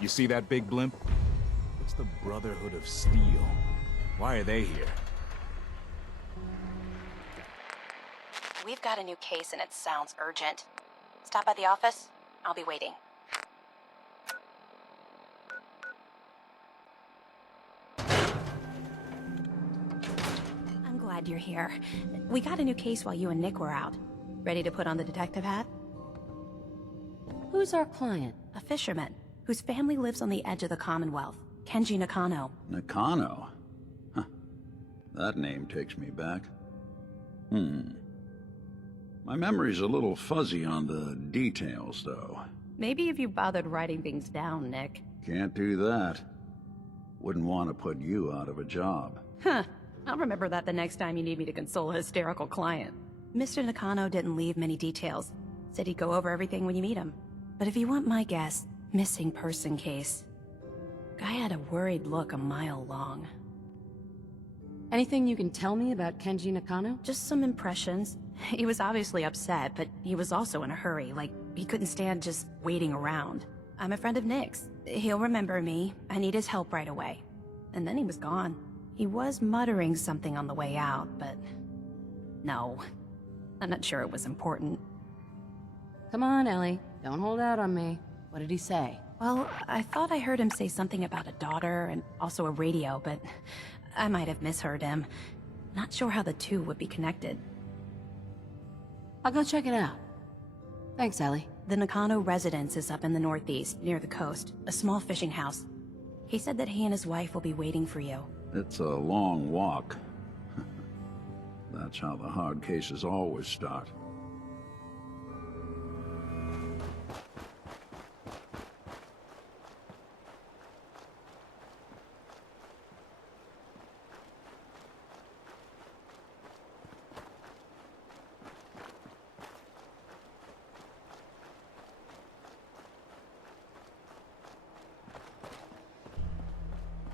You see that big blimp? It's the Brotherhood of Steel. Why are they here? We've got a new case and it sounds urgent. Stop by the office. I'll be waiting. I'm glad you're here. We got a new case while you and Nick were out. Ready to put on the detective hat? Who's our client? A fisherman, whose family lives on the edge of the Commonwealth. Kenji Nakano. Nakano? Huh. That name takes me back. My memory's a little fuzzy on the details, though. Maybe if you bothered writing things down, Nick. Can't do that. Wouldn't want to put you out of a job. Huh. I'll remember that the next time you need me to console a hysterical client. Mr. Nakano didn't leave many details. Said he'd go over everything when you meet him. But if you want my guess, missing person case. Guy had a worried look a mile long. Anything you can tell me about Kenji Nakano? Just some impressions. He was obviously upset, but he was also in a hurry, like he couldn't stand just waiting around. I'm a friend of Nick's. He'll remember me. I need his help right away. And then he was gone. He was muttering something on the way out, but... no. I'm not sure it was important. Come on, Ellie. Don't hold out on me. What did he say? Well, I thought I heard him say something about a daughter and also a radio, but I might have misheard him. Not sure how the two would be connected. I'll go check it out. Thanks, Ellie. The Nakano residence is up in the northeast, near the coast. A small fishing house. He said that he and his wife will be waiting for you. It's a long walk. That's how the hard cases always start.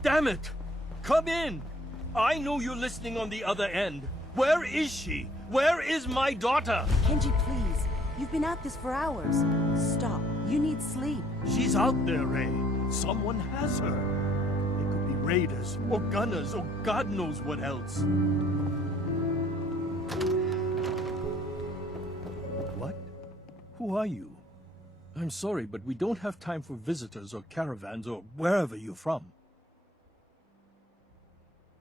Damn it! Come in! I know you're listening on the other end. Where is she? Where is my daughter? Kenji, please. You've been at this for hours. Stop. You need sleep. She's out there, Ray. Someone has her. They could be raiders, or gunners, or God knows what else. What? Who are you? I'm sorry, but we don't have time for visitors or caravans or wherever you're from.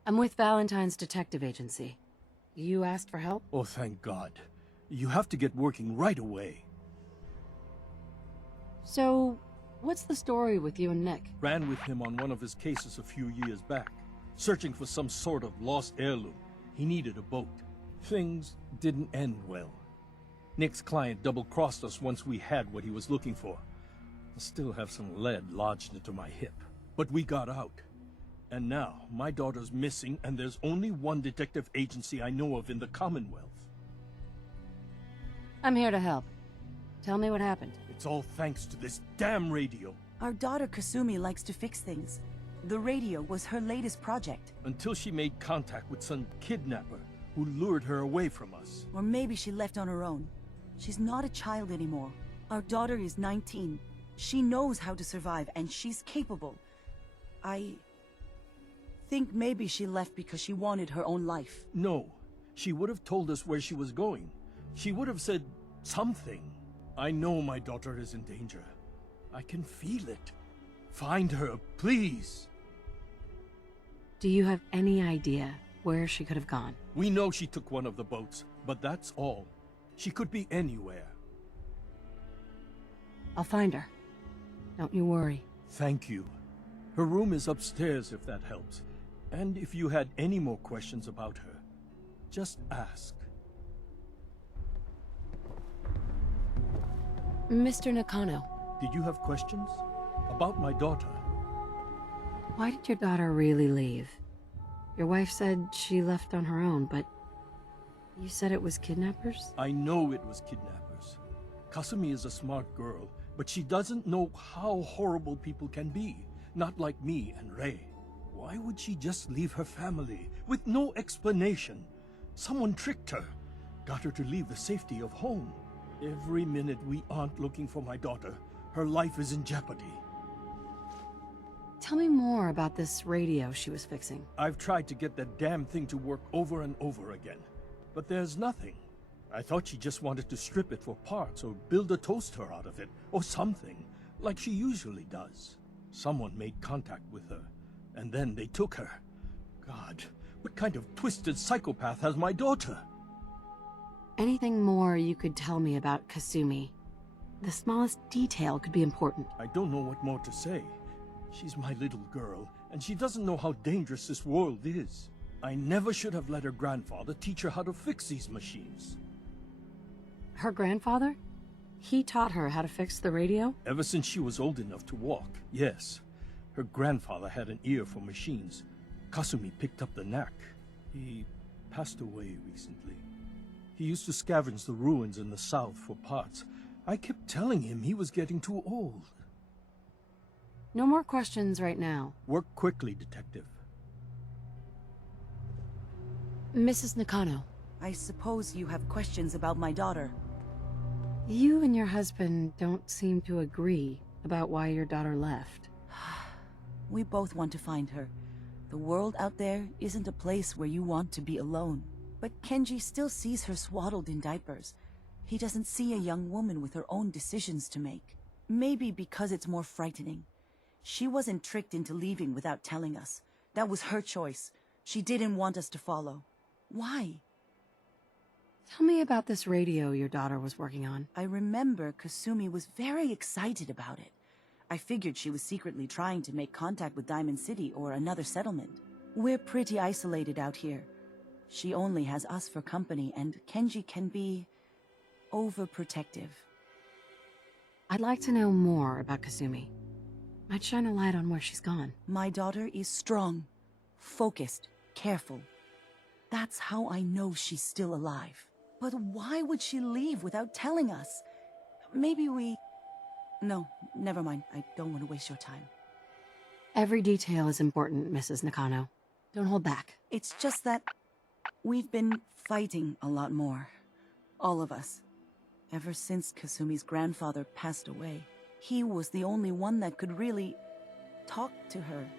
I'm with Valentine's detective agency. You asked for help? Oh, thank God. You have to get working right away. So, what's the story with you and Nick? Ran with him on one of his cases a few years back, searching for some sort of lost heirloom. He needed a boat. Things didn't end well. Nick's client double-crossed us once we had what he was looking for. I still have some lead lodged into my hip. But we got out. And now, my daughter's missing, and there's only one detective agency I know of in the Commonwealth. I'm here to help. Tell me what happened. It's all thanks to this damn radio. Our daughter Kasumi likes to fix things. The radio was her latest project. Until she made contact with some kidnapper who lured her away from us. Or maybe she left on her own. She's not a child anymore. Our daughter is 19. She knows how to survive, and she's capable. I think maybe she left because she wanted her own life. No. She would have told us where she was going. She would have said something. I know my daughter is in danger. I can feel it. Find her, please. Do you have any idea where she could have gone? We know she took one of the boats, but that's all. She could be anywhere. I'll find her. Don't you worry. Thank you. Her room is upstairs if that helps. And if you had any more questions about her, just ask. Mr. Nakano, Did you have questions? About my daughter? why did your daughter really leave? Your wife said she left on her own, but you said it was kidnappers? I know it was kidnappers. Kasumi is a smart girl, but she doesn't know how horrible people can be. Not like me and Ray. Why would she just leave her family with no explanation? Someone tricked her, got her to leave the safety of home. Every minute we aren't looking for my daughter, her life is in jeopardy. Tell me more about this radio she was fixing. I've tried to get that damn thing to work over and over again, but there's nothing. I thought she just wanted to strip it for parts or build a toaster out of it, or something, like she usually does. Someone made contact with her, and then they took her. God, what kind of twisted psychopath has my daughter? Anything more you could tell me about Kasumi? The smallest detail could be important. I don't know what more to say. She's my little girl, and she doesn't know how dangerous this world is. I never should have let her grandfather teach her how to fix these machines. Her grandfather? He taught her how to fix the radio? Ever since she was old enough to walk, yes. Her grandfather had an ear for machines. Kasumi picked up the knack. He passed away recently. He used to scavenge the ruins in the south for parts. I kept telling him he was getting too old. No more questions right now. Work quickly, Detective. Mrs. Nakano, I suppose you have questions about my daughter. you and your husband don't seem to agree about why your daughter left. We both want to find her. The world out there isn't a place where you want to be alone. But Kenji still sees her swaddled in diapers. He doesn't see a young woman with her own decisions to make. Maybe because it's more frightening. She wasn't tricked into leaving without telling us. That was her choice. She didn't want us to follow. Why? Tell me about this radio your daughter was working on. I remember Kasumi was very excited about it. I figured she was secretly trying to make contact with Diamond City or another settlement. We're pretty isolated out here. She only has us for company, and Kenji can be overprotective. I'd like to know more about Kasumi. Might shine a light on where she's gone. My daughter is strong, focused, careful. That's how I know she's still alive. But why would she leave without telling us? Maybe we... No, never mind. I don't want to waste your time. Every detail is important, Mrs. Nakano. Don't hold back. It's just that we've been fighting a lot more. All of us. Ever since Kasumi's grandfather passed away. He was the only one that could really talk to her.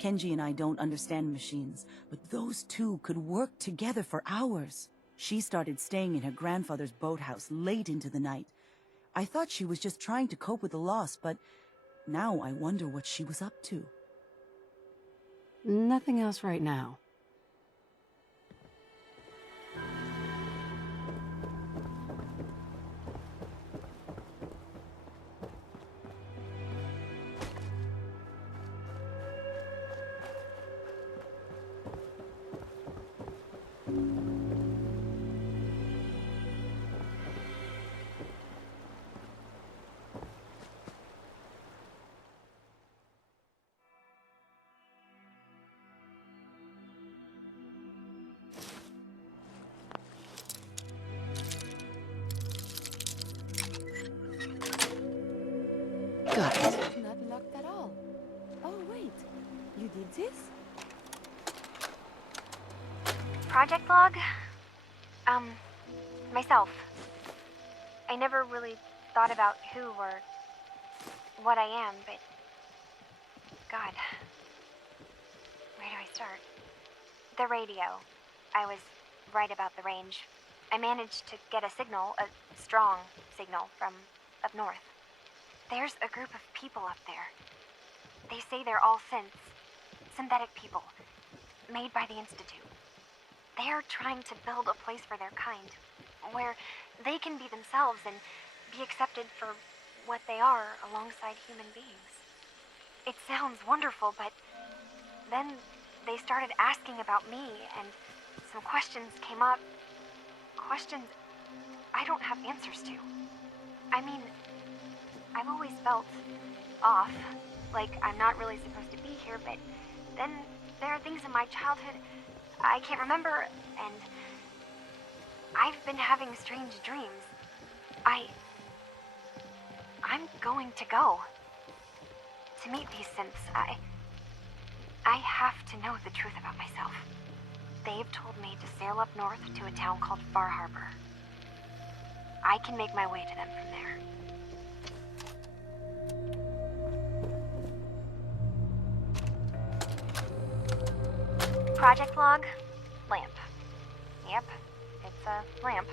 Kenji and I don't understand machines, but those two could work together for hours. She started staying in her grandfather's boathouse late into the night. I thought she was just trying to cope with the loss, but now I wonder what she was up to. Nothing else right now. Got it. Not locked at all. Oh, wait. You did this? Project log? Myself. I never really thought about who or what I am, but... God. Where do I start? The radio. I was right about the range. I managed to get a signal, a strong signal, from up north. There's a group of people up there. They say they're all synthetic people, made by the Institute. They're trying to build a place for their kind, where they can be themselves and be accepted for what they are alongside human beings. It sounds wonderful, but then they started asking about me, and some questions came up. Questions I don't have answers to. I mean, I've always felt off, like I'm not really supposed to be here, but then there are things in my childhood I can't remember, and I've been having strange dreams. I'm going to go to meet these synths. I have to know the truth about myself. They've told me to sail up north to a town called Far Harbor. I can make my way to them from there. Project log? Lamp. Yep, it's a lamp.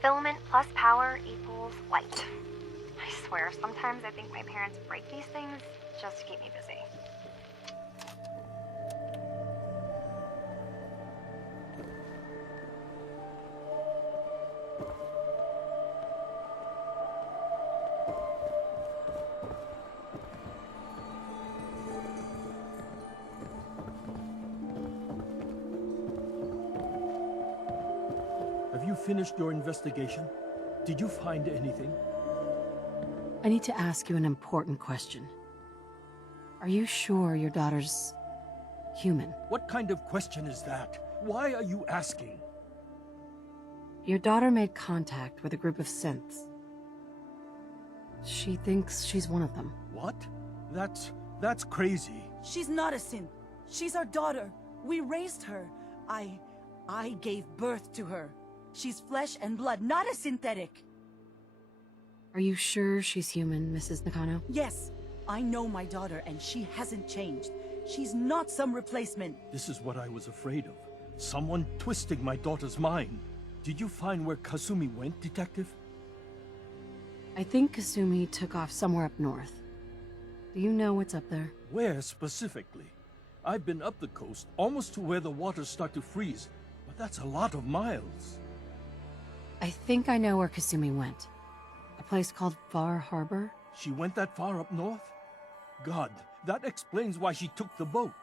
Filament plus power equals light. I swear, sometimes I think my parents break these things just to keep me busy. Have you finished your investigation? Did you find anything? I need to ask you an important question. Are you sure your daughter's human? What kind of question is that? Why are you asking? Your daughter made contact with a group of synths. She thinks she's one of them. What? That's crazy. She's not a synth. She's our daughter. We raised her. I gave birth to her. She's flesh and blood, not a synthetic. Are you sure she's human, Mrs. Nakano? Yes, I know my daughter and she hasn't changed. She's not some replacement. This is what I was afraid of. Someone twisting my daughter's mind. Did you find where Kasumi went, Detective? I think Kasumi took off somewhere up north. Do you know what's up there? Where specifically? I've been up the coast, almost to where the waters start to freeze, but that's a lot of miles. I think I know where Kasumi went. A place called Far Harbor? She went that far up north? God, that explains why she took the boat.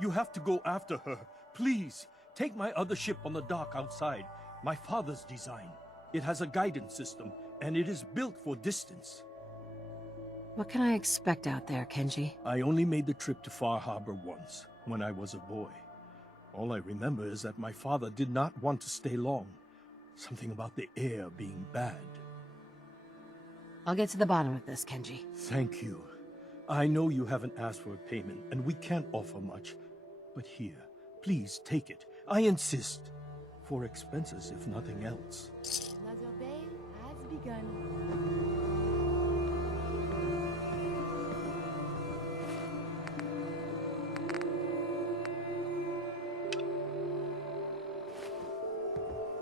You have to go after her. Please, take my other ship on the dock outside. My father's design. It has a guidance system, and it is built for distance. What can I expect out there, Kenji? I only made the trip to Far Harbor once, when I was a boy. All I remember is that my father did not want to stay long. Something about the air being bad. I'll get to the bottom of this, Kenji. Thank you. I know you haven't asked for a payment, and we can't offer much. But here, please take it. I insist. For expenses, if nothing else. Another day has begun.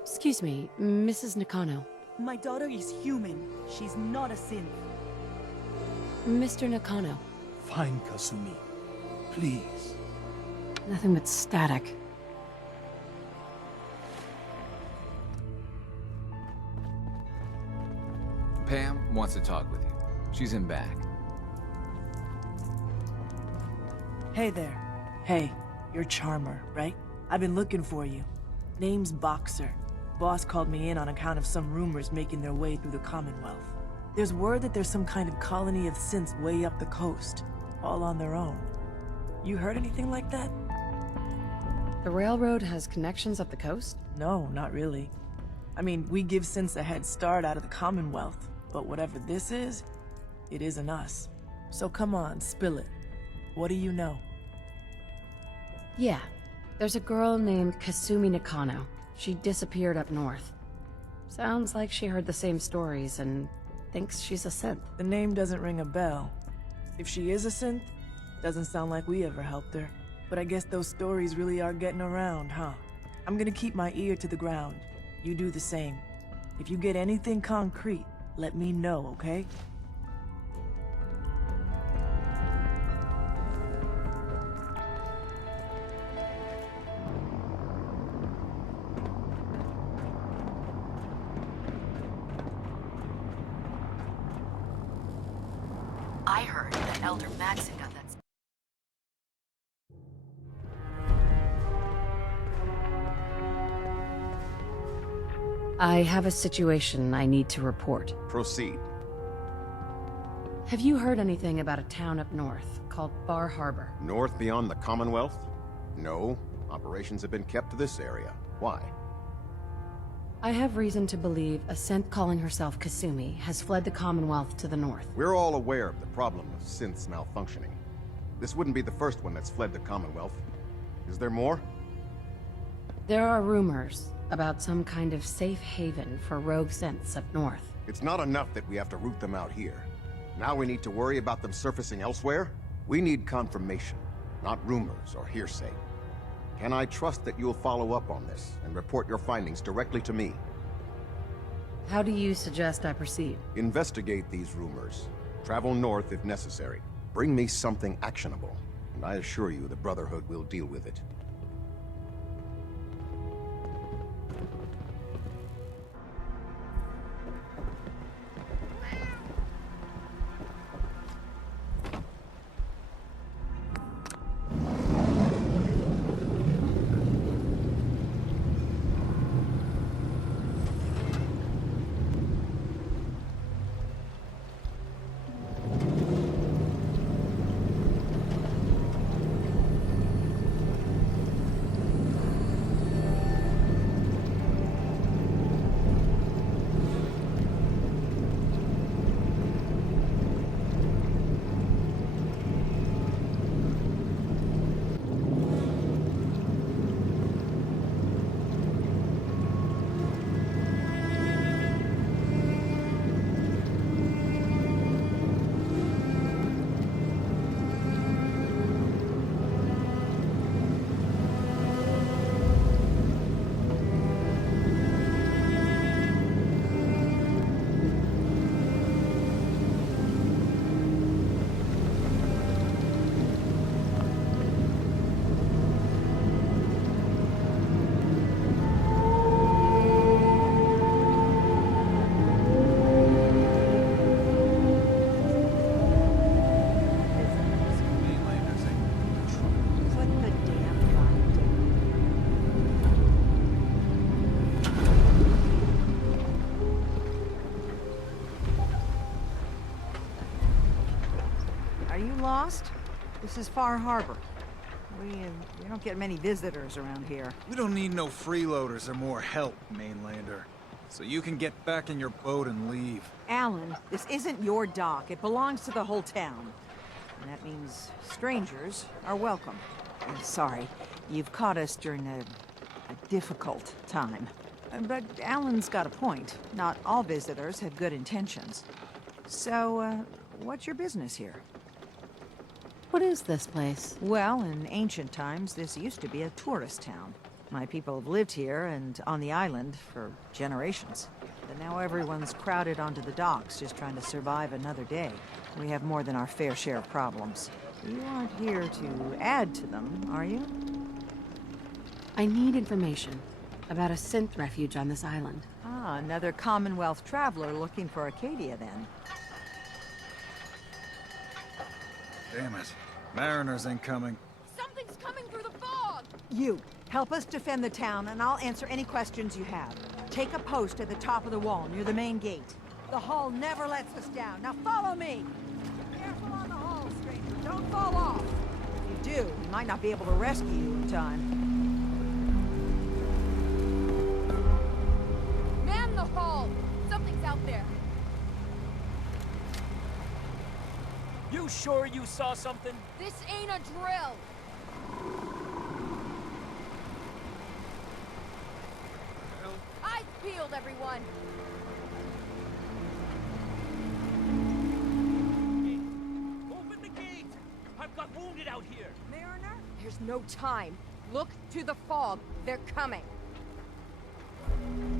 Excuse me, Mrs. Nakano. My daughter is human. She's not a synth. Mr. Nakano. Fine, Kasumi. Please. Nothing but static. Pam wants to talk with you. She's in back. Hey there. Hey, you're Charmer, right? I've been looking for you. Name's Boxer. Boss called me in on account of some rumors making their way through the Commonwealth. There's word that there's some kind of colony of synths way up the coast, all on their own. You heard anything like that? The railroad has connections up the coast? No, not really. I mean, we give synths a head start out of the Commonwealth, but whatever this is, it isn't us. So come on, spill it. What do you know? Yeah. There's a girl named Kasumi Nakano. She disappeared up north. Sounds like she heard the same stories and thinks she's a synth. The name doesn't ring a bell. If she is a synth, doesn't sound like we ever helped her. But I guess those stories really are getting around, huh? I'm gonna keep my ear to the ground. You do the same. If you get anything concrete, let me know, okay? I heard that Elder Maxon got that. I have a situation I need to report. Proceed. Have you heard anything about a town up north called Bar Harbor? North beyond the Commonwealth? No. Operations have been kept to this area. Why? I have reason to believe a synth calling herself Kasumi has fled the Commonwealth to the north. We're all aware of the problem of synths malfunctioning. This wouldn't be the first one that's fled the Commonwealth. Is there more? There are rumors about some kind of safe haven for rogue synths up north. It's not enough that we have to root them out here. Now we need to worry about them surfacing elsewhere? We need confirmation, not rumors or hearsay. Can I trust that you'll follow up on this and report your findings directly to me? How do you suggest I proceed? Investigate these rumors. Travel north if necessary. Bring me something actionable, and I assure you the Brotherhood will deal with it. Are you lost? This is Far Harbor. We don't get many visitors around here. We don't need no freeloaders or more help, mainlander. So you can get back in your boat and leave. Alan, this isn't your dock. It belongs to the whole town. And that means strangers are welcome. Sorry, you've caught us during a difficult time. But Alan's got a point. Not all visitors have good intentions. So, what's your business here? What is this place? Well, in ancient times, this used to be a tourist town. My people have lived here and on the island for generations. But now everyone's crowded onto the docks, just trying to survive another day. We have more than our fair share of problems. You aren't here to add to them, are you? I need information about a synth refuge on this island. Ah, another Commonwealth traveler looking for Acadia, then. Damn it. Mariners incoming. Something's coming through the fog! You, help us defend the town, and I'll answer any questions you have. Take a post at the top of the wall, near the main gate. The hull never lets us down. Now follow me! Careful on the hull, stranger. Don't fall off. If you do, we might not be able to rescue you in time. Man the hull! Something's out there. You sure you saw something? This ain't a drill! Eyes peeled, everyone! Open the gate! I've got wounded out here! Mariner? There's no time. Look to the fog. They're coming.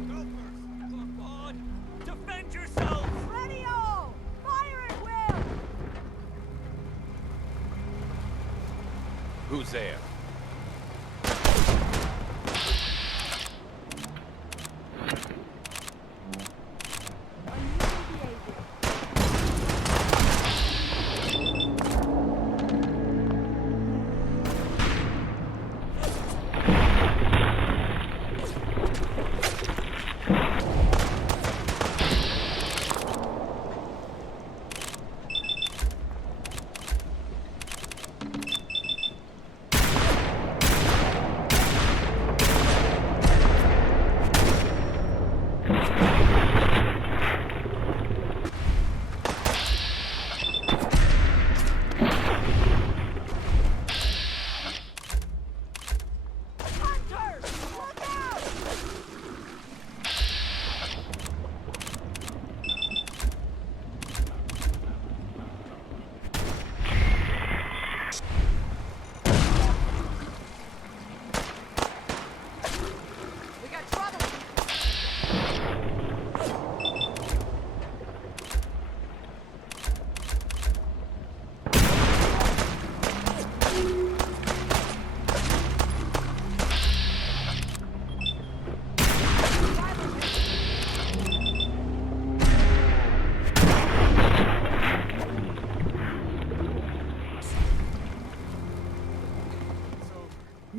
Gophers! Come on! Defend yourselves! Ready all! Fire at will! Who's there?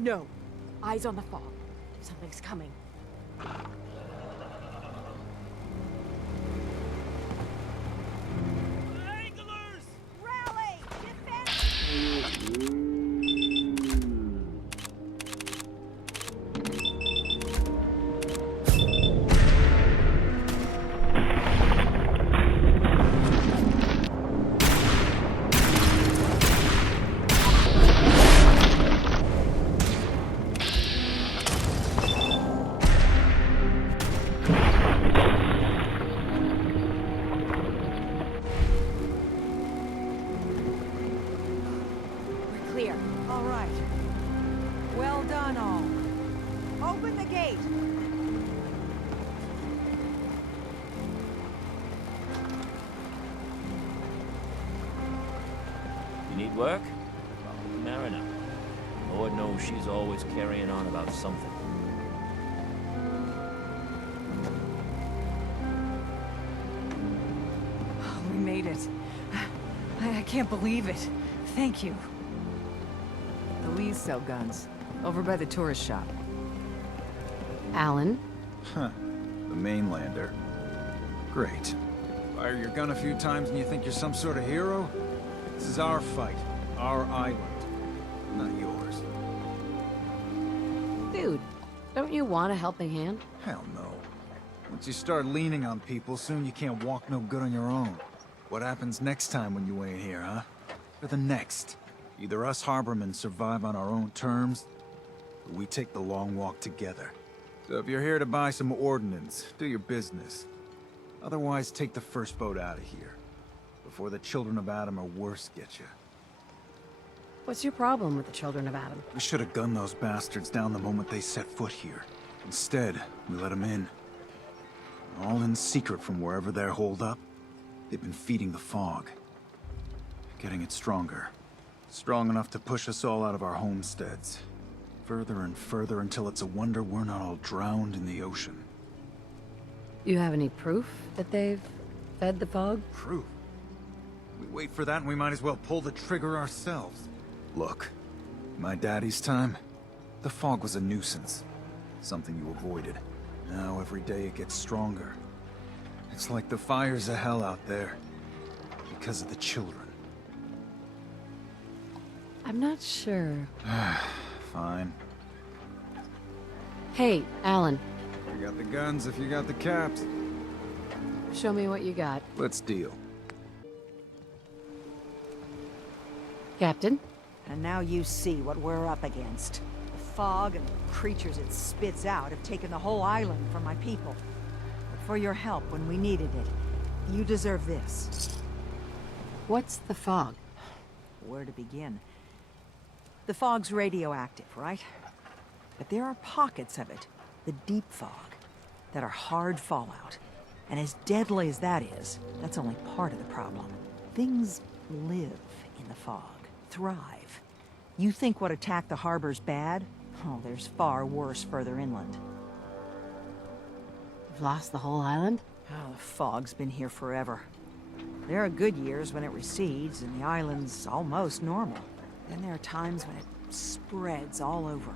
No. Eyes on the fog. Something's coming. Anglers! Rally! Defend! We're clear. All right. Well done, all. Open the gate. You need work? Well, Mariner. Lord knows she's always carrying on about something. We made it. I can't believe it. Thank you. The Lees sell guns. Over by the tourist shop. Alan? Huh. The mainlander. Great. Fire your gun a few times and you think you're some sort of hero? This is our fight. Our island. Not yours. Dude, don't you want a helping hand? Hell no. Once you start leaning on people, soon you can't walk no good on your own. What happens next time when you ain't here, huh? Or the next? Either us harbormen survive on our own terms, or we take the long walk together. So if you're here to buy some ordnance, do your business. Otherwise, take the first boat out of here, before the children of Adam or worse get you. What's your problem with the Children of Adam? We should have gunned those bastards down the moment they set foot here. Instead, we let them in. All in secret from wherever they're holed up. They've been feeding the fog. Getting it stronger. Strong enough to push us all out of our homesteads. Further and further until it's a wonder we're not all drowned in the ocean. You have any proof that they've fed the fog? Proof? We wait for that and we might as well pull the trigger ourselves. Look, my daddy's time, the fog was a nuisance. Something you avoided. Now every day it gets stronger. It's like the fires of hell out there. Because of the children. I'm not sure. Fine. Hey, Alan. You got the guns if you got the caps. Show me what you got. Let's deal. Captain? And now you see what we're up against. The fog and the creatures it spits out have taken the whole island from my people. But for your help when we needed it, you deserve this. What's the fog? Where to begin? The fog's radioactive, right? But there are pockets of it, the deep fog, that are hard fallout. And as deadly as that is, that's only part of the problem. Things live in the fog, thrive. You think what attacked the harbor's bad? Oh, there's far worse further inland. You've lost the whole island? Oh, the fog's been here forever. There are good years when it recedes and the island's almost normal. Then there are times when it spreads all over.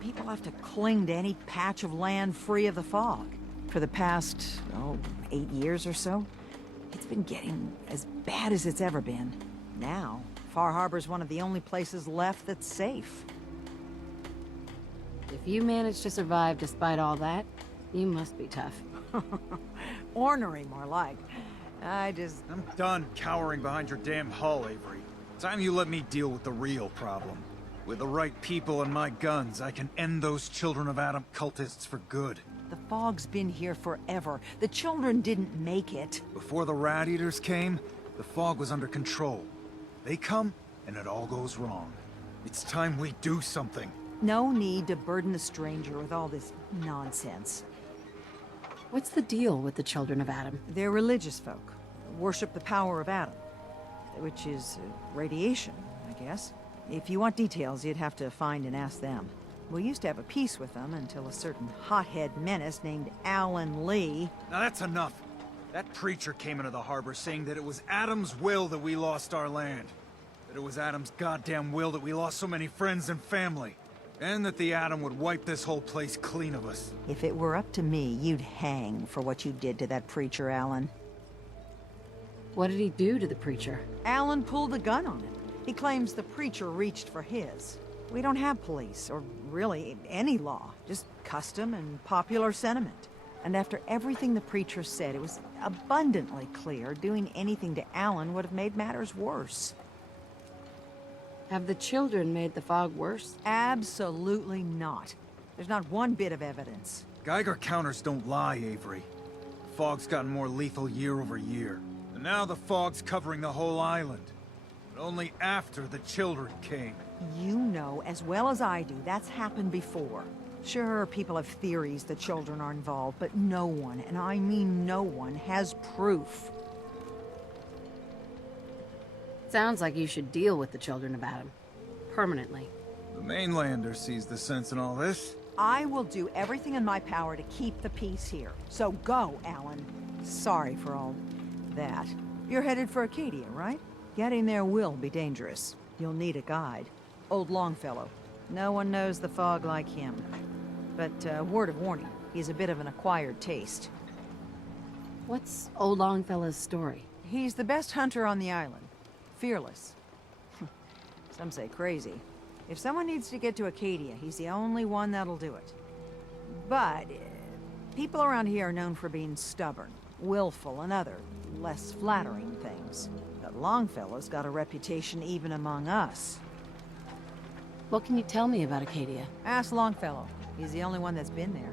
People have to cling to any patch of land free of the fog. For the past, 8 years or so, it's been getting as bad as it's ever been. Now, Far Harbor's one of the only places left that's safe. If you managed to survive despite all that, you must be tough. Ornery, more like. I'm done cowering behind your damn hull, Avery. Time you let me deal with the real problem. With the right people and my guns, I can end those Children of Adam cultists for good. The fog's been here forever. The children didn't make it. Before the Rat Eaters came, the fog was under control. They come, and it all goes wrong. It's time we do something. No need to burden the stranger with all this nonsense. What's the deal with the Children of Adam? They're religious folk. Worship the power of Adam. Which is radiation, I guess. If you want details, you'd have to find and ask them. We used to have a peace with them until a certain hothead menace named Alan Lee... Now that's enough. That preacher came into the harbor saying that it was Adam's will that we lost our land. That it was Adam's goddamn will that we lost so many friends and family. And that the Atom would wipe this whole place clean of us. If it were up to me, you'd hang for what you did to that preacher, Alan. What did he do to the preacher? Alan pulled the gun on him. He claims the preacher reached for his. We don't have police, or really any law, just custom and popular sentiment. And after everything the preacher said, it was abundantly clear doing anything to Alan would have made matters worse. Have the children made the fog worse? Absolutely not. There's not one bit of evidence. Geiger counters don't lie, Avery. The fog's gotten more lethal year over year. And now the fog's covering the whole island. But only after the children came. You know as well as I do, that's happened before. Sure, people have theories the children are involved, but no one, and I mean no one, has proof. Sounds like you should deal with the children about him. Permanently. The mainlander sees the sense in all this. I will do everything in my power to keep the peace here. So go, Alan. Sorry for all that. You're headed for Acadia, right? Getting there will be dangerous. You'll need a guide. Old Longfellow. No one knows the fog like him. But, word of warning, he's a bit of an acquired taste. What's old Longfellow's story? He's the best hunter on the island. Fearless. Some say crazy. If someone needs to get to Acadia, he's the only one that'll do it. But, people around here are known for being stubborn, willful, and other, less flattering things. But Longfellow's got a reputation even among us. What can you tell me about Acadia? Ask Longfellow. He's the only one that's been there.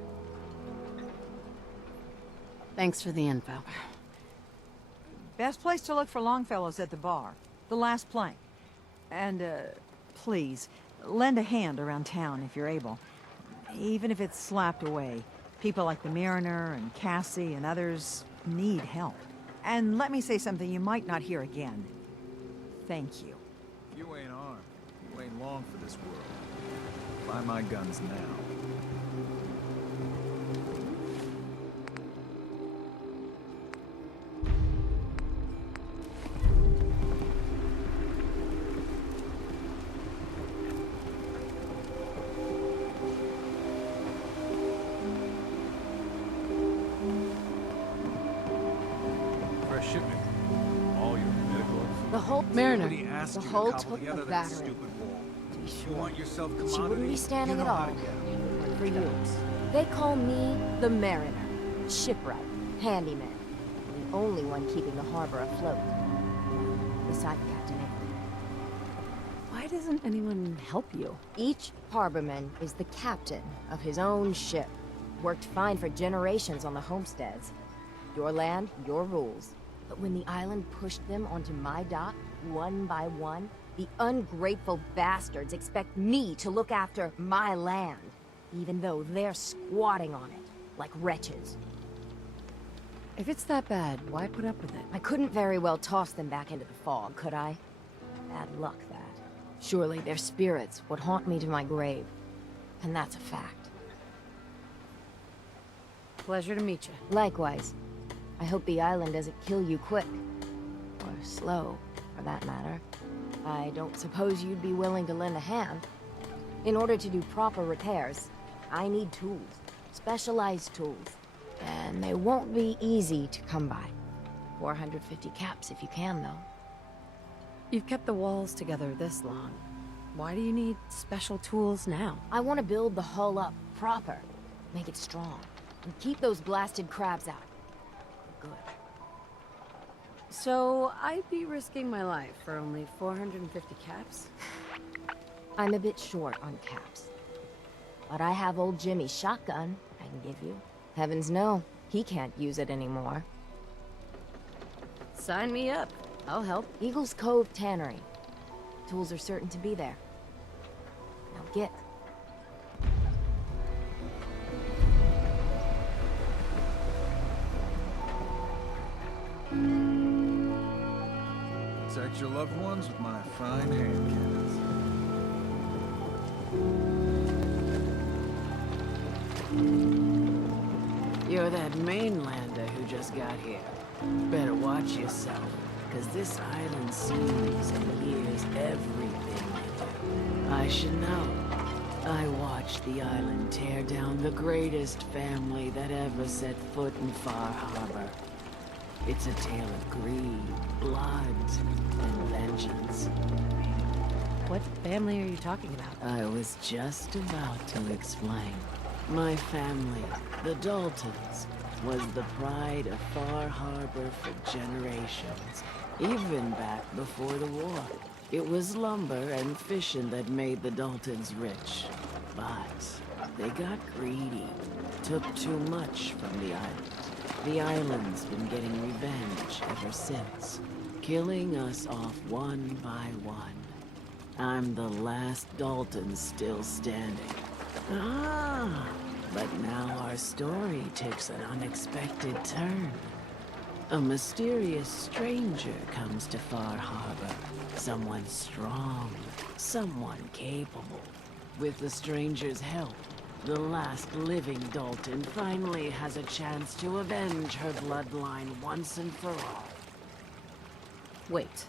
Thanks for the info. Best place to look for Longfellow's at the bar. The last plank. And, please, lend a hand around town if you're able. Even if it's slapped away. People like the Mariner and Cassie and others need help. And let me say something you might not hear again. Thank you. If you ain't armed, you ain't long for this world. Buy my guns now. Shipment. All your medical. The whole Mariner. Nobody asked The you whole to cobble took together a that battering. stupid wall. To be You sure. want yourself She commodity? wouldn't be standing you at know how all to get 'em. if it weren't for you. They call me the Mariner, shipwright, handyman, the only one keeping the harbor afloat. Beside Captain Avery. Why doesn't anyone help you? Each harborman is the captain of his own ship. Worked fine for generations on the homesteads. Your land, your rules. But when the island pushed them onto my dock, one by one, the ungrateful bastards expect me to look after my land, even though they're squatting on it, like wretches. If it's that bad, why put up with it? I couldn't very well toss them back into the fog, could I? Bad luck, that. Surely their spirits would haunt me to my grave. And that's a fact. Pleasure to meet you. Likewise. I hope the island doesn't kill you quick. Or slow, for that matter. I don't suppose you'd be willing to lend a hand. In order to do proper repairs, I need tools. Specialized tools. And they won't be easy to come by. 450 caps if you can, though. You've kept the walls together this long. Why do you need special tools now? I want to build the hull up proper. Make it strong. And keep those blasted crabs out. Good. So, I'd be risking my life for only 450 caps? I'm a bit short on caps. But I have old Jimmy's shotgun I can give you. Heavens no, he can't use it anymore. Sign me up. I'll help. Eagles Cove Tannery. Tools are certain to be there. Now get. Protect your loved ones with my fine hand cannons. You're that mainlander who just got here. Better watch yourself, because this island sees and hears everything you do. I should know. I watched the island tear down the greatest family that ever set foot in Far Harbor. It's a tale of greed, blood, and vengeance. What family are you talking about? I was just about to explain. My family, the Daltons, was the pride of Far Harbor for generations, even back before the war. It was lumber and fishing that made the Daltons rich. But they got greedy, took too much from the island. The island's been getting revenge ever since, killing us off one by one. I'm the last Dalton still standing. Ah, but now our story takes an unexpected turn. A mysterious stranger comes to Far Harbor. Someone strong, someone capable. With the stranger's help, the last living Dalton finally has a chance to avenge her bloodline once and for all. Wait,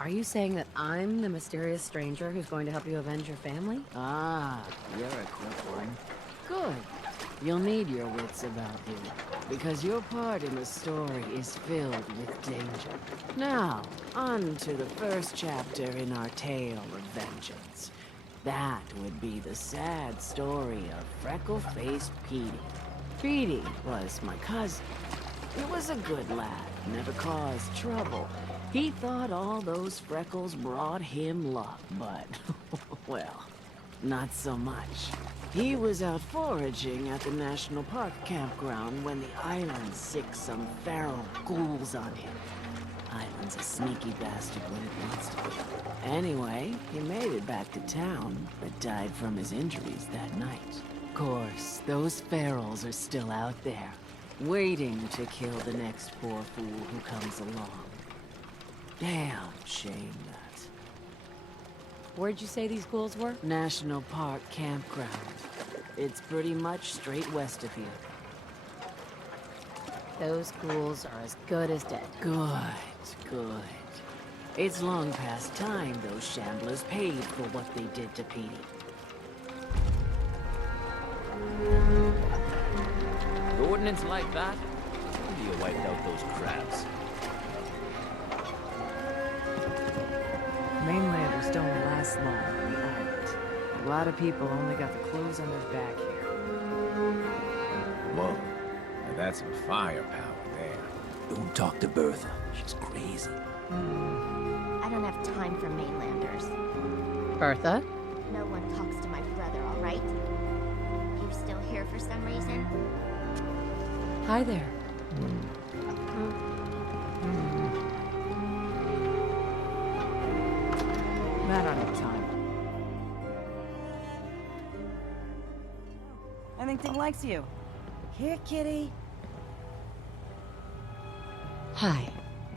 are you saying that I'm the mysterious stranger who's going to help you avenge your family? Ah, you're a quick one. Good. You'll need your wits about you, because your part in the story is filled with danger. Now, on to the first chapter in our tale of vengeance. That would be the sad story of freckle-faced Petey. Petey was my cousin. He was a good lad, never caused trouble. He thought all those freckles brought him luck, but, well, not so much. He was out foraging at the National Park campground when the island sicked some feral ghouls on him. Island's a sneaky bastard when it wants to be. Anyway, he made it back to town, but died from his injuries that night. Of course, those ferals are still out there, waiting to kill the next poor fool who comes along. Damn shame that. Where'd you say these ghouls were? National Park campground. It's pretty much straight west of here. Those ghouls are as good as dead. Good, good. It's long past time those shamblers paid for what they did to Petey. The ordnance like that? Maybe you wiped out those crabs. Mainlanders don't last long on the island. A lot of people only got the clothes on their back here. Whoa. Now that's some firepower there. Don't talk to Bertha. She's crazy. I don't have time for mainlanders. Bertha? No one talks to my brother, all right? You still here for some reason? Hi there. I don't have time. I think Ting likes you. Here, kitty. Hi.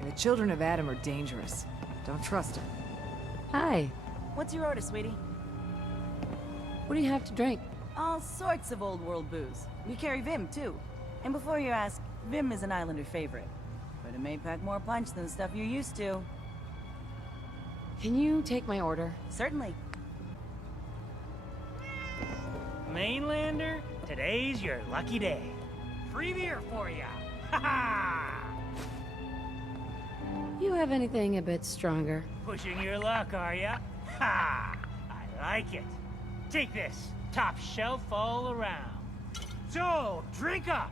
The children of Adam are dangerous. Don't trust them. Hi. What's your order, sweetie? What do you have to drink? All sorts of old world booze. We carry Vim, too. And before you ask, Vim is an Islander favorite. But it may pack more punch than the stuff you're used to. Can you take my order? Certainly. Mainlander, today's your lucky day. Free beer for ya. Ha ha! You have anything a bit stronger? Pushing your luck, are ya? Ha! I like it. Take this. Top shelf all around. So, drink up.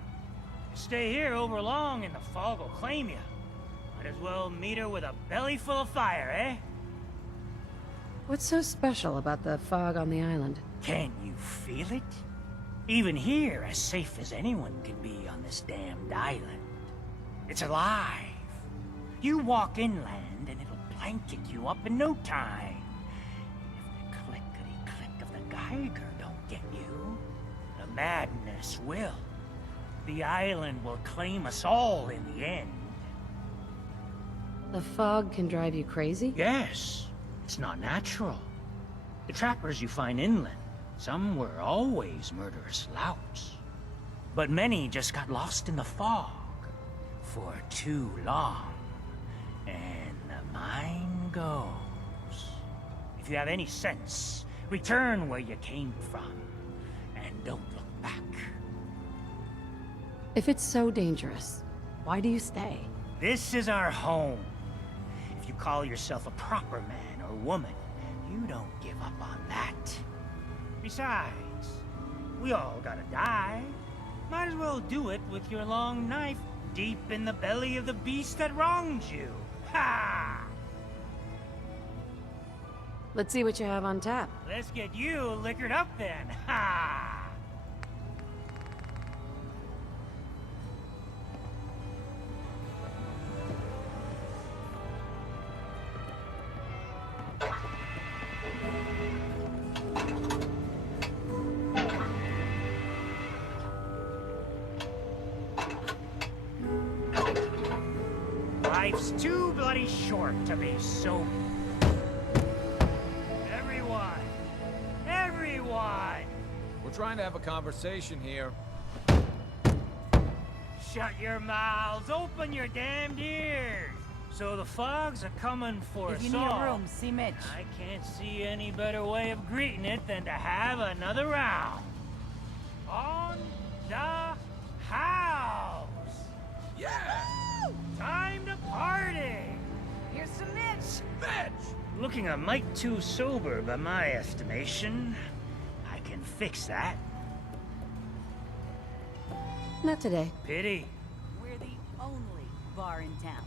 Stay here over long and the fog will claim you. Might as well meet her with a belly full of fire, eh? What's so special about the fog on the island? Can you feel it? Even here, as safe as anyone can be on this damned island. It's alive. You walk inland and it'll blanket you up in no time. If the clickety-click of the Geiger don't get you, the madness will. The island will claim us all in the end. The fog can drive you crazy? Yes. It's not natural. The trappers you find inland, some were always murderous louts. But many just got lost in the fog for too long. And the mind goes. If you have any sense, Return where you came from, and don't look back. If it's so dangerous, why do you stay? This is our home. If you call yourself a proper man or woman, you don't give up on that. Besides, we all gotta die. Might as well do it with your long knife deep in the belly of the beast that wronged you. Ha! Let's see what you have on tap. Let's get you liquored up then. Ha! Life's too bloody short to be so... Everyone! We're trying to have a conversation here. Shut your mouths, open your damned ears! So the fogs are coming for us all. If you need a room, see Mitch. I can't see any better way of greeting it than to have another round. On the house! Yeah! Woo! Time to party! Here's some Mitch! Mitch! Looking a mite too sober by my estimation. I can fix that. Not today. Pity. We're the only bar in town.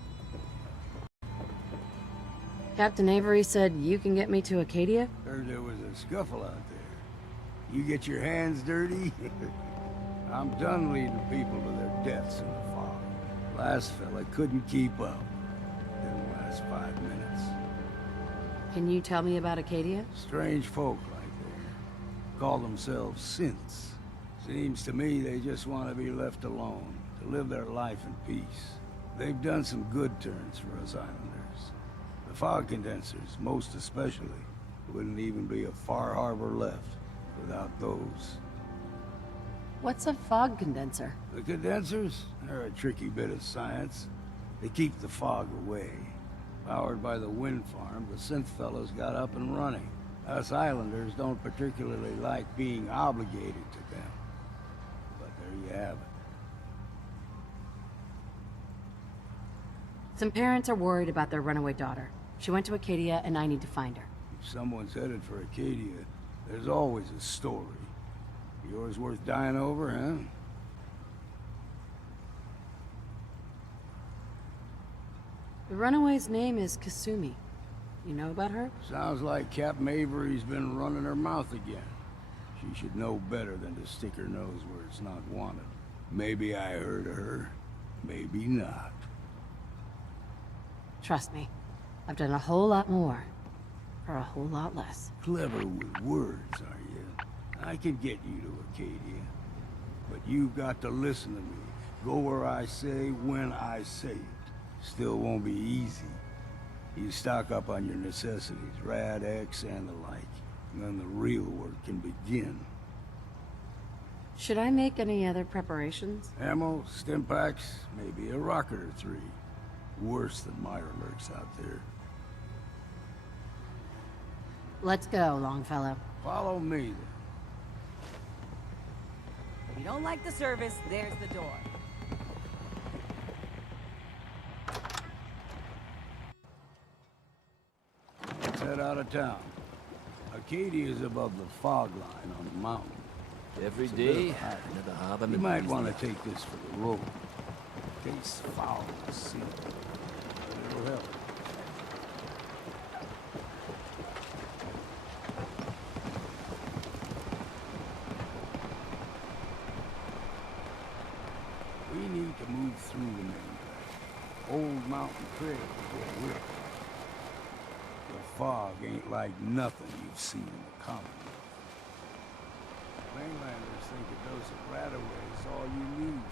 Captain Avery said you can get me to Acadia? Heard there was a scuffle out there. You get your hands dirty? I'm done leading people to their deaths in the fog. Last fella couldn't keep up. Didn't last 5 minutes. Can you tell me about Acadia? Strange folk right there. Call themselves synths. Seems to me they just want to be left alone, to live their life in peace. They've done some good turns for us islanders. The fog condensers, most especially, wouldn't even be a far harbor left without those. What's a fog condenser? The condensers? They're a tricky bit of science. They keep the fog away. Powered by the wind farm, the synth fellows got up and running. Us islanders don't particularly like being obligated to them. But there you have it. Some parents are worried about their runaway daughter. She went to Acadia and I need to find her. If someone's headed for Acadia, there's always a story. Yours worth dying over, huh? The runaway's name is Kasumi. You know about her? Sounds like Captain Avery's been running her mouth again. She should know better than to stick her nose where it's not wanted. Maybe I heard of her, maybe not. Trust me, I've done a whole lot more for a whole lot less. Clever with words, are you? I can get you to Acadia, but you've got to listen to me. Go where I say, when I say it. Still won't be easy. You stock up on your necessities, Rad X and the like, and then the real work can begin. Should I make any other preparations? Ammo, stim packs, maybe a rocket or 3. Worse than Myra lurks out there. Let's go, Longfellow. Follow me, then. If you don't like the service, there's the door. Let's head out of town. Acadia is above the fog line on the mountain. Every It's a bit of day, a hike. another harbor. You might want to take this for the road. In case foul is seen. It'll help. We need to move through the main drag. Old Mountain Trail is where we're. The fog ain't like nothing you've seen in the Commonwealth. Mainlanders think a dose of Radaway is all you need.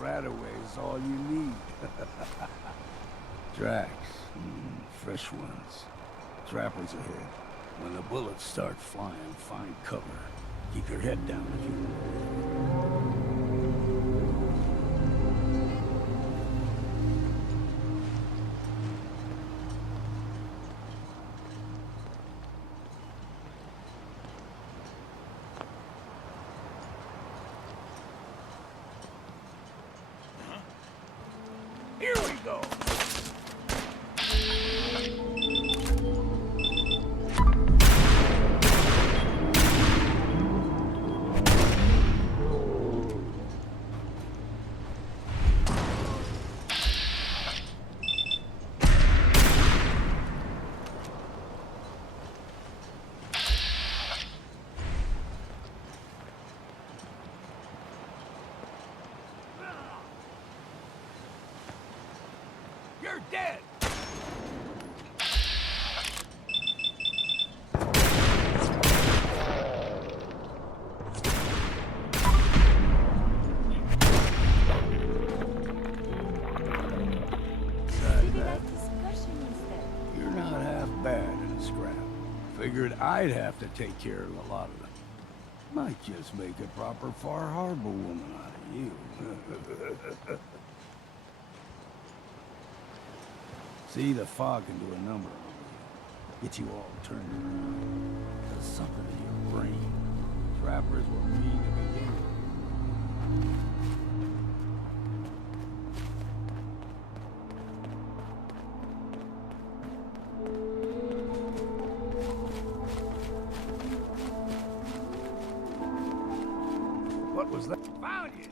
Radaway is all you need. Tracks, fresh ones. Trappers ahead. When the bullets start flying, find cover. Keep your head down if you... go. You're dead! Besides that, you're not half bad in a scrap. Figured I'd have to take care of a lot of them. Might just make a proper Far Harbor woman out of you. See, the fog can do a number on you. Get you all turned around. Does something in your brain. Trappers were mean to begin with. What was that? Found you!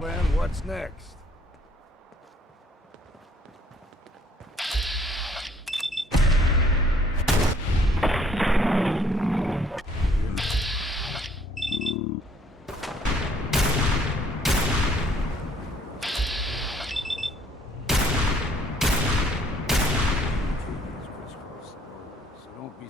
Well, what's next? So don't be...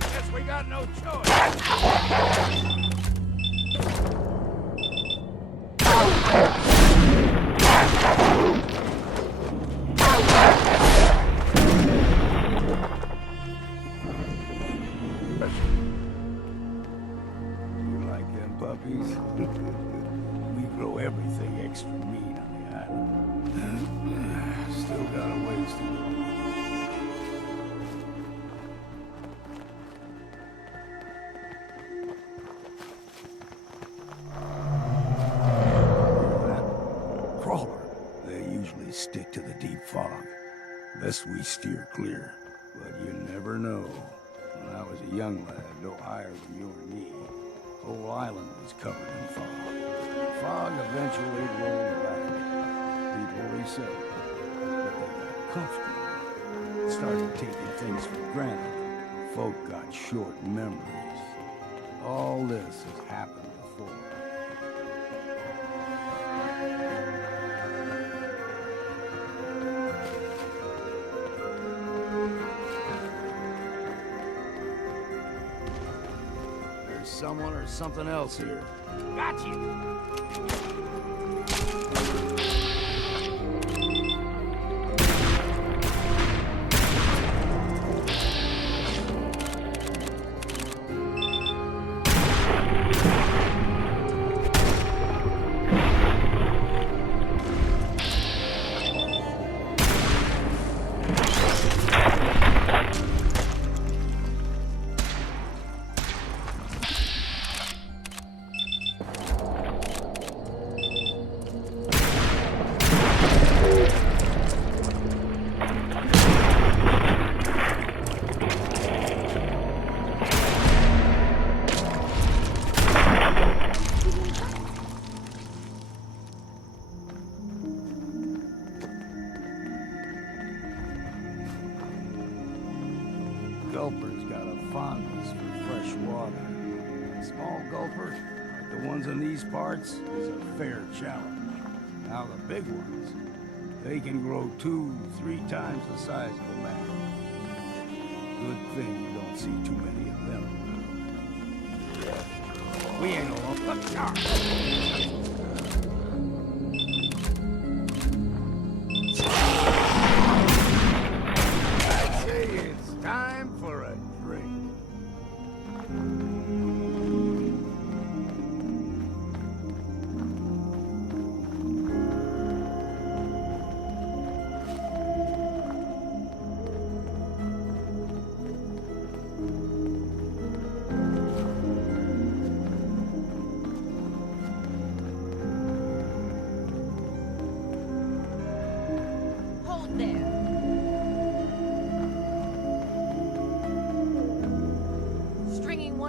Guess we got no choice. You like them puppies? We grow everything extra mean on the island. Still got a ways to go. Crawler. They usually stick to the deep fog. Best we steer clear. But you never know. When I was a young lad, no higher than you or me, whole island was covered in fog. Fog eventually rolled back. People reset. But they got comfortable. Started taking things for granted. Folk got short memories. All this has happened before. There's someone or something else here. Got you! Gulper's got a fondness for fresh water. Small gulper, like the ones in these parts, is a fair challenge. Now the big ones, they can grow 2-3 times the size of a man. Good thing you don't see too many of them. We ain't alone. Look sharp!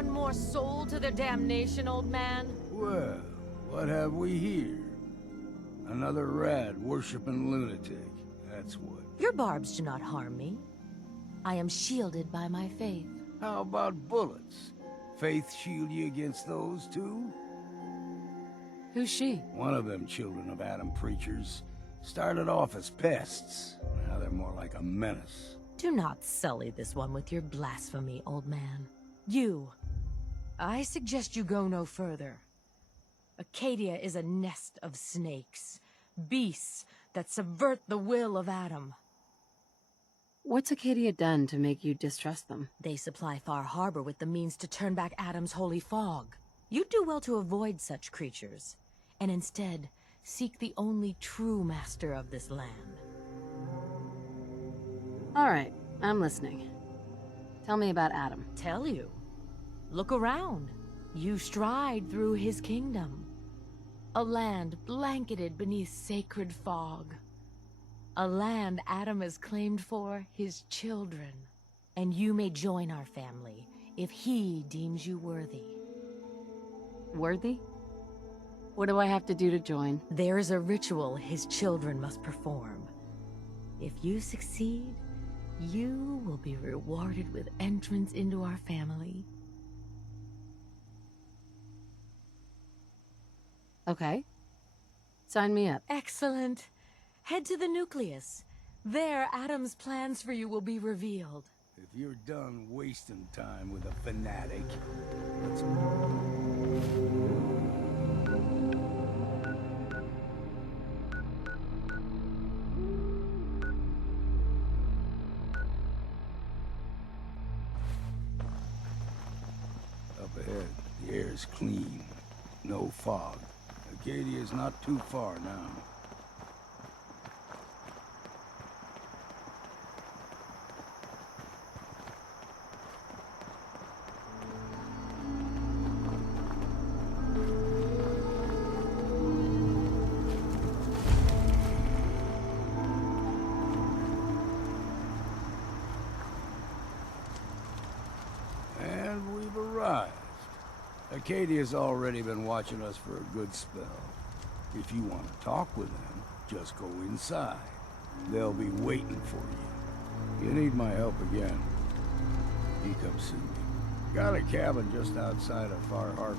one more soul to their damnation, old man? Well, what have we here? Another rad-worshipping lunatic. That's what. Your barbs do not harm me. I am shielded by my faith. How about bullets? Faith shield you against those, too? Who's she? One of them children of Adam preachers. Started off as pests. Now they're more like a menace. Do not sully this one with your blasphemy, old man. You. I suggest you go no further. Acadia is a nest of snakes. Beasts that subvert the will of Adam. What's Acadia done to make you distrust them? They supply Far Harbor with the means to turn back Adam's holy fog. You'd do well to avoid such creatures, and instead seek the only true master of this land. All right, I'm listening. Tell me about Adam. Tell you? Look around. You stride through his kingdom. A land blanketed beneath sacred fog. A land Adam has claimed for his children. And you may join our family if he deems you worthy. Worthy? What do I have to do to join? There is a ritual his children must perform. If you succeed, you will be rewarded with entrance into our family. Okay. Sign me up. Excellent. Head to the nucleus. There, Adam's plans for you will be revealed. If you're done wasting time with a fanatic, let's up ahead. The air's clean. No fog. Acadia's not too far now. And we've arrived. Acadia's already been watching us for a good spell. If you want to talk with them, just go inside. They'll be waiting for you. You need my help again, you come see me. Got a cabin just outside of Far Harbor.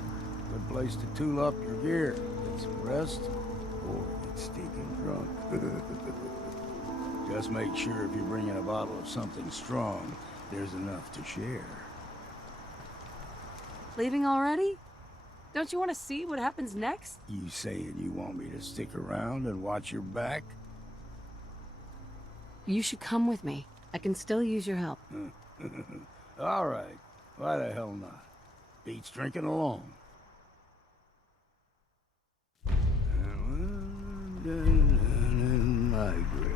Good place to tool up your gear, get some rest, or get stinking drunk. Just make sure if you're bringing a bottle of something strong, there's enough to share. Leaving already? Don't you want to see what happens next? You saying you want me to stick around and watch your back? You should come with me. I can still use your help. All right. Why the hell not? Beats drinking alone. In my grave.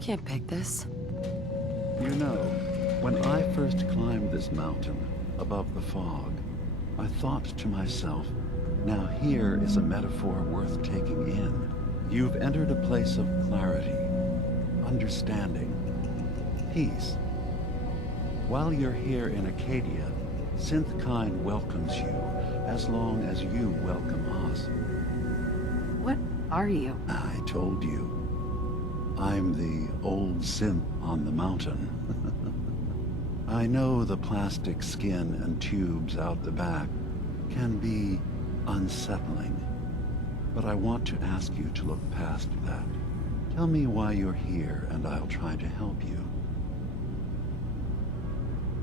Can't pick this. You know, when I first climbed this mountain above the fog, I thought to myself, now here is a metaphor worth taking in. You've entered a place of clarity, understanding, peace. While you're here in Acadia, Synthkind welcomes you as long as you welcome us. What are you? I told you. I'm the old synth on the mountain. I know the plastic skin and tubes out the back can be unsettling, but I want to ask you to look past that. Tell me why you're here, and I'll try to help you.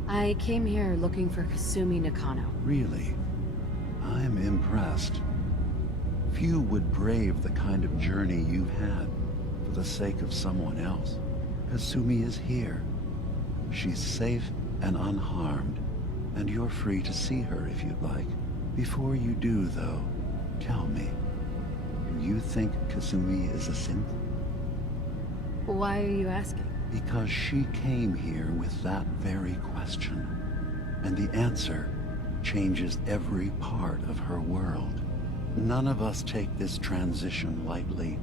I came here looking for Kasumi Nakano. Really? I'm impressed. Few would brave the kind of journey you've had for the sake of someone else. Kasumi is here. She's safe and unharmed, and you're free to see her if you'd like. Before you do, though, tell me, do you think Kasumi is a synth? Why are you asking? Because she came here with that very question. And the answer changes every part of her world. None of us take this transition lightly.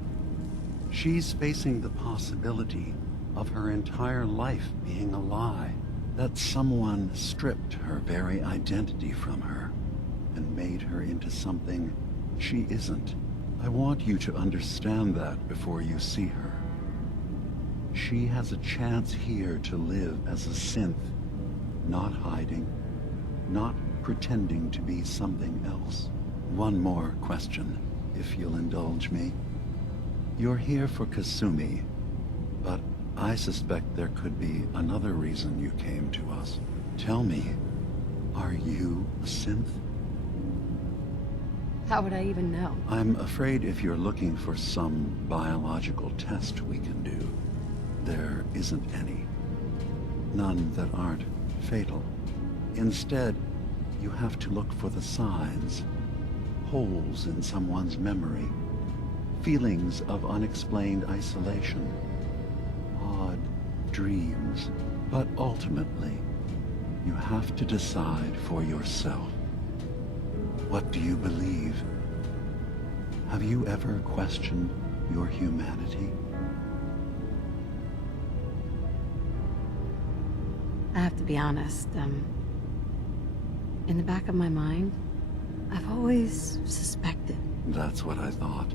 She's facing the possibility of her entire life being a lie, that someone stripped her very identity from her and made her into something she isn't. I want you to understand that before you see her. She has a chance here to live as a synth, not hiding, not pretending to be something else. One more question, if you'll indulge me. You're here for Kasumi, but I suspect there could be another reason you came to us. Tell me, are you a synth? How would I even know? I'm afraid if you're looking for some biological test we can do, there isn't any. None that aren't fatal. Instead, you have to look for the signs, holes in someone's memory, feelings of unexplained isolation, odd dreams. But ultimately, you have to decide for yourself. What do you believe? Have you ever questioned your humanity? I have to be honest, in the back of my mind, I've always suspected. That's what I thought.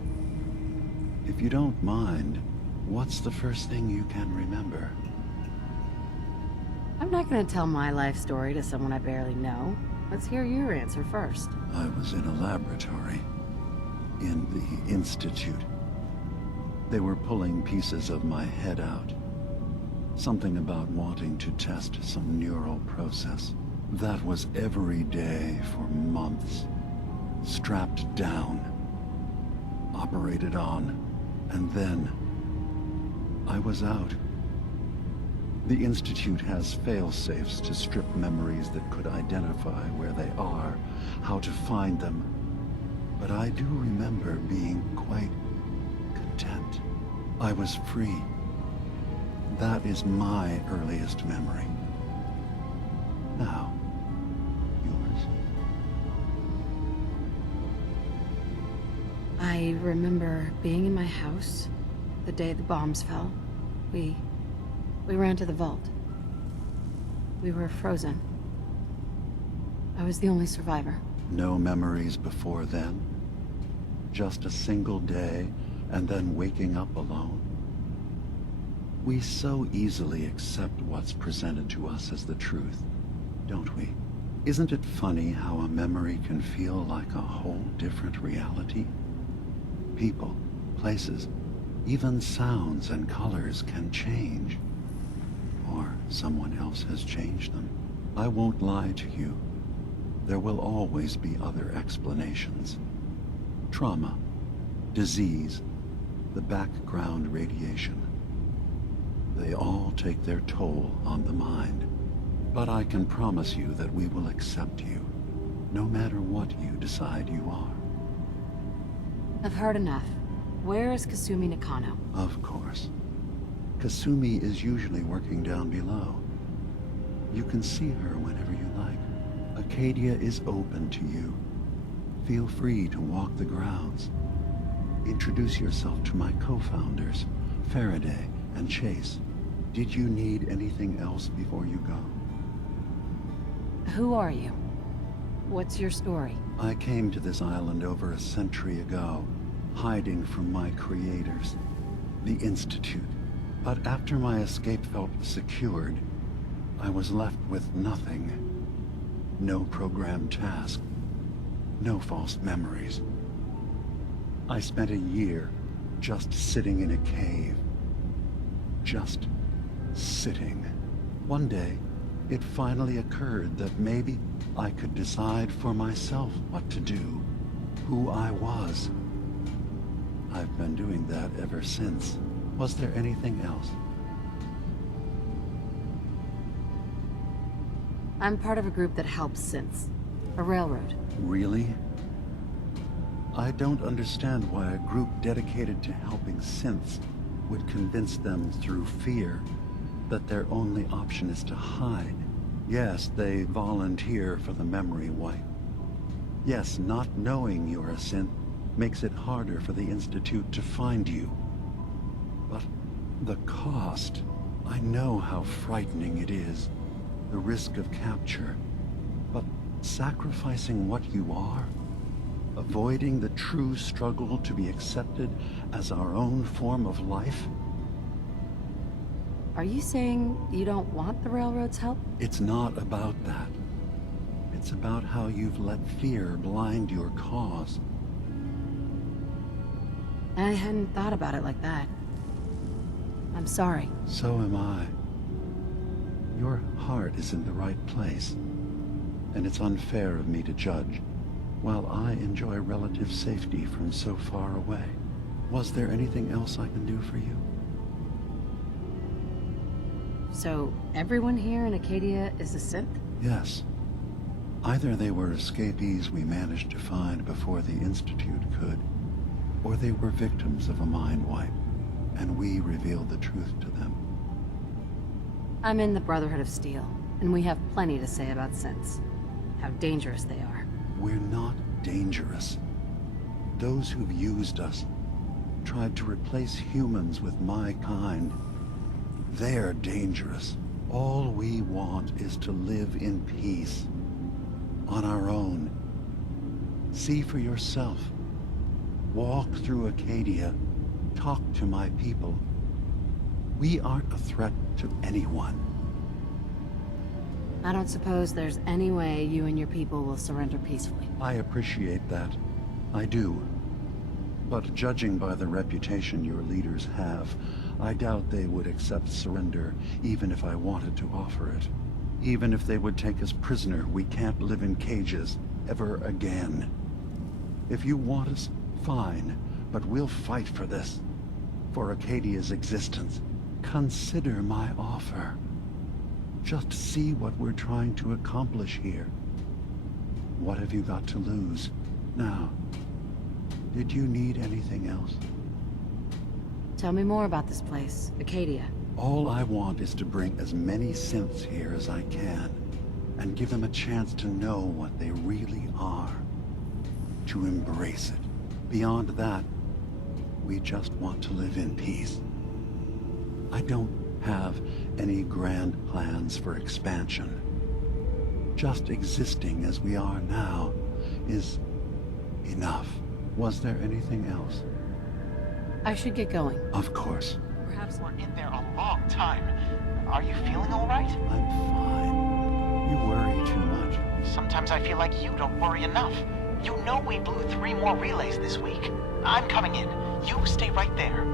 If you don't mind, what's the first thing you can remember? I'm not gonna tell my life story to someone I barely know. Let's hear your answer first. I was in a laboratory. In the Institute. They were pulling pieces of my head out. Something about wanting to test some neural process. That was every day for months. Strapped down. Operated on. And then I was out. The Institute has fail-safes to strip memories that could identify where they are, how to find them. But I do remember being quite content. I was free. That is my earliest memory. Now, yours. I remember being in my house the day the bombs fell. We ran to the vault. We were frozen. I was the only survivor. No memories before then? Just a single day, and then waking up alone? We so easily accept what's presented to us as the truth, don't we? Isn't it funny how a memory can feel like a whole different reality? People, places, even sounds and colors can change. Or someone else has changed them. I won't lie to you. There will always be other explanations. Trauma, disease, the background radiation. They all take their toll on the mind. But I can promise you that we will accept you, no matter what you decide you are. I've heard enough. Where is Kasumi Nakano? Of course. Kasumi is usually working down below. You can see her whenever you like. Acadia is open to you. Feel free to walk the grounds. Introduce yourself to my co-founders, Faraday and Chase. Did you need anything else before you go? Who are you? What's your story? I came to this island over a century ago, hiding from my creators, the Institute. But after my escape felt secured, I was left with nothing. No programmed task. No false memories. I spent a year just sitting in a cave. Just sitting. One day, it finally occurred that maybe I could decide for myself what to do, who I was. I've been doing that ever since. Was there anything else? I'm part of a group that helps synths. A railroad. Really? I don't understand why a group dedicated to helping synths would convince them through fear that their only option is to hide. Yes, they volunteer for the memory wipe. Yes, not knowing you're a synth makes it harder for the Institute to find you. But the cost, I know how frightening it is. The risk of capture. But sacrificing what you are, avoiding the true struggle to be accepted as our own form of life? Are you saying you don't want the Railroad's help? It's not about that. It's about how you've let fear blind your cause. I hadn't thought about it like that. I'm sorry. So am I. Your heart is in the right place, and it's unfair of me to judge, while I enjoy relative safety from so far away. Was there anything else I can do for you? So, everyone here in Acadia is a synth? Yes. Either they were escapees we managed to find before the Institute could, or they were victims of a mind wipe, and we revealed the truth to them. I'm in the Brotherhood of Steel, and we have plenty to say about synths. How dangerous they are. We're not dangerous. Those who've used us, tried to replace humans with my kind, they're dangerous. All we want is to live in peace. On our own. See for yourself. Walk through Acadia. Talk to my people. We aren't a threat to anyone. I don't suppose there's any way you and your people will surrender peacefully. I appreciate that. I do. But judging by the reputation your leaders have, I doubt they would accept surrender, even if I wanted to offer it. Even if they would take us prisoner, we can't live in cages ever again. If you want us, fine, but we'll fight for this. For Acadia's existence. Consider my offer. Just see what we're trying to accomplish here. What have you got to lose? Now, did you need anything else? Tell me more about this place, Acadia. All I want is to bring as many synths here as I can, and give them a chance to know what they really are. To embrace it. Beyond that, we just want to live in peace. I don't have any grand plans for expansion. Just existing as we are now is enough. Was there anything else? I should get going. Of course. Perhaps we're in there a long time. Are you feeling all right? I'm fine. You worry too much. Sometimes I feel like you don't worry enough. You know we blew 3 more relays this week. I'm coming in. You stay right there.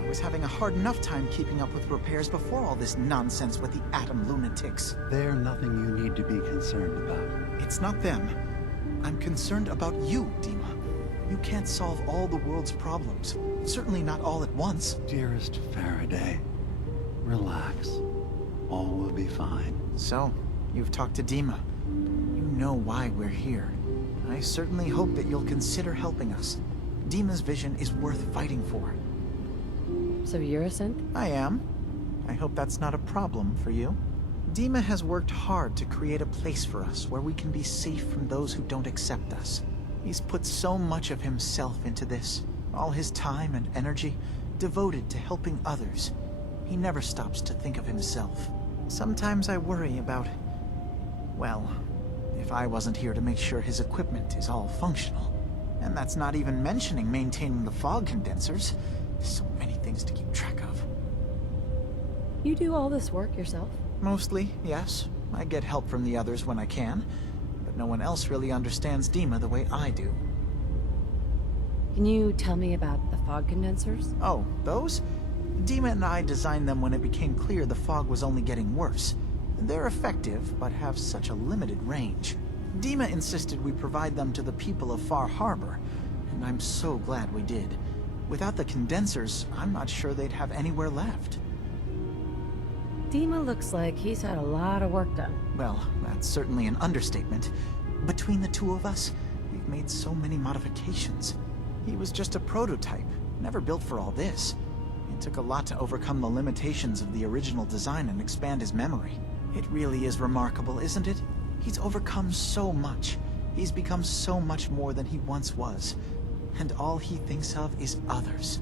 I was having a hard enough time keeping up with repairs before all this nonsense with the atom lunatics. They're nothing you need to be concerned about. It's not them. I'm concerned about you, Dima. You can't solve all the world's problems. Certainly not all at once. Dearest Faraday, relax. All will be fine. So, you've talked to Dima. You know why we're here. I certainly hope that you'll consider helping us. Dima's vision is worth fighting for. So you're a synth? I am. I hope that's not a problem for you. Dima has worked hard to create a place for us where we can be safe from those who don't accept us. He's put so much of himself into this, all his time and energy devoted to helping others. He never stops to think of himself. Sometimes I worry about, well, if I wasn't here to make sure his equipment is all functional. And that's not even mentioning maintaining the fog condensers. So many things to keep track of. You do all this work yourself? Mostly, yes. I get help from the others when I can, but no one else really understands Dima the way I do. Can you tell me about the fog condensers? Oh, those? Dima and I designed them when it became clear the fog was only getting worse. They're effective, but have such a limited range. Dima insisted we provide them to the people of Far Harbor, and I'm so glad we did. Without the condensers, I'm not sure they'd have anywhere left. Dima looks like he's had a lot of work done. Well, that's certainly an understatement. Between the two of us, we've made so many modifications. He was just a prototype, Never built for all this. It took a lot to overcome the limitations of the original design and expand his memory. It really is remarkable, isn't it? He's overcome so much. He's become so much more than he once was. And all he thinks of is others.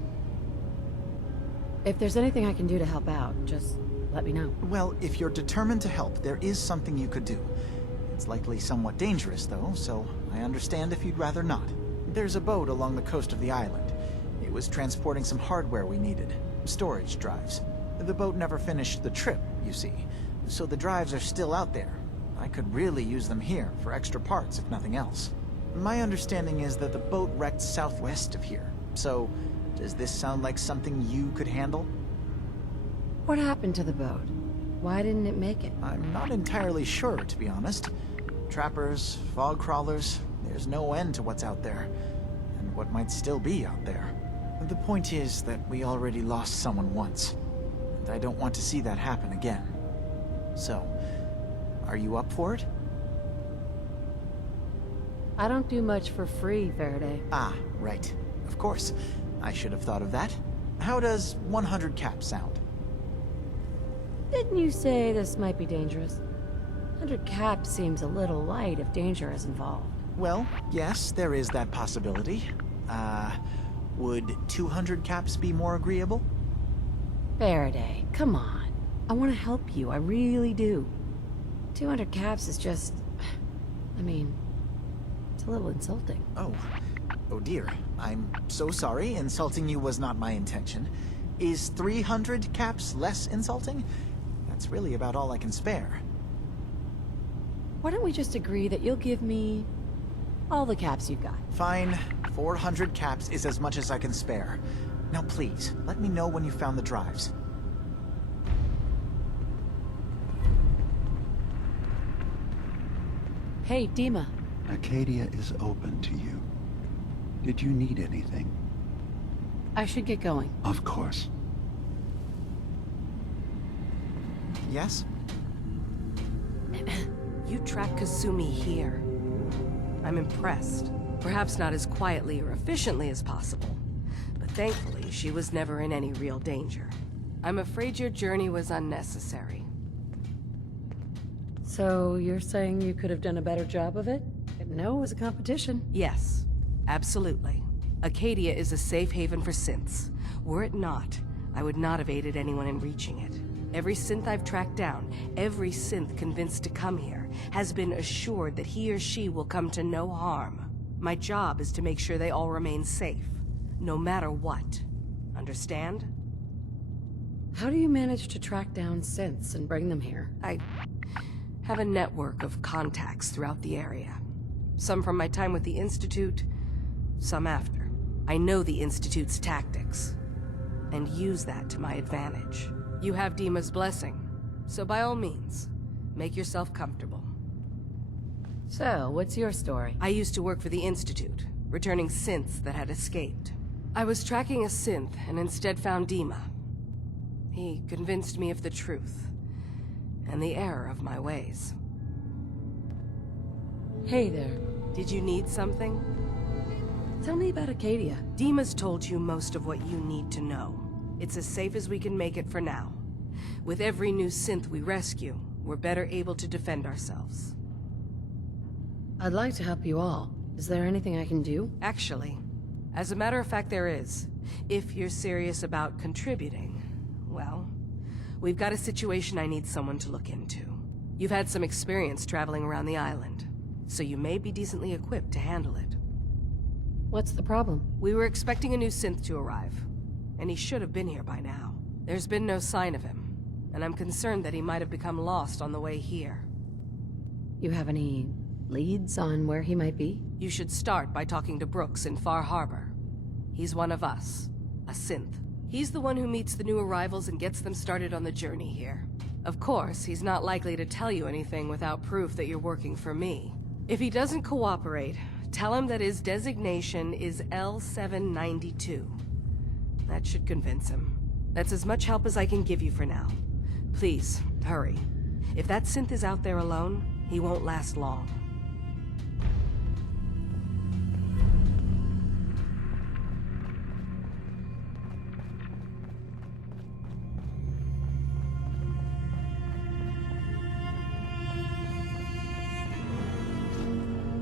If there's anything I can do to help out, just let me know. Well, if you're determined to help, there is something you could do. It's likely somewhat dangerous, though, so I understand if you'd rather not. There's a boat along the coast of the island. It was transporting some hardware we needed. Storage drives. The boat never finished the trip, you see. So the drives are still out there. I could really use them here for extra parts, if nothing else. My understanding is that the boat wrecked southwest of here. So, does this sound like something you could handle? What happened to the boat? Why didn't it make it? I'm not entirely sure, to be honest. Trappers, fog crawlers, there's no end to what's out there. And what might still be out there. The point is that we already lost someone once. And I don't want to see that happen again. So, are you up for it? I don't do much for free, Faraday. Ah, right. Of course. I should have thought of that. How does 100 caps sound? Didn't you say this might be dangerous? 100 caps seems a little light if danger is involved. Well, yes, there is that possibility. Would 200 caps be more agreeable? Faraday, come on. I want to help you, I really do. 200 caps is just... I mean, it's a little insulting. Oh dear. I'm so sorry. Insulting you was not my intention. Is 300 caps less insulting? That's really about all I can spare. Why don't we just agree that you'll give me all the caps you've got? Fine. 400 caps is as much as I can spare. Now please, let me know when you found the drives. Hey, Dima. Acadia is open to you. Did you need anything? I should get going. Of course. Yes? You tracked Kasumi here. I'm impressed. Perhaps not as quietly or efficiently as possible, but thankfully she was never in any real danger. I'm afraid your journey was unnecessary. So you're saying you could have done a better job of it? Didn't know it was a competition. Yes, absolutely. Acadia is a safe haven for synths. Were it not, I would not have aided anyone in reaching it. Every synth I've tracked down, every synth convinced to come here, has been assured that he or she will come to no harm. My job is to make sure they all remain safe, no matter what. Understand? How do you manage to track down synths and bring them here? I have a network of contacts throughout the area. Some from my time with the Institute, some after. I know the Institute's tactics, and use that to my advantage. You have Dima's blessing, so by all means, make yourself comfortable. So, what's your story? I used to work for the Institute, returning synths that had escaped. I was tracking a synth and instead found Dima. He convinced me of the truth, and the error of my ways. Hey there. Did you need something? Tell me about Acadia. Dima's told you most of what you need to know. It's as safe as we can make it for now. With every new synth we rescue, we're better able to defend ourselves. I'd like to help you all. Is there anything I can do? Actually, as a matter of fact, there is. If you're serious about contributing, well, we've got a situation I need someone to look into. You've had some experience traveling around the island, so you may be decently equipped to handle it. What's the problem? We were expecting a new synth to arrive, and he should have been here by now. There's been no sign of him, and I'm concerned that he might have become lost on the way here. You have any leads on where he might be? You should start by talking to Brooks in Far Harbor. He's one of us, a synth. He's the one who meets the new arrivals and gets them started on the journey here. Of course, he's not likely to tell you anything without proof that you're working for me. If he doesn't cooperate, tell him that his designation is L792. That should convince him. That's as much help as I can give you for now. Please, hurry. If that synth is out there alone, he won't last long.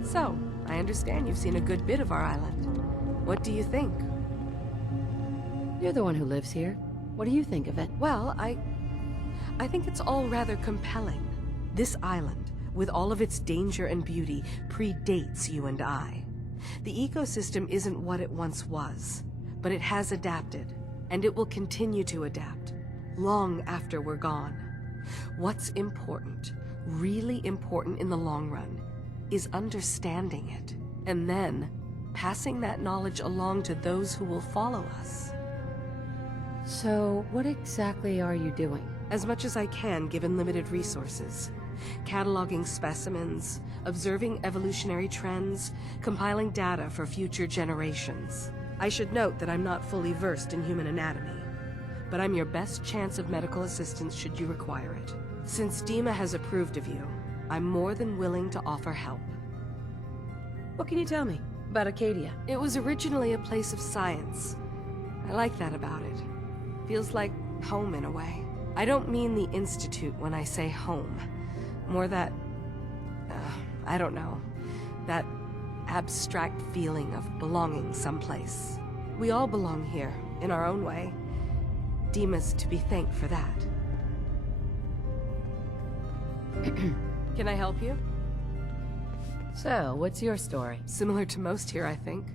So, I understand you've seen a good bit of our island. What do you think? You're the one who lives here. What do you think of it? Well, I think it's all rather compelling. This island, with all of its danger and beauty, predates you and I. The ecosystem isn't what it once was, but it has adapted, and it will continue to adapt, long after we're gone. What's important, really important in the long run, is understanding it, and then passing that knowledge along to those who will follow us. So, what exactly are you doing? As much as I can, given limited resources. Cataloging specimens, observing evolutionary trends, compiling data for future generations. I should note that I'm not fully versed in human anatomy, but I'm your best chance of medical assistance should you require it. Since Dima has approved of you, I'm more than willing to offer help. What can you tell me about Acadia? It was originally a place of science. I like that about it. Feels like home in a way. I don't mean the Institute when I say home. More that, I don't know, that abstract feeling of belonging someplace. We all belong here, in our own way. Dima's to be thanked for that. Can I help you? So, what's your story? Similar to most here, I think.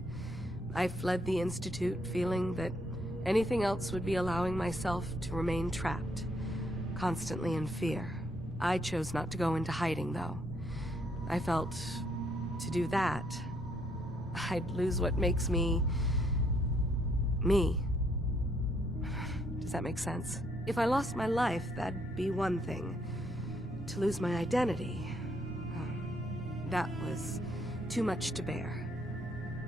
I fled the Institute feeling that anything else would be allowing myself to remain trapped, constantly in fear. I chose not to go into hiding, though. I felt, to do that, I'd lose what makes me... me. Does that make sense? If I lost my life, that'd be one thing. To lose my identity, that was too much to bear.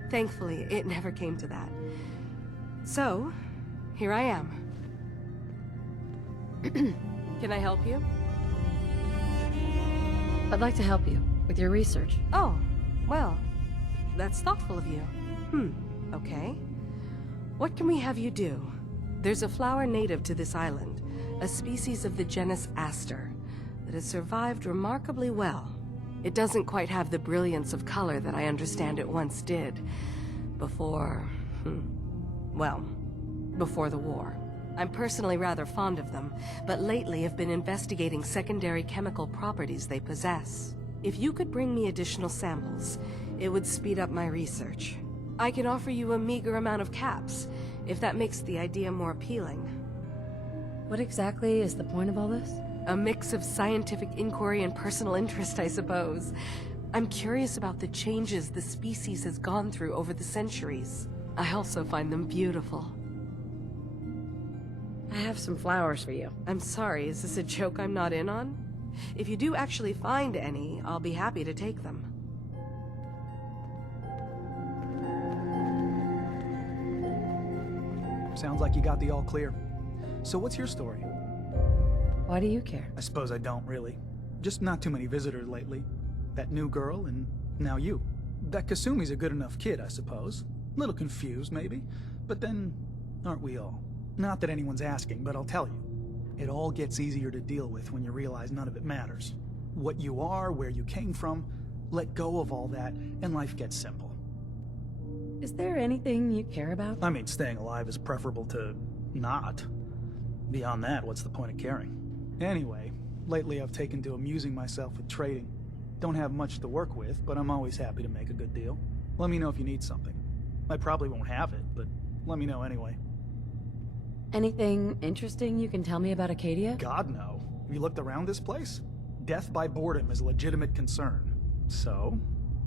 Thankfully, it never came to that. So, here I am. Can I help you? I'd like to help you with your research. Oh, well, that's thoughtful of you. Okay. What can we have you do? There's a flower native to this island, a species of the genus Aster, that has survived remarkably well. It doesn't quite have the brilliance of color that I understand it once did. Before the war. I'm personally rather fond of them, but lately have been investigating secondary chemical properties they possess. If you could bring me additional samples, it would speed up my research. I can offer you a meager amount of caps, if that makes the idea more appealing. What exactly is the point of all this? A mix of scientific inquiry and personal interest, I suppose. I'm curious about the changes the species has gone through over the centuries. I also find them beautiful. I have some flowers for you. I'm sorry, is this a joke I'm not in on? If you do actually find any, I'll be happy to take them. Sounds like you got the all clear. So what's your story? Why do you care? I suppose I don't really. Just not too many visitors lately. That new girl, and now you. That Kasumi's a good enough kid, I suppose. A little confused, maybe. But then, aren't we all? Not that anyone's asking, but I'll tell you. It all gets easier to deal with when you realize none of it matters. What you are, where you came from, let go of all that, and life gets simple. Is there anything you care about? I mean, staying alive is preferable to not. Beyond that, what's the point of caring? Anyway, lately I've taken to amusing myself with trading. Don't have much to work with, but I'm always happy to make a good deal. Let me know if you need something. I probably won't have it, but let me know anyway. Anything interesting you can tell me about Acadia? God, no. Have you looked around this place? Death by boredom is a legitimate concern. So,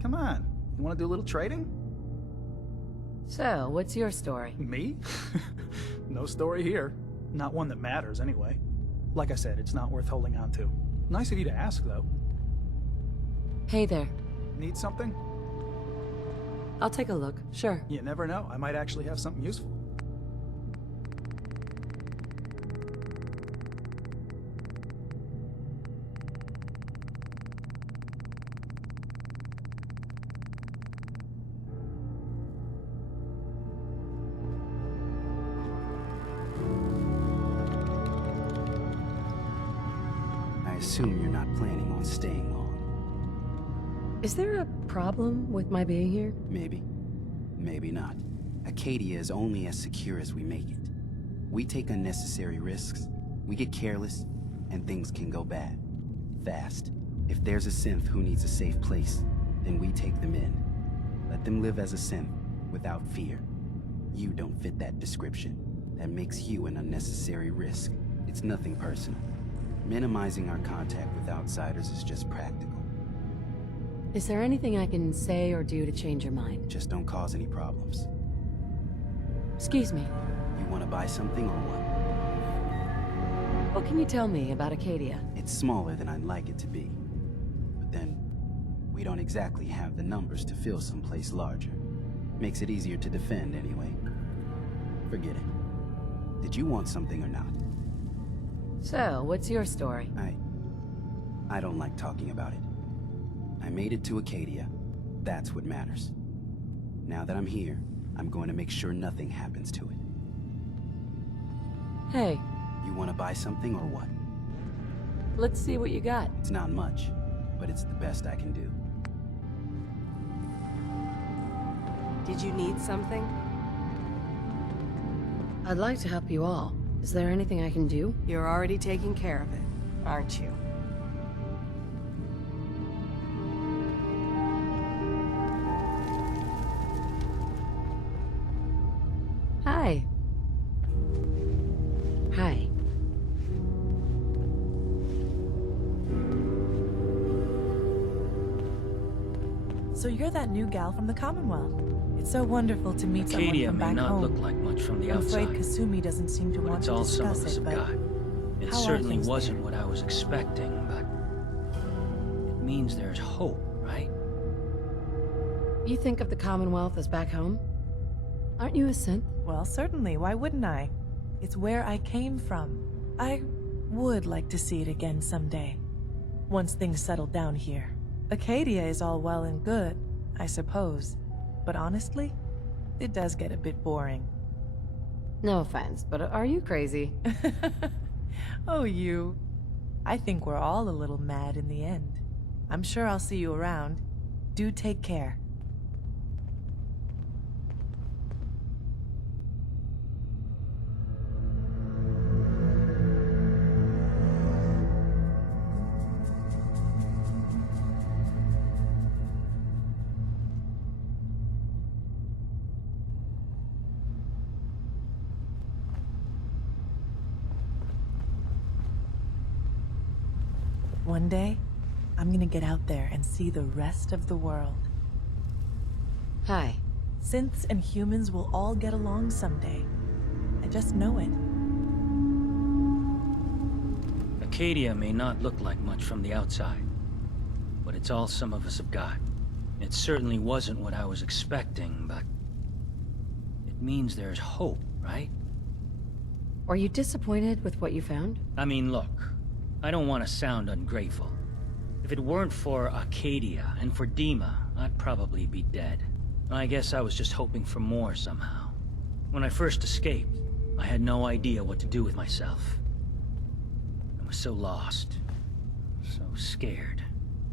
come on. You want to do a little trading? So, what's your story? Me? No story here. Not one that matters, anyway. Like I said, it's not worth holding on to. Nice of you to ask, though. Hey there. Need something? I'll take a look, sure. You never know. I might actually have something useful. I assume you're not planning on staying long. Is there a problem with my being here? Maybe. Maybe not. Acadia is only as secure as we make it. We take unnecessary risks, we get careless, and things can go bad. Fast. If there's a synth who needs a safe place, then we take them in. Let them live as a synth, without fear. You don't fit that description. That makes you an unnecessary risk. It's nothing personal. Minimizing our contact with outsiders is just practical. Is there anything I can say or do to change your mind? Just don't cause any problems. Excuse me. You want to buy something or what? What can you tell me about Acadia? It's smaller than I'd like it to be. But then, we don't exactly have the numbers to fill someplace larger. Makes it easier to defend anyway. Forget it. Did you want something or not? So, what's your story? I don't like talking about it. I made it to Acadia. That's what matters. Now that I'm here, I'm going to make sure nothing happens to it. Hey. You want to buy something or what? Let's see what you got. It's not much, but it's the best I can do. Did you need something? I'd like to help you all. Is there anything I can do? You're already taking care of it, aren't you? Hi. Hi. So you're that new gal from the Commonwealth. It's so wonderful to meet Acadia someone from may back not home. look like much from the I'm outside, afraid Kasumi doesn't seem to but want it's to all some of discuss us it, have but got. It how are certainly things wasn't what I was expecting, but it means there's hope, right? You think of the Commonwealth as back home? Aren't you a synth? Well, certainly. Why wouldn't I? It's where I came from. I would like to see it again someday. Once things settle down here. Acadia is all well and good, I suppose. But honestly, it does get a bit boring. No offense, but are you crazy? Oh, you. I think we're all a little mad in the end. I'm sure I'll see you around. Do take care. One day, I'm gonna get out there and see the rest of the world. Hi. Synths and humans will all get along someday. I just know it. Acadia may not look like much from the outside, but it's all some of us have got. It certainly wasn't what I was expecting, but it means there's hope, right? Are you disappointed with what you found? I mean, look, I don't want to sound ungrateful. If it weren't for Acadia and for Dima, I'd probably be dead. I guess I was just hoping for more somehow. When I first escaped, I had no idea what to do with myself. I was so lost, so scared.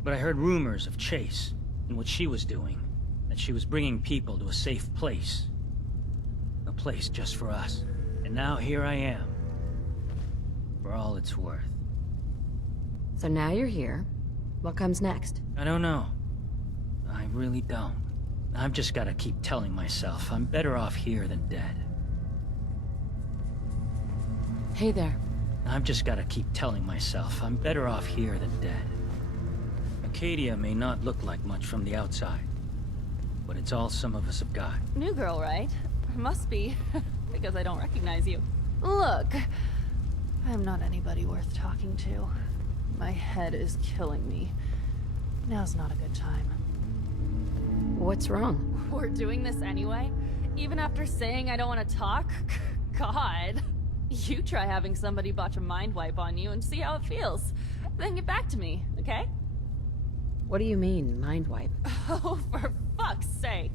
But I heard rumors of Chase and what she was doing, that she was bringing people to a safe place. A place just for us. And now here I am, for all it's worth. So now you're here. What comes next? I don't know. I really don't. I've just gotta keep telling myself I'm better off here than dead. Hey there. I've just gotta keep telling myself I'm better off here than dead. Acadia may not look like much from the outside, but it's all some of us have got. New girl, right? Must be, because I don't recognize you. Look, I'm not anybody worth talking to. My head is killing me. Now's not a good time. What's wrong? We're doing this anyway? Even after saying I don't want to talk? God. You try having somebody botch a mind wipe on you and see how it feels. Then get back to me, okay? What do you mean, mind wipe? Oh, for fuck's sake.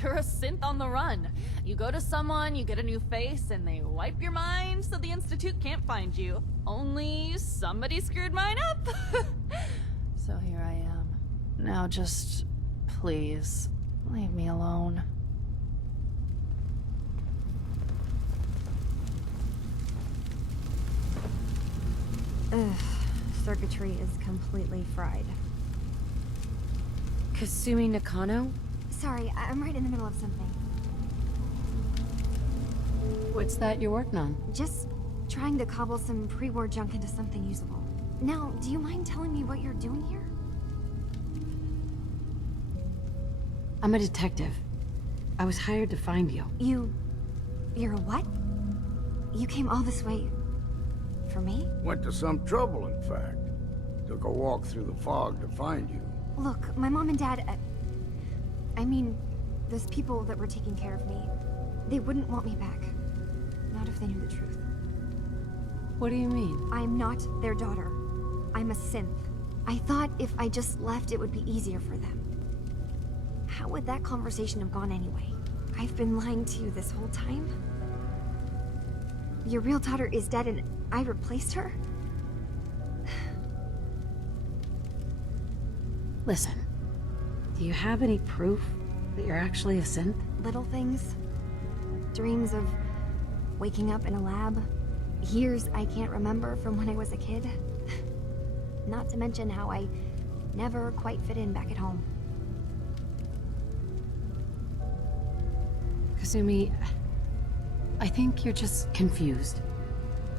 You're a synth on the run. You go to someone, you get a new face, and they wipe your mind so the Institute can't find you. Only somebody screwed mine up. So here I am. Now just, please, leave me alone. Ugh, circuitry is completely fried. Kasumi Nakano? Sorry, I'm right in the middle of something. What's that you're working on? Just trying to cobble some pre-war junk into something usable. Now, do you mind telling me what you're doing here? I'm a detective. I was hired to find you. You're a what? You came all this way... for me? Went to some trouble, in fact. Took a walk through the fog to find you. Look, my mom and dad... I mean, those people that were taking care of me, they wouldn't want me back. Not if they knew the truth. What do you mean? I'm not their daughter. I'm a synth. I thought if I just left, it would be easier for them. How would that conversation have gone anyway? I've been lying to you this whole time? Your real daughter is dead and I replaced her? Listen, do you have any proof that you're actually a synth? Little things. Dreams of waking up in a lab. Years I can't remember from when I was a kid. Not to mention how I never quite fit in back at home. Kasumi, I think you're just confused.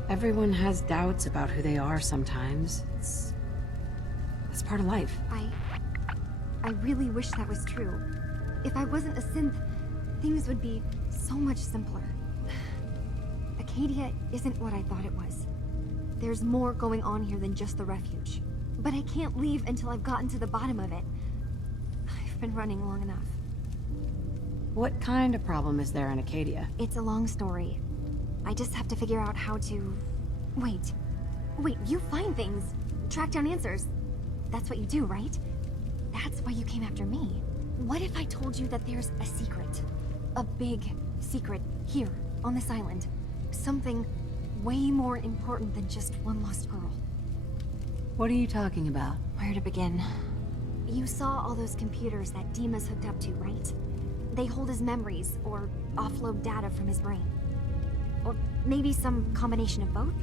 Everyone has doubts about who they are sometimes. It's part of life. I really wish that was true. If I wasn't a synth, things would be so much simpler. Acadia isn't what I thought it was. There's more going on here than just the refuge. But I can't leave until I've gotten to the bottom of it. I've been running long enough. What kind of problem is there in Acadia? It's a long story. I just have to figure out how to... Wait, you find things. Track down answers. That's what you do, right? That's why you came after me. What if I told you that there's a secret? A big secret here, on this island. Something way more important than just one lost girl. What are you talking about? Where to begin? You saw all those computers that Dima's hooked up to, right? They hold his memories, or offload data from his brain. Or maybe some combination of both?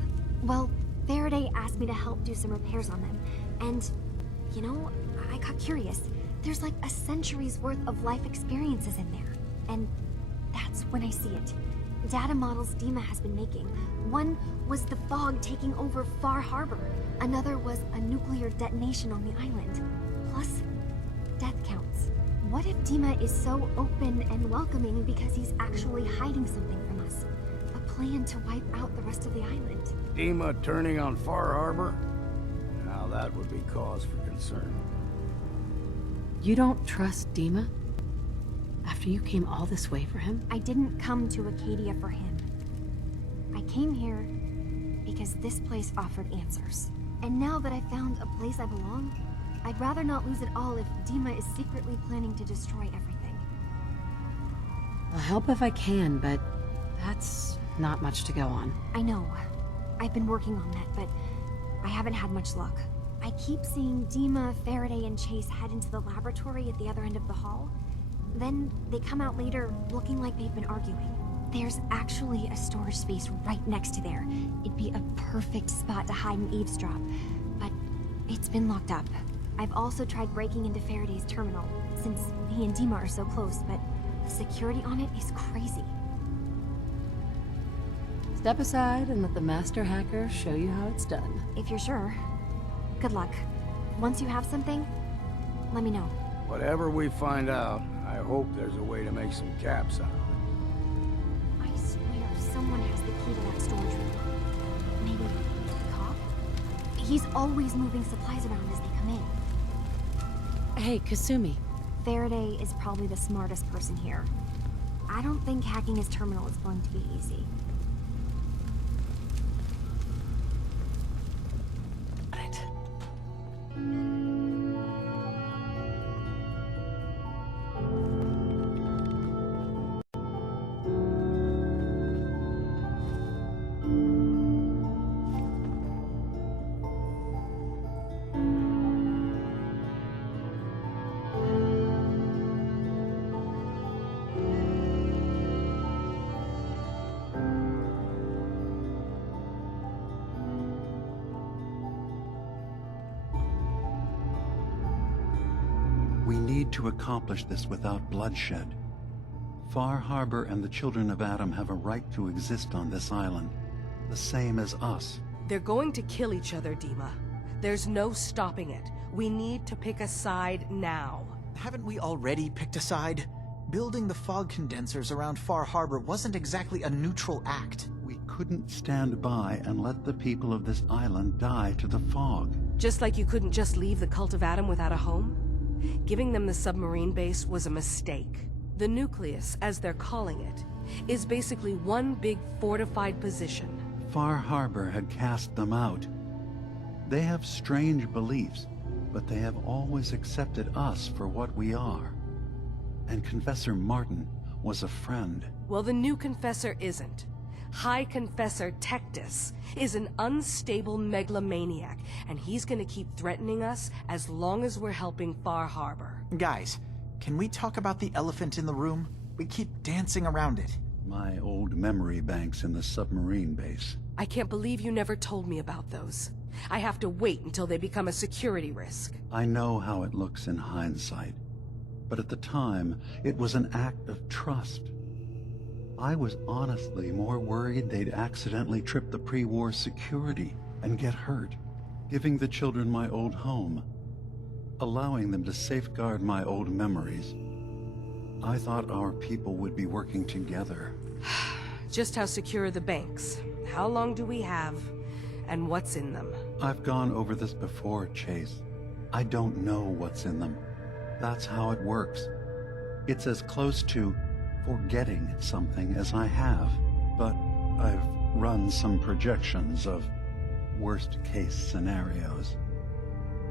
Well, Faraday asked me to help do some repairs on them, and, you know, I got curious. There's like a century's worth of life experiences in there, and that's when I see it. Data models Dima has been making. One was the fog taking over Far Harbor. Another was a nuclear detonation on the island. Plus, death counts. What if Dima is so open and welcoming because he's actually hiding something from us? A plan to wipe out the rest of the island. Dima turning on Far Harbor? Now that would be cause for concern. You don't trust Dima? After you came all this way for him? I didn't come to Acadia for him. I came here because this place offered answers. And now that I found a place I belong, I'd rather not lose it all if Dima is secretly planning to destroy everything. I'll help if I can, but that's not much to go on. I know. I've been working on that, but I haven't had much luck. I keep seeing Dima, Faraday, and Chase head into the laboratory at the other end of the hall. Then they come out later looking like they've been arguing. There's actually a storage space right next to there. It'd be a perfect spot to hide and eavesdrop, but it's been locked up. I've also tried breaking into Faraday's terminal, since he and Dima are so close, but the security on it is crazy. Step aside and let the master hacker show you how it's done. If you're sure. Good luck. Once you have something, let me know. Whatever we find out, I hope there's a way to make some caps out of it. I swear someone has the key to that storage room. Maybe a cop? He's always moving supplies around as they come in. Hey, Kasumi. Faraday is probably the smartest person here. I don't think hacking his terminal is going to be easy. We need to accomplish this without bloodshed. Far Harbor and the children of Adam have a right to exist on this island, the same as us. They're going to kill each other, Dima. There's no stopping it. We need to pick a side now. Haven't we already picked a side? Building the fog condensers around Far Harbor wasn't exactly a neutral act. We couldn't stand by and let the people of this island die to the fog. Just like you couldn't just leave the Cult of Adam without a home? Giving them the submarine base was a mistake. The nucleus, as they're calling it, is basically one big fortified position. Far Harbor had cast them out. They have strange beliefs, but they have always accepted us for what we are. And Confessor Martin was a friend. Well, the new Confessor isn't. High Confessor Tectus is an unstable megalomaniac, and he's gonna keep threatening us as long as we're helping Far Harbor. Guys, can we talk about the elephant in the room? We keep dancing around it. My old memory banks in the submarine base. I can't believe you never told me about those. I have to wait until they become a security risk. I know how it looks in hindsight, but at the time, it was an act of trust. I was honestly more worried they'd accidentally trip the pre-war security and get hurt, giving the children my old home, allowing them to safeguard my old memories. I thought our people would be working together. Just how secure are the banks? How long do we have? And what's in them? I've gone over this before, Chase. I don't know what's in them. That's how it works. It's as close to forgetting something as I have, but I've run some projections of worst-case scenarios.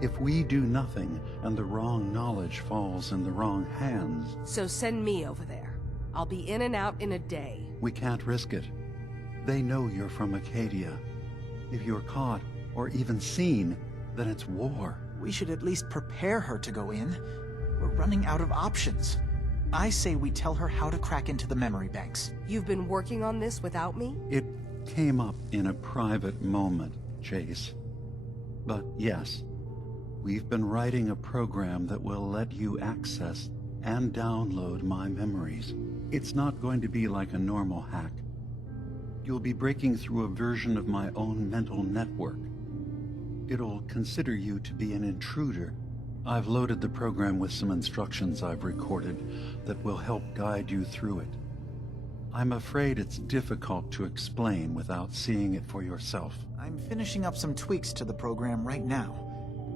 If we do nothing and the wrong knowledge falls in the wrong hands... So send me over there. I'll be in and out in a day. We can't risk it. They know you're from Acadia. If you're caught, or even seen, then it's war. We should at least prepare her to go in. We're running out of options. I say we tell her how to crack into the memory banks. You've been working on this without me? It came up in a private moment, Chase. But yes, we've been writing a program that will let you access and download my memories. It's not going to be like a normal hack. You'll be breaking through a version of my own mental network. It'll consider you to be an intruder. I've loaded the program with some instructions I've recorded that will help guide you through it. I'm afraid it's difficult to explain without seeing it for yourself. I'm finishing up some tweaks to the program right now.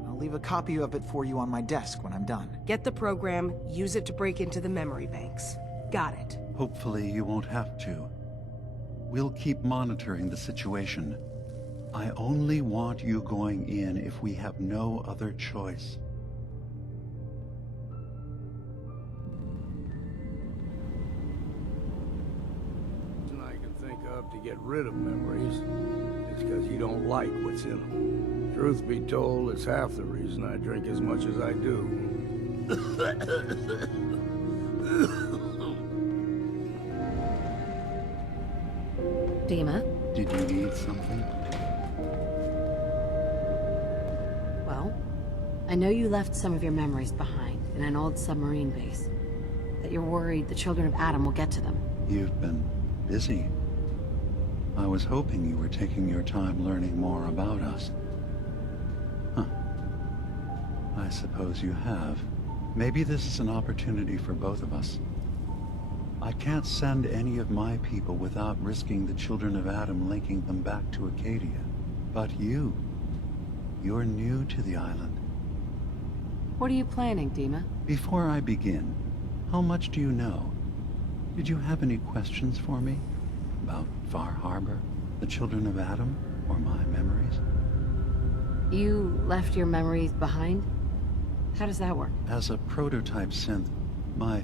I'll leave a copy of it for you on my desk when I'm done. Get the program, use it to break into the memory banks. Got it. Hopefully you won't have to. We'll keep monitoring the situation. I only want you going in if we have no other choice. I can think of to get rid of memories is because you don't like what's in them. Truth be told, it's half the reason I drink as much as I do. Dima? Did you need something? Well, I know you left some of your memories behind in an old submarine base. That you're worried the children of Adam will get to them. You've been busy. I was hoping you were taking your time learning more about us. Huh. I suppose you have. Maybe this is an opportunity for both of us. I can't send any of my people without risking the children of Adam linking them back to Acadia. But you're new to the island. What are you planning, Dima? Before I begin, how much do you know? Did you have any questions for me? About Far Harbor, the children of Adam, or my memories? You left your memories behind? How does that work? As a prototype synth, my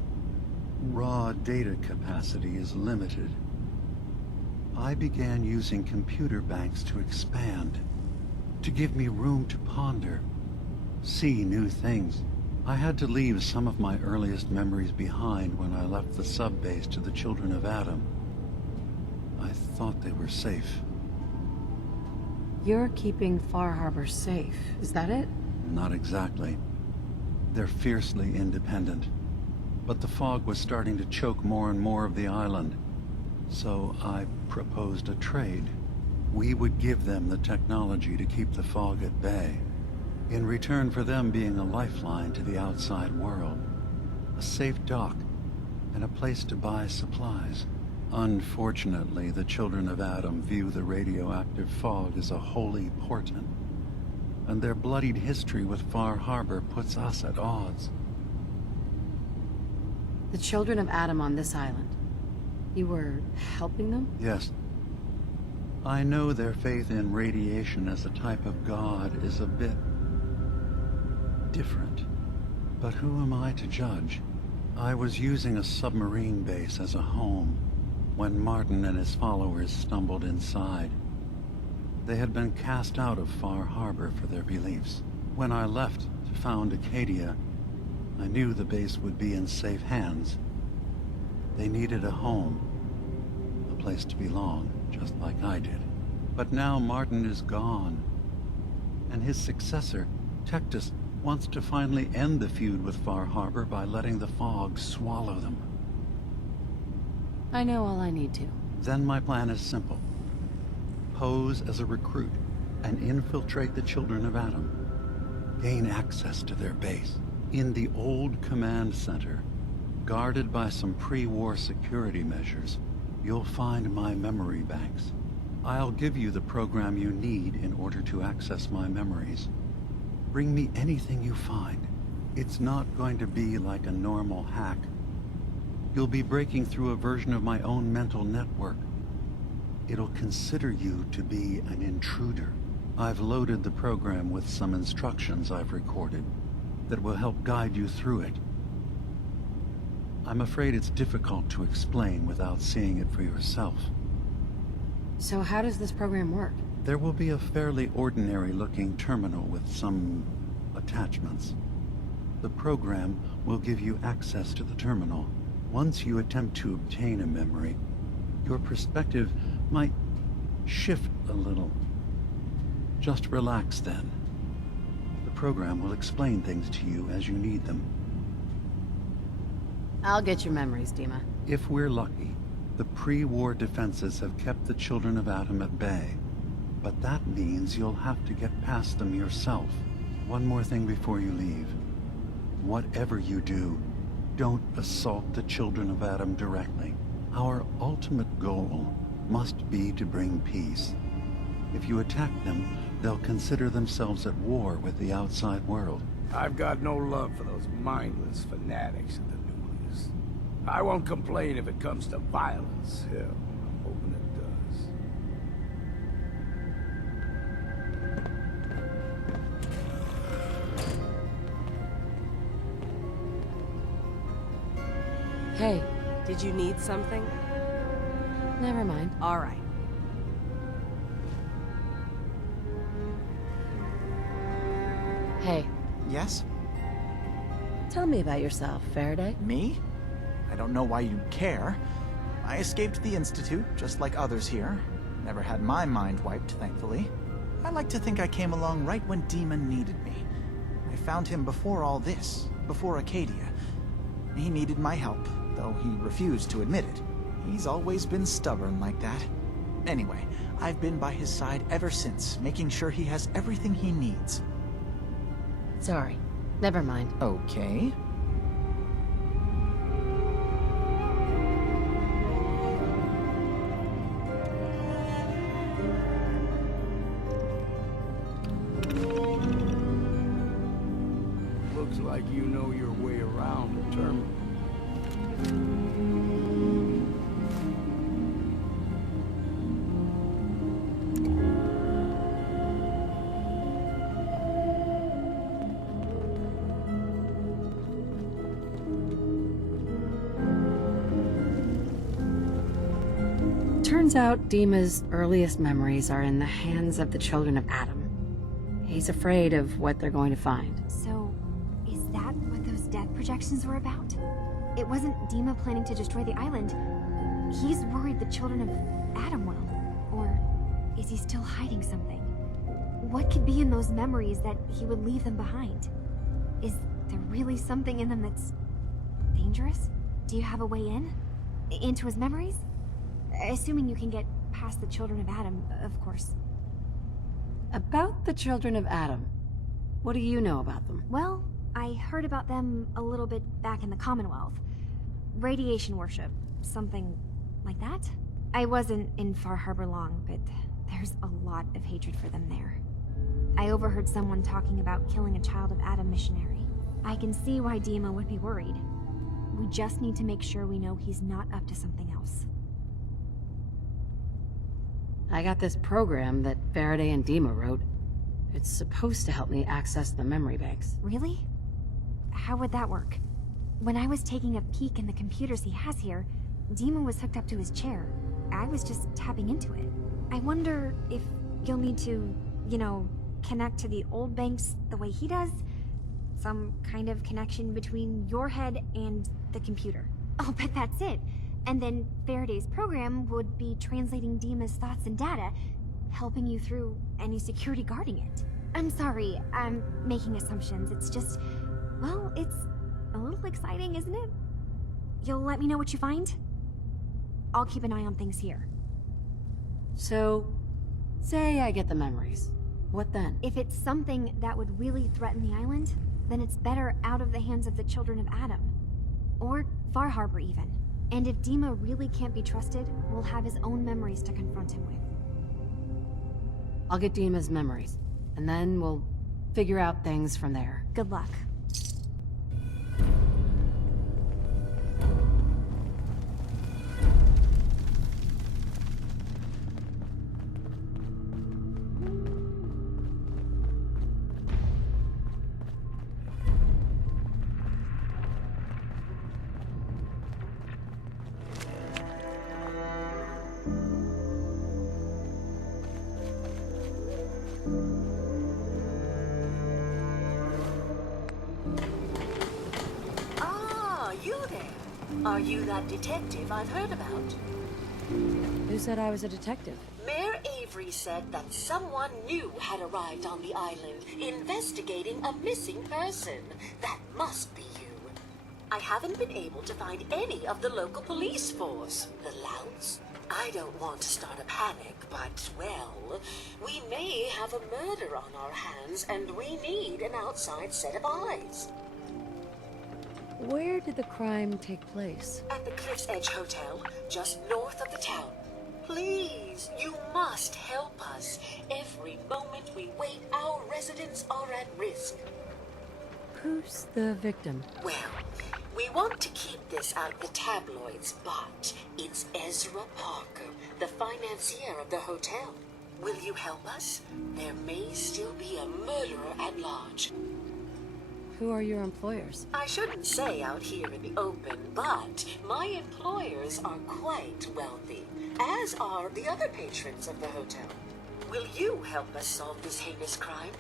raw data capacity is limited. I began using computer banks to expand, to give me room to ponder, see new things. I had to leave some of my earliest memories behind when I left the sub-base to the children of Adam. I thought they were safe. You're keeping Far Harbor safe, is that it? Not exactly. They're fiercely independent. But the fog was starting to choke more and more of the island. So I proposed a trade. We would give them the technology to keep the fog at bay, in return for them being a lifeline to the outside world, a safe dock, and a place to buy supplies. Unfortunately, the children of Adam view the radioactive fog as a holy portent, and their bloodied history with Far Harbor puts us at odds. The children of Adam on this island. You were helping them? Yes. I know their faith in radiation as a type of god is a bit different. But who am I to judge? I was using a submarine base as a home when Martin and his followers stumbled inside. They had been cast out of Far Harbor for their beliefs. When I left to found Acadia, I knew the base would be in safe hands. They needed a home, a place to belong, just like I did. But now Martin is gone, and his successor, Tectus, wants to finally end the feud with Far Harbor by letting the fog swallow them. I know all I need to. Then my plan is simple. Pose as a recruit and infiltrate the children of Adam. Gain access to their base. In the old command center, guarded by some pre-war security measures, you'll find my memory banks. I'll give you the program you need in order to access my memories. Bring me anything you find. It's not going to be like a normal hack. You'll be breaking through a version of my own mental network. It'll consider you to be an intruder. I've loaded the program with some instructions I've recorded that will help guide you through it. I'm afraid it's difficult to explain without seeing it for yourself. So how does this program work? There will be a fairly ordinary-looking terminal with some attachments. The program will give you access to the terminal. Once you attempt to obtain a memory, your perspective might shift a little. Just relax then. The program will explain things to you as you need them. I'll get your memories, Dima. If we're lucky, the pre-war defenses have kept the children of Adam at bay. But that means you'll have to get past them yourself. One more thing before you leave. Whatever you do, don't assault the children of Adam directly. Our ultimate goal must be to bring peace. If you attack them, they'll consider themselves at war with the outside world. I've got no love for those mindless fanatics at the Nucleus. I won't complain if it comes to violence. Hell, I'm hoping it does. Hey. Did you need something? Never mind. All right. Hey. Yes? Tell me about yourself, Faraday. Me? I don't know why you'd care. I escaped the Institute, just like others here. Never had my mind wiped, thankfully. I like to think I came along right when Demon needed me. I found him before all this, before Acadia. He needed my help, though he refused to admit it. He's always been stubborn like that. Anyway, I've been by his side ever since, making sure he has everything he needs. Sorry. Never mind. Okay. Looks like you know your way around the terminal. Turns out Dima's earliest memories are in the hands of the children of Adam. He's afraid of what they're going to find. So, is that what those death projections were about? It wasn't Dima planning to destroy the island. He's worried the children of Adam will. Or is he still hiding something? What could be in those memories that he would leave them behind? Is there really something in them that's dangerous? Do you have a way in? Into his memories? Assuming you can get past the Children of Adam, of course. About the Children of Adam, what do you know about them? Well, I heard about them a little bit back in the Commonwealth. Radiation worship, something like that. I wasn't in Far Harbor long, but there's a lot of hatred for them there. I overheard someone talking about killing a Child of Adam missionary. I can see why Dima would be worried. We just need to make sure we know he's not up to something else. I got this program that Faraday and Dima wrote. It's supposed to help me access the memory banks. Really? How would that work? When I was taking a peek in the computers he has here, Dima was hooked up to his chair. I was just tapping into it. I wonder if you'll need to, you know, connect to the old banks the way he does? Some kind of connection between your head and the computer. Oh, but that's it. And then Faraday's program would be translating Dima's thoughts and data, helping you through any security guarding it. I'm sorry, I'm making assumptions. It's just, well, it's a little exciting, isn't it? You'll let me know what you find? I'll keep an eye on things here. So, say I get the memories. What then? If it's something that would really threaten the island, then it's better out of the hands of the Children of Adam. Or Far Harbor, even. And if Dima really can't be trusted, we'll have his own memories to confront him with. I'll get Dima's memories, and then we'll figure out things from there. Good luck. Are you that detective I've heard about? Who said I was a detective? Mayor Avery said that someone new had arrived on the island, investigating a missing person. That must be you. I haven't been able to find any of the local police force. The louts? I don't want to start a panic, but, well, we may have a murder on our hands, and we need an outside set of eyes. Where did the crime take place? At the Cliff's Edge Hotel, just north of the town. Please, you must help us. Every moment we wait, our residents are at risk. Who's the victim? Well, we want to keep this out of the tabloids, but it's Ezra Parker, the financier of the hotel. Will you help us? There may still be a murderer at large. Who are your employers? I shouldn't say out here in the open, but my employers are quite wealthy, as are the other patrons of the hotel. Will you help us solve this heinous crime?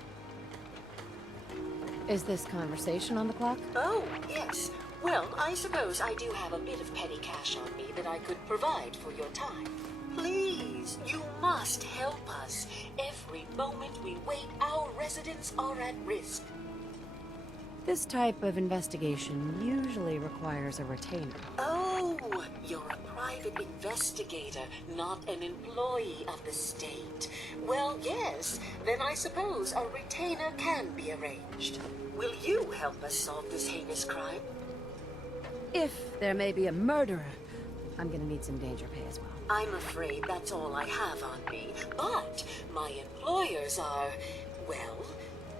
Is this conversation on the clock? Oh, yes. Well, I suppose I do have a bit of petty cash on me that I could provide for your time. Please, you must help us. Every moment we wait, our residents are at risk. This type of investigation usually requires a retainer. Oh, you're a private investigator, not an employee of the state. Well, yes, then I suppose a retainer can be arranged. Will you help us solve this heinous crime? If there may be a murderer, I'm gonna need some danger pay as well. I'm afraid that's all I have on me, but my employers are, well,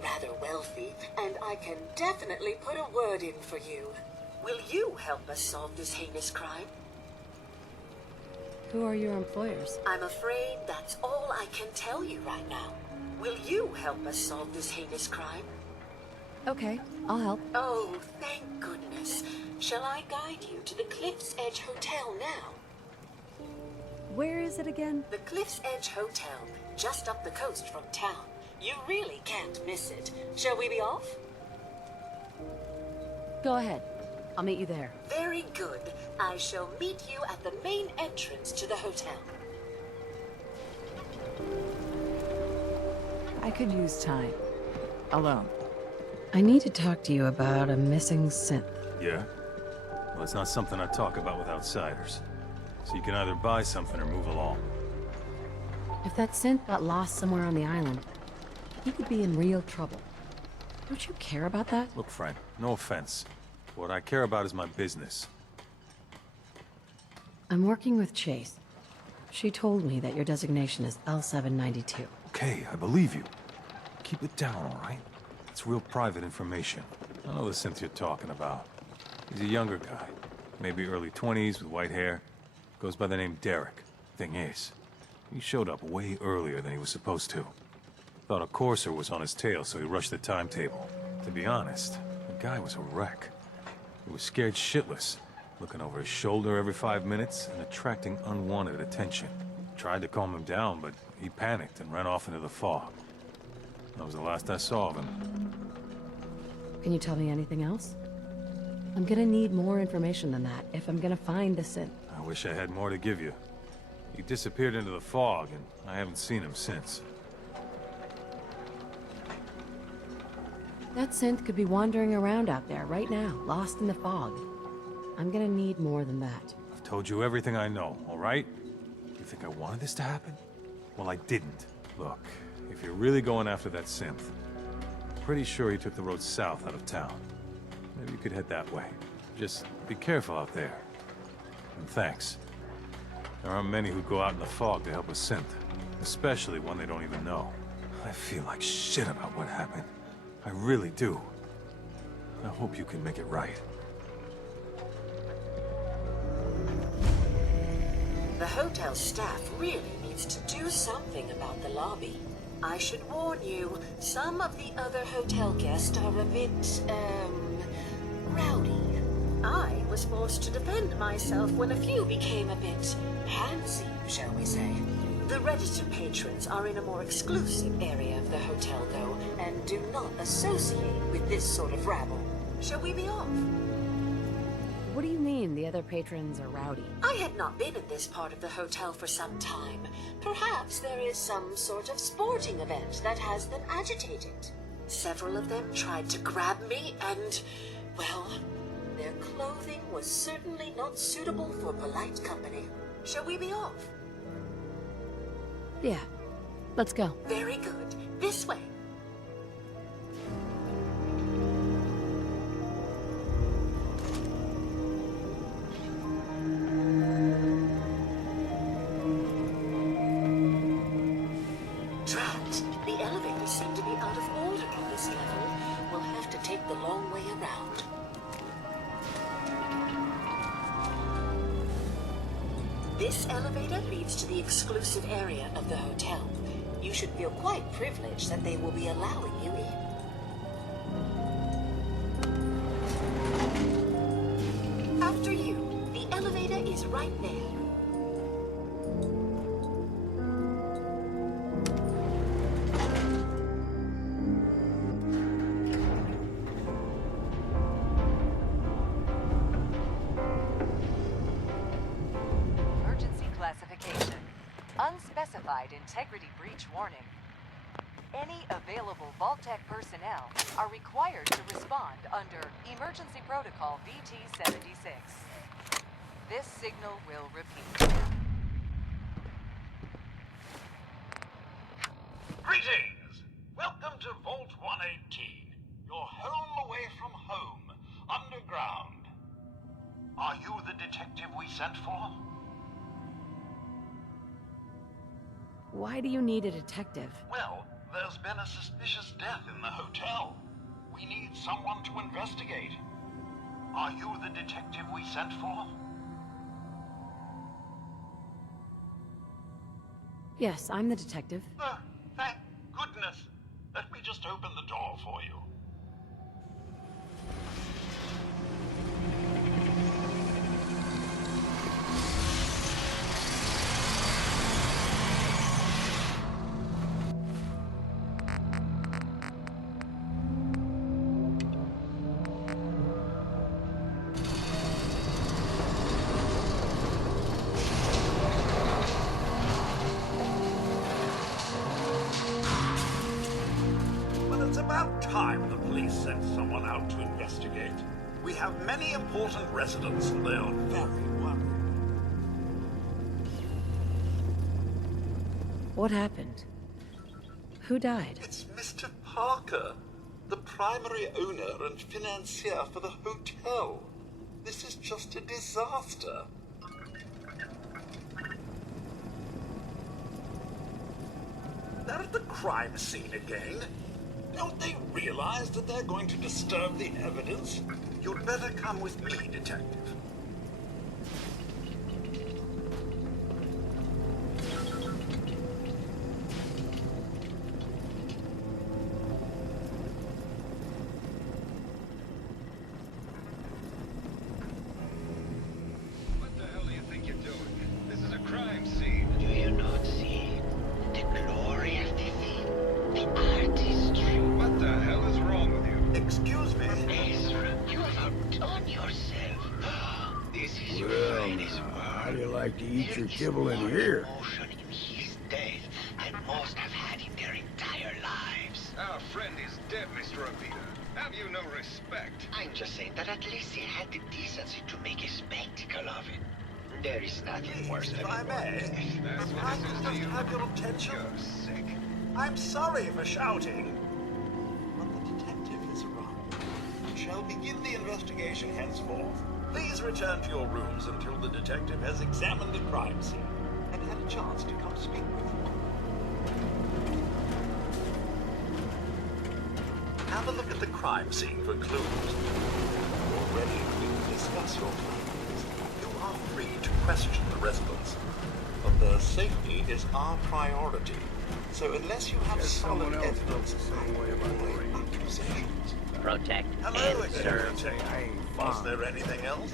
rather wealthy, and I can definitely put a word in for you. Will you help us solve this heinous crime? Who are your employers? I'm afraid that's all I can tell you right now. Will you help us solve this heinous crime? Okay, I'll help. Oh, thank goodness. Shall I guide you to the Cliff's Edge Hotel now? Where is it again? The Cliff's Edge Hotel, just up the coast from town. You really can't miss it. Shall we be off? Go ahead. I'll meet you there. Very good. I shall meet you at the main entrance to the hotel. I could use time. Alone. I need to talk to you about a missing synth. Yeah? Well, it's not something I talk about with outsiders. So you can either buy something or move along. If that synth got lost somewhere on the island, he could be in real trouble. Don't you care about that? Look, friend, no offense. What I care about is my business. I'm working with Chase. She told me that your designation is L792. Okay, I believe you. Keep it down, all right? It's real private information. I know the synth you're talking about. He's a younger guy. Maybe early 20s with white hair. Goes by the name Derek. Thing is, he showed up way earlier than he was supposed to. Thought a courser was on his tail, so he rushed the timetable. To be honest, the guy was a wreck. He was scared shitless, looking over his shoulder every 5 minutes and attracting unwanted attention. Tried to calm him down, but he panicked and ran off into the fog. That was the last I saw of him. Can you tell me anything else? I'm gonna need more information than that if I'm gonna find the synth. I wish I had more to give you. He disappeared into the fog, and I haven't seen him since. That synth could be wandering around out there right now, lost in the fog. I'm gonna need more than that. I've told you everything I know, all right? You think I wanted this to happen? Well, I didn't. Look, if you're really going after that synth, I'm pretty sure he took the road south out of town. Maybe you could head that way. Just be careful out there. And thanks. There aren't many who go out in the fog to help a synth, especially one they don't even know. I feel like shit about what happened. I really do. I hope you can make it right. The hotel staff really needs to do something about the lobby. I should warn you, some of the other hotel guests are a bit, rowdy. I was forced to defend myself when a few became a bit handsy, shall we say. The registered patrons are in a more exclusive area of the hotel, though, and do not associate with this sort of rabble. Shall we be off? What do you mean the other patrons are rowdy? I had not been in this part of the hotel for some time. Perhaps there is some sort of sporting event that has them agitated. Several of them tried to grab me and, well, their clothing was certainly not suitable for polite company. Shall we be off? Yeah, let's go. Very good. This way. Drat, the elevators seem to be out of order on this level. We'll have to take the long way around. This elevator leads to the exclusive area of the hotel. You should feel quite privileged that they will be allowing you in. After you. The elevator is right there. Unspecified integrity breach warning. Any available Vault-Tec personnel are required to respond under Emergency Protocol VT-76. This signal will repeat. Greetings! Welcome to Vault 118, your home away from home, underground. Are you the detective we sent for? Why do you need a detective? Well, there's been a suspicious death in the hotel. We need someone to investigate. Are you the detective we sent for? Yes, I'm the detective. Thank goodness. Let me just open the door for you. It's about time the police sent someone out to investigate. We have many important residents and they are very worried. What happened? Who died? It's Mr. Parker, the primary owner and financier for the hotel. This is just a disaster. They're at the crime scene again. Don't they realize that they're going to disturb the evidence? You'd better come with me, Detective. What the hell do you think you're doing? This is a crime scene. Do you not see the glory of the scene? The artistry. What the hell is wrong with you? Excuse me? Ezra, you have outdone yourself. This is your Well, finest now, work. how do you like to eat your kibble in here? Emotion in his death than most have had in their entire lives. Our friend is dead, Mr. Avita. Have you no respect? I'm just saying that at least he had the decency to make a spectacle of it. There is nothing worse than If I may, That's if what I this is could to just you. have your attention. You're sick. I'm sorry for shouting. But the detective has arrived. We shall begin the investigation henceforth. Please return to your rooms until the detective has examined the crime scene and had a chance to come speak with you. Have a look at the crime scene for clues. You're ready to discuss your findings. You are free to question the residents, but their safety is our priority. So unless you have solid evidence, I avoid accusations. Protect Hello and again, serve. Detective. Was there anything else?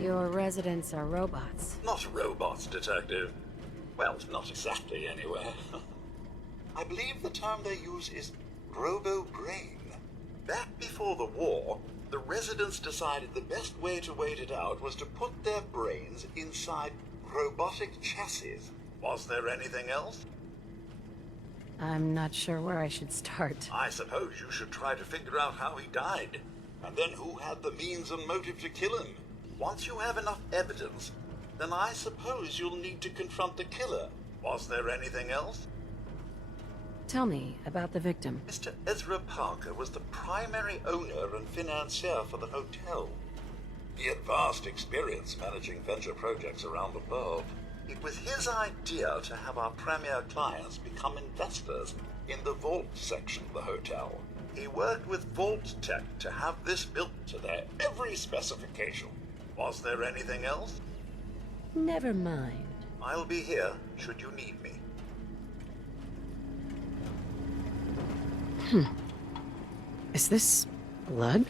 Your residents are robots. Not robots, Detective. Well, not exactly, anyway. I believe the term they use is robo-brain. Back before the war, the residents decided the best way to wait it out was to put their brains inside robotic chassis. Was there anything else? I'm not sure where I should start. I suppose you should try to figure out how he died, and then who had the means and motive to kill him. Once you have enough evidence, then I suppose you'll need to confront the killer. Was there anything else? Tell me about the victim. Mr. Ezra Parker was the primary owner and financier for the hotel. He had vast experience managing venture projects around the world. It was his idea to have our premier clients become investors in the vault section of the hotel. He worked with Vault Tech to have this built to their every specification. Was there anything else? Never mind. I'll be here should you need me. Is this blood?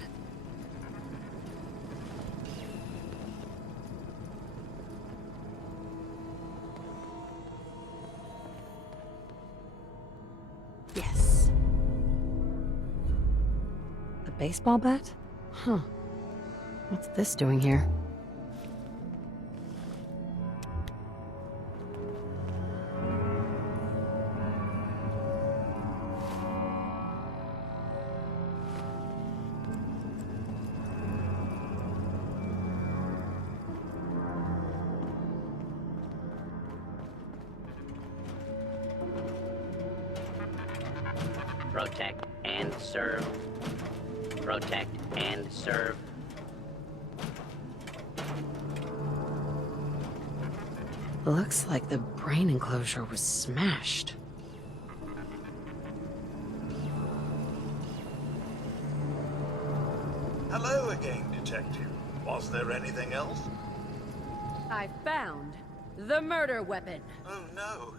Yes. A baseball bat? Huh. What's this doing here? Protect and serve. Protect and serve. Looks like the brain enclosure was smashed. Hello again, Detective. Was there anything else? I found the murder weapon. Oh no.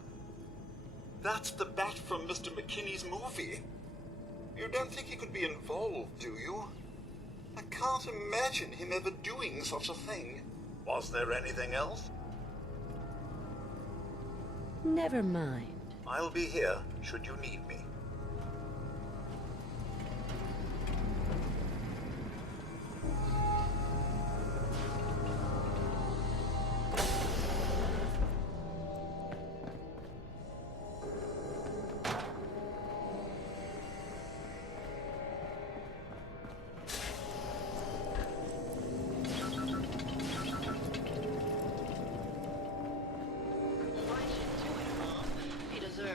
That's the bat from Mr. McKinney's movie. You don't think he could be involved, do you? I can't imagine him ever doing such a thing. Was there anything else? Never mind. I'll be here should you need me.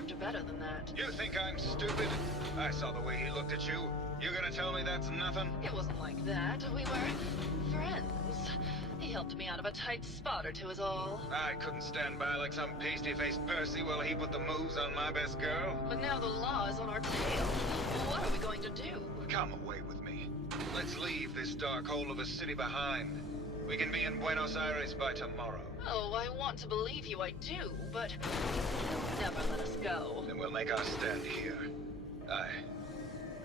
performed better than that. You think I'm stupid? I saw the way he looked at you. You gonna tell me that's nothing? It wasn't like that. We were friends. He helped me out of a tight spot or two is all. I couldn't stand by like some pasty-faced Percy while he put the moves on my best girl. But now the law is on our tail. What are we going to do? Come away with me. Let's leave this dark hole of a city behind. We can be in Buenos Aires by tomorrow. Oh, I want to believe you, I do, but you'll never let us go. Then we'll make our stand here.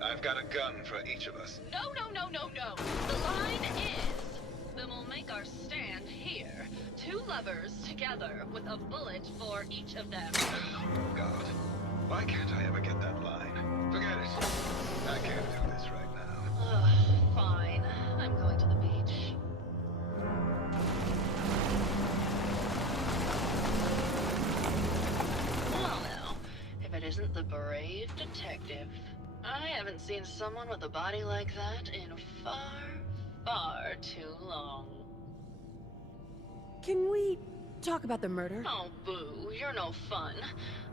I've got a gun for each of us. No. The line is, then we'll make our stand here. Two lovers together with a bullet for each of them. Oh, God. Why can't I ever get that line? Forget it. I can't do this right now. Fine. I'm going to the beach. Well now, if it isn't the brave detective. I haven't seen someone with a body like that in far too long. Can we talk about the murder? Oh, boo, you're no fun.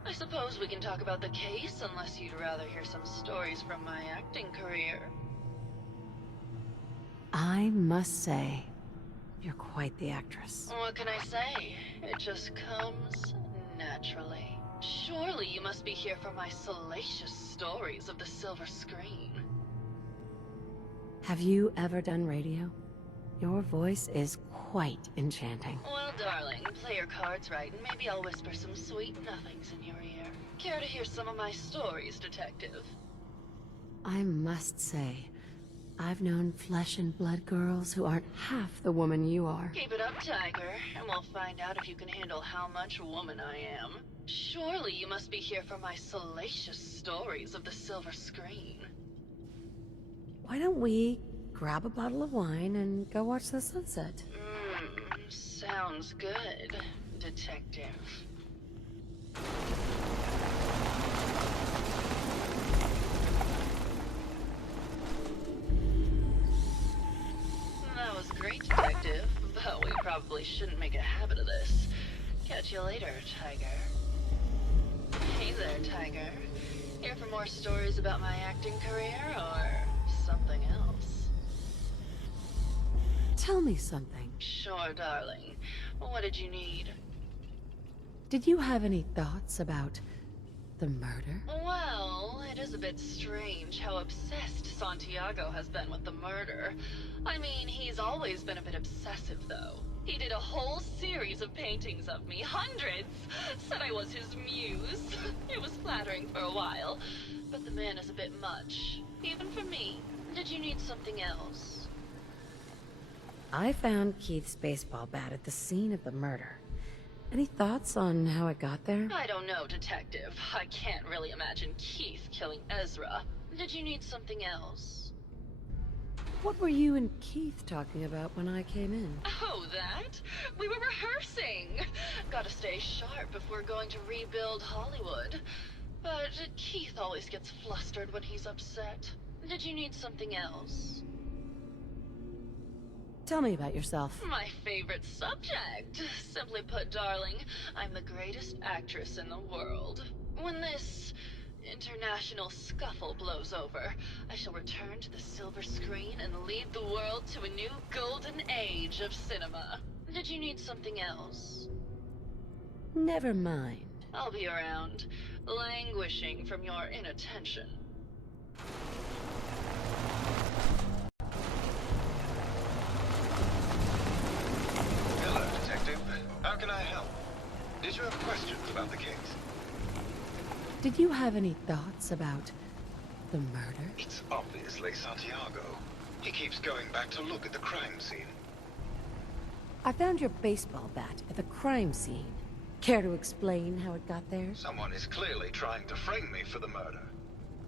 I suppose we can talk about the case, unless you'd rather hear some stories from my acting career. I must say, you're quite the actress. What can I say? It just comes naturally. Surely you must be here for my salacious stories of the silver screen. Have you ever done radio? Your voice is quite enchanting. Well, darling, play your cards right, and maybe I'll whisper some sweet nothings in your ear. Care to hear some of my stories, detective? I must say, I've known flesh and blood girls who aren't half the woman you are. Keep it up, Tiger, and we'll find out if you can handle how much woman I am. Surely you must be here for my salacious stories of the silver screen. Why don't we grab a bottle of wine and go watch the sunset? Sounds good, detective. That was great, detective, but we probably shouldn't make a habit of this. Catch you later, Tiger. Hey there, Tiger. Here for more stories about my acting career, or something else? Tell me something. Sure, darling. What did you need? Did you have any thoughts about the murder? Well, it is a bit strange how obsessed Santiago has been with the murder. I mean, he's always been a bit obsessive, though. He did a whole series of paintings of me, hundreds. Said I was his muse. It was flattering for a while, but the man is a bit much. Even for me. Did you need something else? I found Keith's baseball bat at the scene of the murder. Any thoughts on how it got there? I don't know, detective. I can't really imagine Keith killing Ezra. Did you need something else? What were you and Keith talking about when I came in? Oh, that? We were rehearsing. Gotta stay sharp if we're going to rebuild Hollywood. But Keith always gets flustered when he's upset. Did you need something else? Tell me about yourself. My favorite subject. Simply put, darling, I'm the greatest actress in the world. When this international scuffle blows over, I shall return to the silver screen and lead the world to a new golden age of cinema. Did you need something else? Never mind. I'll be around, languishing from your inattention. Hello, detective. How can I help? Did you have questions about the case? Did you have any thoughts about the murder? It's obviously Santiago. He keeps going back to look at the crime scene. I found your baseball bat at the crime scene. Care to explain how it got there? Someone is clearly trying to frame me for the murder.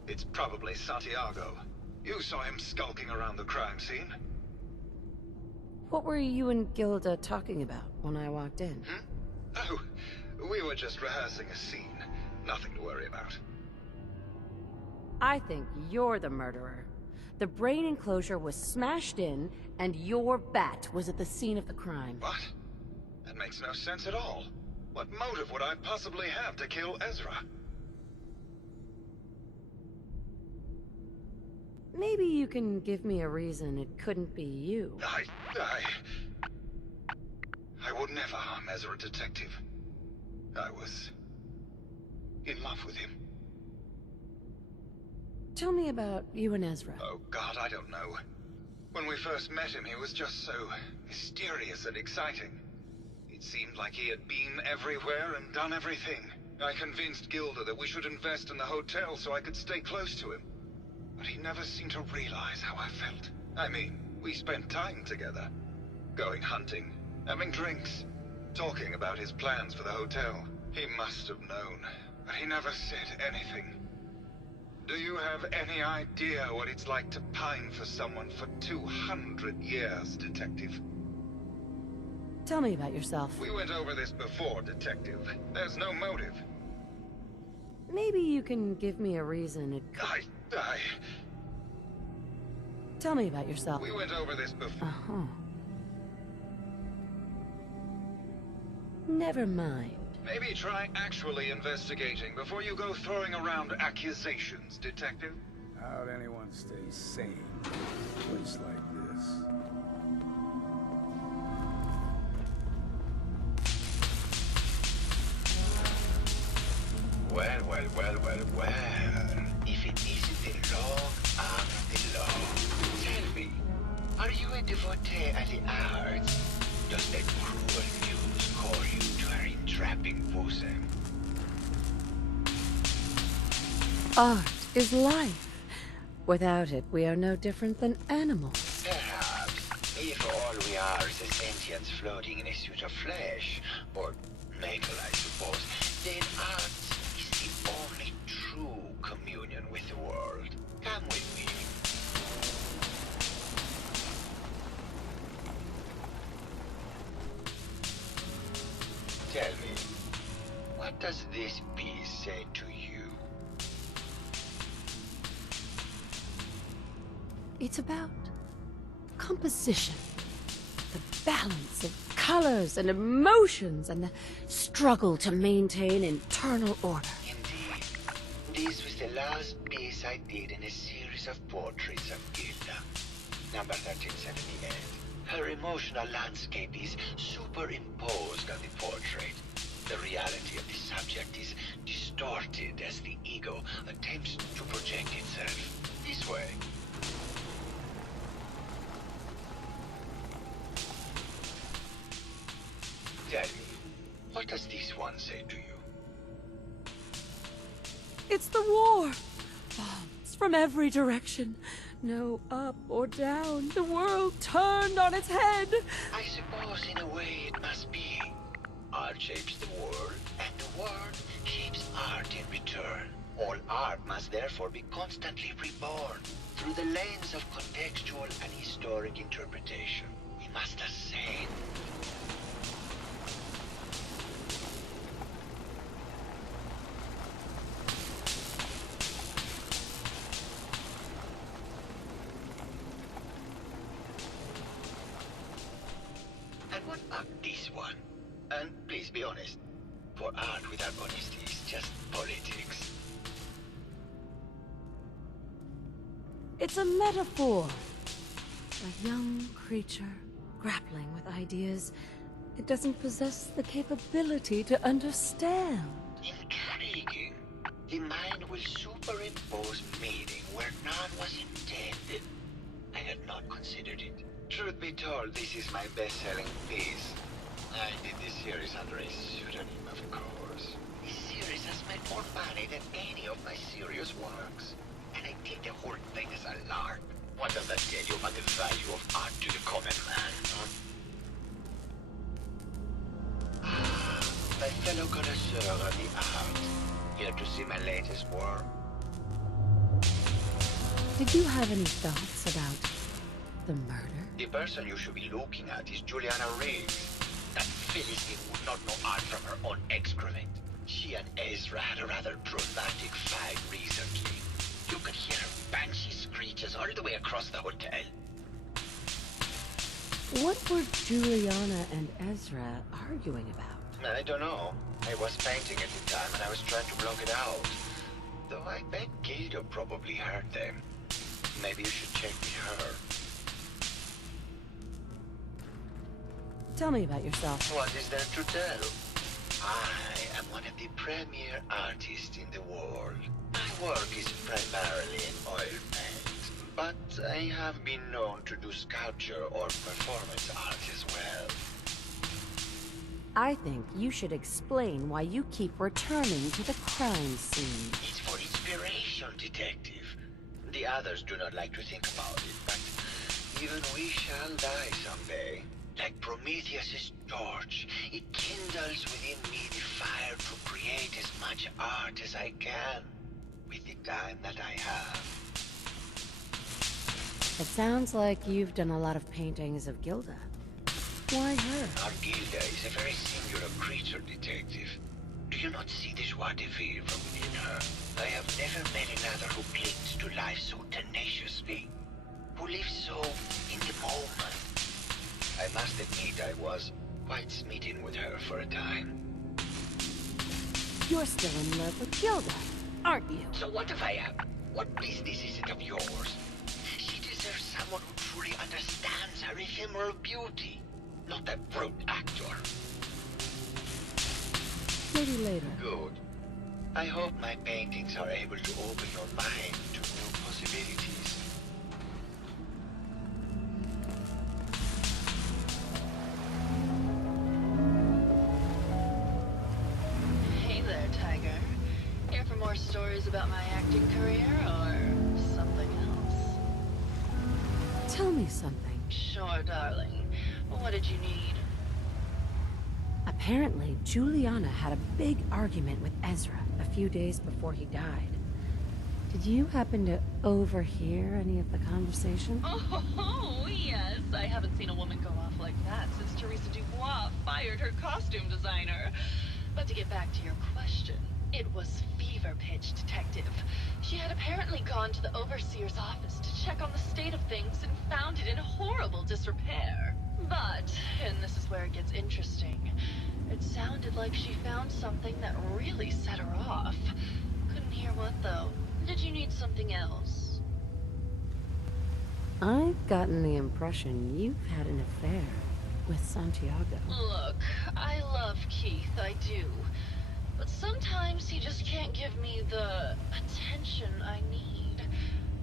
It's probably Santiago. You saw him skulking around the crime scene. What were you and Gilda talking about when I walked in? Oh, we were just rehearsing a scene. Nothing to worry about. I think you're the murderer. The brain enclosure was smashed in, and your bat was at the scene of the crime. What? That makes no sense at all. What motive would I possibly have to kill Ezra? Maybe you can give me a reason it couldn't be you. I would never harm Ezra, Detective. I was in love with him. Tell me about you and Ezra. Oh God, I don't know. When we first met him, he was just so mysterious and exciting. It seemed like he had been everywhere and done everything. I convinced Gilda that we should invest in the hotel so I could stay close to him. But he never seemed to realize how I felt. I mean, we spent time together. Going hunting, having drinks, talking about his plans for the hotel. He must have known, but he never said anything. Do you have any idea what it's like to pine for someone for 200 years, Detective? Tell me about yourself. We went over this before, Detective. There's no motive. Maybe you can give me a reason it could... Tell me about yourself. We went over this before. Uh-huh. Never mind. Maybe try actually investigating before you go throwing around accusations, Detective. How'd anyone stay sane in a place like this? Well. If it isn't the law, I'm the law. Tell me, are you a devotee of the arts? Does that cruel muse call you to her entrapping bosom? Art is life. Without it, we are no different than animals. Perhaps, if all we are is a sentience floating in a suit of flesh, or metal, I suppose, then art is the only true communion with the world. Come with me. Tell me, what does this piece say to you? It's about composition. The balance of colors and emotions and the struggle to maintain internal order. Indeed. This was the last piece I did in a series of portraits of Gilda. Number 1378. Her emotional landscape is superimposed on the portrait. The reality of the subject is distorted as the ego attempts to project itself. This way. Tell me, what does this one say to you? It's the war. Bombs from every direction. No up or down. The world turned on its head. I suppose in a way it must be. Art shapes the world, and the world shapes art in return. All art must therefore be constantly reborn through the lens of contextual and historic interpretation. We must ascend. And what about this one? And please be honest, for art without honesty is just politics. It's a metaphor. A young creature grappling with ideas it doesn't possess the capability to understand. Intriguing. The mind will superimpose meaning where none was intended. I had not considered it. Truth be told, this is my best-selling piece. I did this series under a pseudonym, of course. This series has made more money than any of my serious works. And I did the whole thing as a lark. What does that tell you about the value of art to the common man, huh? My fellow connoisseur of the art. Here to see my latest work. Did you have any thoughts about the murder? The person you should be looking at is Juliana Riggs. That Philistine would not know art from her own excrement. She and Ezra had a rather dramatic fight recently. You could hear her banshee screeches all the way across the hotel. What were Juliana and Ezra arguing about? I don't know. I was painting at the time and I was trying to block it out. Though I bet Gilda probably heard them. Maybe you should check with her. Tell me about yourself. What is there to tell? I am one of the premier artists in the world. My work is primarily in oil paint, but I have been known to do sculpture or performance art as well. I think you should explain why you keep returning to the crime scene. It's for inspiration, detective. The others do not like to think about it, but even we shall die someday. Like Prometheus's torch, it kindles within me the fire to create as much art as I can with the time that I have. It sounds like you've done a lot of paintings of Gilda. Why her? Our Gilda is a very singular creature, detective. Do you not see the joie de vivre within her? I have never met another who clings to life so tenaciously, who lives so in the moment. I must admit I was quite smitten with her for a time. You're still in love with Gilda, aren't you? So what if I am? What business is it of yours? She deserves someone who truly understands her ephemeral beauty, not that brute actor. Maybe later. Good. I hope my paintings are able to open your mind to new possibilities. Hey there, Tiger. Here for more stories about my acting career, or something else? Tell me something. Sure, darling. What did you need? Apparently, Juliana had a big argument with Ezra a few days before he died. Did you happen to overhear any of the conversation? Oh, yes. I haven't seen a woman go off like that since Teresa Dubois fired her costume designer. But to get back to your question, it was fever pitch, detective. She had apparently gone to the overseer's office to check on the state of things and found it in horrible disrepair. But, and this is where it gets interesting, it sounded like she found something that really set her off. Couldn't hear what, though. Did you need something else? I've gotten the impression you've had an affair with Santiago. Look, I love Keith, I do. But sometimes he just can't give me the attention I need.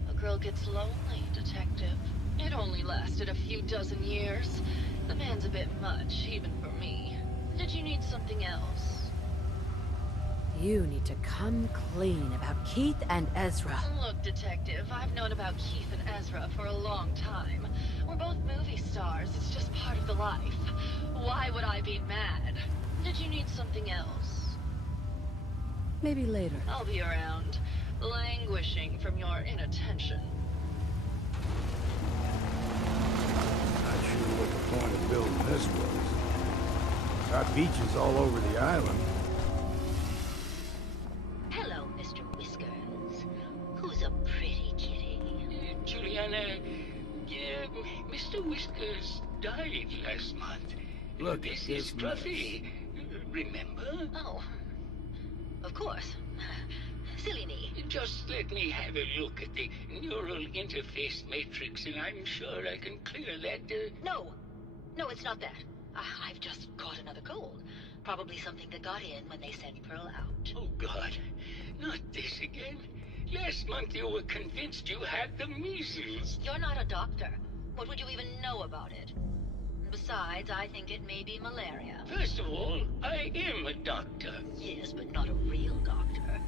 A girl gets lonely, detective. It only lasted a few dozen years. The man's a bit much, even for me. Did you need something else? You need to come clean about Keith and Ezra. Look, detective, I've known about Keith and Ezra for a long time. We're both movie stars. It's just part of the life. Why would I be mad? Did you need something else? Maybe later. I'll be around, languishing from your inattention. Not sure what the point of building this was. Got beaches all over the island. Hello, Mr. Whiskers. Who's a pretty kitty? Juliana, Mr. Whiskers died last month. Look, this is Scruffy. Remember? Oh, of course. Silly me. Just let me have a look at the neural interface matrix, and I'm sure I can clear that. No, it's not that. I've just caught another cold. Probably something that got in when they sent Pearl out. Oh, God. Not this again. Last month you were convinced you had the measles. You're not a doctor. What would you even know about it? Besides, I think it may be malaria. First of all, I am a doctor. Yes, but not a real doctor.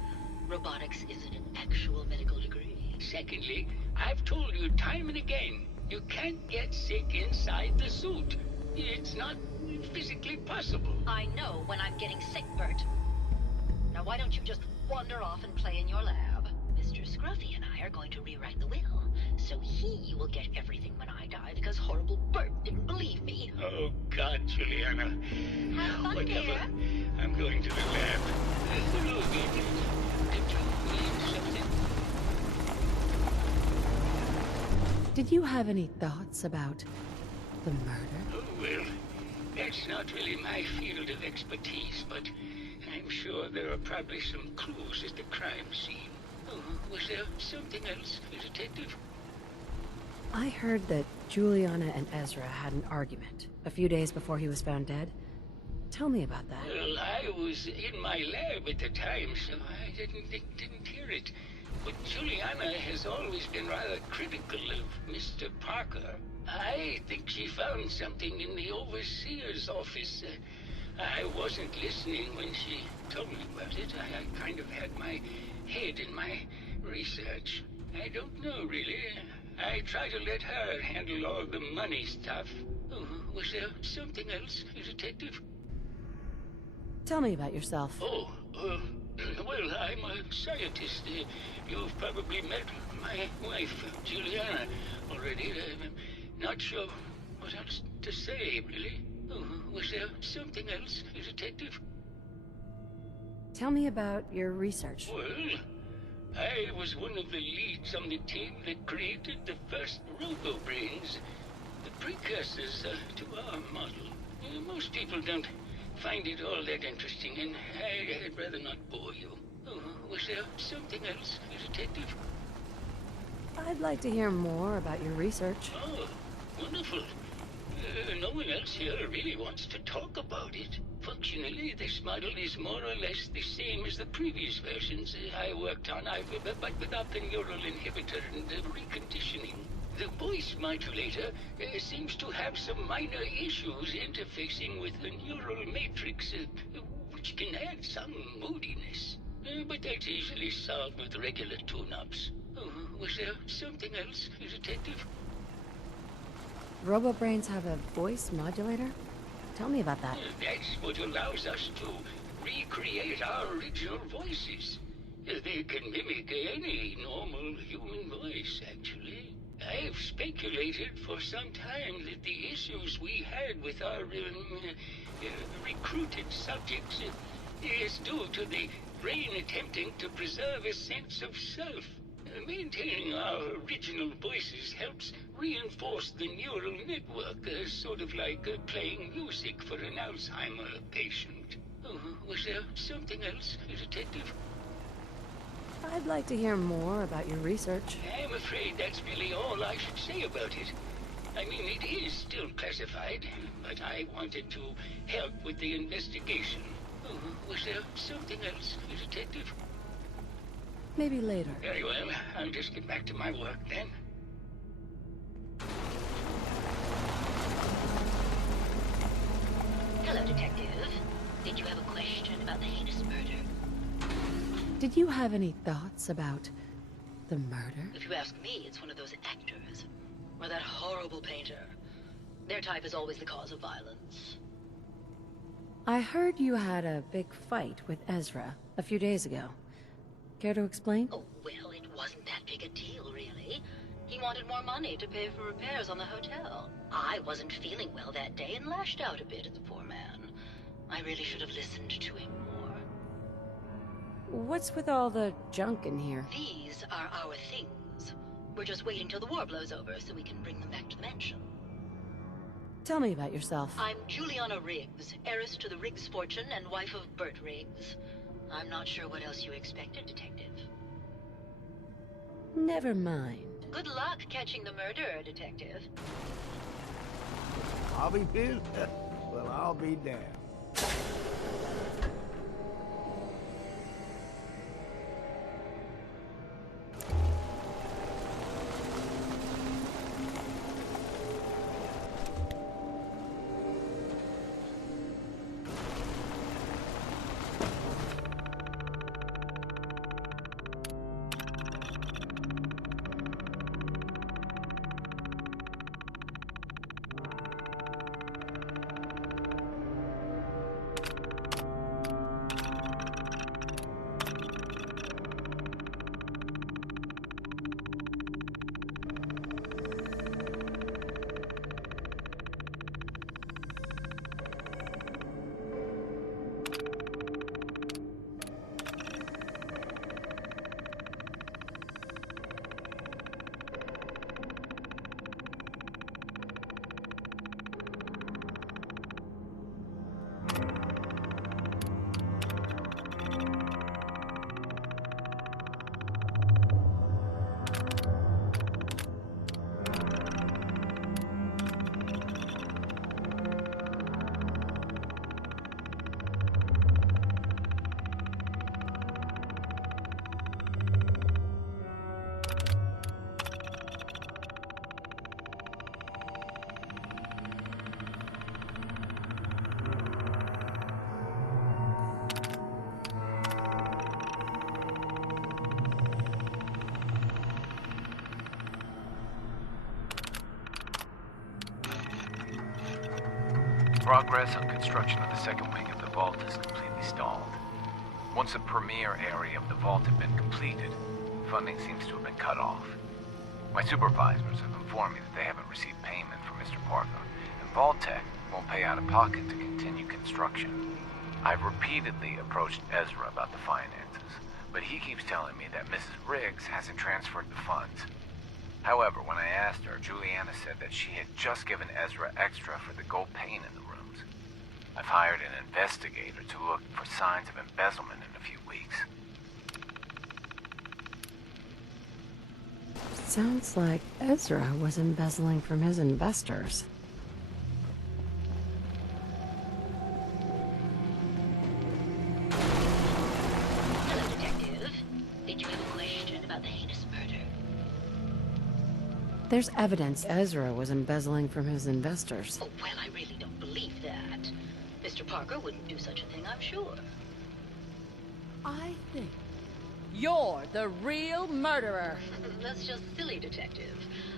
Robotics isn't an actual medical degree. Secondly, I've told you time and again, you can't get sick inside the suit. It's not physically possible. I know when I'm getting sick, Bert. Now why don't you just wander off and play in your lab? Mr. Scruffy and I are going to rewrite the will, so he will get everything when I die because horrible Bert didn't believe me. Oh, God, Juliana. Have fun, Whatever. dear. I'm going to the lab. Hello, baby. Did you need something? Did you have any thoughts about the murder? Oh, well, that's not really my field of expertise, but I'm sure there are probably some clues at the crime scene. Oh, was there something else, Detective? I heard that Juliana and Ezra had an argument a few days before he was found dead. Tell me about that. Well, I was in my lab at the time, so I didn't hear it. But Juliana has always been rather critical of Mr. Parker. I think she found something in the overseer's office. I wasn't listening when she told me about it. I kind of had my head in my research. I don't know, really. I try to let her handle all the money stuff. Oh, was there something else, Detective? Tell me about yourself. Oh, well, I'm a scientist. You've probably met my wife, Juliana, already. I'm not sure what else to say, really. Oh, was there something else, Detective? Tell me about your research. Well, I was one of the leads on the team that created the first robo-brains, the precursors to our model. Most people don't find it all that interesting, and I'd rather not bore you. Oh, was there something else, Detective? I'd like to hear more about your research. Oh, wonderful. No one else here really wants to talk about it. Functionally, this model is more or less the same as the previous versions I worked on, but without the neural inhibitor and the reconditioning. The voice modulator seems to have some minor issues interfacing with the neural matrix, which can add some moodiness. But that's easily solved with regular tune-ups. Oh, was there something else, Detective? Robo-brains have a voice modulator? Tell me about that. That's what allows us to recreate our original voices. They can mimic any normal human voice, actually. I've speculated for some time that the issues we had with our recruited subjects is due to the brain attempting to preserve a sense of self. Maintaining our original voices helps reinforce the neural network, sort of like playing music for an Alzheimer patient. Oh, was there something else, Detective? I'd like to hear more about your research. I'm afraid that's really all I should say about it. I mean, it is still classified, but I wanted to help with the investigation. Oh, was there something else, Detective? Maybe later. Very well. I'll just get back to my work then. Hello, Detective. Did you have a question about the heinous murder? Did you have any thoughts about the murder? If you ask me, it's one of those actors. Or that horrible painter. Their type is always the cause of violence. I heard you had a big fight with Ezra a few days ago. Care to explain? Oh, well, it wasn't that big a deal, really. He wanted more money to pay for repairs on the hotel. I wasn't feeling well that day and lashed out a bit at the poor man. I really should have listened to him more. What's with all the junk in here? These are our things. We're just waiting till the war blows over so we can bring them back to the mansion. Tell me about yourself. I'm Juliana Riggs, heiress to the Riggs fortune and wife of Bert Riggs. I'm not sure what else you expected, Detective. Never mind. Good luck catching the murderer, Detective. I'll be pissed. Well, I'll be damned. Progress on construction of the second wing of the vault is completely stalled. Once the premier area of the vault had been completed, funding seems to have been cut off. My supervisors have informed me that they haven't received payment from Mr. Parker, and Vault-Tec won't pay out of pocket to continue construction. I've repeatedly approached Ezra about the finances, but he keeps telling me that Mrs. Riggs hasn't transferred the funds. However, when I asked her, Juliana said that she had just given Ezra extra for the gold paint in the rooms. I've hired an investigator to look for signs of embezzlement in a few weeks. Sounds like Ezra was embezzling from his investors. Hello, Detective. Did you have a question about the heinous murder? There's evidence Ezra was embezzling from his investors. Oh, well, I really don't believe that. Mr. Parker wouldn't do such a thing, I'm sure. I think you're the real murderer. That's just silly, Detective.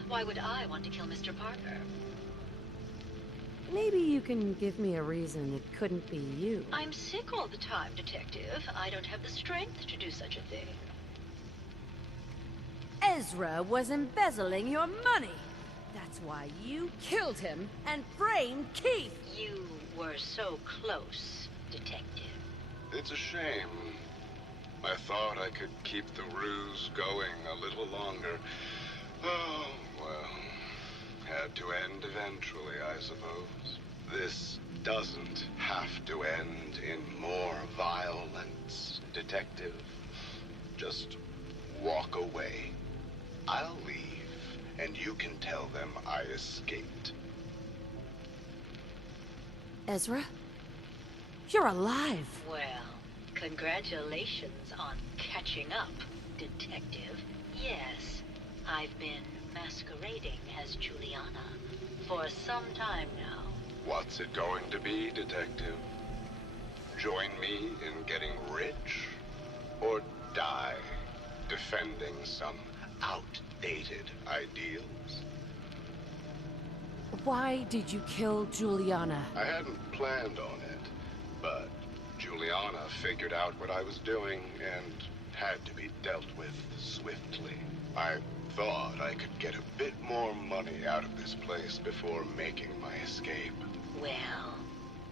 Why would I want to kill Mr. Parker? Maybe you can give me a reason it couldn't be you. I'm sick all the time, Detective. I don't have the strength to do such a thing. Ezra was embezzling your money. That's why you killed him and framed Keith. You were so close, Detective. It's a shame. I thought I could keep the ruse going a little longer. Oh, well. Had to end eventually, I suppose. This doesn't have to end in more violence, Detective. Just walk away. I'll leave, and you can tell them I escaped. Ezra? You're alive. Well, congratulations on catching up, Detective. Yes, I've been masquerading as Juliana for some time now. What's it going to be, Detective? Join me in getting rich? Or die defending some outdated ideals? Why did you kill Juliana? I hadn't planned on it, but Juliana figured out what I was doing and had to be dealt with swiftly. I thought I could get a bit more money out of this place before making my escape. Well,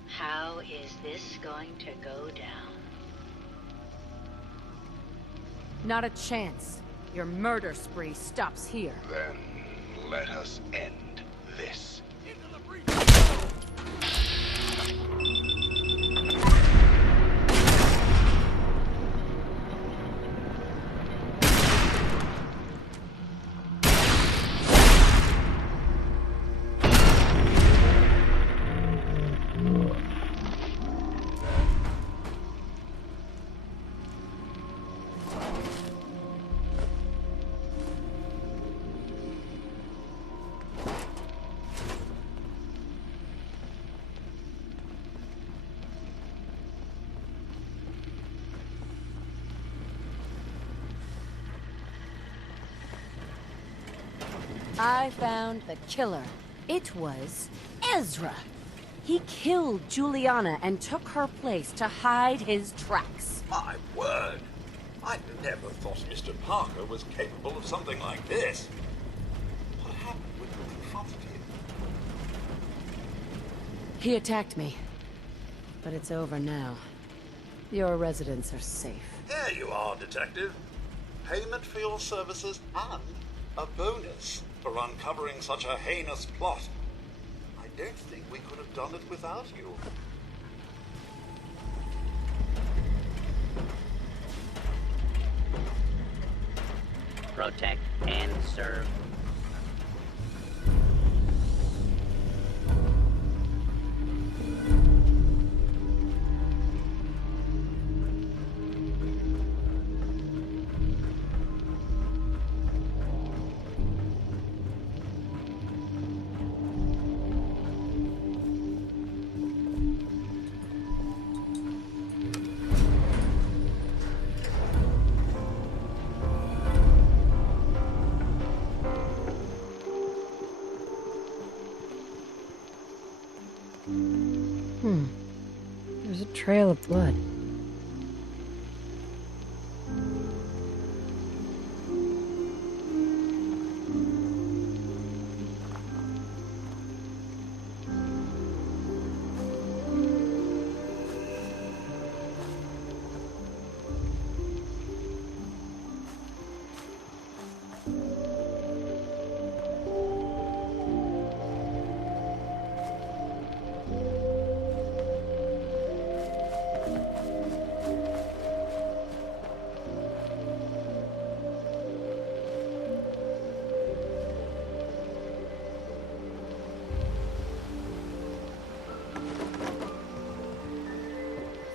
how is this going to go down? Not a chance. Your murder spree stops here. Then let us end this. I found the killer. It was Ezra. He killed Juliana and took her place to hide his tracks. My word! I never thought Mr. Parker was capable of something like this. What happened when you confronted him? He attacked me. But it's over now. Your residents are safe. There you are, Detective. Payment for your services and a bonus for uncovering such a heinous plot. I don't think we could have done it without you. Protect and serve. There's a trail of blood.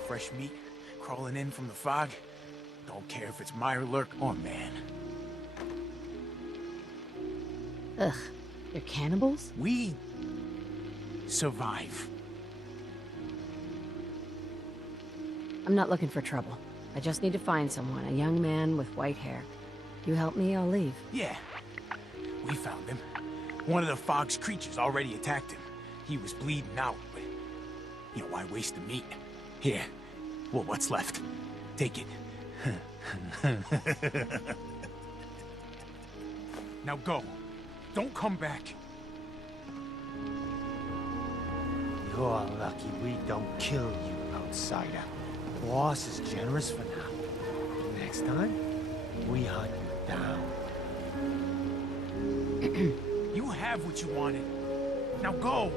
Fresh meat crawling in from the fog. Don't care if it's Meyer Lurk or man. Ugh, they're cannibals? We survive. I'm not looking for trouble. I just need to find someone, a young man with white hair. You help me, I'll leave. Yeah, we found him. One of the fog's creatures already attacked him. He was bleeding out, but why waste the meat? Here, well, what's left? Take it. Now go. Don't come back. You're lucky we don't kill you, outsider. Boss is generous for now. Next time, we hunt you down. You have what you wanted. Now go!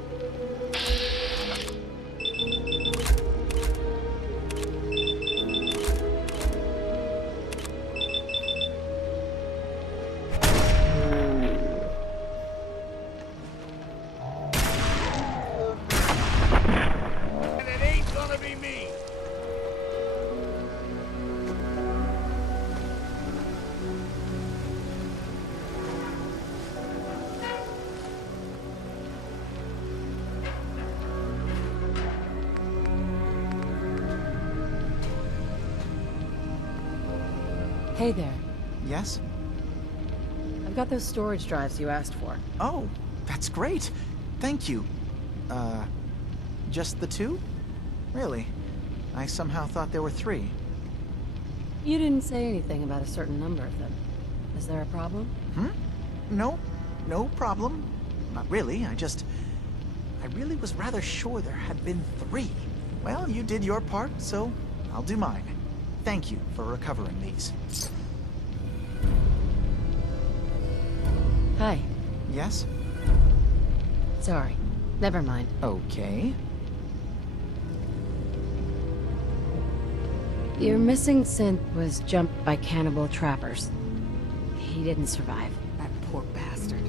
Hey there. Yes? I've got those storage drives you asked for. Oh, that's great. Thank you. Just the 2? Really? I somehow thought there were 3. You didn't say anything about a certain number of them. Is there a problem? No problem. Not really, I really was rather sure there had been 3. Well, you did your part, so I'll do mine. Thank you for recovering these. Hi. Yes? Sorry. Never mind. Okay. Your missing synth was jumped by cannibal trappers. He didn't survive. That poor bastard.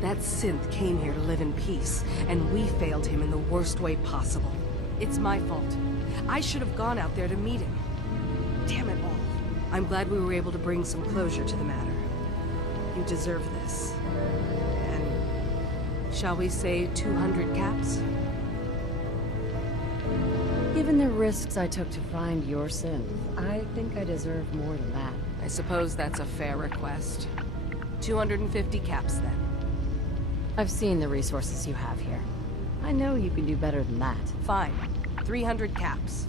That synth came here to live in peace, and we failed him in the worst way possible. It's my fault. I should have gone out there to meet him. Damn it all. I'm glad we were able to bring some closure to the matter. You deserve this. And shall we say 200 caps? Given the risks I took to find your synth, I think I deserve more than that. I suppose that's a fair request. 250 caps, then. I've seen the resources you have here. I know you can do better than that. Fine. 300 caps.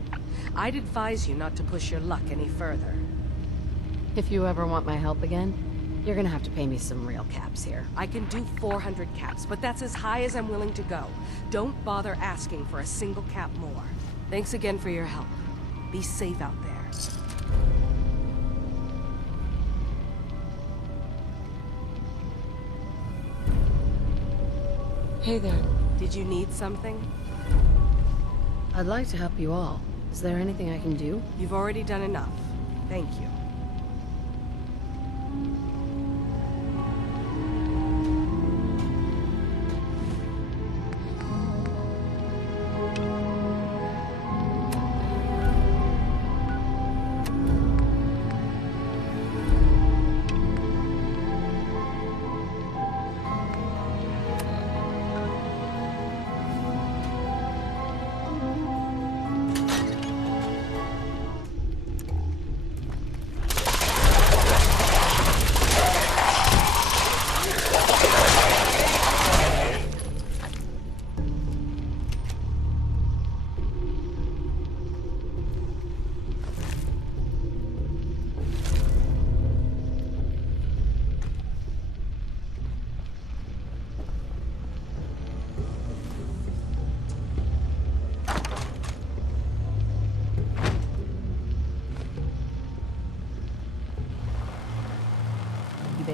I'd advise you not to push your luck any further. If you ever want my help again, you're gonna have to pay me some real caps here. I can do 400 caps, but that's as high as I'm willing to go. Don't bother asking for a single cap more. Thanks again for your help. Be safe out there. Hey there. Did you need something? I'd like to help you all. Is there anything I can do? You've already done enough. Thank you.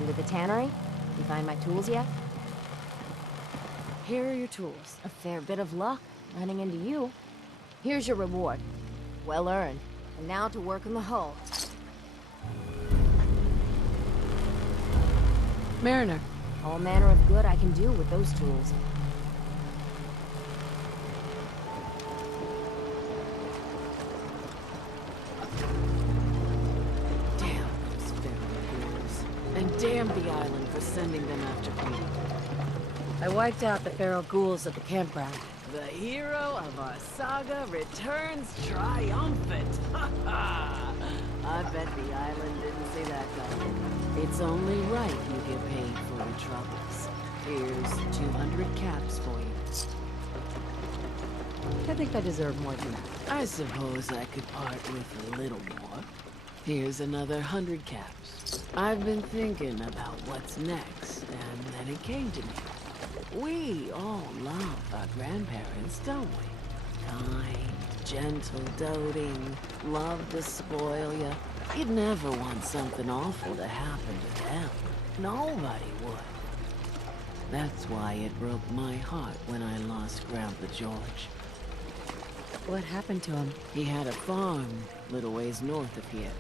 into the tannery? You find my tools yet? Here are your tools. A fair bit of luck running into you. Here's your reward. Well earned. And now to work on the hull. Mariner. All manner of good I can do with those tools. Damn those feral ghouls. And damn the island for sending them after me. I wiped out the feral ghouls at the campground. The hero of our saga returns triumphant. I bet the island didn't see that coming. It's only right you get paid for your troubles. Here's 200 caps for you. I think I deserve more than that. I suppose I could part with a little more. Here's another 100 caps. I've been thinking about what's next, and then it came to me. We all love our grandparents, don't we? Kind, gentle, doting, love to spoil you. You'd never want something awful to happen to them. Nobody would. That's why it broke my heart when I lost Grandpa George. What happened to him? He had a farm, little ways north of here.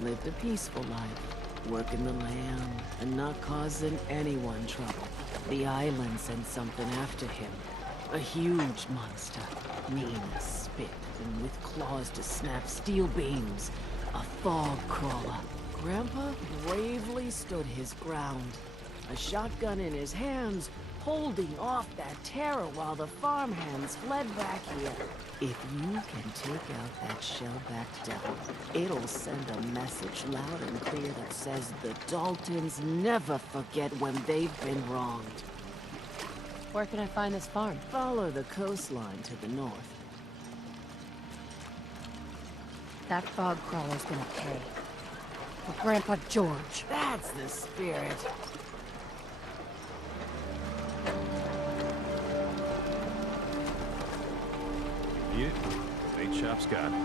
Lived a peaceful life, working the land and not causing anyone trouble. The island sent something after him. A huge monster, mean as spit and with claws to snap steel beams. A fog crawler. Grandpa bravely stood his ground. A shotgun in his hands, holding off that terror while the farmhands fled back here. If you can take out that shell-backed devil, it'll send a message loud and clear that says the Daltons never forget when they've been wronged. Where can I find this farm? Follow the coastline to the north. That fog crawler's gonna pay. For Grandpa George. That's the spirit. Eat it? Bait shop's got it.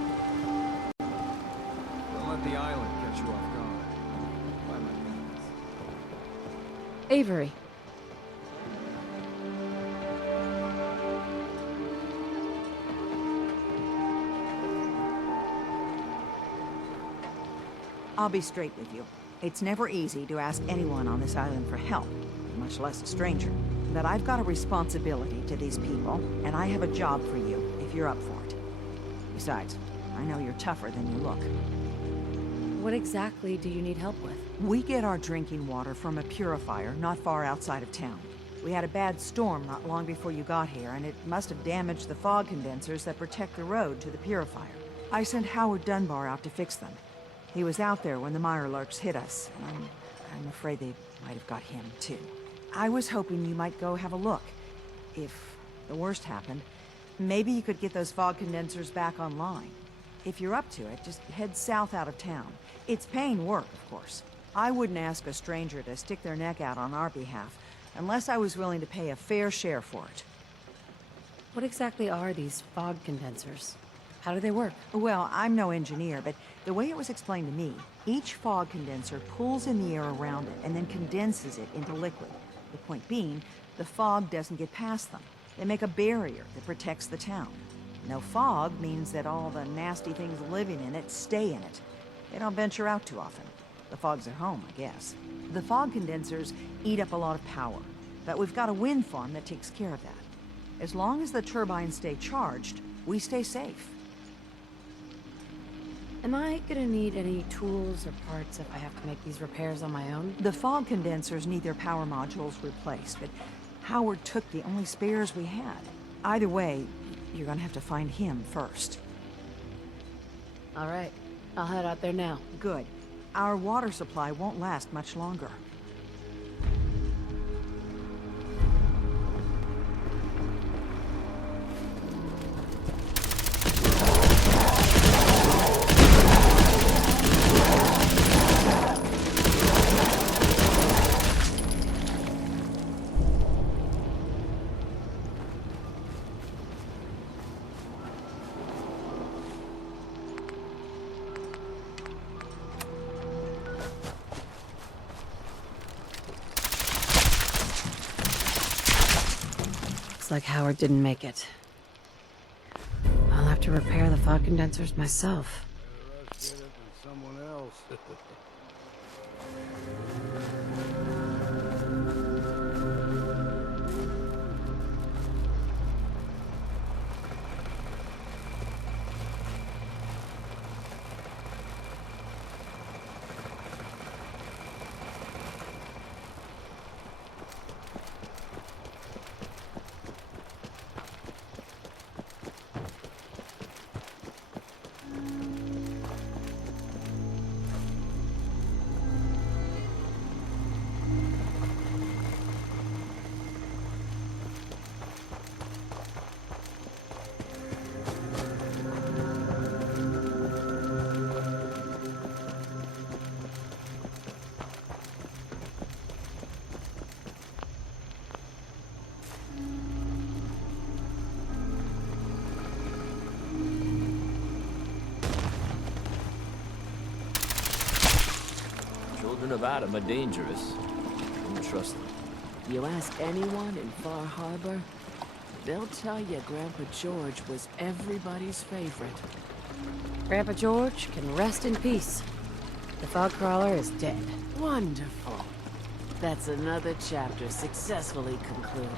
Don't let the island catch you off guard. By my means. Avery. I'll be straight with you. It's never easy to ask anyone on this island for help, much less a stranger. But I've got a responsibility to these people, and I have a job for you, if you're up for it. Besides, I know you're tougher than you look. What exactly do you need help with? We get our drinking water from a purifier not far outside of town. We had a bad storm not long before you got here, and it must have damaged the fog condensers that protect the road to the purifier. I sent Howard Dunbar out to fix them. He was out there when the Mirelurks hit us, and I'm afraid they might have got him, too. I was hoping you might go have a look. If the worst happened, maybe you could get those fog condensers back online. If you're up to it, just head south out of town. It's paying work, of course. I wouldn't ask a stranger to stick their neck out on our behalf, unless I was willing to pay a fair share for it. What exactly are these fog condensers? How do they work? Well, I'm no engineer, but the way it was explained to me, each fog condenser pulls in the air around it and then condenses it into liquid. The point being, the fog doesn't get past them. They make a barrier that protects the town. No fog means that all the nasty things living in it stay in it. They don't venture out too often. The fog's their home, I guess. The fog condensers eat up a lot of power, but we've got a wind farm that takes care of that. As long as the turbines stay charged, we stay safe. Am I gonna need any tools or parts if I have to make these repairs on my own? The fog condensers need their power modules replaced, but Howard took the only spares we had. Either way, you're gonna have to find him first. All right. I'll head out there now. Good. Our water supply won't last much longer. like Howard didn't make it. I'll have to repair the fog condensers myself. Better us get it than someone else. Children of Adam are dangerous. Don't trust them. You ask anyone in Far Harbor, they'll tell you Grandpa George was everybody's favorite. Grandpa George can rest in peace. The fog crawler is dead. Wonderful. That's another chapter successfully concluded.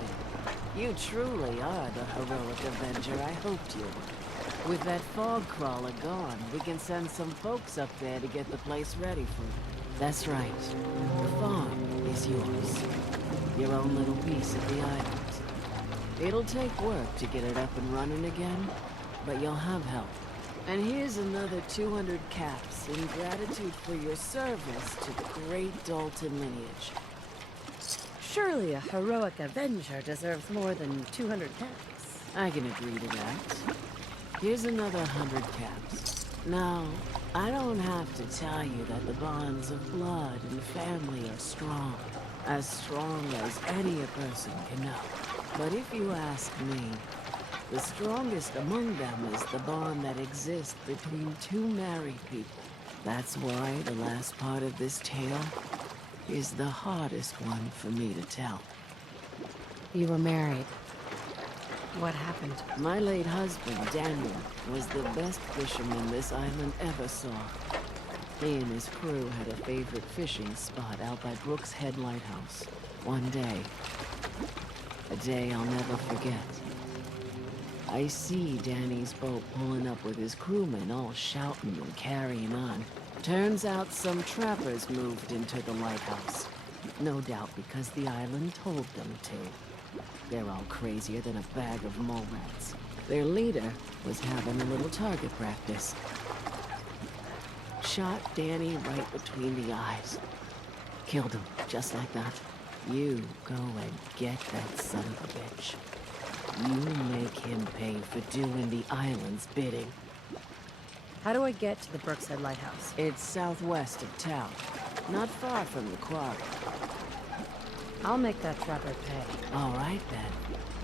You truly are the heroic Avenger I hoped you were. With that fog crawler gone, we can send some folks up there to get the place ready for you. That's right. The farm is yours. Your own little piece of the island. It'll take work to get it up and running again, but you'll have help. And here's another 200 caps in gratitude for your service to the great Dalton lineage. Surely a heroic Avenger deserves more than 200 caps. I can agree to that. Here's another 100 caps. Now, I don't have to tell you that the bonds of blood and family are strong. As strong as any a person can know. But if you ask me, the strongest among them is the bond that exists between two married people. That's why the last part of this tale is the hardest one for me to tell. You were married. What happened? My late husband, Daniel, was the best fisherman this island ever saw. He and his crew had a favorite fishing spot out by Brooks Head Lighthouse. One day, a day I'll never forget. I see Danny's boat pulling up with his crewmen all shouting and carrying on. Turns out some trappers moved into the lighthouse. No doubt because the island told them to. They're all crazier than a bag of mole rats. Their leader was having a little target practice. Shot Danny right between the eyes. Killed him, just like that. You go and get that son of a bitch. You make him pay for doing the island's bidding. How do I get to the Brooks Head Lighthouse? It's southwest of town, not far from the quarry. I'll make that trapper pay. All right, then.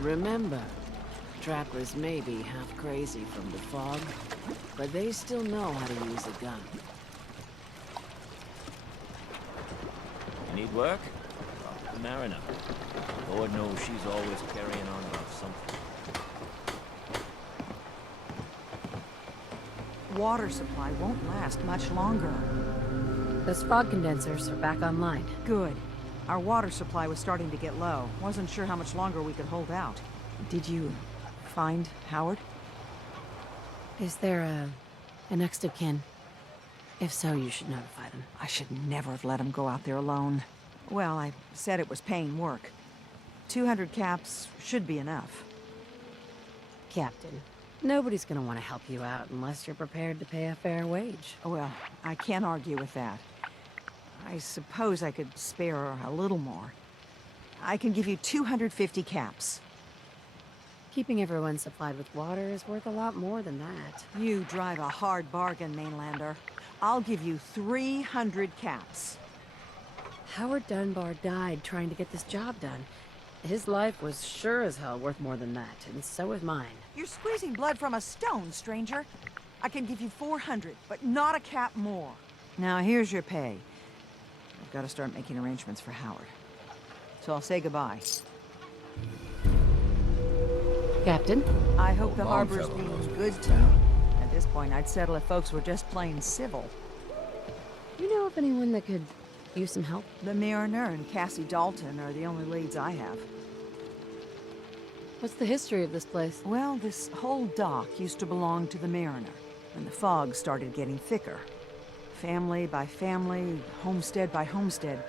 Remember, trappers may be half crazy from the fog, but they still know how to use a gun. You need work? Talk to the Mariner. Lord knows she's always carrying on about something. Water supply won't last much longer. Those fog condensers are back online. Good. Our water supply was starting to get low. Wasn't sure how much longer we could hold out. Did you find Howard? Is there a next of kin? If so, you should notify them. I should never have let him go out there alone. Well, I said it was paying work. 200 caps should be enough. Captain, nobody's gonna want to help you out unless you're prepared to pay a fair wage. Well, I can't argue with that. I suppose I could spare a little more. I can give you 250 caps. Keeping everyone supplied with water is worth a lot more than that. You drive a hard bargain, Mainlander. I'll give you 300 caps. Howard Dunbar died trying to get this job done. His life was sure as hell worth more than that, and so is mine. You're squeezing blood from a stone, stranger. I can give you 400, but not a cap more. Now, here's your pay. I've got to start making arrangements for Howard. So I'll say goodbye. Captain? I hope the harbor's Longfellow being knows what good he's to me. At this point, I'd settle if folks were just plain civil. You know of anyone that could use some help? The Mariner and Cassie Dalton are the only leads I have. What's the history of this place? Well, this whole dock used to belong to the Mariner, when the fog started getting thicker. Family by family, homestead by homestead,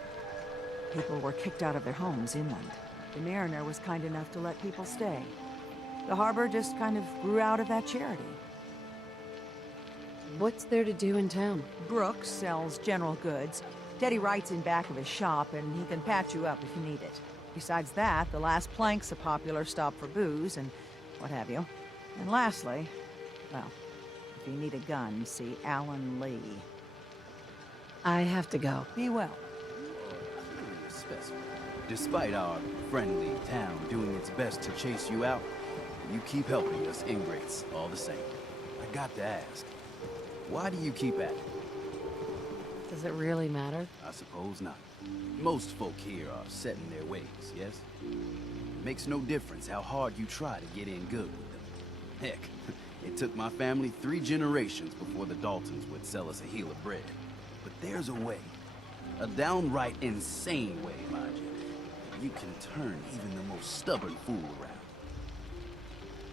people were kicked out of their homes inland. The Mariner was kind enough to let people stay. The harbor just kind of grew out of that charity. What's there to do in town? Brooks sells general goods. Teddy writes in back of his shop, and he can patch you up if you need it. Besides that, the Last Plank's a popular stop for booze and what have you. And lastly, well, if you need a gun, see Alan Lee. I have to go. Be well. Curious specimen. Despite our friendly town doing its best to chase you out, you keep helping us ingrates all the same. I got to ask, why do you keep at it? Does it really matter? I suppose not. Most folk here are set in their ways, yes? It makes no difference how hard you try to get in good with them. Heck, it took my family 3 generations before the Daltons would sell us a heel of bread. But there's a way. A downright insane way, mind you. You can turn even the most stubborn fool around.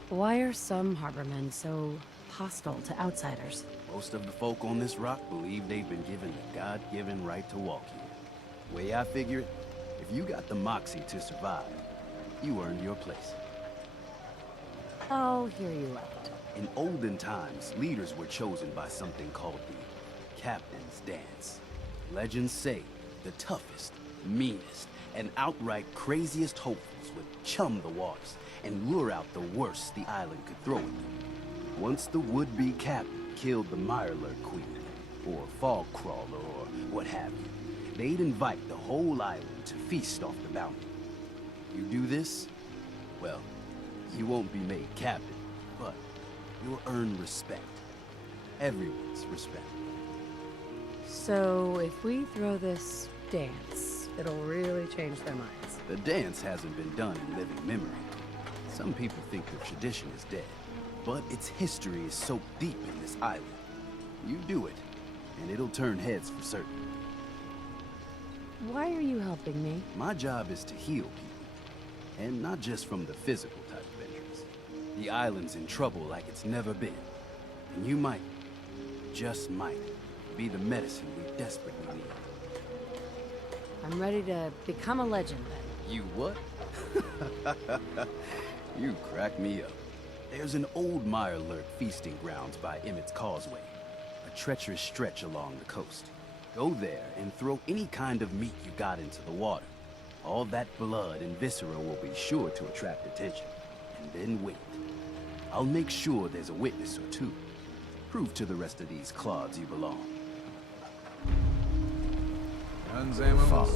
Why are some harbormen so hostile to outsiders? Most of the folk on this rock believe they've been given the God-given right to walk here. Way I figure it, if you got the moxie to survive, you earned your place. I'll hear you out. In olden times, leaders were chosen by something called the Captain's Dance. Legends say the toughest, meanest, and outright craziest hopefuls would chum the waters and lure out the worst the island could throw at them. Once the would-be captain killed the Mirelurk Queen, or Fog Crawler, or what have you, they'd invite the whole island to feast off the bounty. You do this, well, you won't be made captain, but you'll earn respect. Everyone's respect. So, if we throw this dance, it'll really change their minds. The dance hasn't been done in living memory. Some people think the tradition is dead, but its history is so deep in this island. You do it, and it'll turn heads for certain. Why are you helping me? My job is to heal people, and not just from the physical type of injuries. The island's in trouble like it's never been, and you might, just might, be the medicine we desperately need. I'm ready to become a legend, then. You what? You crack me up. There's an old Mirelurk feasting grounds by Emmett's Causeway, a treacherous stretch along the coast. Go there and throw any kind of meat you got into the water. All that blood and viscera will be sure to attract attention. And then wait. I'll make sure there's a witness or two. Prove to the rest of these clods you belong. Follow.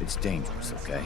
It's dangerous, okay?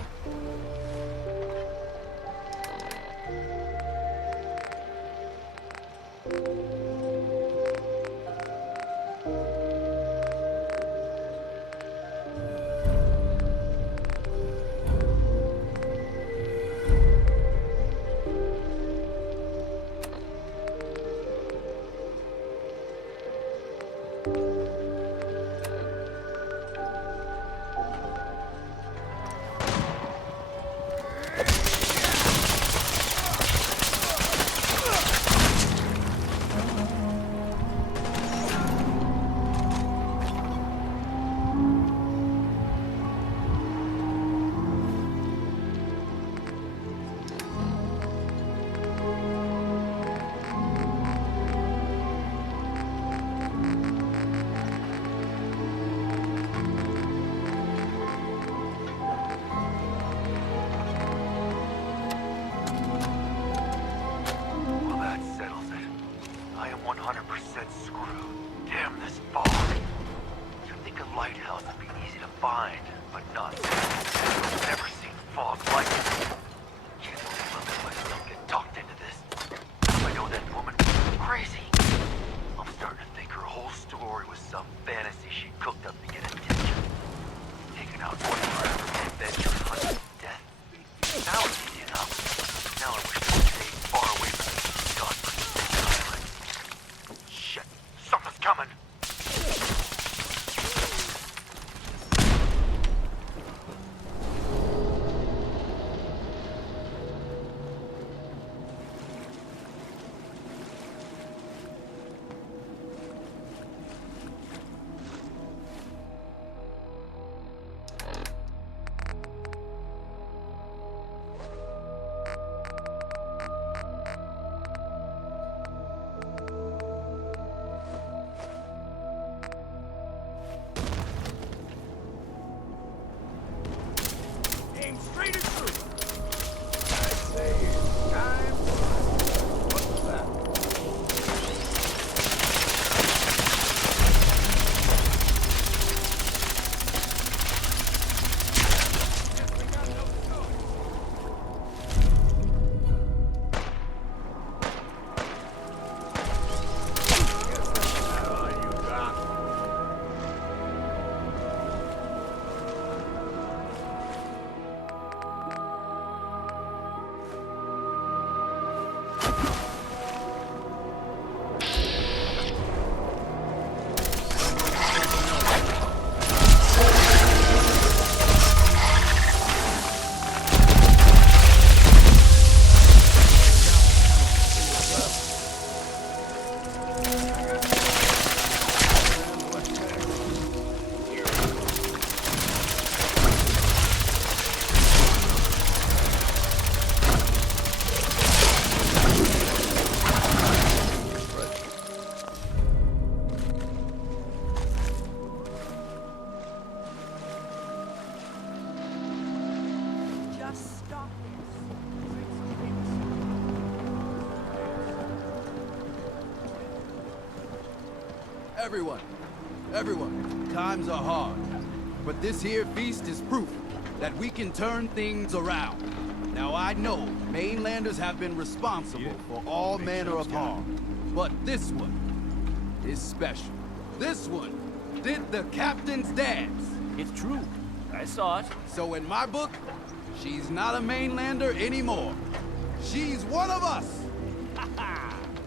Straight and true. I say it's time. What's that? Just stop Everyone, times are hard. But this here feast is proof that we can turn things around. Now I know mainlanders have been responsible for all manner of harm. But this one is special. This one did the captain's dance. It's true. I saw it. So in my book, she's not a mainlander anymore. She's one of us!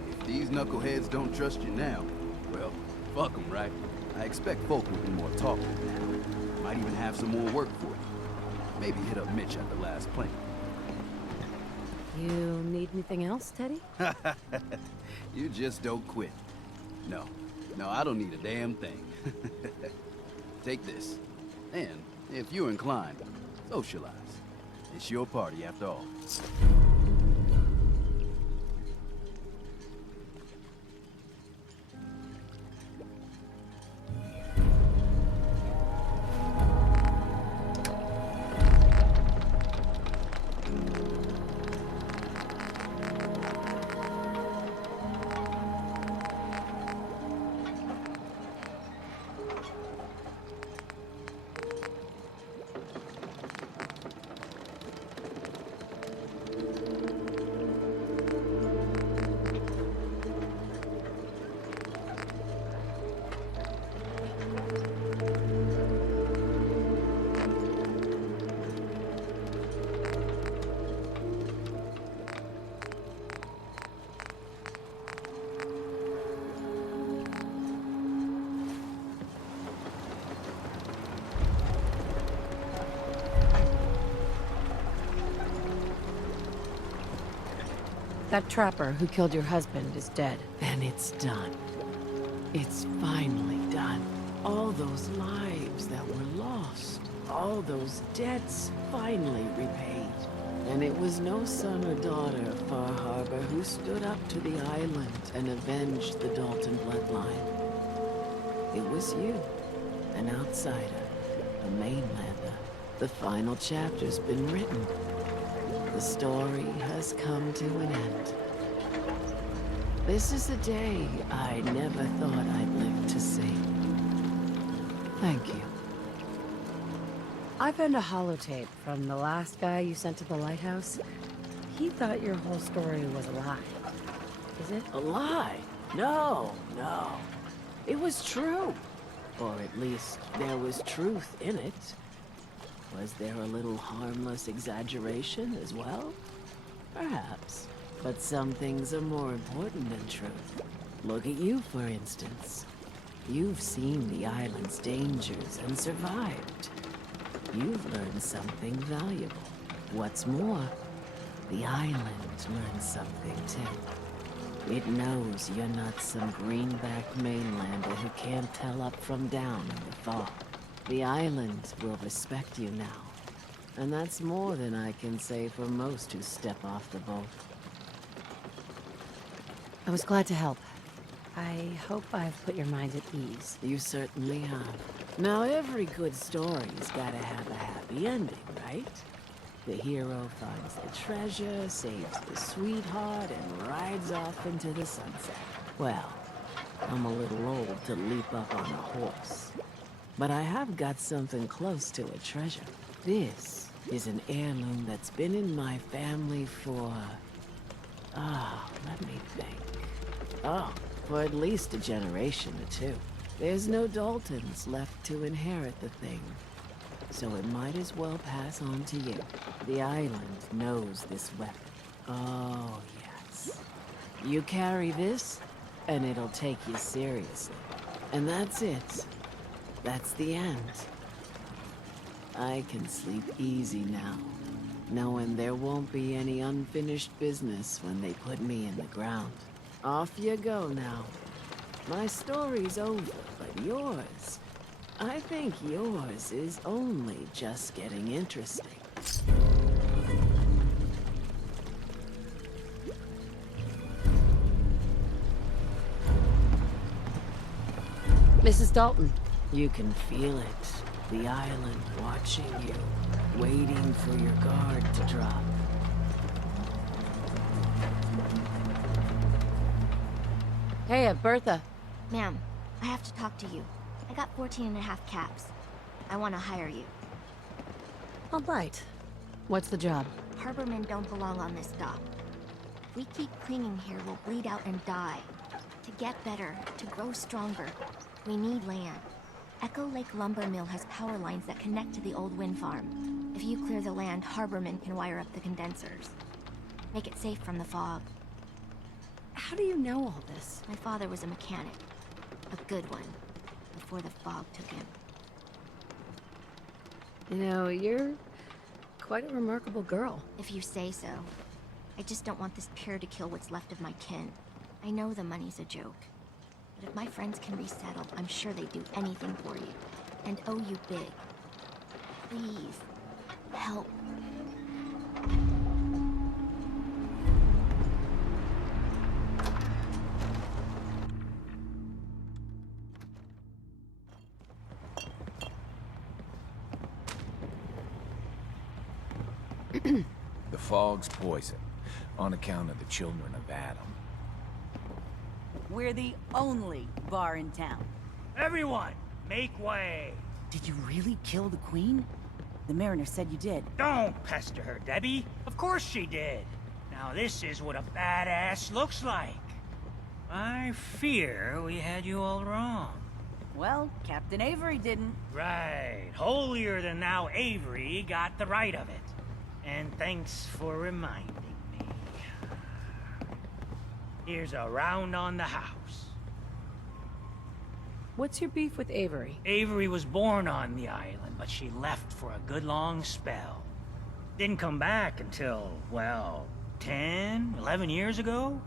If these knuckleheads don't trust you now, well, fuck them, right? I expect folk will be more talkative now. Might even have some more work for you. Maybe hit up Mitch at the last plane. You need anything else, Teddy? You just don't quit. No, I don't need a damn thing. Take this. And, if you're inclined, socialize. It's your party after all. That trapper who killed your husband is dead. Then it's done. It's finally done. All those lives that were lost, all those debts finally repaid. And it was no son or daughter of Far Harbor who stood up to the island and avenged the Dalton bloodline. It was you, an outsider, a mainlander. The final chapter's been written. The story has come to an end. This is a day I never thought I'd live to see. Thank you. I found a holotape from the last guy you sent to the lighthouse. He thought your whole story was a lie. Is it? A lie? No. It was true. Or at least there was truth in it. Was there a little harmless exaggeration as well? Perhaps. But some things are more important than truth. Look at you, for instance. You've seen the island's dangers and survived. You've learned something valuable. What's more, the island learned something too. It knows you're not some greenback mainlander who can't tell up from down in the fog. The island will respect you now. And that's more than I can say for most who step off the boat. I was glad to help. I hope I've put your mind at ease. You certainly have. Now, every good story's gotta have a happy ending, right? The hero finds the treasure, saves the sweetheart, and rides off into the sunset. Well, I'm a little old to leap up on a horse. But I have got something close to a treasure. This is an heirloom that's been in my family for... let me think. For at least a generation or two. There's no Daltons left to inherit the thing. So it might as well pass on to you. The island knows this weapon. Oh, yes. You carry this, and it'll take you seriously. And that's it. That's the end. I can sleep easy now, knowing there won't be any unfinished business when they put me in the ground. Off you go now. My story's over, but yours... I think yours is only just getting interesting. Mrs. Dalton. You can feel it. The island watching you, waiting for your guard to drop. Hey, Bertha. Ma'am, I have to talk to you. I got 14.5 caps. I want to hire you. All right. What's the job? Harbormen don't belong on this dock. If we keep clinging here, we'll bleed out and die. To get better, to grow stronger, we need land. Echo Lake Lumber Mill has power lines that connect to the old wind farm. If you clear the land, Harbormen can wire up the condensers. Make it safe from the fog. How do you know all this? My father was a mechanic. A good one. Before the fog took him. You know, you're quite a remarkable girl. If you say so. I just don't want this pier to kill what's left of my kin. I know the money's a joke. But if my friends can resettle, I'm sure they'd do anything for you. And owe you big. Please. Help. The fog's poison, on account of the children of Adam. We're the only bar in town. Everyone, make way! Did you really kill the queen? The mariner said you did. Don't pester her, Debbie. Of course she did. Now this is what a badass looks like. I fear we had you all wrong. Well, Captain Avery didn't. Right. Holier than thou Avery got the right of it. And thanks for reminding me. Here's a round on the house. What's your beef with Avery? Avery was born on the island, but she left for a good long spell. Didn't come back until, well, 10, 11 years ago?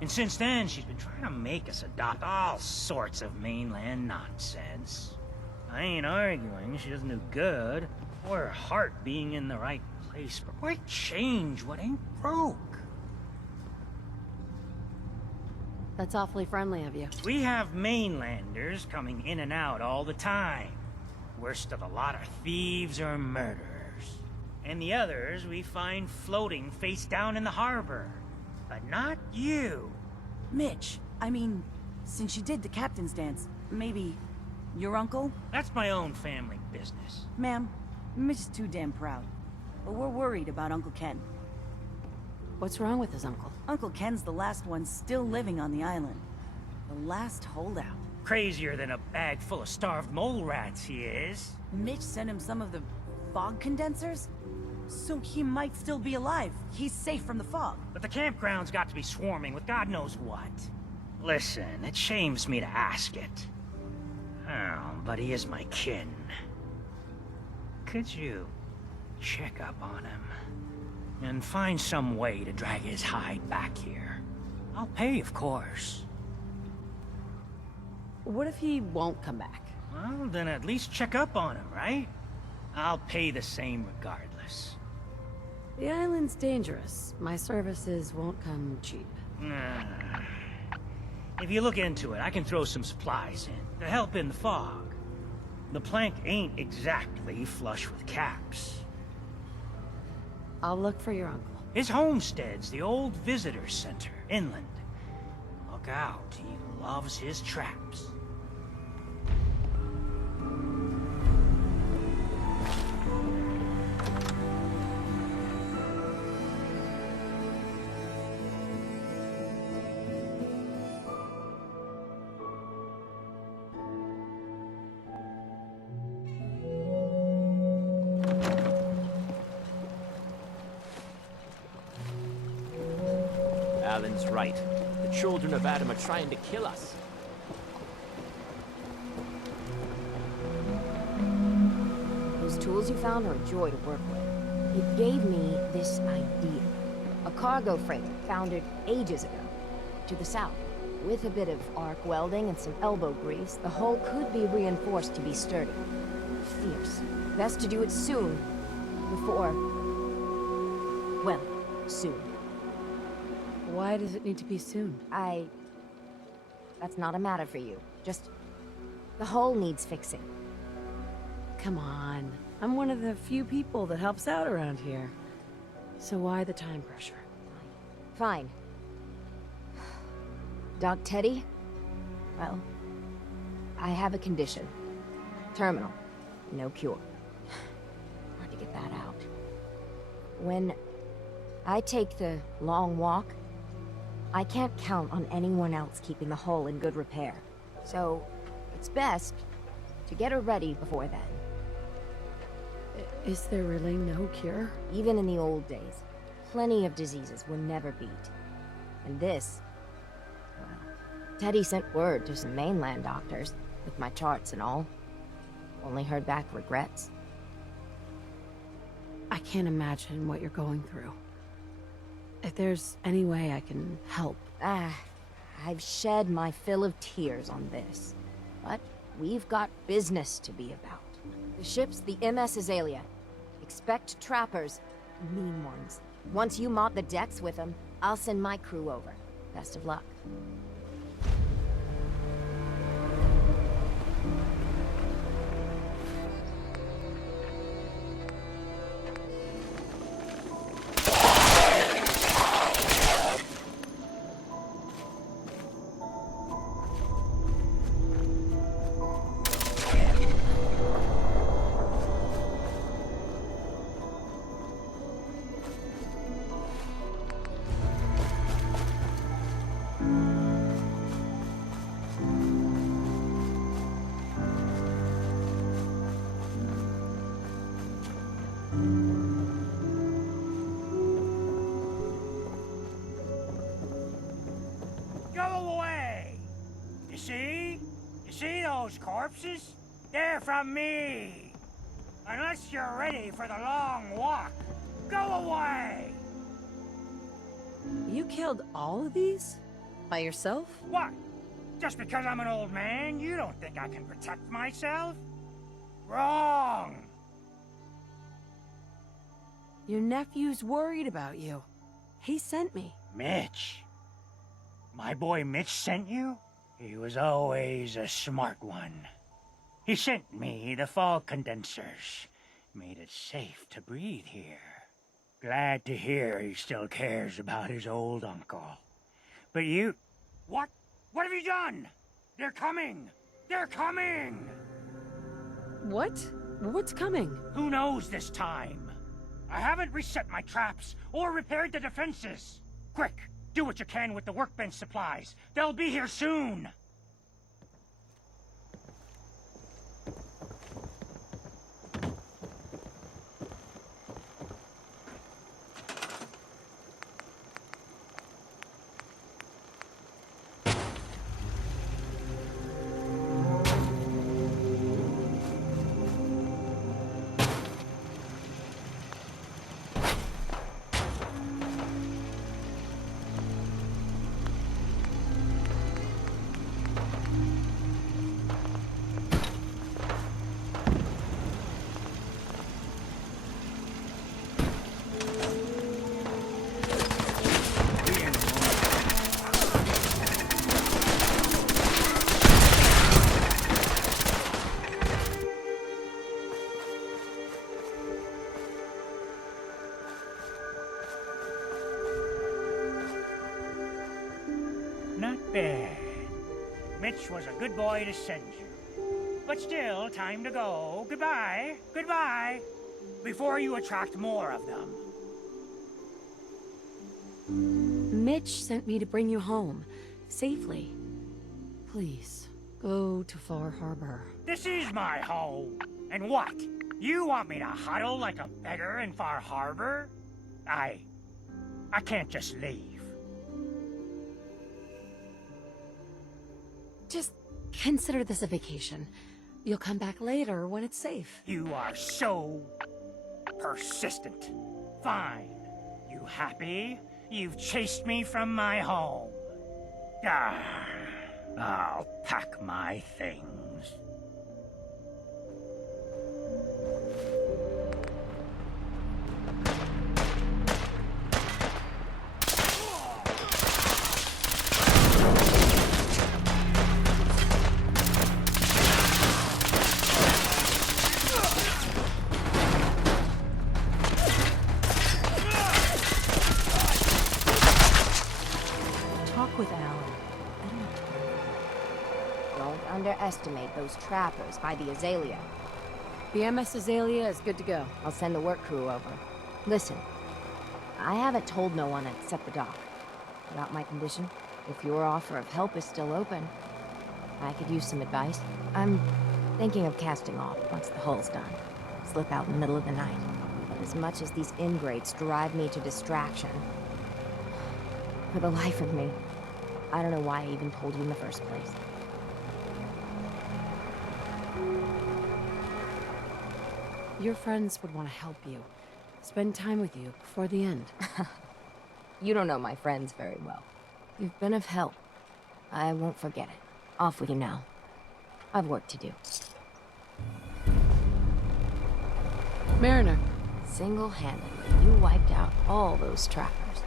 And since then, she's been trying to make us adopt all sorts of mainland nonsense. I ain't arguing she doesn't do good, or her heart being in the right place, but why change what ain't broke? That's awfully friendly of you. We have mainlanders coming in and out all the time. Worst of the lot are thieves or murderers. And the others we find floating face down in the harbor. But not you. Mitch, I mean, since you did the captain's dance, maybe your uncle? That's my own family business. Ma'am, Mitch is too damn proud. But we're worried about Uncle Ken. What's wrong with his uncle? Uncle Ken's the last one still living on the island. The last holdout. Crazier than a bag full of starved mole rats, he is. Mitch sent him some of the fog condensers? So he might still be alive. He's safe from the fog. But the campground's got to be swarming with God knows what. Listen, it shames me to ask it. Oh, but he is my kin. Could you check up on him? And find some way to drag his hide back here. I'll pay, of course. What if he won't come back? Well, then at least check up on him, right? I'll pay the same regardless. The island's dangerous. My services won't come cheap. If you look into it, I can throw some supplies in to help in the fog. The plank ain't exactly flush with caps. I'll look for your uncle. His homestead's the old visitor center, inland. Look out, he loves his traps. Alan's right. The children of Adam are trying to kill us. Those tools you found are a joy to work with. It gave me this idea. A cargo freighter founded ages ago, to the south. With a bit of arc welding and some elbow grease, the hull could be reinforced to be sturdy. Fierce. Best to do it soon. Before... well, soon. Why does it need to be soon? That's not a matter for you. Just... the hull needs fixing. Come on. I'm one of the few people that helps out around here. So why the time pressure? Fine. Doc Teddy? Well, I have a condition. Terminal. No cure. Hard to get that out. When I take the long walk, I can't count on anyone else keeping the hull in good repair. So, it's best to get her ready before then. Is there really no cure? Even in the old days, plenty of diseases were never beat. And this... well, Teddy sent word to some mainland doctors, with my charts and all. Only heard back regrets. I can't imagine what you're going through. If there's any way I can help. I've shed my fill of tears on this. But we've got business to be about. The ship's the MS Azalea. Expect trappers, mean ones. Once you mop the decks with them, I'll send my crew over. Best of luck. Corpses? They're from me. Unless you're ready for the long walk, go away! You killed all of these? By yourself? What? Just because I'm an old man, you don't think I can protect myself? Wrong! Your nephew's worried about you. He sent me. Mitch? My boy Mitch sent you? He was always a smart one. He sent me the fog condensers. Made it safe to breathe here. Glad to hear he still cares about his old uncle. But you... What? What have you done? They're coming! They're coming! What? What's coming? Who knows this time? I haven't reset my traps or repaired the defenses. Quick! Do what you can with the workbench supplies. They'll be here soon. Yeah. Mitch was a good boy to send you. But still, time to go. Goodbye. Goodbye. Before you attract more of them. Mitch sent me to bring you home, safely. Please, go to Far Harbor. This is my home. And what? You want me to huddle like a beggar in Far Harbor? I can't just leave. Just consider this a vacation. You'll come back later when it's safe. You are so persistent. Fine. You happy? You've chased me from my home. I'll pack my things. With Alan. Don't underestimate those trappers by the Azalea. The MS Azalea is good to go. I'll send the work crew over. Listen, I haven't told no one except the doc about my condition. If your offer of help is still open, I could use some advice. I'm thinking of casting off once the hull's done. Slip out in the middle of the night. But as much as these ingrates drive me to distraction, for the life of me, I don't know why I even told you in the first place. Your friends would want to help you. Spend time with you before the end. You don't know my friends very well. You've been of help. I won't forget it. Off with you now. I've work to do. Mariner. Single-handedly, you wiped out all those trappers.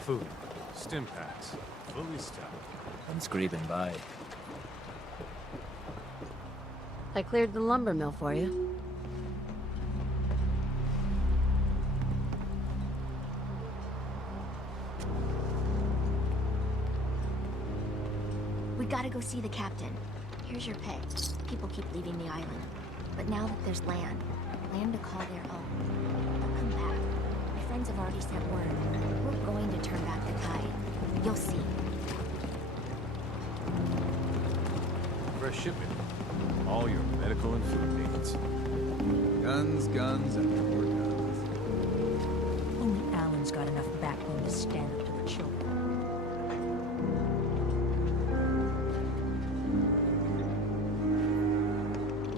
Food. Stim packs. Fully stocked. I'm scraping by. I cleared the lumber mill for you. We gotta go see the captain. Here's your pay. People keep leaving the island. But now that there's land to call their own, they'll come back. My friends have already sent word. We're going to turn back the tide. You'll see. Fresh shipment. All your medical and food needs. Guns, guns, and more guns. Only Alan's got enough backbone to stand up to the children.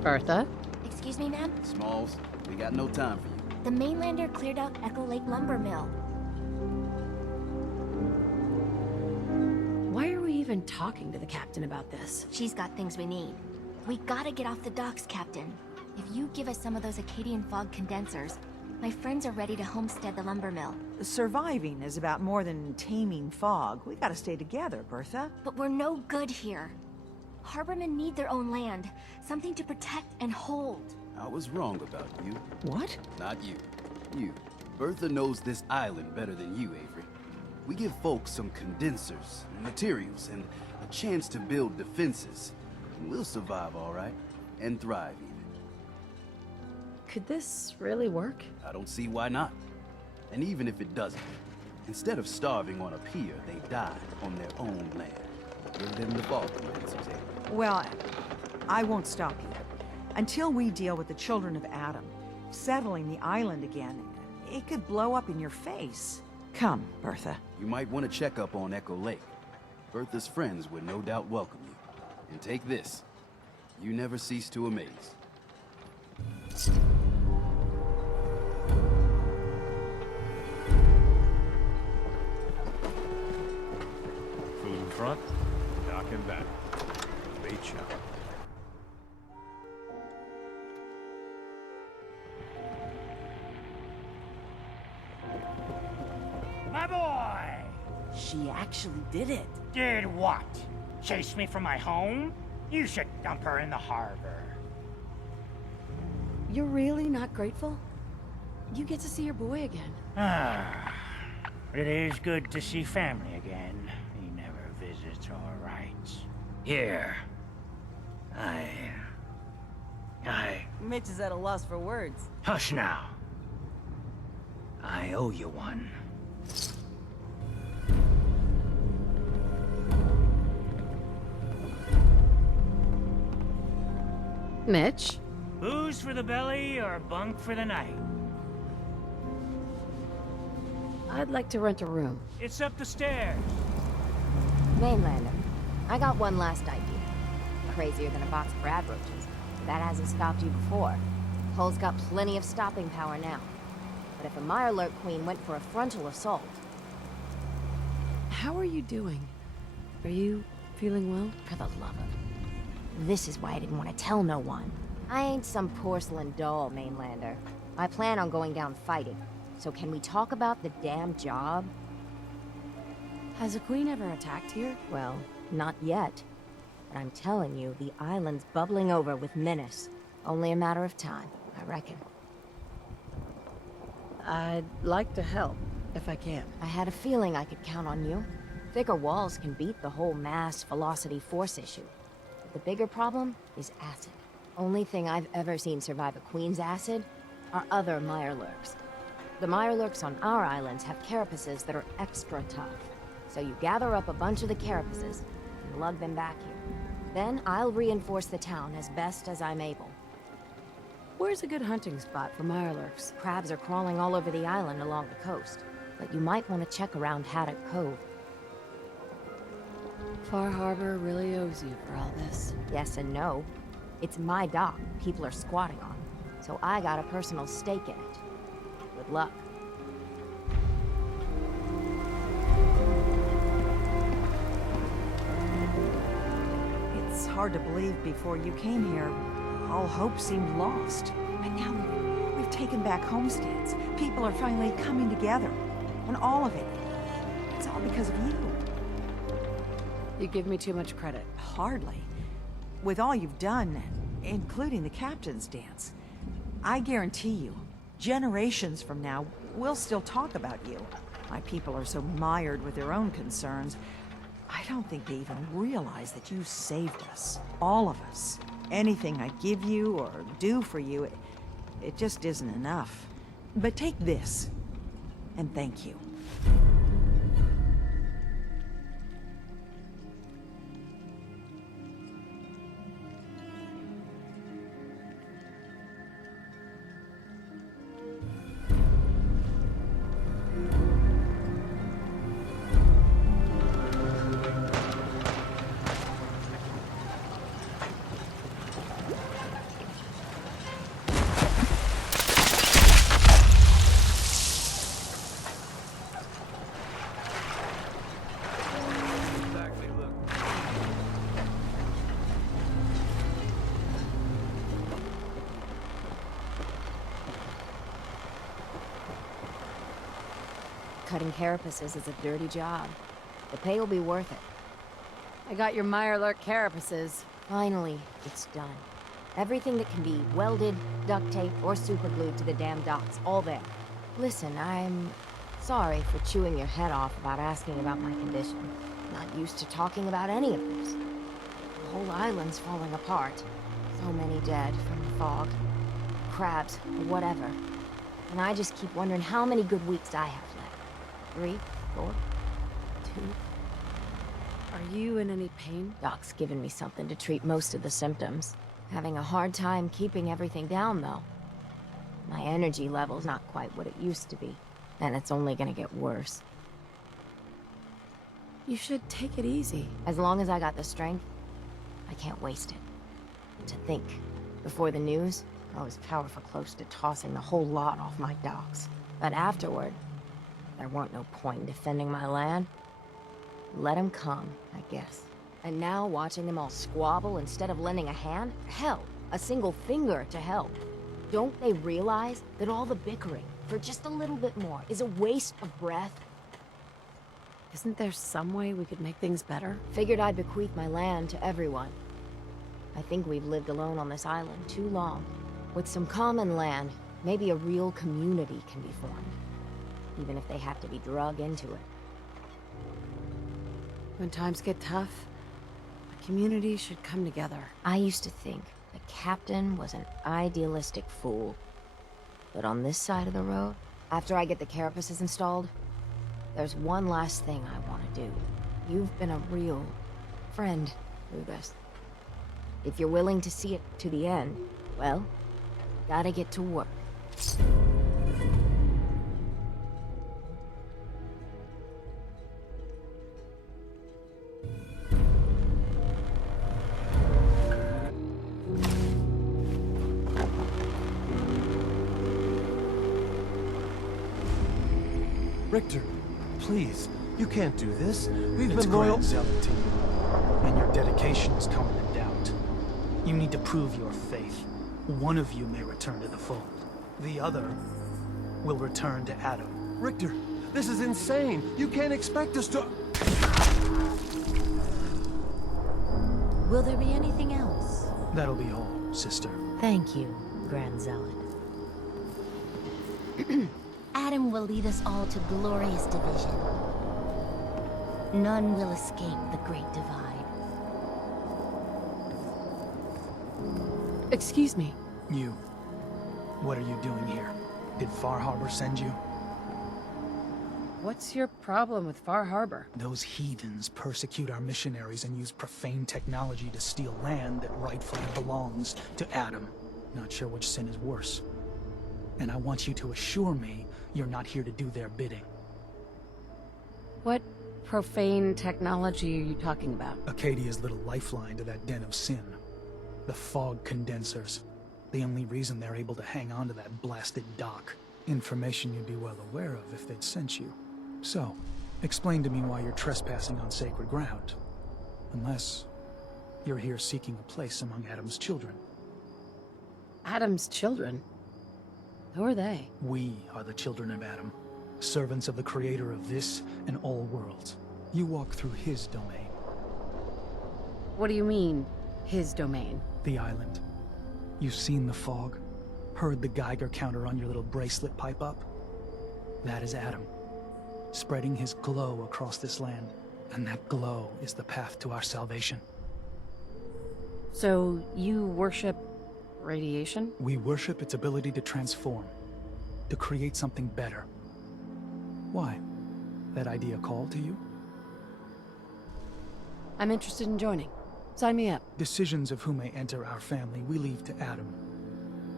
Bertha? Excuse me, ma'am? Smalls, we got no time for you. The mainlander cleared out Echo Lake Lumber Mill. Why are we even talking to the captain about this? She's got things we need. We gotta get off the docks, Captain. If you give us some of those Acadian fog condensers, my friends are ready to homestead the lumber mill. Surviving is about more than taming fog. We gotta stay together, Bertha. But we're no good here. Harbormen need their own land, something to protect and hold. I was wrong about you. What? Not you. You. Bertha knows this island better than you, Avery. We give folks some condensers, materials, and a chance to build defenses. And we'll survive all right. And thrive even. Could this really work? I don't see why not. And even if it doesn't, instead of starving on a pier, they die on their own land. Give them the fog condensers, Avery. Well, I won't stop you. Until we deal with the children of Adam, settling the island again, it could blow up in your face. Come, Bertha. You might want to check up on Echo Lake. Bertha's friends would no doubt welcome you. And take this. You never cease to amaze. Food in front, dock in back. Bait shop. My boy! She actually did it. Did what? Chase me from my home? You should dump her in the harbor. You're really not grateful? You get to see your boy again. Ah, it is good to see family again. He never visits or writes. Here. Mitch is at a loss for words. Hush now. I owe you one. Mitch? Booze for the belly or bunk for the night? I'd like to rent a room. It's up the stairs. Mainlander, I got one last idea. Crazier than a box of rad roaches. That hasn't stopped you before. Hull's got plenty of stopping power now. But if a Mirelurk Queen went for a frontal assault... How are you doing? Are you feeling well? For the love of... This is why I didn't want to tell no one. I ain't some porcelain doll, Mainlander. I plan on going down fighting. So can we talk about the damn job? Has a queen ever attacked here? Well, not yet. But I'm telling you, the island's bubbling over with menace. Only a matter of time, I reckon. I'd like to help, if I can. I had a feeling I could count on you. Thicker walls can beat the whole mass velocity force issue. But the bigger problem is acid. Only thing I've ever seen survive a queen's acid are other Mirelurks. The Mirelurks on our islands have carapaces that are extra tough. So you gather up a bunch of the carapaces and lug them back here. Then I'll reinforce the town as best as I'm able. Where's a good hunting spot for Mirelurks? Crabs are crawling all over the island along the coast. But you might want to check around Haddock Cove. Far Harbor really owes you for all this. Yes and no. It's my dock people are squatting on. So I got a personal stake in it. Good luck. It's hard to believe before you came here, all hope seemed lost. But now we've taken back homesteads. People are finally coming together. And all of it, it's all because of you. You give me too much credit. Hardly. With all you've done, including the captain's dance, I guarantee you, generations from now, we'll still talk about you. My people are so mired with their own concerns, I don't think they even realize that you saved us. All of us. Anything I give you or do for you, it just isn't enough. But take this, and thank you. Cutting carapaces is a dirty job. The pay will be worth it. I got your Mirelurk carapaces. Finally, it's done. Everything that can be welded, duct tape, or superglued to the damn docks, all there. Listen, I'm sorry for chewing your head off about asking about my condition. Not used to talking about any of this. The whole island's falling apart. So many dead from the fog. Crabs, or whatever. And I just keep wondering how many good weeks I have left. 3, 4, 2... Are you in any pain? Doc's given me something to treat most of the symptoms. Having a hard time keeping everything down, though. My energy level's not quite what it used to be, and it's only gonna get worse. You should take it easy. As long as I got the strength, I can't waste it. To think, before the news, I was powerful close to tossing the whole lot off my docks. But afterward, there weren't no point in defending my land. Let them come, I guess. And now watching them all squabble instead of lending a hand? Hell, a single finger to help. Don't they realize that all the bickering, for just a little bit more, is a waste of breath? Isn't there some way we could make things better? Figured I'd bequeath my land to everyone. I think we've lived alone on this island too long. With some common land, maybe a real community can be formed. Even if they have to be drug into it. When times get tough, a community should come together. I used to think the captain was an idealistic fool. But on this side of the road, after I get the carapaces installed, there's one last thing I want to do. You've been a real friend through this. If you're willing to see it to the end, well, gotta get to work. Richter, please, you can't do this. We've It's been loyal. Grand Zealot to you, and your dedication is coming in doubt. You need to prove your faith. One of you may return to the fold. The other will return to Adam. Richter, this is insane. You can't expect us to... Will there be anything else? That'll be all, sister. Thank you, Grand Zealot. Adam will lead us all to glorious division. None will escape the Great Divide. Excuse me. You. What are you doing here? Did Far Harbor send you? What's your problem with Far Harbor? Those heathens persecute our missionaries and use profane technology to steal land that rightfully belongs to Adam. Not sure which sin is worse. And I want you to assure me you're not here to do their bidding. What profane technology are you talking about? Acadia's little lifeline to that den of sin. The fog condensers. The only reason they're able to hang on to that blasted dock. Information you'd be well aware of if they'd sent you. So, explain to me why you're trespassing on sacred ground. Unless you're here seeking a place among Adam's children. Adam's children? Who are they? We are the children of Adam, servants of the creator of this and all worlds. You walk through his domain. What do you mean, his domain? The island. You've seen the fog, heard the Geiger counter on your little bracelet pipe up? That is Adam, spreading his glow across this land, and that glow is the path to our salvation. So, you worship radiation? We worship its ability to transform, to create something better. Why? That idea call to you? I'm interested in joining. Sign me up. Decisions of who may enter our family we leave to Adam.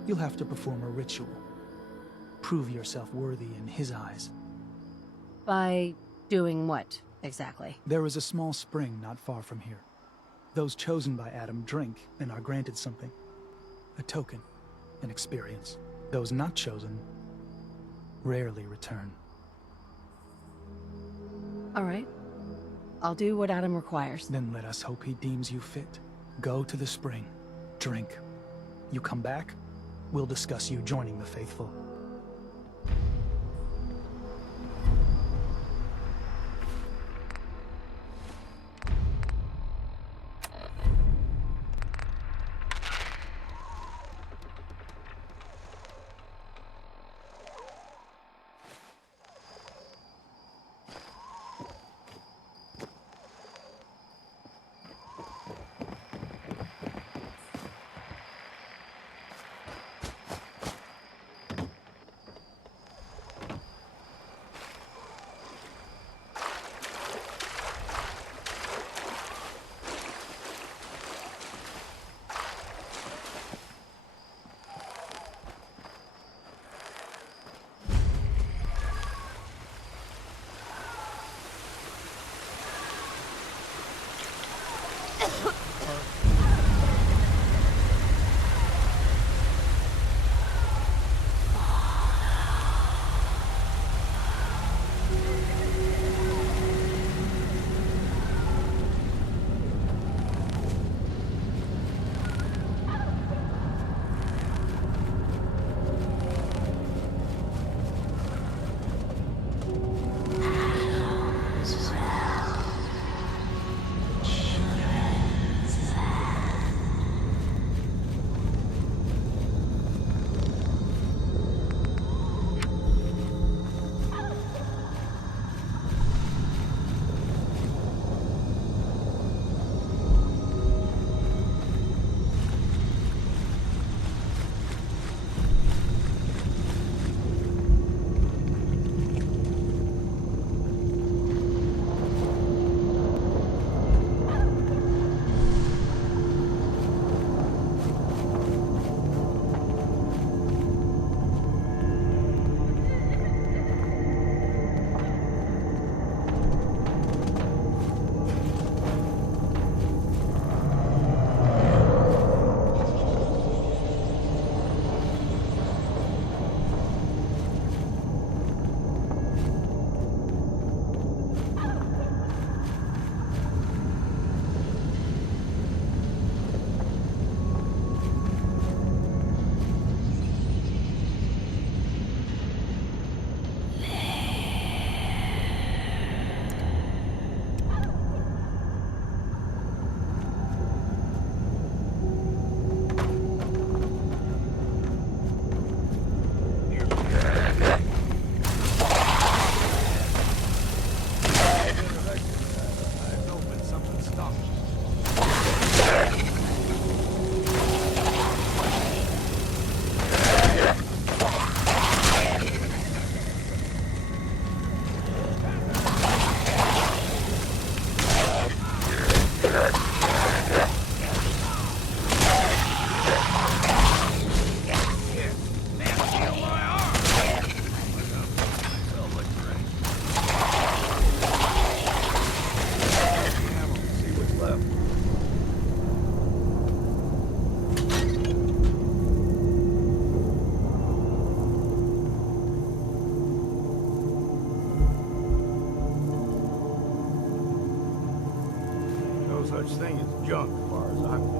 You'll have to perform a ritual. Prove yourself worthy in his eyes. By doing what, exactly? There is a small spring not far from here. Those chosen by Adam drink and are granted something. A token, an experience. Those not chosen rarely return. All right. I'll do what Adam requires. Then let us hope he deems you fit. Go to the spring. Drink. You come back, we'll discuss you joining the faithful.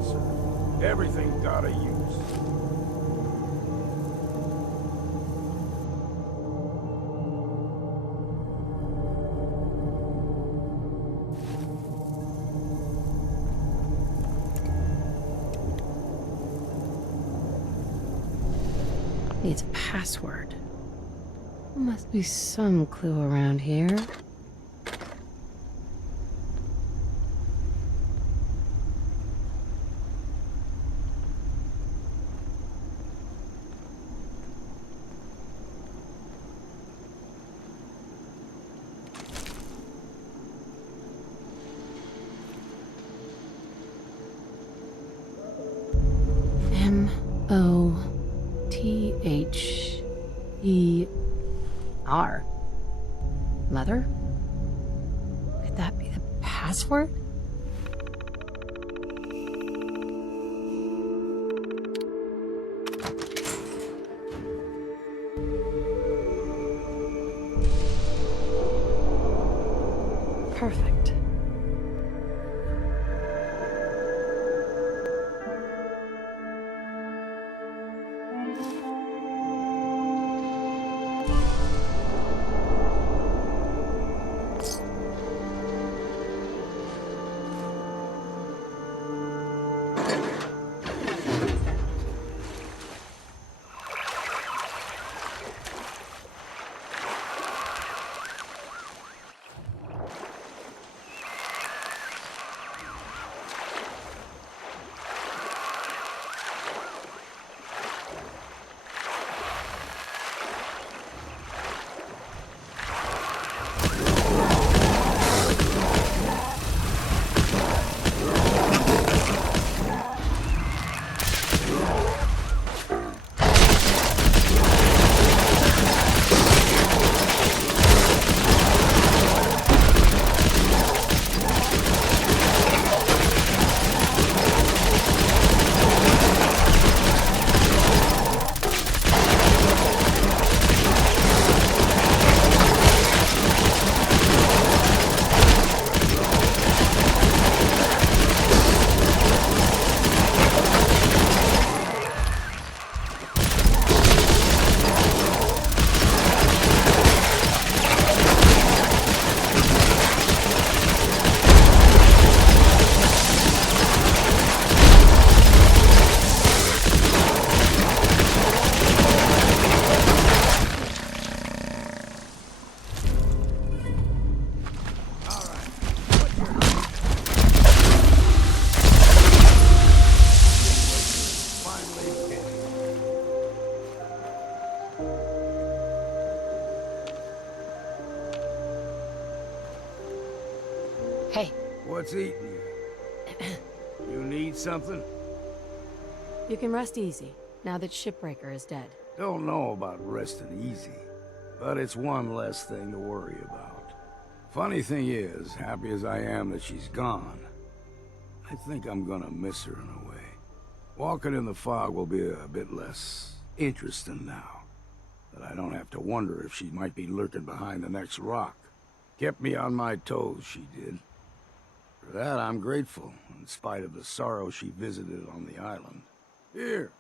sir. Everything's got a use. Needs a password. There must be some clue around here. M-O-T-H-E-R. Leather? Could that be the password? Perfect. Hey. What's eating you? You need something? You can rest easy, now that Shipbreaker is dead. Don't know about resting easy, but it's one less thing to worry about. Funny thing is, happy as I am that she's gone, I think I'm gonna miss her in a way. Walking in the fog will be a bit less interesting now, that I don't have to wonder if she might be lurking behind the next rock. Kept me on my toes, she did. For that, I'm grateful, in spite of the sorrow she visited on the island. Here,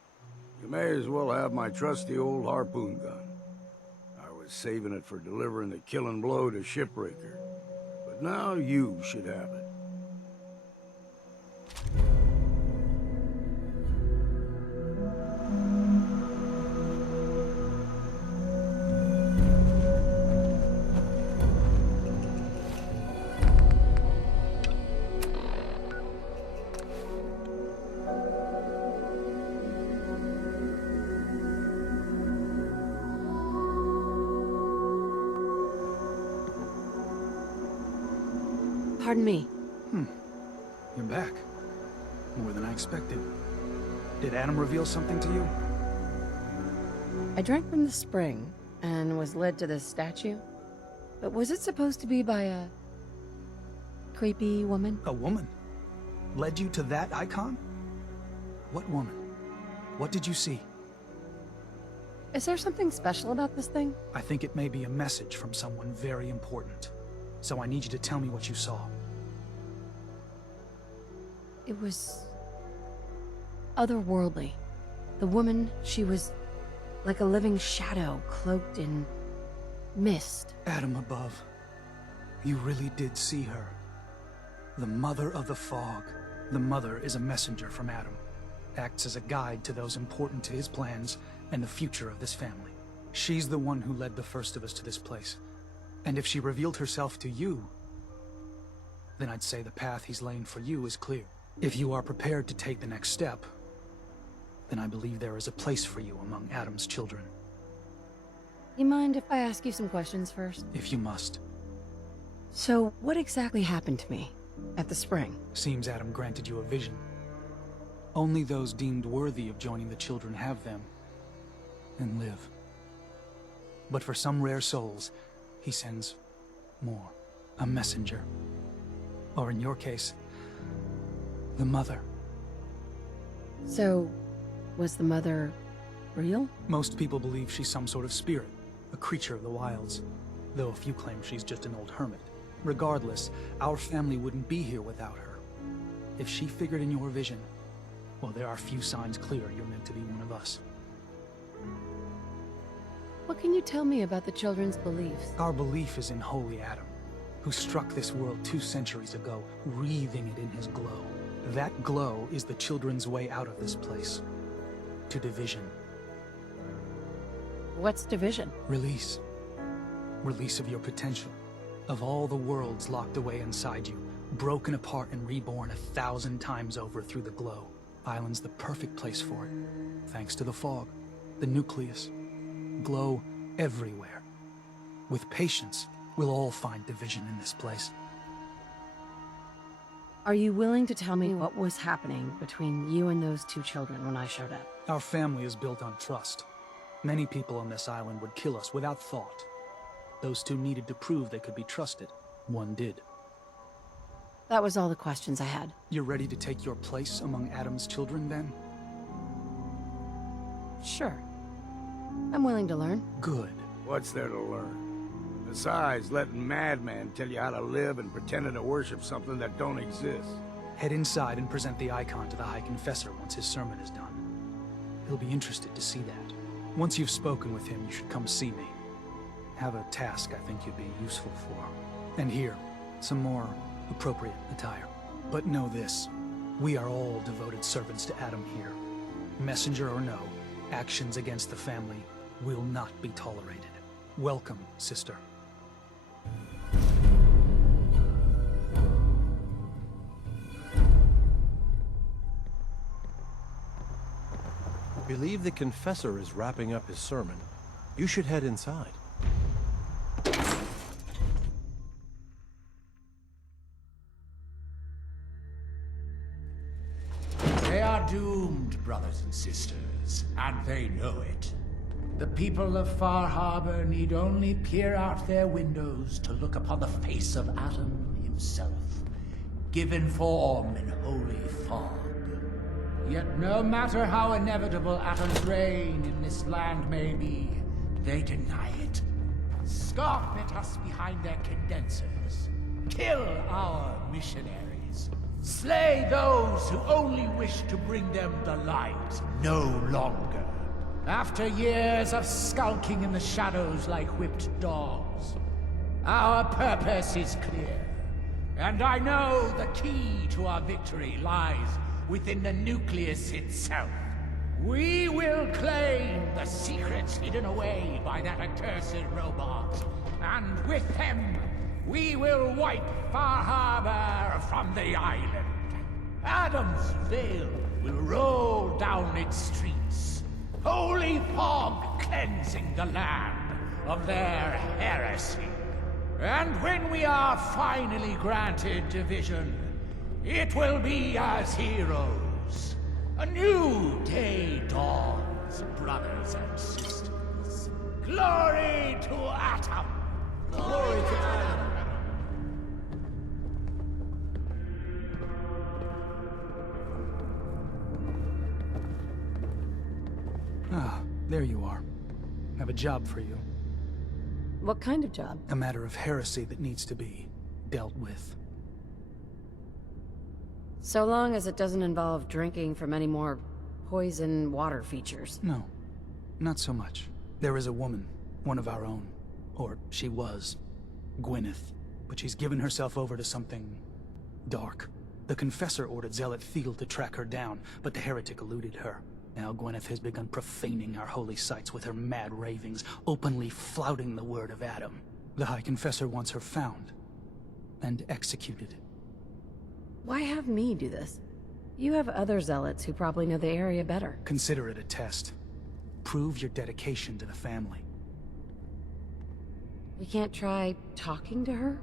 you may as well have my trusty old harpoon gun. I was saving it for delivering the killing blow to Shipbreaker, but now you should have it. Pardon me. You're back. More than I expected. Did Adam reveal something to you? I drank from the spring and was led to this statue. But was it supposed to be by a creepy woman? A woman? Led you to that icon? What woman? What did you see? Is there something special about this thing? I think it may be a message from someone very important. So I need you to tell me what you saw. It was otherworldly. The woman, she was like a living shadow cloaked in mist. Adam above. You really did see her. The Mother of the Fog. The Mother is a messenger from Adam. Acts as a guide to those important to his plans and the future of this family. She's the one who led the first of us to this place. And if she revealed herself to you, then I'd say the path he's laying for you is clear. If you are prepared to take the next step, then I believe there is a place for you among Adam's children. You mind if I ask you some questions first? If you must. So, what exactly happened to me at the spring? Seems Adam granted you a vision. Only those deemed worthy of joining the children have them and live. But for some rare souls, he sends more. A messenger. Or in your case, the Mother. So, was the Mother real? Most people believe she's some sort of spirit, a creature of the wilds, though a few claim she's just an old hermit. Regardless, our family wouldn't be here without her. If she figured in your vision, well, there are few signs clear you're meant to be one of us. What can you tell me about the children's beliefs? Our belief is in Holy Adam, who struck this world 2 centuries ago, wreathing it in his glow. That glow is the children's way out of this place. To division. What's division? Release. Release of your potential. Of all the worlds locked away inside you, broken apart and reborn 1,000 times over through the glow. Island's the perfect place for it. Thanks to the fog, the nucleus. Glow everywhere. With patience, we'll all find division in this place. Are you willing to tell me what was happening between you and those 2 children when I showed up? Our family is built on trust. Many people on this island would kill us without thought. Those 2 needed to prove they could be trusted. One did. That was all the questions I had. You're ready to take your place among Adam's children, then? Sure. I'm willing to learn. Good. What's there to learn? Besides letting madmen tell you how to live and pretending to worship something that don't exist. Head inside and present the icon to the High Confessor once his sermon is done. He'll be interested to see that. Once you've spoken with him, you should come see me. Have a task I think you'd be useful for. And here, some more appropriate attire. But know this, we are all devoted servants to Adam here. Messenger or no, actions against the family will not be tolerated. Welcome, sister. I believe the confessor is wrapping up his sermon. You should head inside. They are doomed, brothers and sisters, and they know it. The people of Far Harbor need only peer out their windows to look upon the face of Adam himself, given form in holy fog. Yet no matter how inevitable Adam's reign in this land may be, they deny it. Scoff at us behind their condensers. Kill our missionaries. Slay those who only wish to bring them the light no longer. After years of skulking in the shadows like whipped dogs, our purpose is clear. And I know the key to our victory lies within the nucleus itself. We will claim the secrets hidden away by that accursed robot. And with them, we will wipe Far Harbor from the island. Adam's veil will roll down its streets. Holy fog cleansing the land of their heresy. And when we are finally granted division, it will be as heroes. A new day dawns, brothers and sisters. Glory to Atom! Glory to Atom! Ah, there you are. I have a job for you. What kind of job? A matter of heresy that needs to be dealt with. So long as it doesn't involve drinking from any more poison water features. No, not so much. There is a woman, one of our own. Or she was. Gwyneth. But she's given herself over to something dark. The Confessor ordered Zealot Thiel to track her down, but the heretic eluded her. Now Gwyneth has begun profaning our holy sites with her mad ravings, openly flouting the word of Adam. The High Confessor wants her found and executed. Why have me do this? You have other zealots who probably know the area better. Consider it a test. Prove your dedication to the family. We can't try talking to her?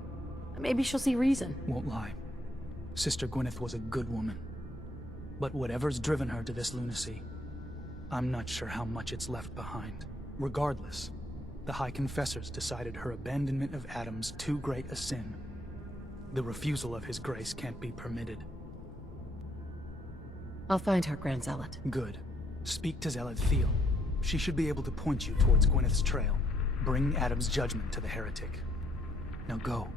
Maybe she'll see reason. Won't lie. Sister Gwyneth was a good woman. But whatever's driven her to this lunacy, I'm not sure how much it's left behind. Regardless, the High Confessors decided her abandonment of Adam's too great a sin. The refusal of his grace can't be permitted. I'll find her, Grand Zealot. Good. Speak to Zealot Thiel. She should be able to point you towards Gwyneth's trail. Bring Adam's judgment to the heretic. Now go.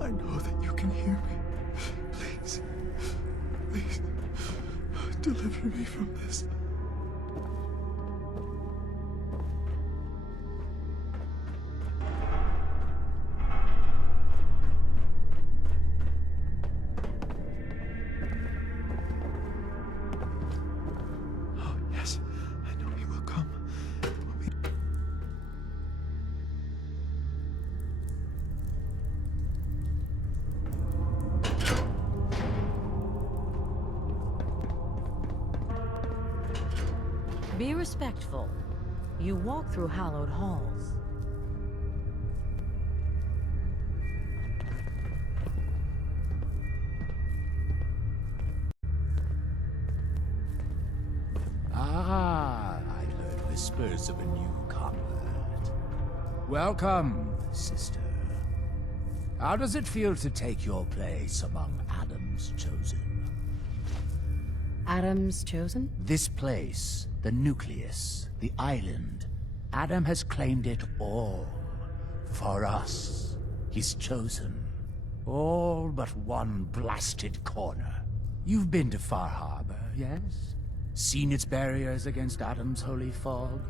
I know that you can hear me. Please, please, deliver me from this. Oh, yes, I know he will come. Be respectful. You walk through hallowed halls. Ah, I heard whispers of a new convert. Welcome, sister. How does it feel to take your place among Adam's chosen? Adam's chosen? This place, the nucleus, the island, Adam has claimed it all. For us, his chosen. All but one blasted corner. You've been to Far Harbor, yes? Seen its barriers against Adam's holy fog?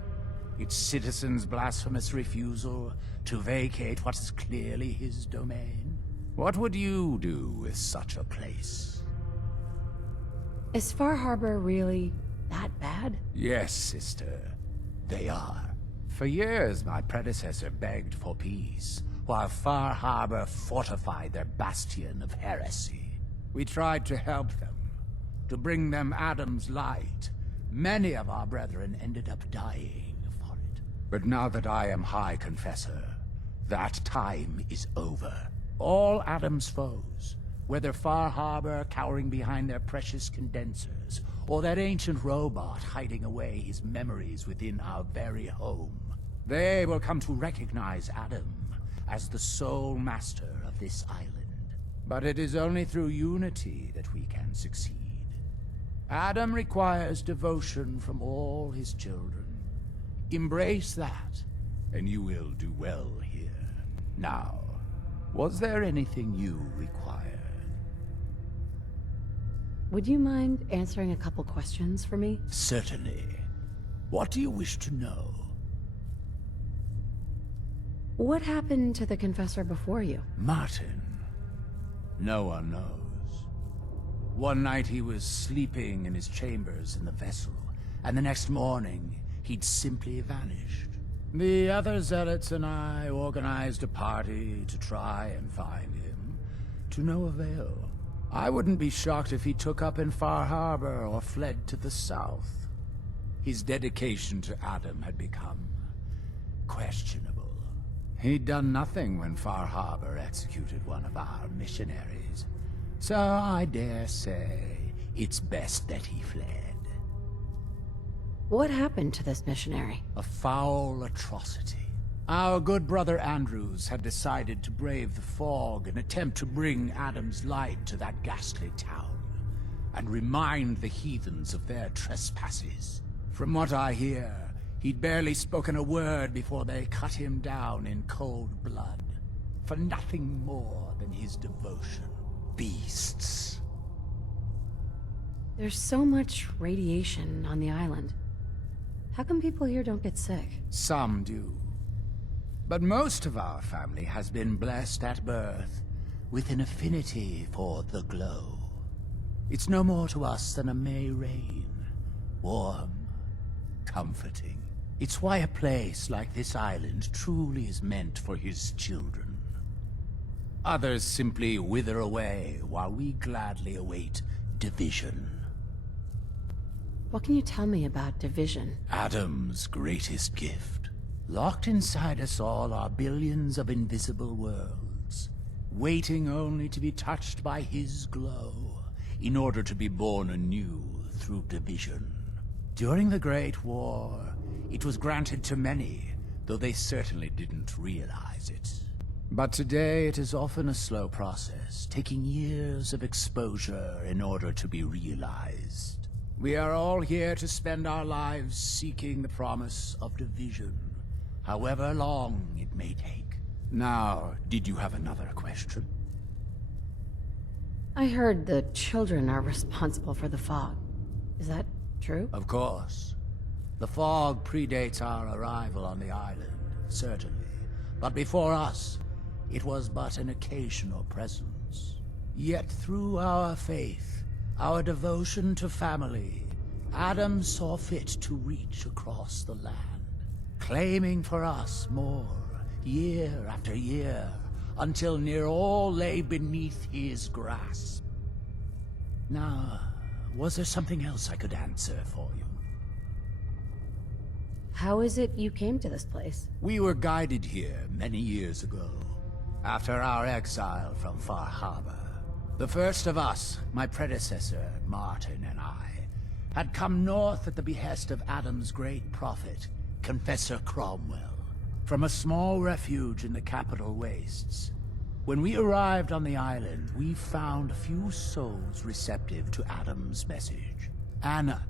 Its citizens' blasphemous refusal to vacate what is clearly his domain? What would you do with such a place? Is Far Harbor really that bad? Yes, sister. They are. For years, my predecessor begged for peace, while Far Harbor fortified their bastion of heresy. We tried to help them, to bring them Adam's light. Many of our brethren ended up dying for it. But now that I am High Confessor, that time is over. All Adam's foes, whether Far Harbor cowering behind their precious condensers, or that ancient robot hiding away his memories within our very home, they will come to recognize Adam as the sole master of this island. But it is only through unity that we can succeed. Adam requires devotion from all his children. Embrace that, and you will do well here. Now, was there anything you required? Would you mind answering a couple questions for me? Certainly. What do you wish to know? What happened to the Confessor before you? Martin. No one knows. One night he was sleeping in his chambers in the vessel, and the next morning he'd simply vanished. The other zealots and I organized a party to try and find him, to no avail. I wouldn't be shocked if he took up in Far Harbor or fled to the south. His dedication to Adam had become questionable. He'd done nothing when Far Harbor executed one of our missionaries. So I dare say it's best that he fled. What happened to this missionary? A foul atrocity. Our good brother Andrews had decided to brave the fog and attempt to bring Adam's light to that ghastly town, and remind the heathens of their trespasses. From what I hear, He'd barely spoken a word before they cut him down in cold blood. For nothing more than his devotion. Beasts. There's so much radiation on the island. How come people here don't get sick? Some do. But most of our family has been blessed at birth with an affinity for the glow. It's no more to us than a May rain. Warm, comforting. It's why a place like this island truly is meant for his children. Others simply wither away while we gladly await division. What can you tell me about division? Adam's greatest gift. Locked inside us all are billions of invisible worlds, waiting only to be touched by his glow, in order to be born anew through division. During the Great War, it was granted to many, though they certainly didn't realize it. But today it is often a slow process, taking years of exposure in order to be realized. We are all here to spend our lives seeking the promise of division, however long it may take. Now, did you have another question? I heard the children are responsible for the fog. Is that true? Of course. The fog predates our arrival on the island, certainly. But before us, it was but an occasional presence. Yet through our faith, our devotion to family, Adam saw fit to reach across the land, claiming for us more, year after year, until near all lay beneath his grasp. Now, was there something else I could answer for you? How is it you came to this place? We were guided here many years ago, after our exile from Far Harbor. The first of us, my predecessor, Martin, and I, had come north at the behest of Adam's great prophet, Confessor Cromwell, from a small refuge in the capital wastes. When we arrived on the island, we found few souls receptive to Adam's message. Anna,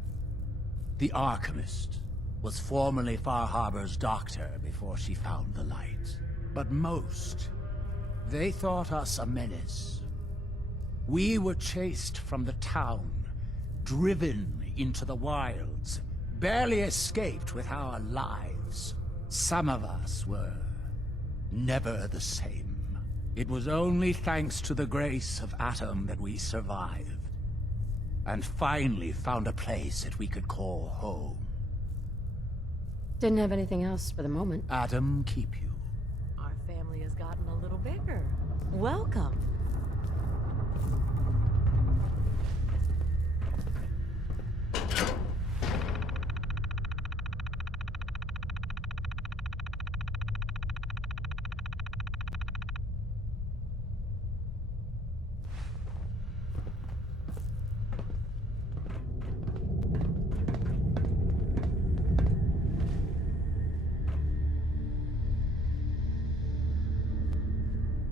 the Archimist, was formerly Far Harbor's doctor before she found the light. But most, they thought us a menace. We were chased from the town, driven into the wilds, barely escaped with our lives. Some of us were never the same. It was only thanks to the grace of Adam that we survived, and finally found a place that we could call home. Didn't have anything else for the moment. Adam keep you. Our family has gotten a little bigger. Welcome.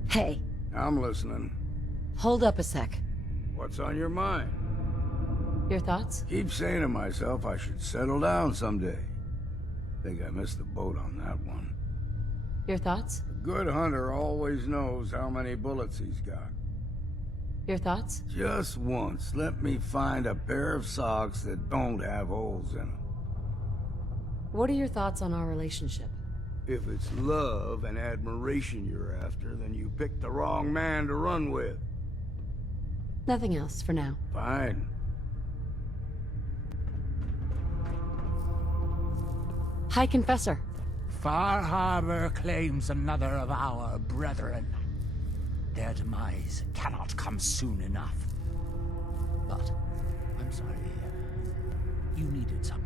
Hey. I'm listening. Hold up a sec. What's on your mind? Your thoughts? Keep saying to myself I should settle down someday. Think I missed the boat on that one. Your thoughts? A good hunter always knows how many bullets he's got. Your thoughts? Just once, let me find a pair of socks that don't have holes in them. What are your thoughts on our relationship? If it's love and admiration you're after, then you picked the wrong man to run with. Nothing else for now. Fine. Hi, Confessor. Far Harbor claims another of our brethren. Their demise cannot come soon enough. But, I'm sorry, you needed something.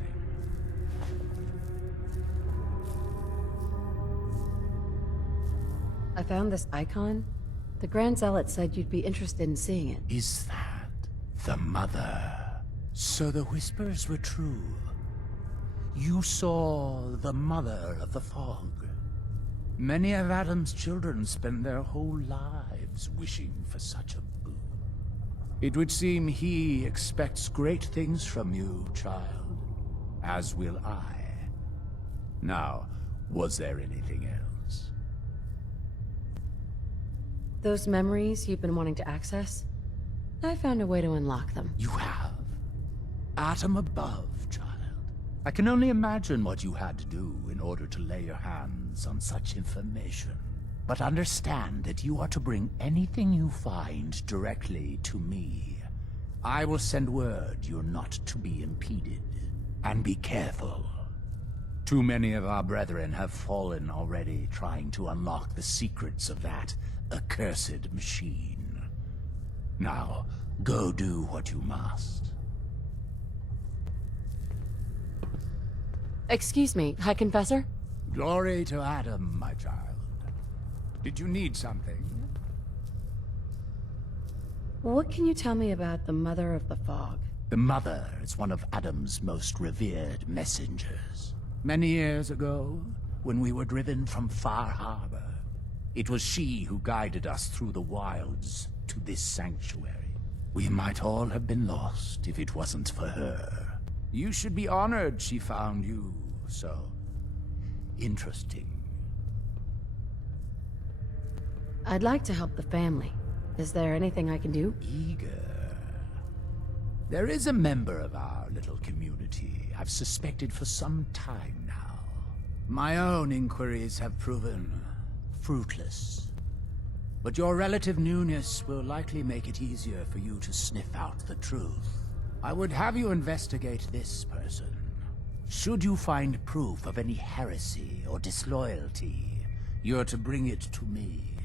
I found this icon. The Grand Zealot said you'd be interested in seeing it. Is that the mother? So the whispers were true. You saw the mother of the fog. Many of Adam's children spend their whole lives wishing for such a boon. It would seem he expects great things from you, child. As will I. Now, was there anything else? Those memories you've been wanting to access? I found a way to unlock them. You have? Atom above, child. I can only imagine what you had to do in order to lay your hands on such information. But understand that you are to bring anything you find directly to me. I will send word you're not to be impeded. And be careful. Too many of our brethren have fallen already trying to unlock the secrets of that accursed machine. Now, go do what you must. Excuse me, High Confessor? Glory to Adam, my child. Did you need something? What can you tell me about the Mother of the Fog? The Mother is one of Adam's most revered messengers. Many years ago, when we were driven from Far Harbor, it was she who guided us through the wilds to this sanctuary. We might all have been lost if it wasn't for her. You should be honored she found you so interesting. I'd like to help the family. Is there anything I can do? Eager. There is a member of our little community I've suspected for some time now. My own inquiries have proven fruitless. But your relative newness will likely make it easier for you to sniff out the truth. I would have you investigate this person. Should you find proof of any heresy or disloyalty, you're to bring it to me.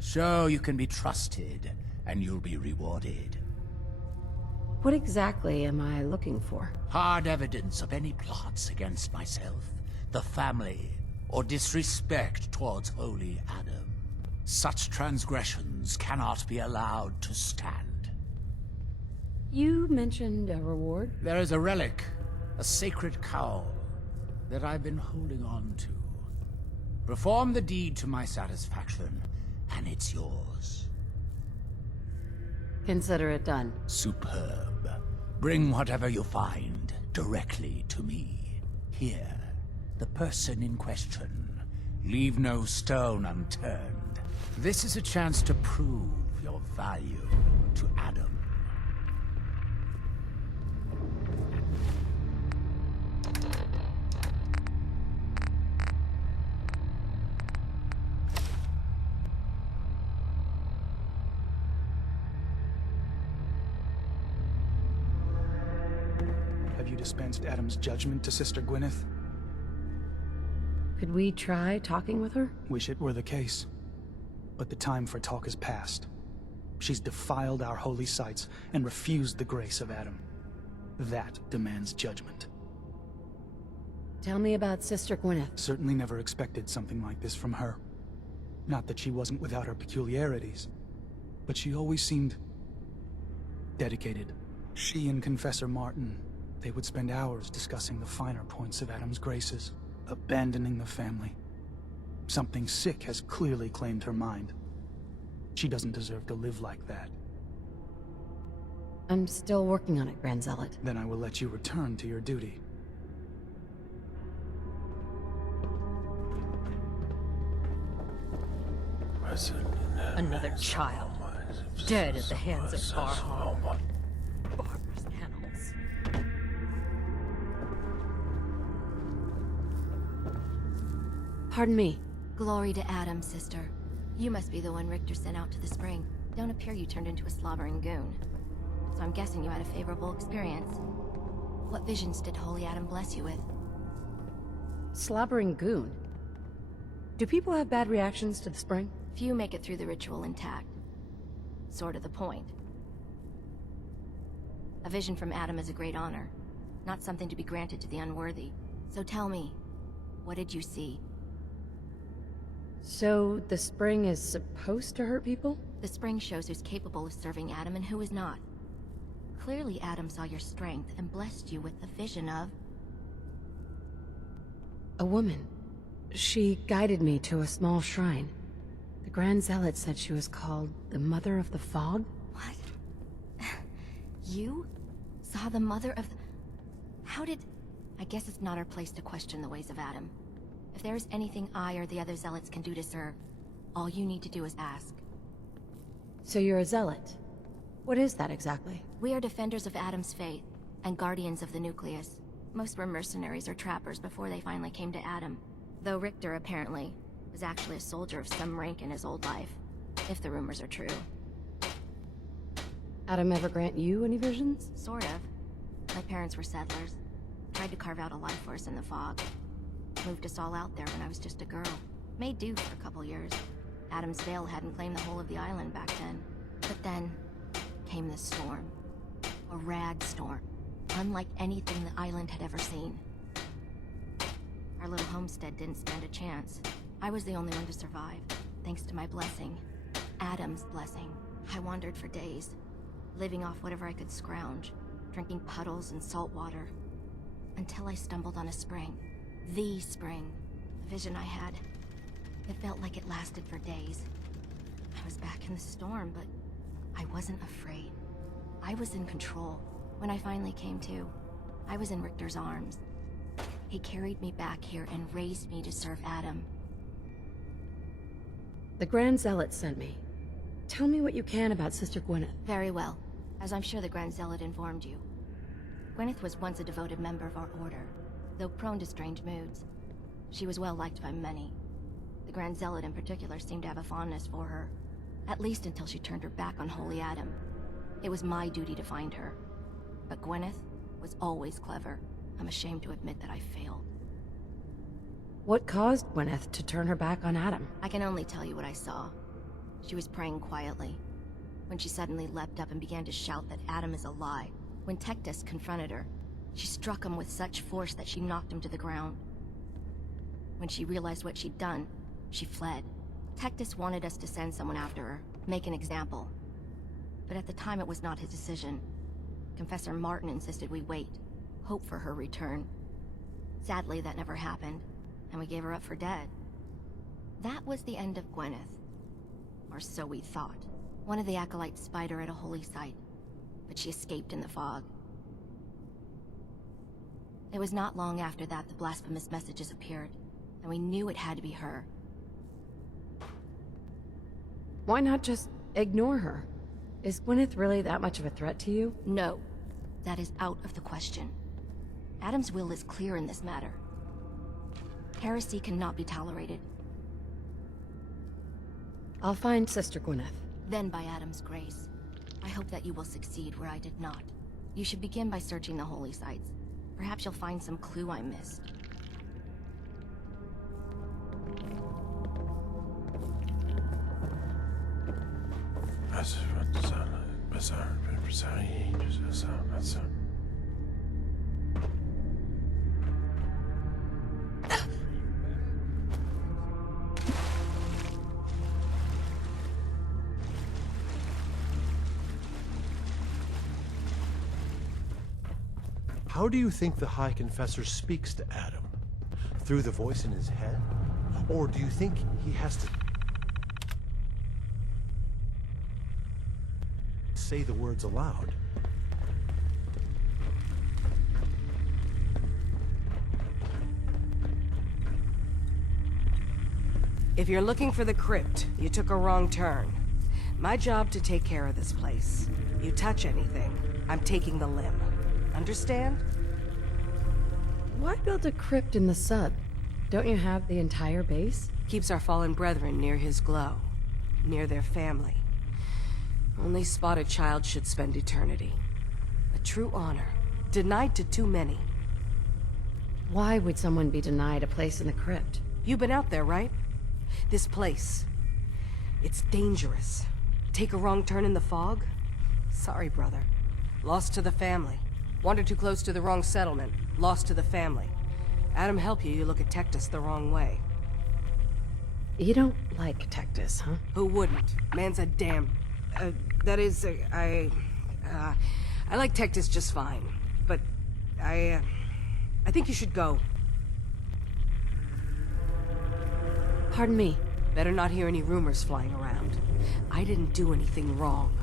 Show you can be trusted, and you'll be rewarded. What exactly am I looking for? Hard evidence of any plots against myself, the family, or disrespect towards Holy Adam. Such transgressions cannot be allowed to stand. You mentioned a reward? There is a relic, a sacred cowl, that I've been holding on to. Perform the deed to my satisfaction, and it's yours. Consider it done. Superb. Bring whatever you find directly to me. Here, the person in question. Leave no stone unturned. This is a chance to prove your value to Adam. Have you dispensed Adam's judgment to Sister Gwyneth? Could we try talking with her? Wish it were the case. But the time for talk is past. She's defiled our holy sites and refused the grace of Adam. That demands judgment. Tell me about Sister Gwyneth. Certainly never expected something like this from her. Not that she wasn't without her peculiarities, but she always seemed dedicated. She and Confessor Martin, they would spend hours discussing the finer points of Adam's graces, abandoning the family. Something sick has clearly claimed her mind. She doesn't deserve to live like that. I'm still working on it, Grand Zealot. Then I will let you return to your duty. Another child, dead at the hands of Far Harbor. Barbarous animals. Pardon me. Glory to Adam, sister. You must be the one Richter sent out to the spring. Don't appear you turned into a slobbering goon. So I'm guessing you had a favorable experience. What visions did Holy Adam bless you with? Slobbering goon? Do people have bad reactions to the spring? Few make it through the ritual intact. Sort of the point. A vision from Adam is a great honor, not something to be granted to the unworthy. So tell me, what did you see? So, the spring is supposed to hurt people? The spring shows who's capable of serving Adam and who is not. Clearly Adam saw your strength and blessed you with the vision of... A woman. She guided me to a small shrine. The Grand Zealot said she was called the Mother of the Fog? What? You saw the Mother of... How did I guess it's not our place to question the ways of Adam. If there is anything I or the other zealots can do to serve, all you need to do is ask. So you're a zealot. What is that exactly? We are defenders of Adam's faith, and guardians of the nucleus. Most were mercenaries or trappers before they finally came to Adam. Though Richter, apparently, was actually a soldier of some rank in his old life. If the rumors are true. Adam ever grant you any visions? Sort of. My parents were settlers. Tried to carve out a life for us in the fog. Moved us all out there when I was just a girl. Made do for a couple years. Adam's Veil hadn't claimed the whole of the island back then. But then came this storm. A rad storm. Unlike anything the island had ever seen. Our little homestead didn't stand a chance. I was the only one to survive, thanks to my blessing. Adam's blessing. I wandered for days, living off whatever I could scrounge, drinking puddles and salt water, until I stumbled on a spring. The spring. The vision I had. It felt like it lasted for days. I was back in the storm, but I wasn't afraid. I was in control. When I finally came to, I was in Richter's arms. He carried me back here and raised me to serve Adam. The Grand Zealot sent me. Tell me what you can about Sister Gwyneth. Very well, as I'm sure the Grand Zealot informed you. Gwyneth was once a devoted member of our order, though prone to strange moods. She was well liked by many. The Grand Zealot in particular seemed to have a fondness for her, at least until she turned her back on Holy Adam. It was my duty to find her. But Gwyneth was always clever. I'm ashamed to admit that I failed. What caused Gwyneth to turn her back on Adam? I can only tell you what I saw. She was praying quietly, when she suddenly leapt up and began to shout that Adam is a lie. When Tectus confronted her, she struck him with such force that she knocked him to the ground. When she realized what she'd done, she fled. Tectus wanted us to send someone after her, make an example. But at the time it was not his decision. Confessor Martin insisted we wait, hope for her return. Sadly, that never happened, and we gave her up for dead. That was the end of Gwyneth. Or so we thought. One of the acolytes spied her at a holy site, but she escaped in the fog. It was not long after that the blasphemous messages appeared, and we knew it had to be her. Why not just ignore her? Is Gwyneth really that much of a threat to you? No. That is out of the question. Adam's will is clear in this matter. Heresy cannot be tolerated. I'll find Sister Gwyneth. Then by Adam's grace, I hope that you will succeed where I did not. You should begin by searching the holy sites. Perhaps you'll find some clue I missed. How do you think the High Confessor speaks to Adam? Through the voice in his head? Or do you think he has to say the words aloud? If you're looking for the crypt, you took a wrong turn. My job to take care of this place. You touch anything, I'm taking the limb. Understand? Why build a crypt in the sub? Don't you have the entire base? Keeps our fallen brethren near his glow. Near their family. Only spotted child should spend eternity. A true honor. Denied to too many. Why would someone be denied a place in the crypt? You've been out there, right? This place. It's dangerous. Take a wrong turn in the fog? Sorry, brother. Lost to the family. Wandered too close to the wrong settlement. Lost to the family. Adam help you, you look at Tectus the wrong way. You don't like Tectus, huh? Who wouldn't? Man's a damn... that is, I like Tectus just fine. But, I think you should go. Pardon me? Better not hear any rumors flying around. I didn't do anything wrong.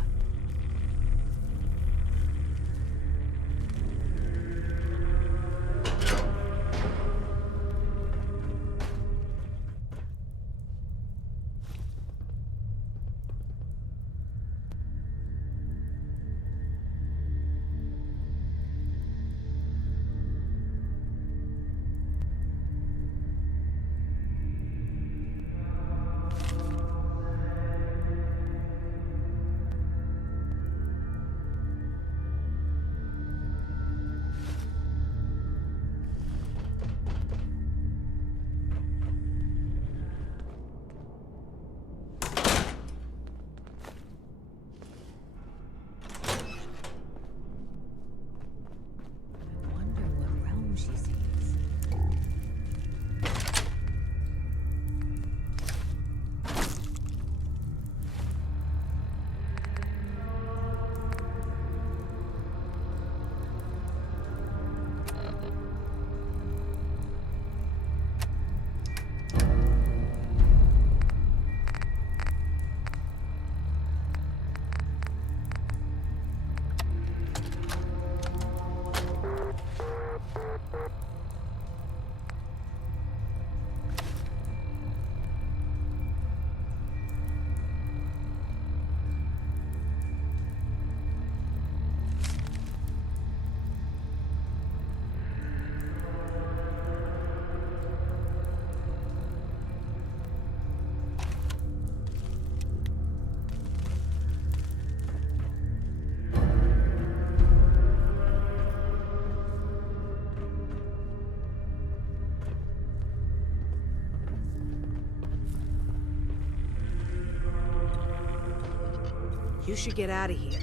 You should get out of here.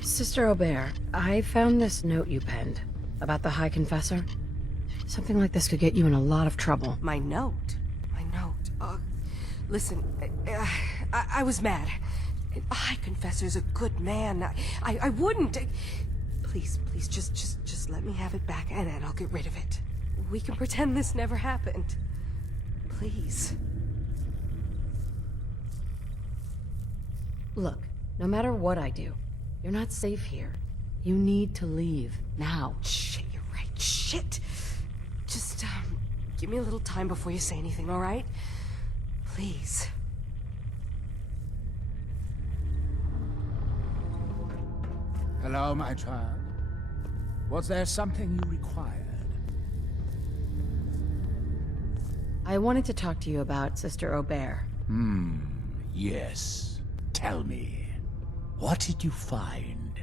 Sister Aubert, I found this note you penned about the High Confessor. Something like this could get you in a lot of trouble. My note? My note? Listen, I was mad. A High Confessor's a good man. I wouldn't... Please, just let me have it back and I'll get rid of it. We can pretend this never happened. Please. Look, no matter what I do, you're not safe here. You need to leave, now. Shit, you're right. Shit! Just, give me a little time before you say anything, all right? Please. Hello, my child. Was there something you required? I wanted to talk to you about Sister Aubert. Yes. Tell me, what did you find?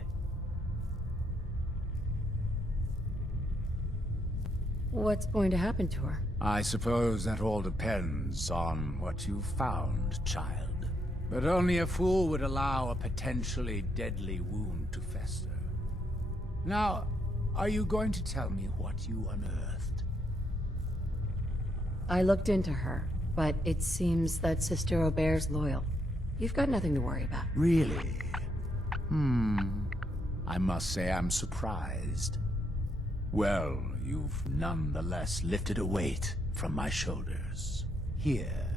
What's going to happen to her? I suppose that all depends on what you found, child. But only a fool would allow a potentially deadly wound to fester. Now, are you going to tell me what you unearthed? I looked into her, but it seems that Sister Aubert's loyal. You've got nothing to worry about. Really? I must say I'm surprised. Well, you've nonetheless lifted a weight from my shoulders. Here,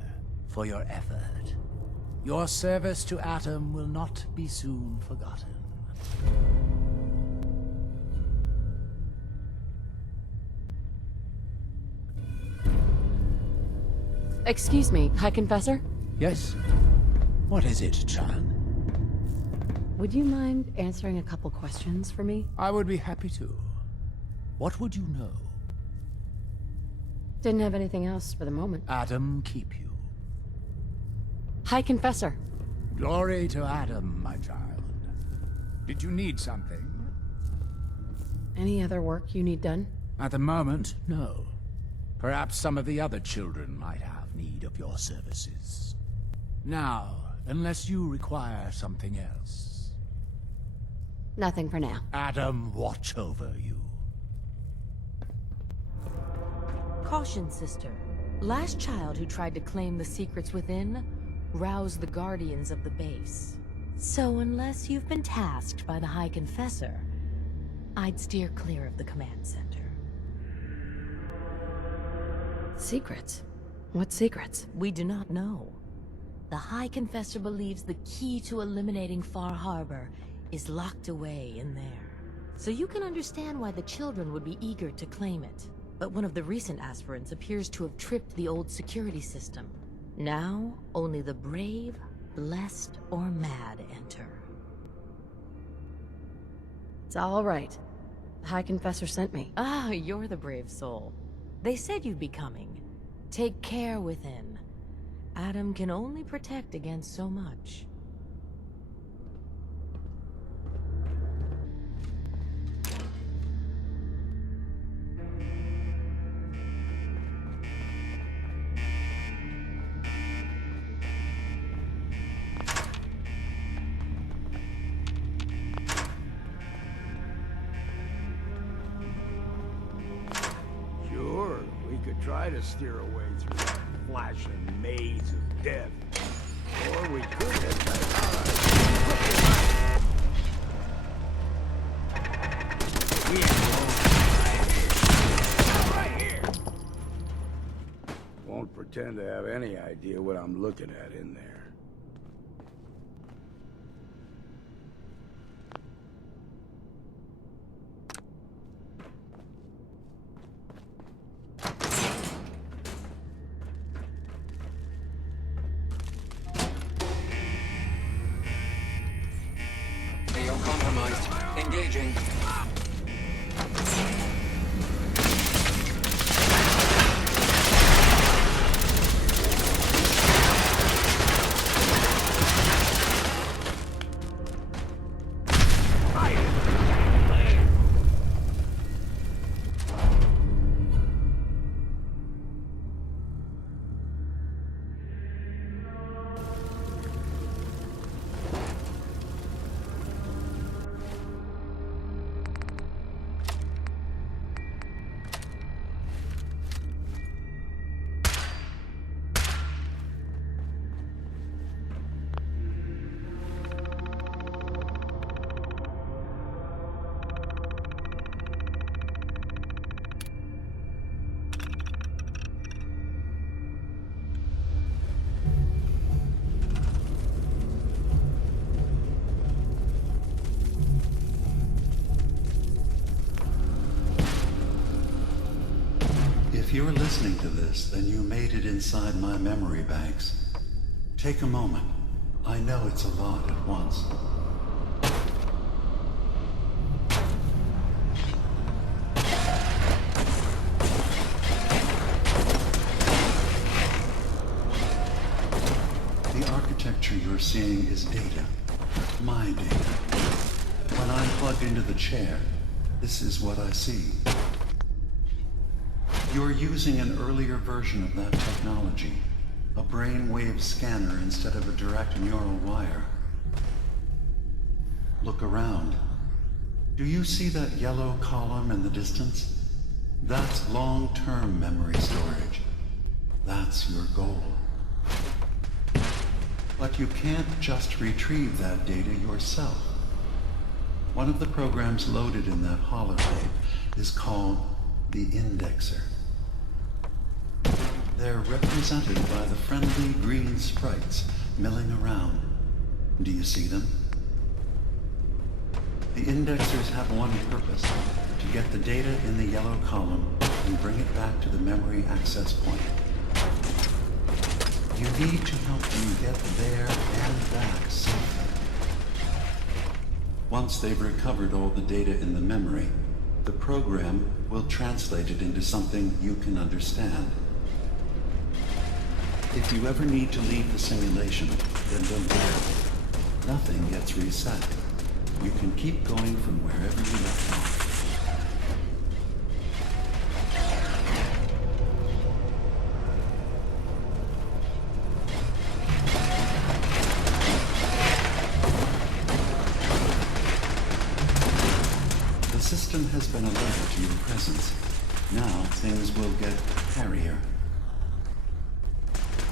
for your effort. Your service to Atom will not be soon forgotten. Excuse me, High Confessor? Yes? What is it, child? Would you mind answering a couple questions for me? I would be happy to. What would you know? Didn't have anything else for the moment. Atom keep you. High Confessor. Glory to Atom, my child. Did you need something? Any other work you need done? At the moment, no. Perhaps some of the other children might have need of your services. Now, unless you require something else. Nothing for now. Atom, watch over you. Caution, sister. Last child who tried to claim the secrets within roused the guardians of the base. So unless you've been tasked by the High Confessor, I'd steer clear of the command center. Secrets? What secrets? We do not know. The High Confessor believes the key to eliminating Far Harbor is locked away in there. So you can understand why the children would be eager to claim it. But one of the recent aspirants appears to have tripped the old security system. Now, only the brave, blessed, or mad enter. It's all right. The High Confessor sent me. Ah, you're the brave soul. They said you'd be coming. Take care within. Atom can only protect against so much. Try to steer away through that flashing maze of death. Or we could head back out. Right here. Won't pretend to have any idea what I'm looking at in there. Compromised. Engaging. If you're listening to this, then you made it inside my memory banks. Take a moment. I know it's a lot at once. The architecture you're seeing is data. My data. When I'm plugged into the chair, this is what I see. You're using an earlier version of that technology, a brainwave scanner instead of a direct neural wire. Look around. Do you see that yellow column in the distance? That's long-term memory storage. That's your goal. But you can't just retrieve that data yourself. One of the programs loaded in that holotape is called the Indexer. They're represented by the friendly green sprites milling around. Do you see them? The Indexers have one purpose, to get the data in the yellow column and bring it back to the memory access point. You need to help them get there and back safely. Once they've recovered all the data in the memory, the program will translate it into something you can understand. If you ever need to leave the simulation, then don't worry. Nothing gets reset. You can keep going from wherever you left off. The system has been alerted to your presence. Now things will get hairier.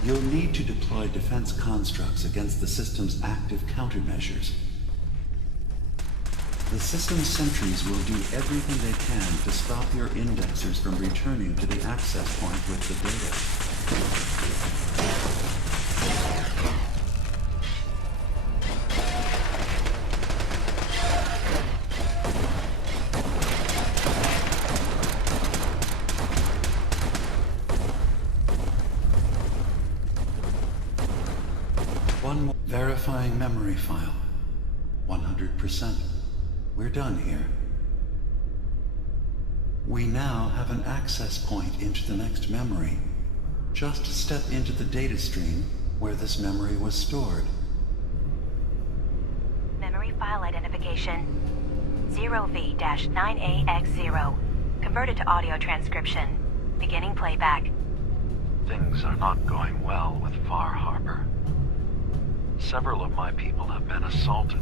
You'll need to deploy defense constructs against the system's active countermeasures. The system's sentries will do everything they can to stop your indexers from returning to the access point with the data. One more verifying memory file. 100%. We're done here. We now have an access point into the next memory. Just step into the data stream where this memory was stored. Memory file identification 0V-9AX0. Converted to audio transcription. Beginning playback. Things are not going well with Far Harbor. Several of my people have been assaulted,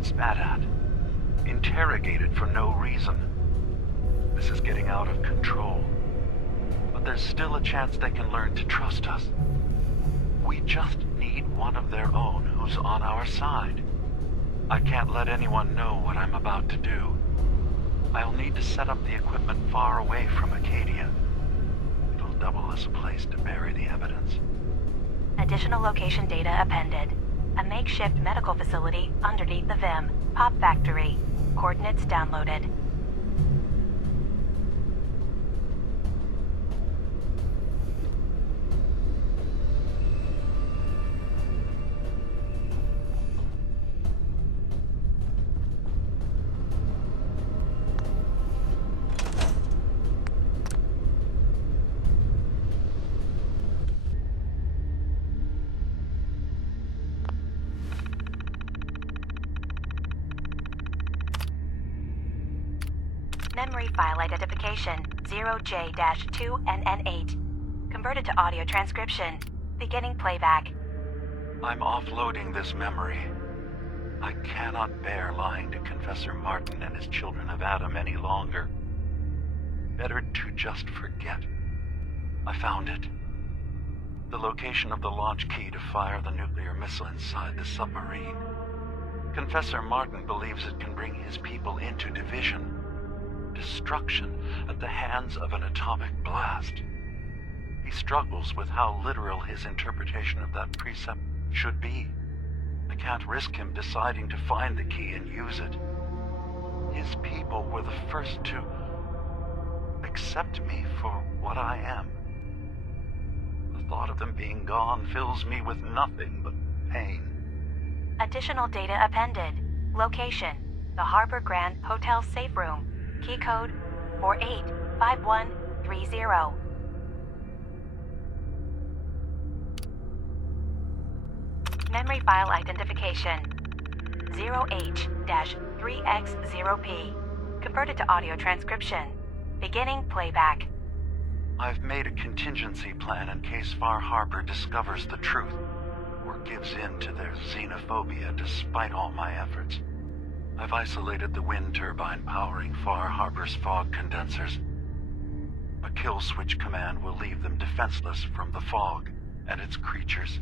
spat at, interrogated for no reason. This is getting out of control. But there's still a chance they can learn to trust us. We just need one of their own who's on our side. I can't let anyone know what I'm about to do. I'll need to set up the equipment far away from Acadia. It'll double as a place to bury the evidence. Additional location data appended. A makeshift medical facility underneath the VIM. Pop factory. Coordinates downloaded. Memory file identification 0J-2NN8. Converted to audio transcription. Beginning playback. I'm offloading this memory. I cannot bear lying to Confessor Martin and his children of Adam any longer. Better to just forget. I found it. The location of the launch key to fire the nuclear missile inside the submarine. Confessor Martin believes it can bring his people into division. Destruction at the hands of an atomic blast. He struggles with how literal his interpretation of that precept should be. I can't risk him deciding to find the key and use it. His people were the first to... I accept me for what I am. The thought of them being gone fills me with nothing but pain. Additional data appended. Location: the Harbor Grand Hotel safe room. Key code 485130. Memory file identification 0H-3X0P. Converted to audio transcription. Beginning playback. I've made a contingency plan in case Far Harbor discovers the truth, or gives in to their xenophobia despite all my efforts. I've isolated the wind turbine powering Far Harbor's fog condensers. A kill switch command will leave them defenseless from the fog and its creatures.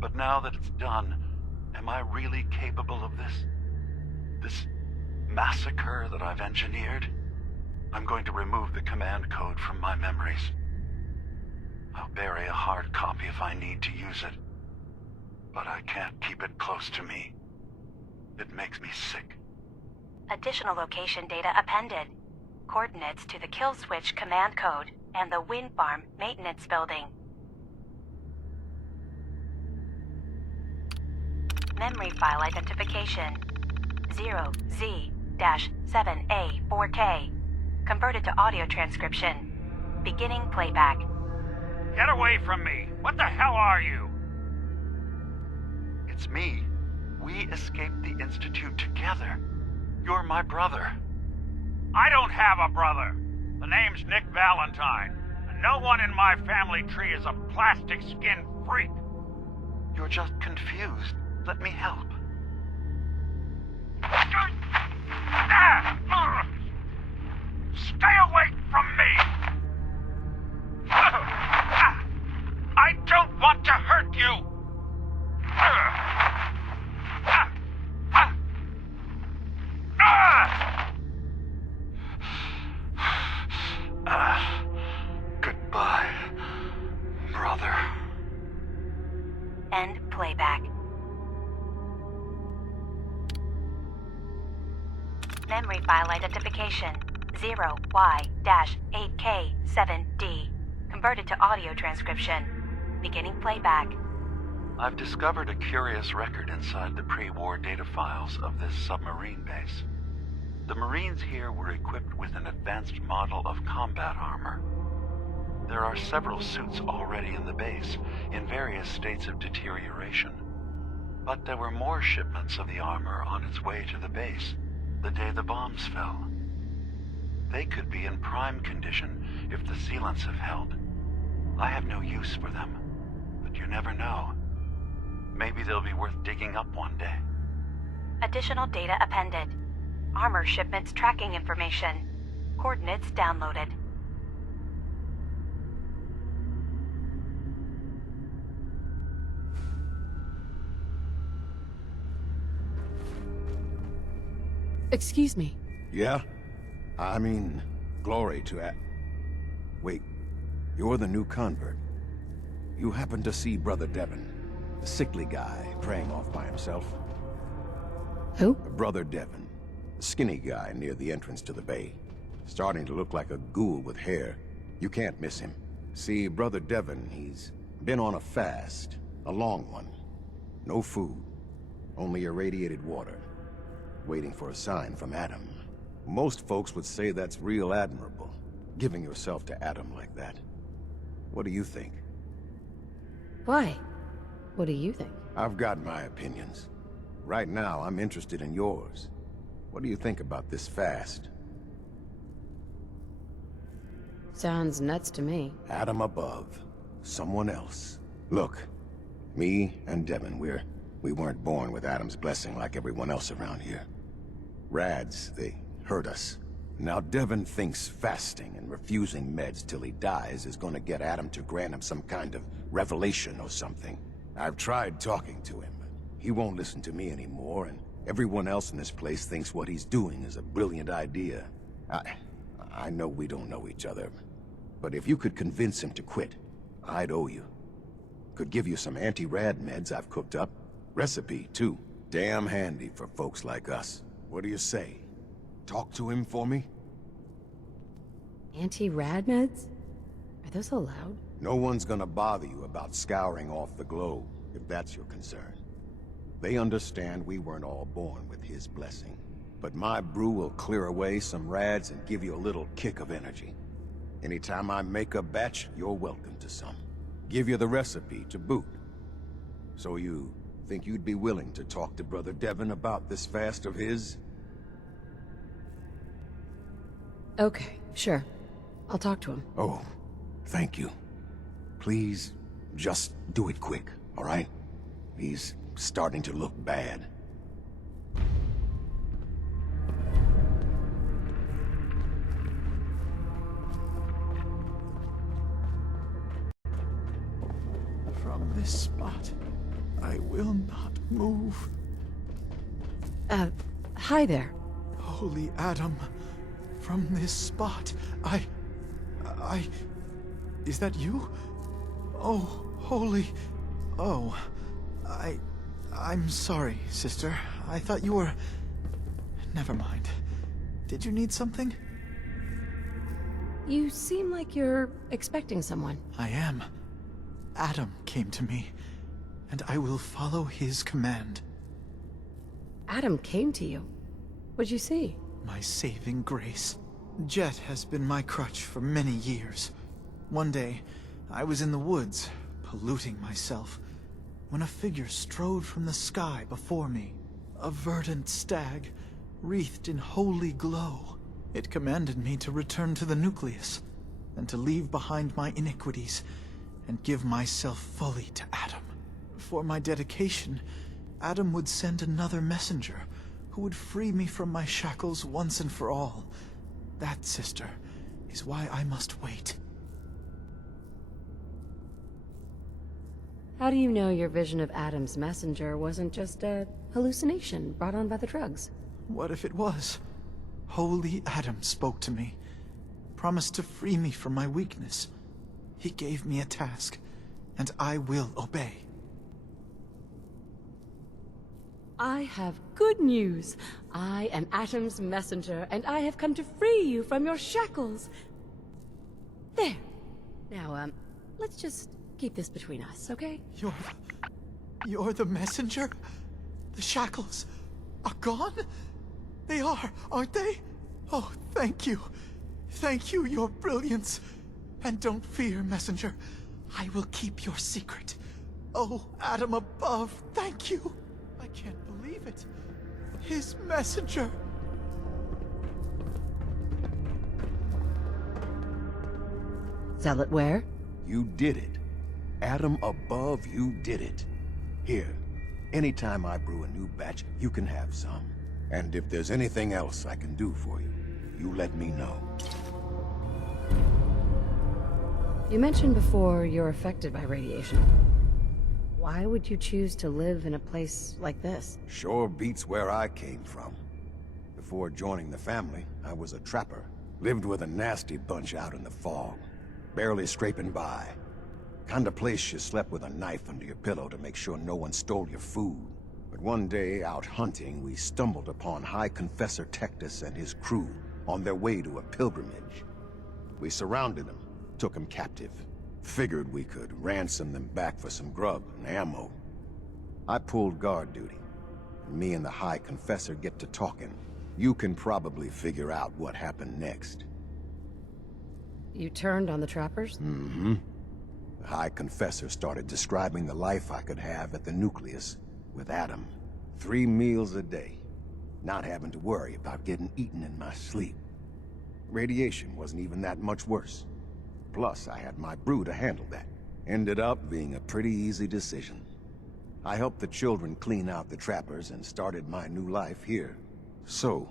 But now that it's done, am I really capable of this? This massacre that I've engineered? I'm going to remove the command code from my memories. I'll bury a hard copy if I need to use it. But I can't keep it close to me. It makes me sick. Additional location data appended. Coordinates to the kill switch command code and the wind farm maintenance building. Memory file identification 0Z-7A4K. Converted to audio transcription. Beginning playback. Get away from me! What the hell are you? It's me. We escaped the Institute together. You're my brother. I don't have a brother. The name's Nick Valentine, and no one in my family tree is a plastic-skinned freak. You're just confused. Let me help. Stay away from me! I don't want to hurt you! Goodbye, brother. End playback. Memory file identification 0Y-8K7D. Converted to audio transcription. Beginning playback. I've discovered a curious record inside the pre-war data files of this submarine base. The Marines here were equipped with an advanced model of combat armor. There are several suits already in the base, in various states of deterioration. But there were more shipments of the armor on its way to the base the day the bombs fell. They could be in prime condition if the sealants have held. I have no use for them, but you never know. Maybe they'll be worth digging up one day. Additional data appended. Armor shipments tracking information. Coordinates downloaded. Excuse me. Yeah? I mean, glory to Wait, you're the new convert. You happen to see Brother Devon, the sickly guy praying off by himself? Who? Brother Devon, the skinny guy near the entrance to the bay. Starting to look like a ghoul with hair. You can't miss him. See, Brother Devon, he's been on a fast. A long one. No food. Only irradiated water. Waiting for a sign from Adam. Most folks would say that's real admirable, giving yourself to Adam like that. What do you think? Why? What do you think? I've got my opinions. Right now, I'm interested in yours. What do you think about this fast? Sounds nuts to me. Adam above. Someone else. Look, me and Devon, we weren't born with Adam's blessing like everyone else around here. Rads, they hurt us. Now Devon thinks fasting and refusing meds till he dies is gonna get Adam to grant him some kind of revelation or something. I've tried talking to him, but he won't listen to me anymore, and everyone else in this place thinks what he's doing is a brilliant idea. I know we don't know each other, but if you could convince him to quit, I'd owe you. Could give you some anti-rad meds I've cooked up. Recipe, too. Damn handy for folks like us. What do you say? Talk to him for me? Anti-rad meds? Are those allowed? No one's gonna bother you about scouring off the globe, if that's your concern. They understand we weren't all born with his blessing. But my brew will clear away some rads and give you a little kick of energy. Anytime I make a batch, you're welcome to some. Give you the recipe to boot. So you think you'd be willing to talk to Brother Devon about this fast of his? Okay, sure. I'll talk to him. Oh, thank you. Please, just do it quick, all right? He's starting to look bad. From this spot, I will not move. Hi there. Holy Adam, from this spot, I... Is that you? Oh, holy... Oh, I'm sorry, sister. I thought you were... Never mind. Did you need something? You seem like you're expecting someone. I am. Adam came to me, and I will follow his command. Adam came to you? What'd you see? My saving grace. Jet has been my crutch for many years. One day, I was in the woods, polluting myself, when a figure strode from the sky before me. A verdant stag, wreathed in holy glow. It commanded me to return to the nucleus, and to leave behind my iniquities, and give myself fully to Adam. For my dedication, Adam would send another messenger, who would free me from my shackles once and for all. That, sister, is why I must wait. How do you know your vision of Adam's messenger wasn't just a hallucination brought on by the drugs? What if it was? Holy Adam spoke to me, promised to free me from my weakness. He gave me a task, and I will obey. I have good news. I am Adam's messenger, and I have come to free you from your shackles. There. Now, let's just keep this between us, okay? You're the messenger? The shackles are gone? They are, aren't they? Oh, thank you. Thank you, your brilliance. And don't fear, messenger. I will keep your secret. Oh, Adam above, thank you. I can't believe it. His messenger. Zealot where? You did it. Adam above, you did it. Here, anytime I brew a new batch, you can have some. And if there's anything else I can do for you, you let me know. You mentioned before you're affected by radiation. Why would you choose to live in a place like this? Sure beats where I came from. Before joining the family, I was a trapper. Lived with a nasty bunch out in the fog. Barely scraping by. Kind of place you slept with a knife under your pillow to make sure no one stole your food. But one day, out hunting, we stumbled upon High Confessor Tectus and his crew on their way to a pilgrimage. We surrounded them, took them captive. Figured we could ransom them back for some grub and ammo. I pulled guard duty. Me and the High Confessor get to talking. You can probably figure out what happened next. You turned on the trappers? Mm-hmm. The High Confessor started describing the life I could have at the nucleus with Adam. 3 meals a day. Not having to worry about getting eaten in my sleep. Radiation wasn't even that much worse. Plus, I had my brew to handle that. Ended up being a pretty easy decision. I helped the children clean out the trappers and started my new life here. So,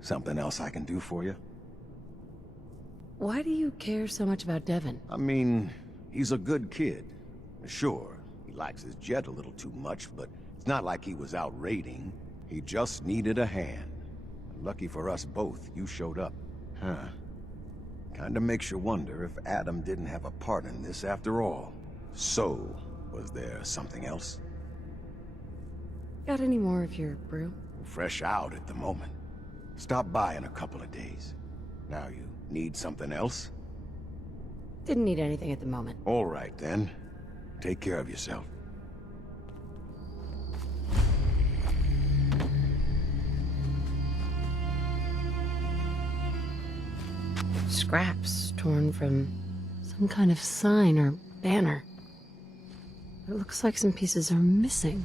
something else I can do for you? Why do you care so much about Devon? I mean, he's a good kid. Sure, he likes his jet a little too much, but it's not like he was out raiding. He just needed a hand. Lucky for us both, you showed up. Huh. Kinda makes you wonder if Adam didn't have a part in this after all. So, was there something else? Got any more of your brew? Fresh out at the moment. Stop by in a couple of days. Now you Need something else? Didn't need anything at the moment. All right, then. Take care of yourself. Scraps torn from some kind of sign or banner. It looks like some pieces are missing.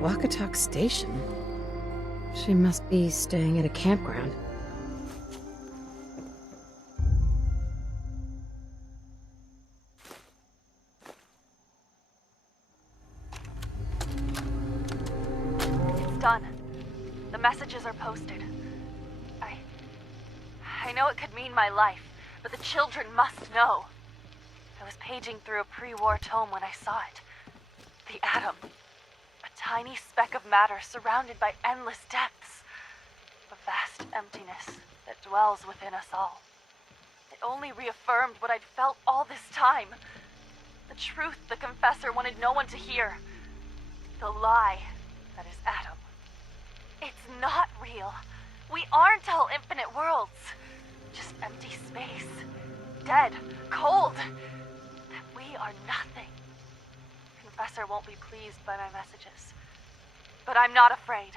Wakatok Station? She must be staying at a campground. It's done. The messages are posted. I know it could mean my life, but the children must know. I was paging through a pre-war tome when I saw it. The atom. A tiny speck of matter surrounded by endless depths. A vast emptiness that dwells within us all. It only reaffirmed what I'd felt all this time. The truth the Confessor wanted no one to hear. The lie that is Adam. It's not real. We aren't all infinite worlds. Just empty space. Dead. Cold. We are nothing. Confessor won't be pleased by my messages. But I'm not afraid.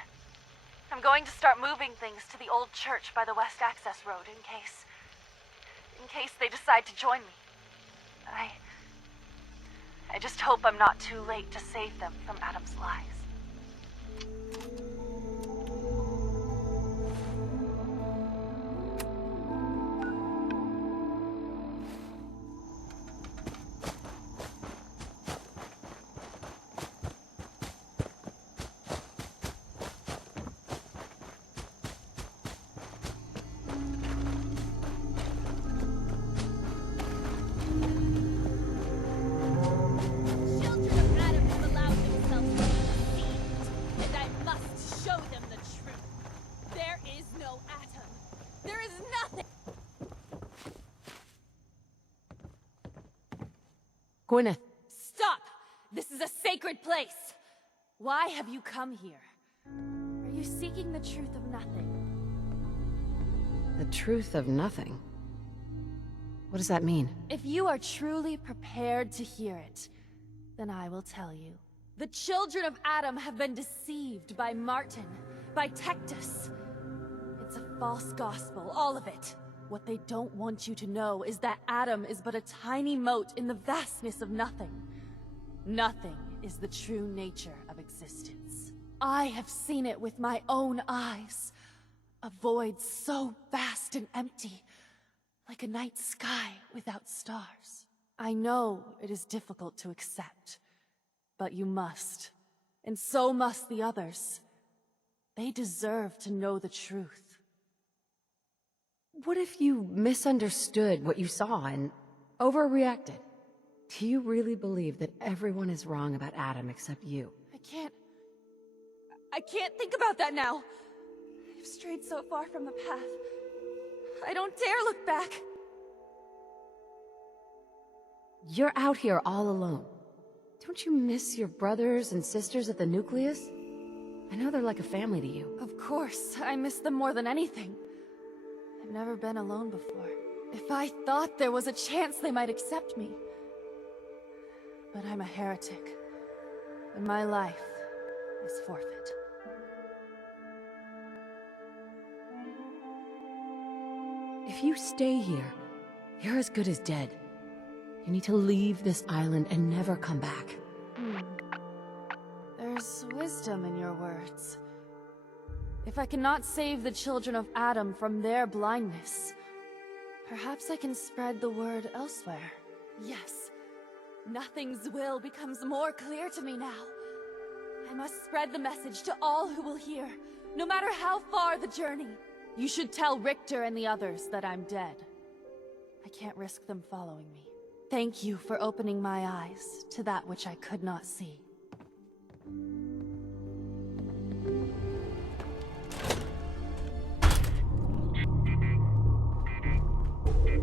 I'm going to start moving things to the old church by the West Access Road in case they decide to join me. I just hope I'm not too late to save them from Adam's lies. Gwyneth. Stop! This is a sacred place! Why have you come here? Are you seeking the truth of nothing? The truth of nothing? What does that mean? If you are truly prepared to hear it, then I will tell you. The children of Adam have been deceived by Martin, by Tectus. It's a false gospel, all of it. What they don't want you to know is that Adam is but a tiny mote in the vastness of nothing. Nothing is the true nature of existence. I have seen it with my own eyes. A void so vast and empty, like a night sky without stars. I know it is difficult to accept, but you must. And so must the others. They deserve to know the truth. What if you misunderstood what you saw and overreacted? Do you really believe that everyone is wrong about Adam except you? I can't think about that now. I've strayed so far from the path. I don't dare look back. You're out here all alone. Don't you miss your brothers and sisters at the nucleus? I know they're like a family to you. Of course, I miss them more than anything. I've never been alone before. If I thought there was a chance they might accept me. But I'm a heretic, and my life is forfeit. If you stay here, you're as good as dead. You need to leave this island and never come back. There's wisdom in your words. If I cannot save the children of Adam from their blindness, perhaps I can spread the word elsewhere. Yes, nothing's will becomes more clear to me now. I must spread the message to all who will hear, no matter how far the journey. You should tell Richter and the others that I'm dead. I can't risk them following me. Thank you for opening my eyes to that which I could not see.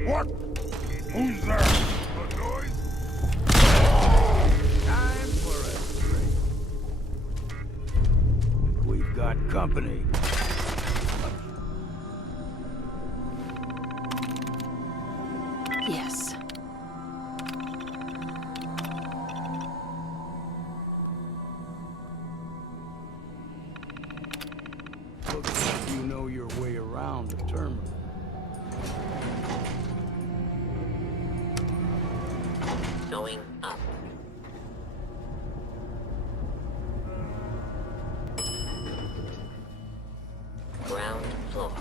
What? Who's there? A noise? Time for a drink. We've got company. Yes. Looks like you know your way around the terminal. Going up. Ground floor.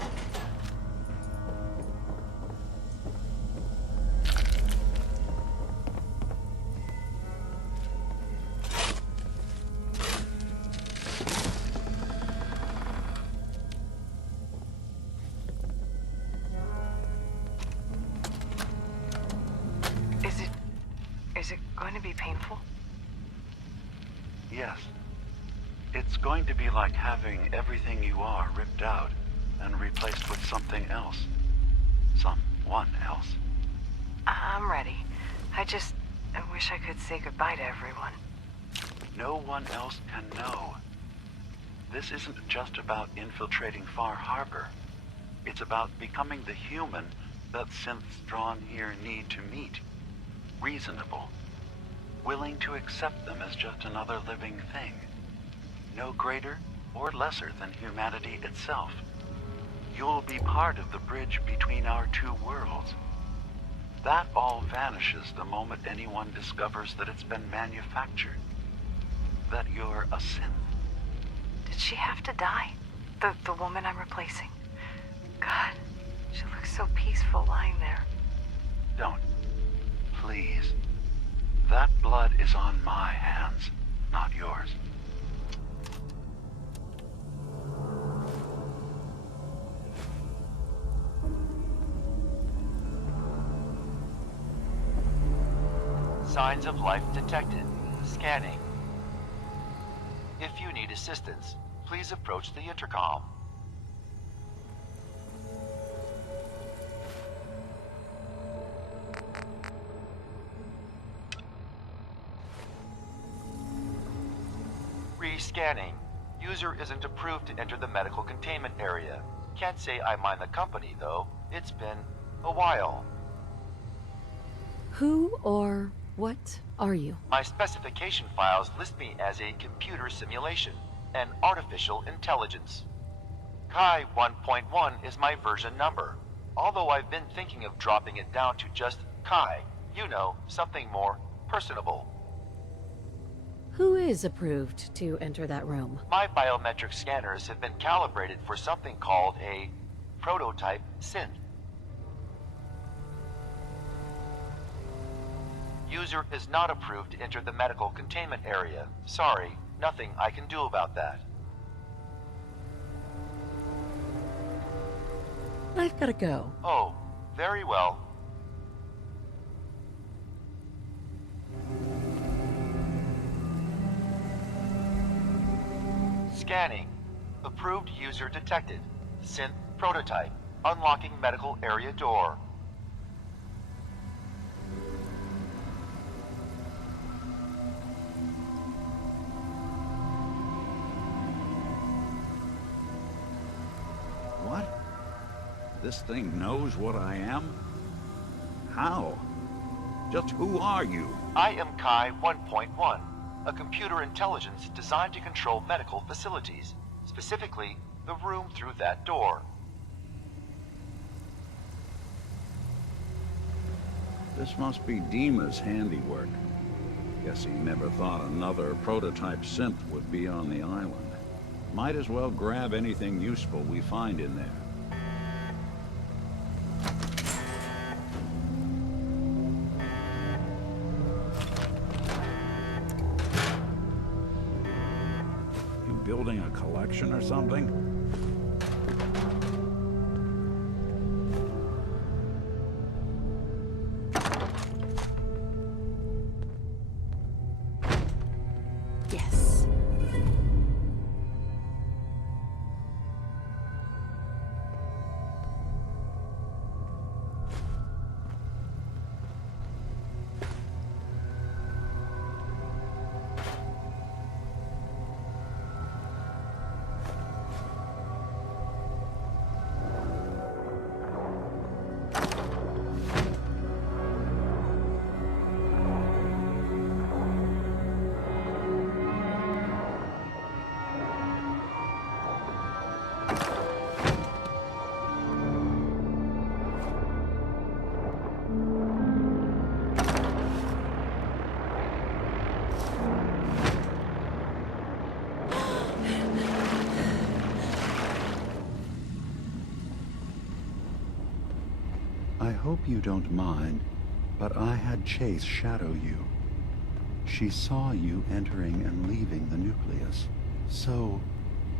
Is it going to be painful? Yes. It's going to be like having everything you are ripped out and replaced with something else. Someone else. I'm ready. I wish I could say goodbye to everyone. No one else can know. This isn't just about infiltrating Far Harbor. It's about becoming the human that synths drawn here need to meet. Reasonable. Willing to accept them as just another living thing. No greater or lesser than humanity itself. You'll be part of the bridge between our two worlds. That all vanishes the moment anyone discovers that it's been manufactured. That you're a synth. Did she have to die? The woman I'm replacing? God, she looks so peaceful lying there. Don't. Please. That blood is on my hands, not yours. Signs of life detected. Scanning. If you need assistance, please approach the intercom. Re-scanning. User isn't approved to enter the medical containment area. Can't say I mind the company, though. It's been a while. Who or what are you? My specification files list me as a computer simulation, an artificial intelligence. Kai 1.1 is my version number, although I've been thinking of dropping it down to just Kai. You know, something more personable. Who is approved to enter that room? My biometric scanners have been calibrated for something called a prototype synth. User is not approved to enter the medical containment area. Sorry, nothing I can do about that. I've gotta go. Oh, very well. Scanning. Approved user detected. Synth prototype. Unlocking medical area door. What? This thing knows what I am? How? Just who are you? I am Kai 1.1, a computer intelligence designed to control medical facilities, specifically the room through that door. This must be Dima's handiwork. Guess he never thought another prototype synth would be on the island. Might as well grab anything useful we find in there. You building a collection or something? Yes. I hope you don't mind, but I had Chase shadow you. She saw you entering and leaving the nucleus. So,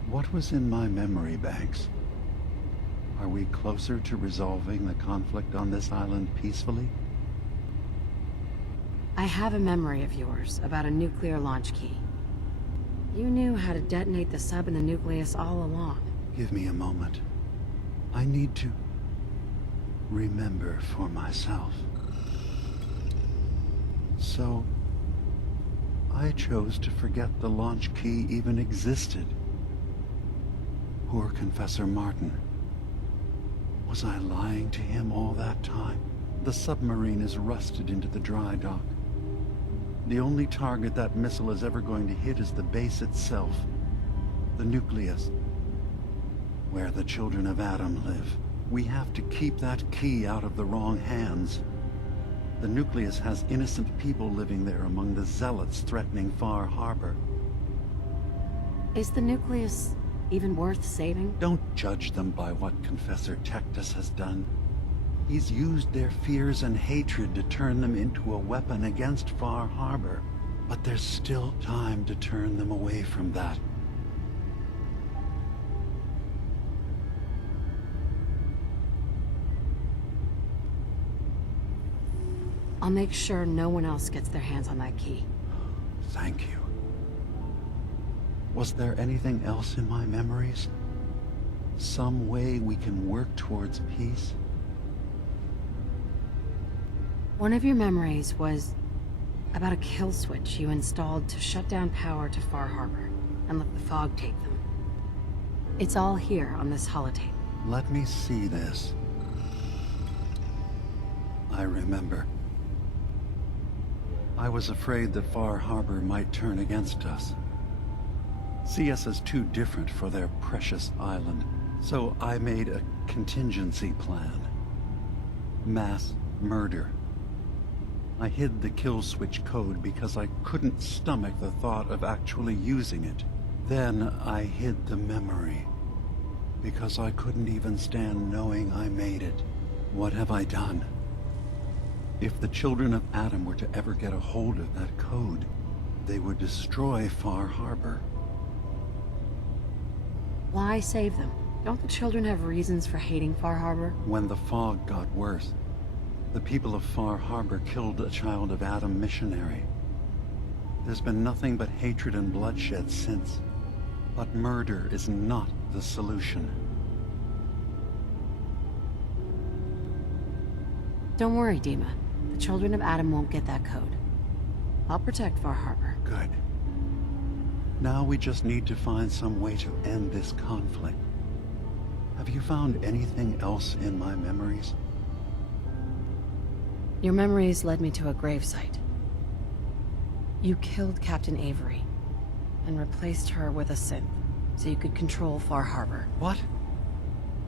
what was in my memory banks? Are we closer to resolving the conflict on this island peacefully? I have a memory of yours about a nuclear launch key. You knew how to detonate the sub in the nucleus all along. Give me a moment. I need to remember for myself. So, I chose to forget the launch key even existed. Poor Confessor Martin. Was I lying to him all that time? The submarine is rusted into the dry dock. The only target that missile is ever going to hit is the base itself. The nucleus. Where the children of Adam live. We have to keep that key out of the wrong hands. The nucleus has innocent people living there among the zealots threatening Far Harbor. Is the nucleus even worth saving? Don't judge them by what Confessor Tectus has done. He's used their fears and hatred to turn them into a weapon against Far Harbor. But there's still time to turn them away from that. I'll make sure no one else gets their hands on that key. Thank you. Was there anything else in my memories? Some way we can work towards peace? One of your memories was about a kill switch you installed to shut down power to Far Harbor and let the fog take them. It's all here on this holotape. Let me see this. I remember. I was afraid that Far Harbor might turn against us. See us as too different for their precious island. So I made a contingency plan. Mass murder. I hid the kill switch code because I couldn't stomach the thought of actually using it. Then I hid the memory because I couldn't even stand knowing I made it. What have I done? If the children of Adam were to ever get a hold of that code, they would destroy Far Harbor. Why save them? Don't the children have reasons for hating Far Harbor? When the fog got worse, the people of Far Harbor killed a child of Adam missionary. There's been nothing but hatred and bloodshed since. But murder is not the solution. Don't worry, Dima. The children of Adam won't get that code. I'll protect Far Harbor. Good. Now we just need to find some way to end this conflict. Have you found anything else in my memories? Your memories led me to a gravesite. You killed Captain Avery and replaced her with a synth so you could control Far Harbor. What?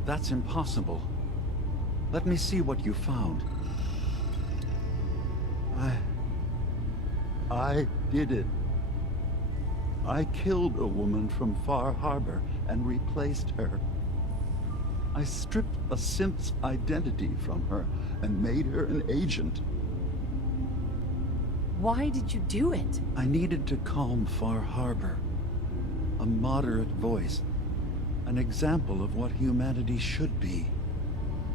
That's impossible. Let me see what you found. I did it. I killed a woman from Far Harbor and replaced her. I stripped a synth's identity from her and made her an agent. Why did you do it? I needed to calm Far Harbor. A moderate voice. An example of what humanity should be.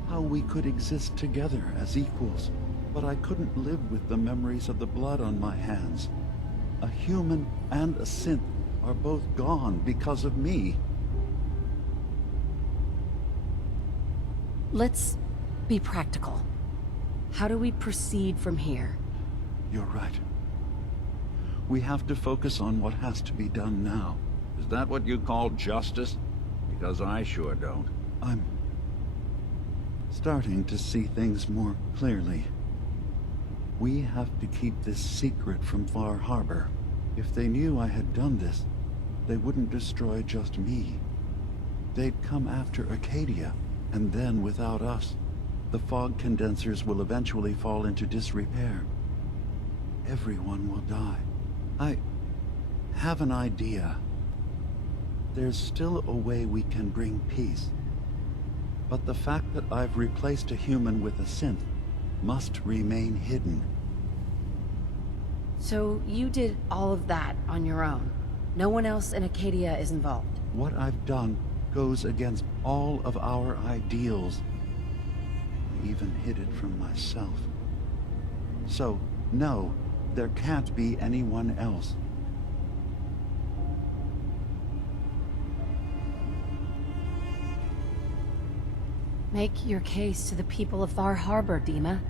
How we could exist together as equals. But I couldn't live with the memories of the blood on my hands. A human and a synth are both gone because of me. Let's be practical. How do we proceed from here? You're right. We have to focus on what has to be done now. Is that what you call justice? Because I sure don't. I'm starting to see things more clearly. We have to keep this secret from Far Harbor. If they knew I had done this, they wouldn't destroy just me. They'd come after Acadia, and then without us, the fog condensers will eventually fall into disrepair. Everyone will die. I have an idea. There's still a way we can bring peace. But the fact that I've replaced a human with a synth must remain hidden. So you did all of that on your own? No one else in Acadia is involved? What I've done goes against all of our ideals. I even hid it from myself. So, no, there can't be anyone else. Make your case to the people of Far Harbor, Dima.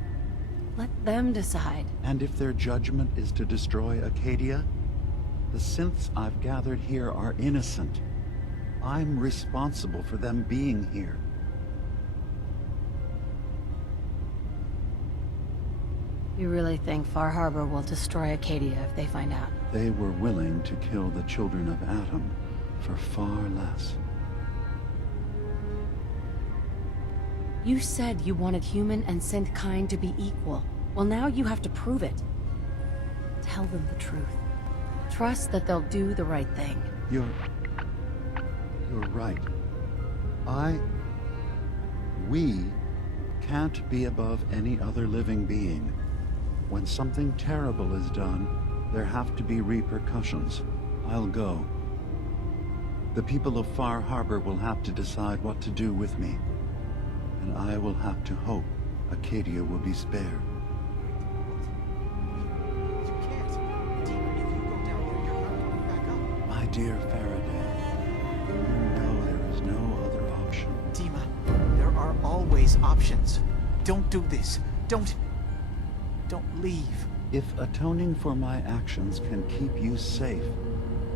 Let them decide. And if their judgment is to destroy Acadia, the synths I've gathered here are innocent. I'm responsible for them being here. You really think Far Harbor will destroy Acadia if they find out? They were willing to kill the children of Adam for far less. You said you wanted human and synth kind to be equal. Well, now you have to prove it. Tell them the truth. Trust that they'll do the right thing. You're right. We can't be above any other living being. When something terrible is done, there have to be repercussions. I'll go. The people of Far Harbor will have to decide what to do with me. And I will have to hope Acadia will be spared. My dear Faraday, you know there is no other option. Dima, there are always options. Don't do this. Don't leave. If atoning for my actions can keep you safe,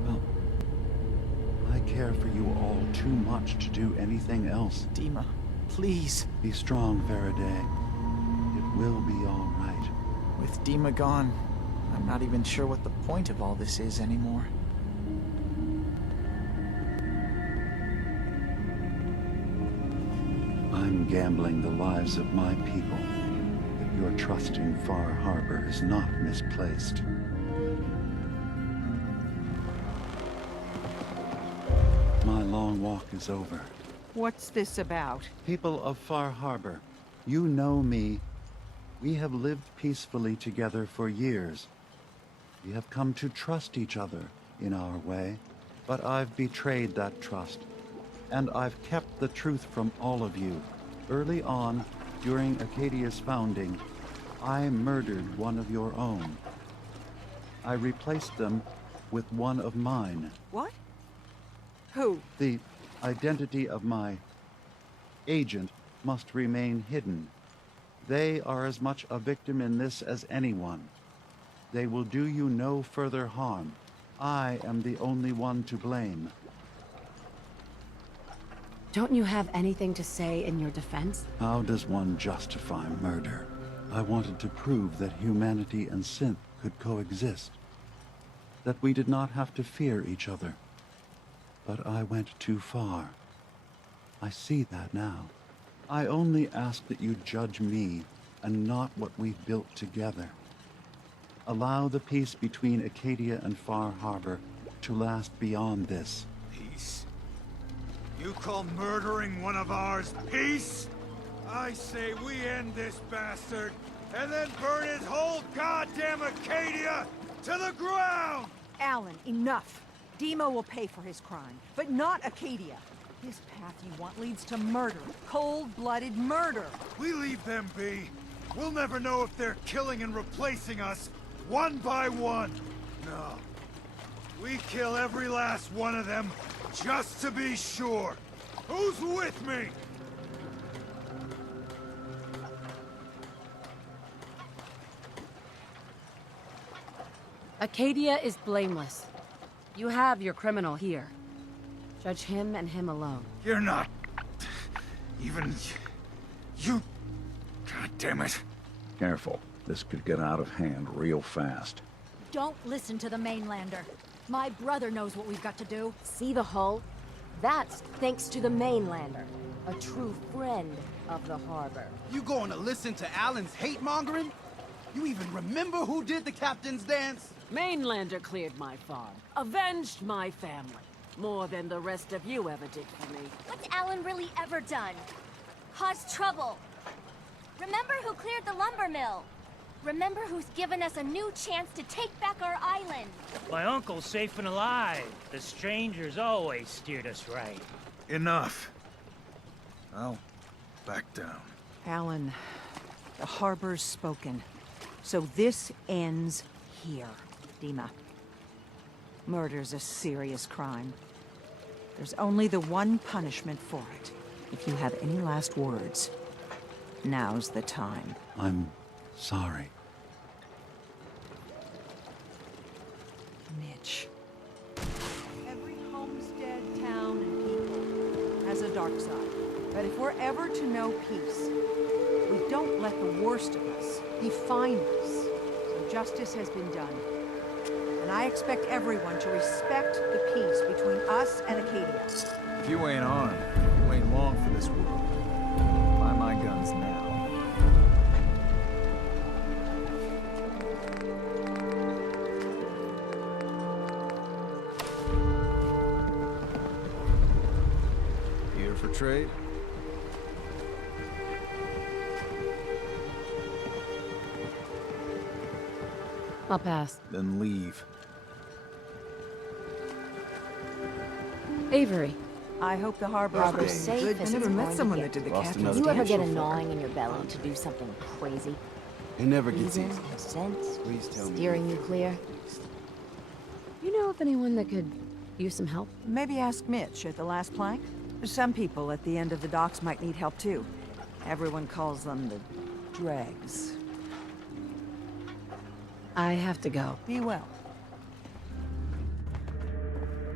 well, I care for you all too much to do anything else. Dima, please. Be strong, Faraday. It will be all right. With Dima gone, I'm not even sure what the point of all this is anymore. I'm gambling the lives of my people. That your trust in Far Harbor is not misplaced. My long walk is over. What's this about? People of Far Harbor, you know me. We have lived peacefully together for years. We have come to trust each other in our way, but I've betrayed that trust, and I've kept the truth from all of you. Early on, during Acadia's founding, I murdered one of your own. I replaced them with one of mine. What? Who? The identity of my agent must remain hidden. They are as much a victim in this as anyone. They will do you no further harm. I am the only one to blame. Don't you have anything to say in your defense? How does one justify murder? I wanted to prove that humanity and synth could coexist. That we did not have to fear each other. But I went too far. I see that now. I only ask that you judge me and not what we've built together. Allow the peace between Acadia and Far Harbor to last beyond this. Peace? You call murdering one of ours peace? I say we end this bastard, and then burn his whole goddamn Acadia to the ground! Alan, enough. Dima will pay for his crime, but not Acadia. This path you want leads to murder. Cold-blooded murder. We leave them be. We'll never know if they're killing and replacing us, one by one. No. We kill every last one of them, just to be sure. Who's with me? Acadia is blameless. You have your criminal here. Judge him and him alone. You're not... even... you... God damn it. Careful. This could get out of hand real fast. Don't listen to the mainlander. My brother knows what we've got to do. See the hull? That's thanks to the mainlander. A true friend of the harbor. You going to listen to Alan's hate-mongering? You even remember who did the captain's dance? Mainlander cleared my farm, avenged my family. More than the rest of you ever did for me. What's Alan really ever done? caused trouble. Remember who cleared the lumber mill. Remember who's given us a new chance to take back our island. My uncle's safe and alive. The strangers always steered us right. Enough. I'll back down. Alan, the harbor's spoken. So this ends here, Dima. Murder's a serious crime. There's only the one punishment for it. If you have any last words, now's the time. I'm sorry. Mitch. Every homestead, town, and people has a dark side. But if we're ever to know peace, we don't let the worst of us define us. So justice has been done. And I expect everyone to respect the peace between us and Acadia. If you ain't armed, you ain't long for this world. Buy my guns now. Here for trade? I'll pass. Then leave. Avery. I hope the harbor's Harbor's good. safe I as never it's met going someone to that get. did the captain's You ever get a dance gnawing in your belly to do something crazy? It never gets Reason, easy. sense, Please tell me. steering you clear. You know of anyone that could use some help? Maybe ask Mitch at the last plank. Some people at the end of the docks might need help too. Everyone calls them the dregs. I have to go. Be well.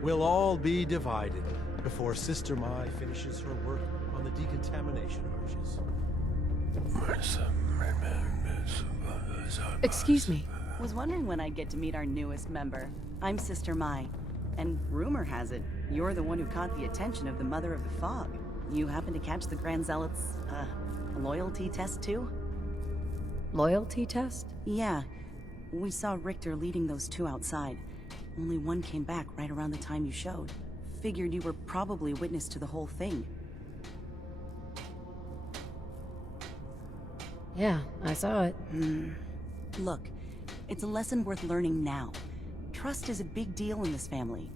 We'll all be divided before Sister Mai finishes her work on the decontamination arches. Excuse me. Was wondering when I'd get to meet our newest member. I'm Sister Mai, and rumor has it, you're the one who caught the attention of the Mother of the Fog. You happen to catch the Grand Zealot's, loyalty test too? Loyalty test? Yeah. We saw Richter leading those two outside. Only one came back right around the time you showed. Figured you were probably witness to the whole thing. Yeah, I saw it. Look, it's a lesson worth learning now. Trust is a big deal in this family.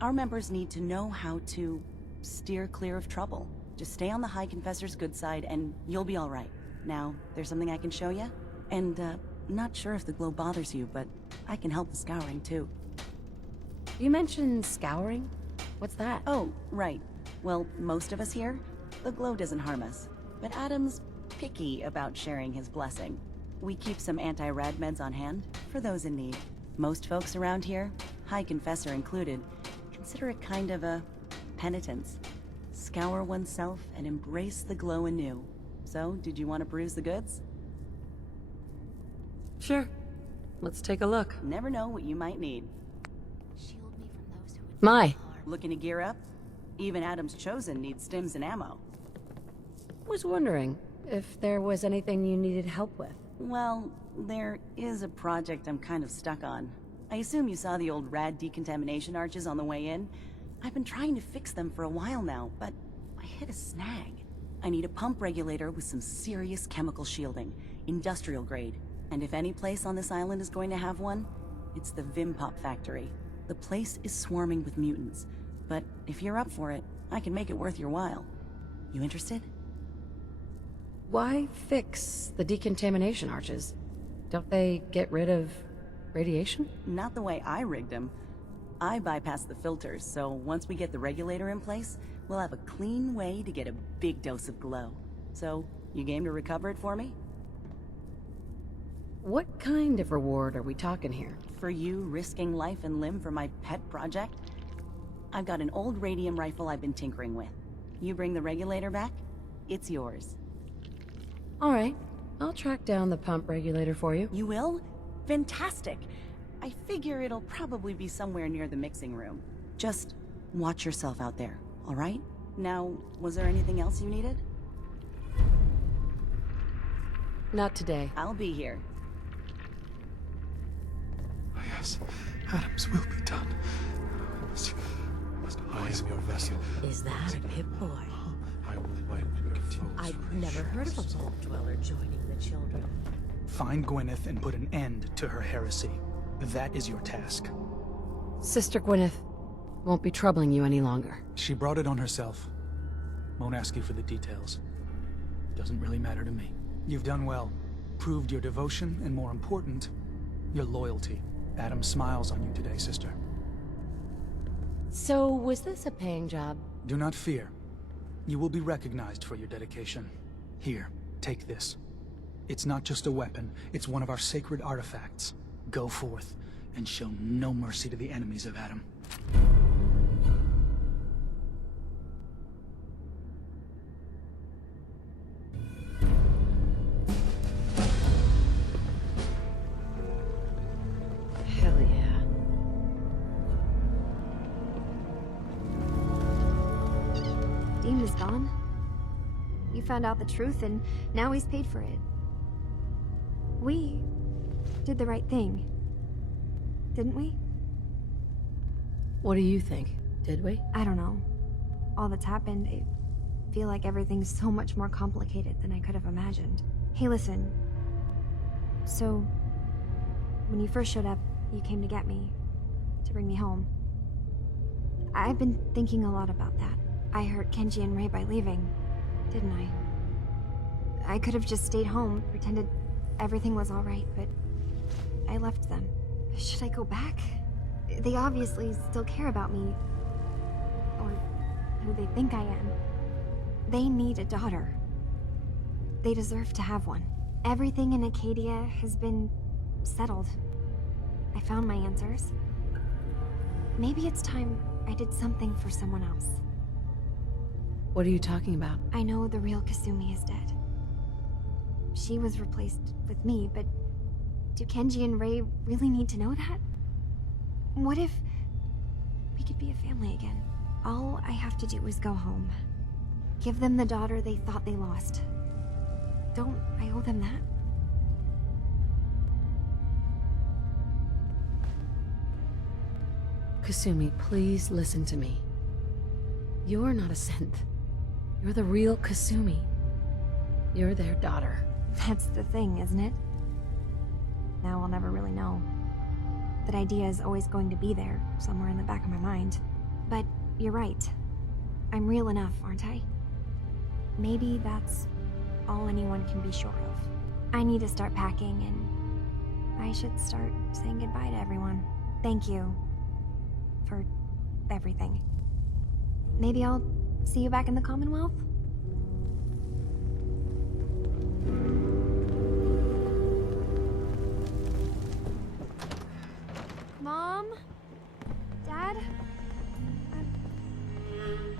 Our members need to know how to steer clear of trouble. Just stay on the High Confessor's good side and you'll be all right. Now, there's something I can show you? And, not sure if the glow bothers you, but I can help with scouring too. You mentioned scouring? What's that? Oh, right. Well, most of us here, the glow doesn't harm us. But Adam's picky about sharing his blessing. We keep some anti-rad meds on hand for those in need. Most folks around here, High Confessor included, consider it kind of a penitence. Scour oneself and embrace the glow anew. So, did you want to bruise the goods? Sure. Let's take a look. Never know what you might need. Mai. Looking to gear up? Even Adam's Chosen needs stims and ammo. Was wondering if there was anything you needed help with. Well, there is a project I'm kind of stuck on. I assume you saw the old rad decontamination arches on the way in. I've been trying to fix them for a while now, but I hit a snag. I need a pump regulator with some serious chemical shielding, industrial grade. And if any place on this island is going to have one, it's the Vimpop factory. The place is swarming with mutants, but if you're up for it, I can make it worth your while. You interested? Why fix the decontamination arches? Don't they get rid of radiation? Not the way I rigged them. I bypassed the filters, so once we get the regulator in place, we'll have a clean way to get a big dose of glow. So, you game to recover it for me? What kind of reward are we talking here? For you risking life and limb for my pet project? I've got an old radium rifle I've been tinkering with. You bring the regulator back, it's yours. Alright, I'll track down the pump regulator for you. You will? Fantastic! I figure it'll probably be somewhere near the mixing room. Just watch yourself out there, alright? Now, was there anything else you needed? Not today. I'll be here. Yes, Adam's will be done. I must hide your vessel. Is that a Pip-Boy? I will wipe I'd never heard of a vault dweller joining the children. Find Gwyneth and put an end to her heresy. That is your task. Sister Gwyneth won't be troubling you any longer. She brought it on herself. Won't ask you for the details. Doesn't really matter to me. You've done well. Proved your devotion, and more important, your loyalty. Adam smiles on you today, sister. So, was this a paying job? Do not fear. You will be recognized for your dedication. Here, take this. It's not just a weapon, it's one of our sacred artifacts. Go forth, and show no mercy to the enemies of Adam. Hell yeah. Dean is gone. You found out the truth, and now he's paid for it. We did the right thing, didn't we? What do you think? Did we? I don't know. All that's happened, I feel like everything's so much more complicated than I could have imagined. Hey, listen. So, when you first showed up, you came to get me, to bring me home. I've been thinking a lot about that. I hurt Kenji and Ray by leaving, didn't I? I could have just stayed home, pretended everything was alright, but I left them. Should I go back? They obviously still care about me. Or who they think I am. They need a daughter. They deserve to have one. Everything in Acadia has been settled. I found my answers. Maybe it's time I did something for someone else. What are you talking about? I know the real Kasumi is dead. She was replaced with me, but do Kenji and Ray really need to know that? What if we could be a family again? All I have to do is go home. Give them the daughter they thought they lost. Don't I owe them that? Kasumi, please listen to me. You're not a synth. You're the real Kasumi. You're their daughter. That's the thing, isn't it? Now I'll never really know. That idea is always going to be there, somewhere in the back of my mind. But you're right. I'm real enough, aren't I? Maybe that's all anyone can be sure of. I need to start packing, and I should start saying goodbye to everyone. Thank you for everything. Maybe I'll see you back in the Commonwealth? Mom? Dad?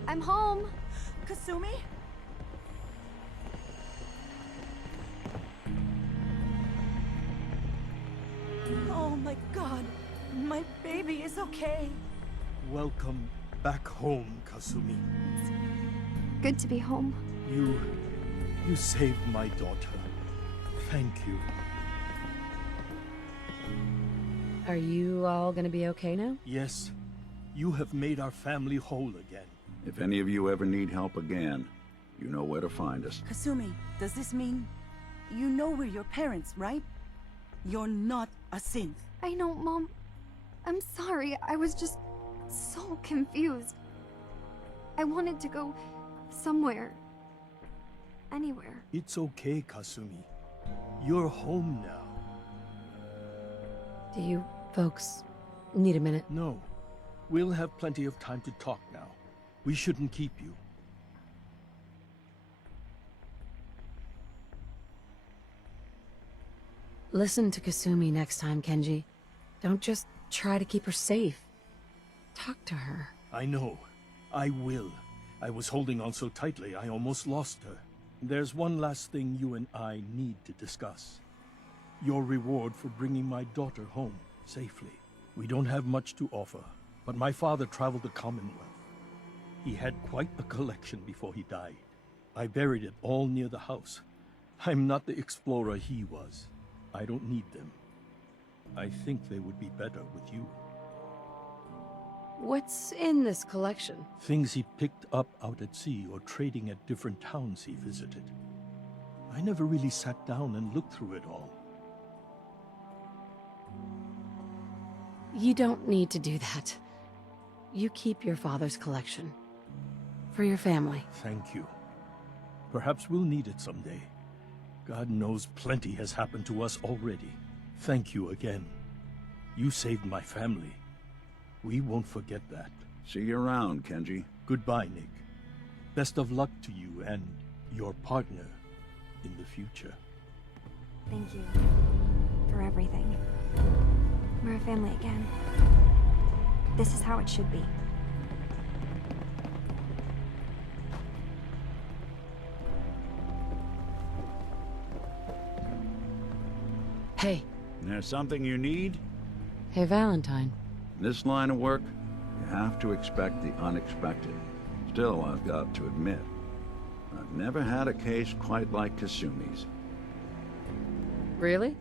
I'm home. Kasumi? Oh my god. My baby is okay. Welcome back home, Kasumi. Good to be home. You saved my daughter. Thank you. Are you all gonna be okay now? Yes, you have made our family whole again. If any of you ever need help again, you know where to find us. Kasumi, does this mean you know we're your parents, right? You're not a synth. I know, Mom. I'm sorry. I was just so confused. I wanted to go somewhere. Anywhere. It's okay, Kasumi. You're home now. Do you folks need a minute? No. We'll have plenty of time to talk now. We shouldn't keep you. Listen to Kasumi next time, Kenji. Don't just try to keep her safe. Talk to her. I know. I will. I was holding on so tightly, I almost lost her. There's one last thing you and I need to discuss. Your reward for bringing my daughter home safely. We don't have much to offer, but my father traveled the Commonwealth. He had quite a collection before he died. I buried it all near the house. I'm not the explorer he was. I don't need them. I think they would be better with you. What's in this collection? Things he picked up out at sea or trading at different towns he visited. I never really sat down and looked through it all. You don't need to do that. You keep your father's collection. For your family. Thank you. Perhaps we'll need it someday. God knows plenty has happened to us already. Thank you again. You saved my family. We won't forget that. See you around, Kenji. Goodbye, Nick. Best of luck to you and your partner in the future. Thank you for everything. We're a family again. This is how it should be. Hey. There's something you need? Hey, Valentine. In this line of work, you have to expect the unexpected. Still, I've got to admit, I've never had a case quite like Kasumi's. Really?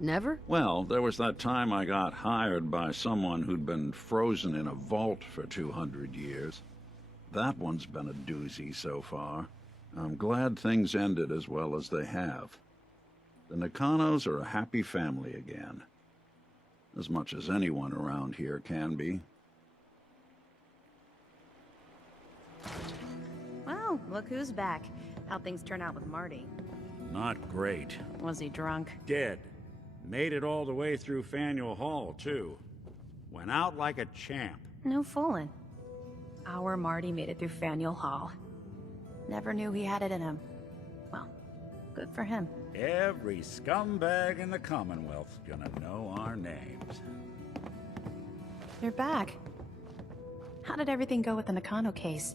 Never? Well, there was that time I got hired by someone who'd been frozen in a vault for 200 years. That one's been a doozy so far. I'm glad things ended as well as they have. The Nakanos are a happy family again. As much as anyone around here can be. Well, look who's back. How'd things turn out with Marty? Not great. Was he drunk? Dead. Made it all the way through Faneuil Hall, too. Went out like a champ. No fooling. Our Marty made it through Faneuil Hall. Never knew he had it in him. Well, good for him. Every scumbag in the Commonwealth's gonna know our names. You're back. How did everything go with the Nakano case?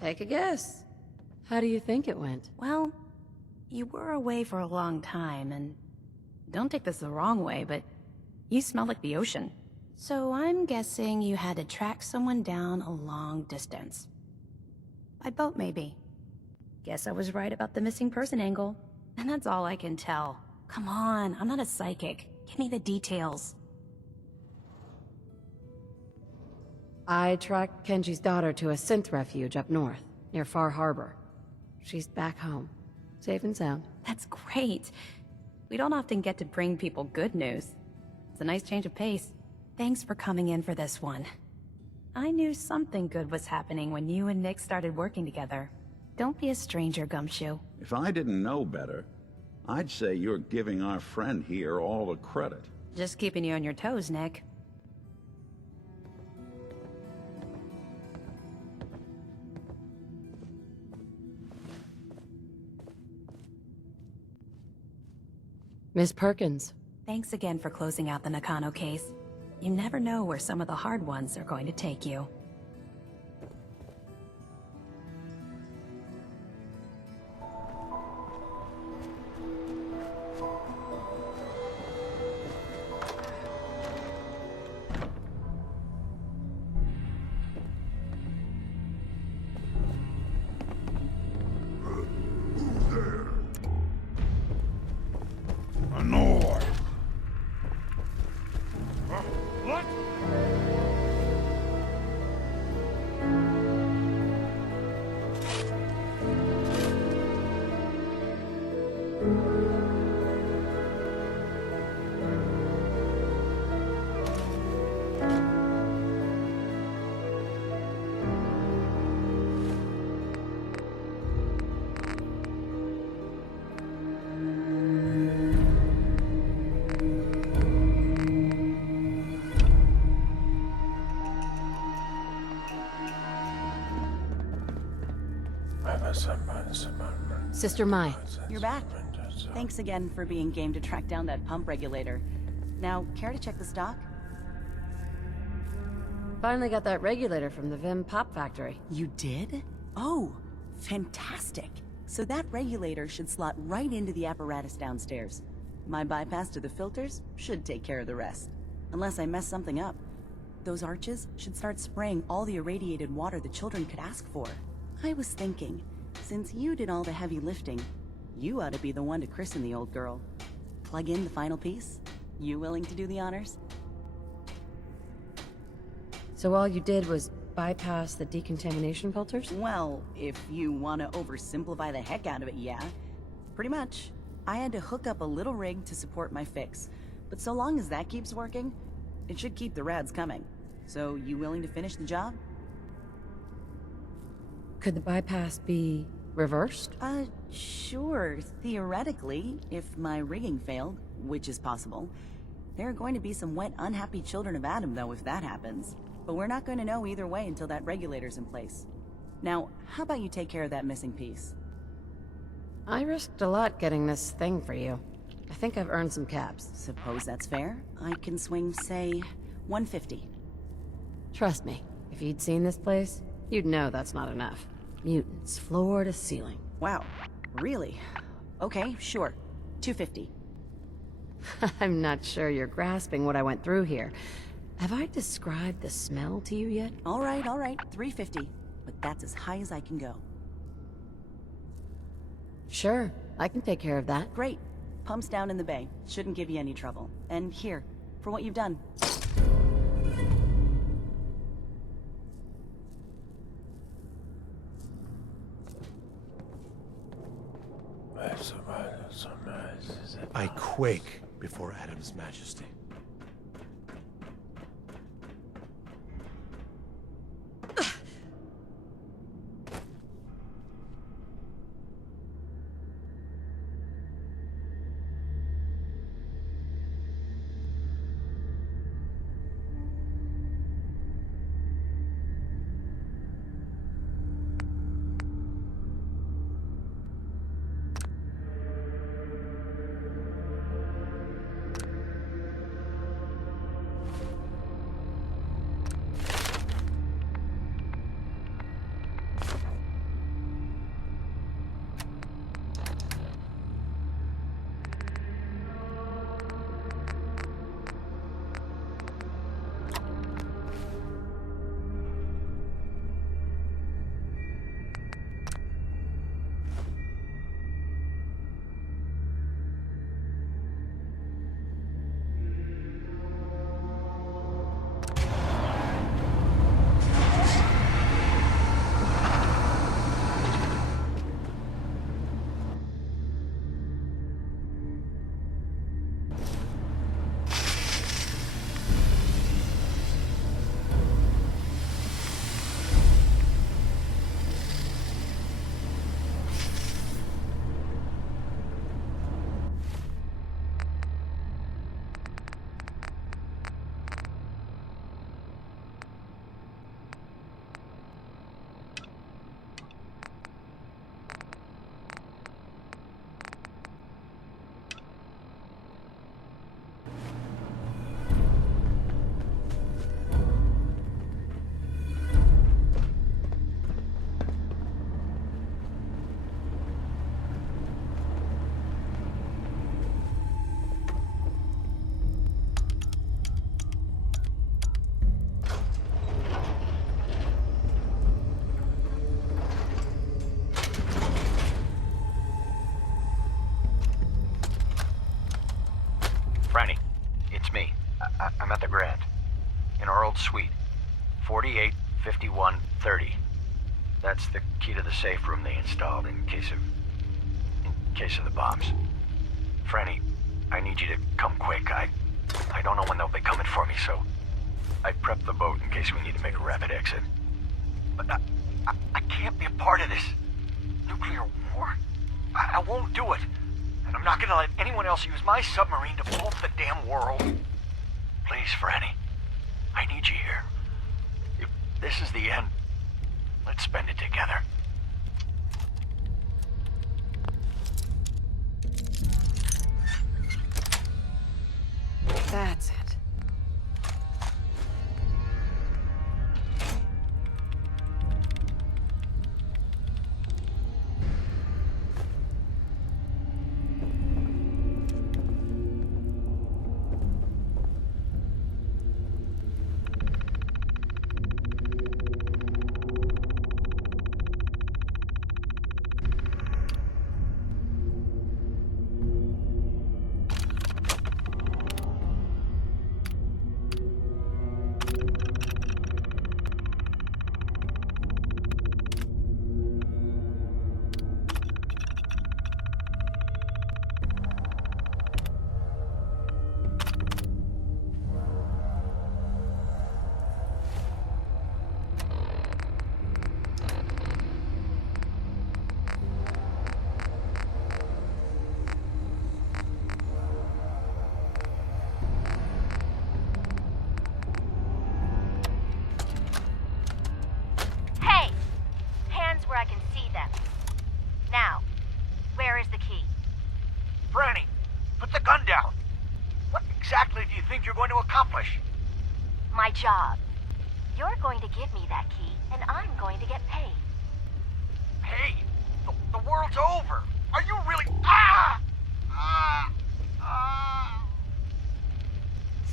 Take a guess. How do you think it went? Well, you were away for a long time, and don't take this the wrong way, but you smell like the ocean. So I'm guessing you had to track someone down a long distance. By boat, maybe. Guess I was right about the missing person angle. And that's all I can tell. Come on, I'm not a psychic. Give me the details. I tracked Kenji's daughter to a synth refuge up north, near Far Harbor. She's back home, safe and sound. That's great. We don't often get to bring people good news. It's a nice change of pace. Thanks for coming in for this one. I knew something good was happening when you and Nick started working together. Don't be a stranger, Gumshoe. If I didn't know better, I'd say you're giving our friend here all the credit. Just keeping you on your toes, Nick. Miss Perkins. Thanks again for closing out the Nakano case. You never know where some of the hard ones are going to take you. Sister Mai. You're back. Thanks again for being game to track down that pump regulator. Now, care to check the stock? Finally got that regulator from the Vim Pop Factory. You did? Oh, fantastic. So that regulator should slot right into the apparatus downstairs. My bypass to the filters should take care of the rest. Unless I mess something up. Those arches should start spraying all the irradiated water the children could ask for. I was thinking, since you did all the heavy lifting, you ought to be the one to christen the old girl. Plug in the final piece? You willing to do the honors? So all you did was bypass the decontamination filters? Well, if you want to oversimplify the heck out of it, yeah. Pretty much. I had to hook up a little rig to support my fix. But so long as that keeps working, it should keep the rads coming. So, you willing to finish the job? Could the bypass be reversed? Sure. Theoretically, if my rigging failed, which is possible. There are going to be some wet, unhappy children of Adam, though, if that happens. But we're not going to know either way until that regulator's in place. Now, how about you take care of that missing piece? I risked a lot getting this thing for you. I think I've earned some caps. Suppose that's fair. I can swing, say, 150. Trust me, if you'd seen this place, you'd know that's not enough. Mutants, floor to ceiling. Wow, really? Okay, sure. 250. I'm not sure you're grasping what I went through here. Have I described the smell to you yet? All right, 350. But that's as high as I can go. Sure, I can take care of that. Great. Pumps down in the bay. Shouldn't give you any trouble. And here, for what you've done. I quake before Adam's majesty. Franny, it's me. I'm at the Grand. In our old suite. 485130. That's the key to the safe room they installed in case of the bombs. Franny, I need you to come quick. I don't know when they'll be coming for me, so I prepped the boat in case we need to make a rapid exit. But I can't be a part of this nuclear war. I won't do it. And I'm not gonna let anyone else use my submarine to blow up the damn world. Please, Franny. I need you here. If this is the end, let's spend it together. That's it. Franny, put the gun down. What exactly do you think you're going to accomplish? My job. You're going to give me that key, and I'm going to get paid. Hey, the world's over. Are you really... Ah! Ah! Ah!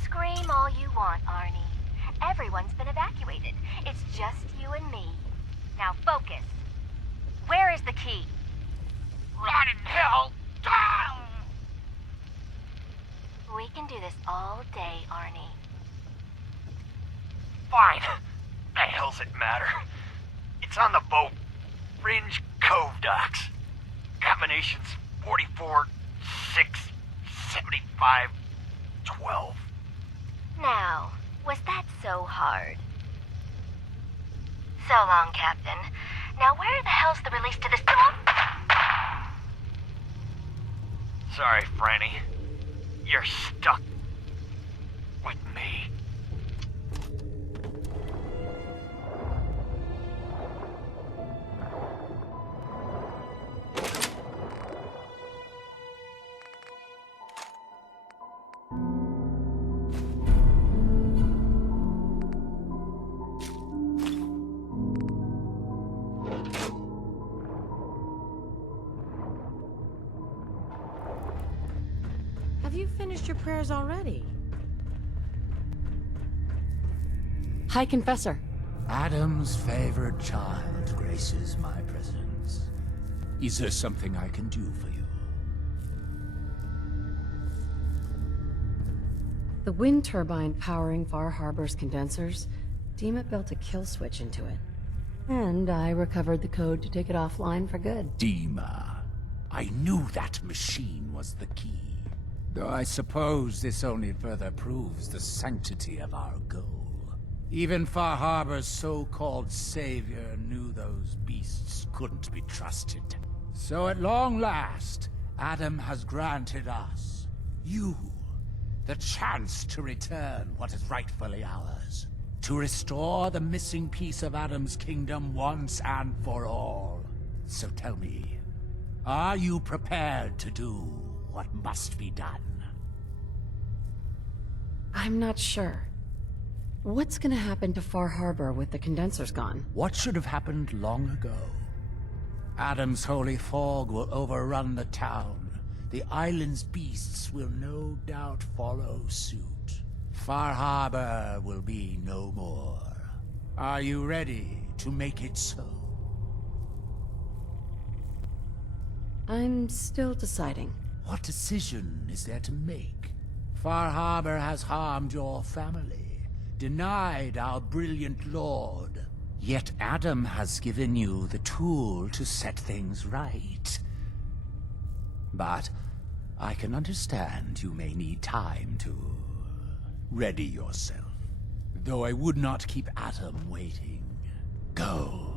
Scream all you want, Arnie. Everyone's been evacuated. It's just you and me. Now focus. Where is the key? Rot in hell! Ah! We can do this all day, Arnie. Fine. The hell's it matter? It's on the boat. Fringe Cove docks. Combinations 44, 6, 75, 12. Now, was that so hard? So long, Captain. Now where the hell's the release to this... Sorry, Franny. You're stuck with me. Have you finished your prayers already? High Confessor. Adam's favored child graces my presence. Is there something I can do for you? The wind turbine powering Far Harbor's condensers, Dima built a kill switch into it. And I recovered the code to take it offline for good. Dima. I knew that machine was the key. Though I suppose this only further proves the sanctity of our goal. Even Far Harbor's so-called savior knew those beasts couldn't be trusted. So at long last, Adam has granted us, you, the chance to return what is rightfully ours. To restore the missing piece of Adam's kingdom once and for all. So tell me, are you prepared to do what must be done? I'm not sure. What's gonna happen to Far Harbor with the condensers gone? What should have happened long ago? Adam's holy fog will overrun the town. The island's beasts will no doubt follow suit. Far Harbor will be no more. Are you ready to make it so? I'm still deciding. What decision is there to make? Far Harbor has harmed your family, denied our brilliant lord. Yet Adam has given you the tool to set things right. But I can understand you may need time to ready yourself. Though I would not keep Adam waiting. Go.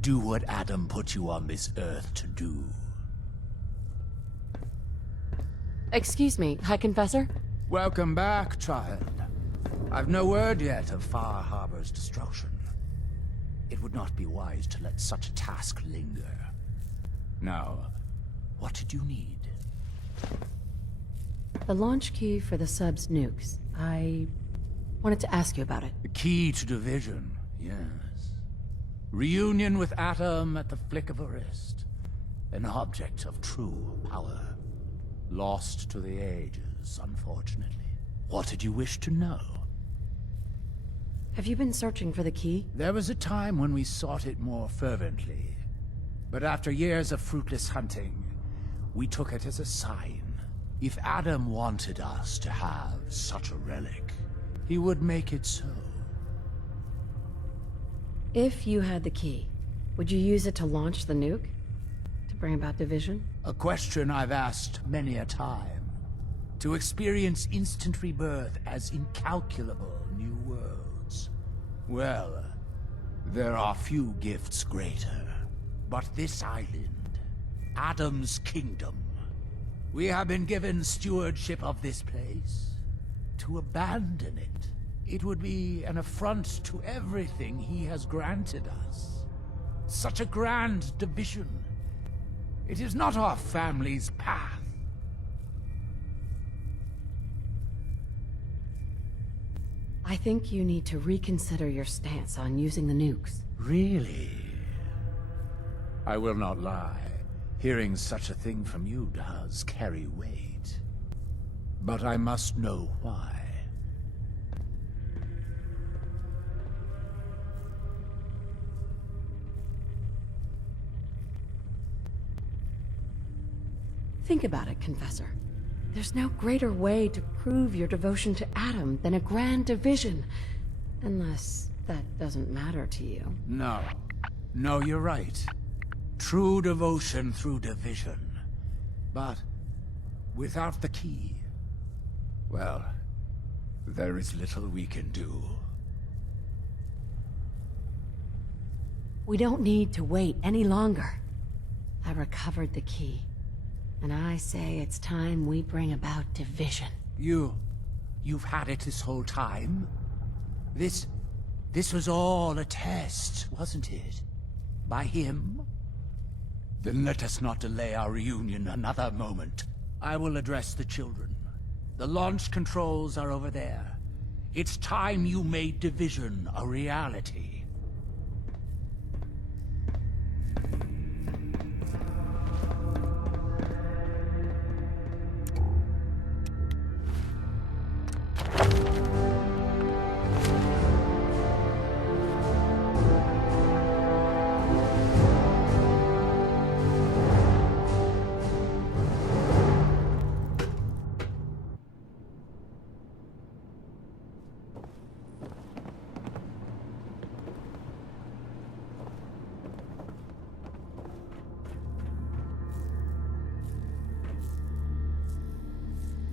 Do what Adam put you on this earth to do. Excuse me, High Confessor? Welcome back, child. I've no word yet of Far Harbor's destruction. It would not be wise to let such a task linger. Now, what did you need? The launch key for the sub's nukes. I wanted to ask you about it. The key to division, yes. Reunion with Adam at the flick of a wrist. An object of true power. Lost to the ages, unfortunately. What did you wish to know? Have you been searching for the key? There was a time when we sought it more fervently. But after years of fruitless hunting, we took it as a sign. If Adam wanted us to have such a relic, he would make it so. If you had the key, would you use it to launch the nuke? To bring about division? A question I've asked many a time. To experience instant rebirth as incalculable new worlds. Well, there are few gifts greater. But this island, Adam's kingdom, we have been given stewardship of this place. To abandon it, it would be an affront to everything he has granted us. Such a grand division. It is not our family's path. I think you need to reconsider your stance on using the nukes. Really? I will not lie. Hearing such a thing from you does carry weight. But I must know why. Think about it, Confessor. There's no greater way to prove your devotion to Adam than a grand division. Unless that doesn't matter to you. No. No, you're right. True devotion through division. But without the key, well, there is little we can do. We don't need to wait any longer. I recovered the key. And I say it's time we bring about division. You've had it this whole time? This was all a test, wasn't it? By him? Then let us not delay our reunion another moment. I will address the children. The launch controls are over there. It's time you made division a reality.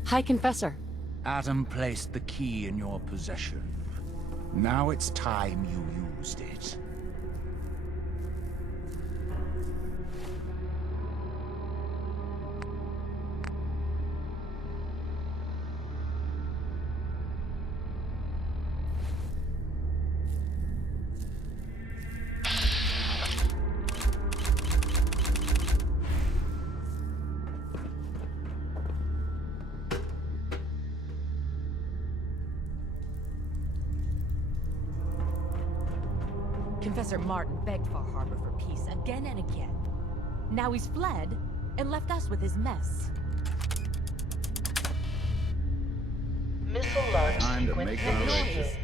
High Confessor. Adam placed the key in your possession. Now it's time you used it. Confessor Martin begged Far Harbor for peace again and again. Now he's fled and left us with his mess. Missile launch Time to sequence make the initiated.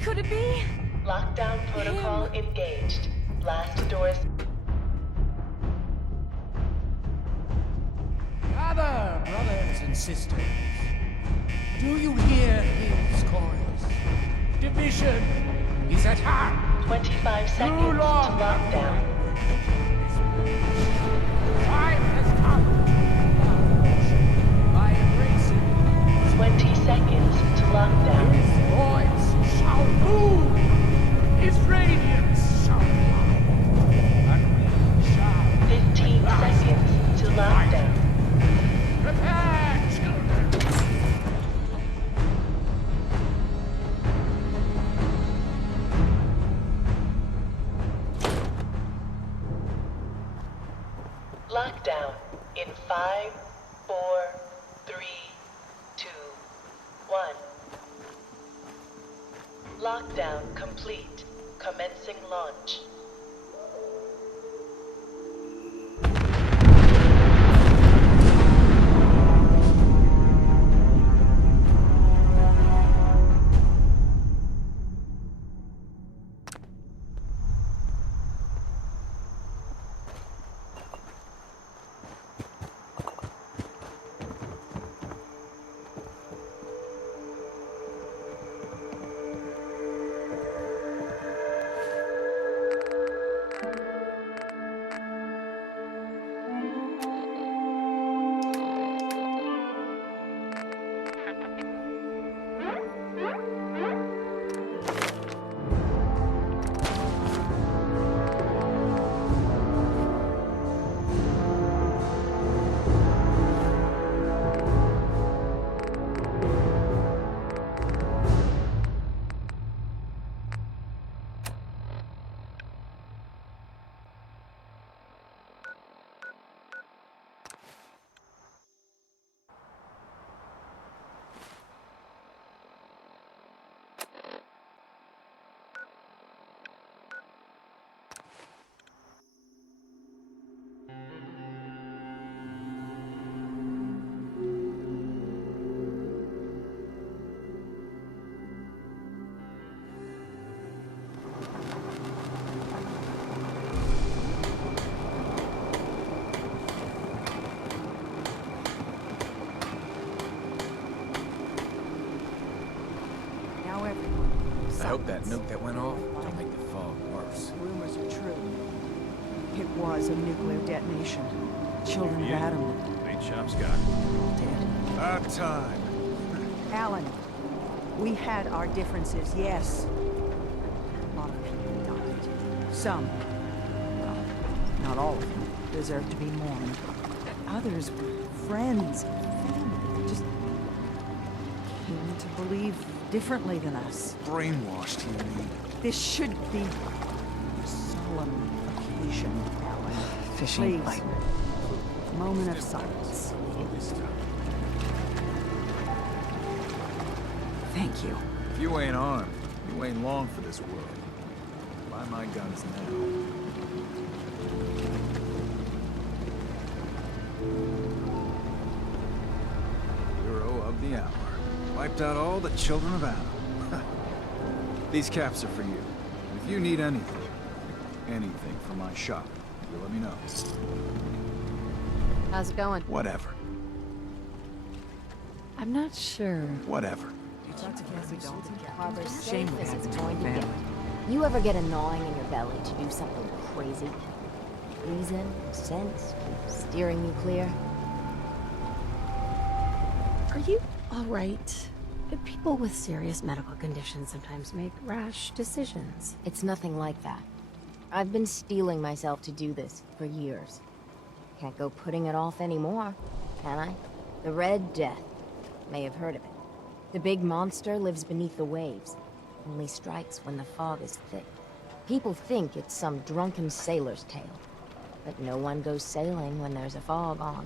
Could it be? Lockdown protocol engaged. Blast doors. Brothers and sisters, do you hear his chorus? Division is at hand. 25 seconds to lockdown. Time has come. By embracing 20 seconds to lockdown. his voice shall move. His radiance shall light. And we shall 15 seconds to lockdown. prepare, children. Lockdown in 5, 4, 3, 2, 1. Lockdown complete. Commencing launch. hope that nuke that went off don't make the fog worse. Rumors are true. It was a nuclear detonation. Children of Adam. Bait shop's got Dead. About time. Alan, we had our differences, yes. A lot of people died. Some, well, not all of them, deserve to be mourned. Others were friends, family, just came to believe differently than us. Brainwashed, you mean? This should be a solemn occasion, Alan. Fishing Please. Moment of silence. Thank you. If you ain't armed, you ain't long for this world. Buy my guns now. Hero of the hour. Wiped out all the children of Adam. These caps are for you. If you need anything from my shop, you let me know. How's it going? Whatever. I'm not sure. Whatever. Harbor's Shame safe as having it's to going to abandon. get. You ever get a gnawing in your belly to do something crazy? Reason and sense keep steering you clear. Are you all right? People with serious medical conditions sometimes make rash decisions. It's nothing like that. I've been steeling myself to do this for years. Can't go putting it off anymore, can I? The Red Death. May have heard of it. The big monster lives beneath the waves. Only strikes when the fog is thick. People think it's some drunken sailor's tale. But no one goes sailing when there's a fog on.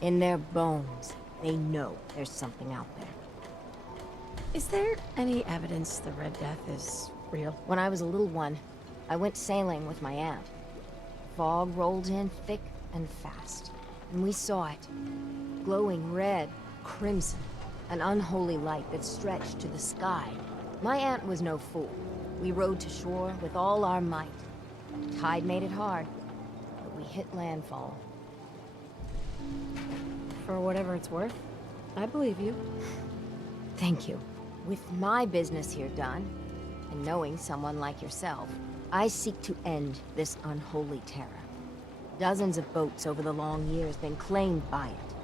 In their bones, they know there's something out there. Is there any evidence the Red Death is real? When I was a little one, I went sailing with my aunt. Fog rolled in thick and fast, and we saw it. Glowing red, crimson, an unholy light that stretched to the sky. My aunt was no fool. We rowed to shore with all our might. The tide made it hard, but we hit landfall. For whatever it's worth, I believe you. Thank you. With my business here done, and knowing someone like yourself, I seek to end this unholy terror. Dozens of boats over the long years been claimed by it.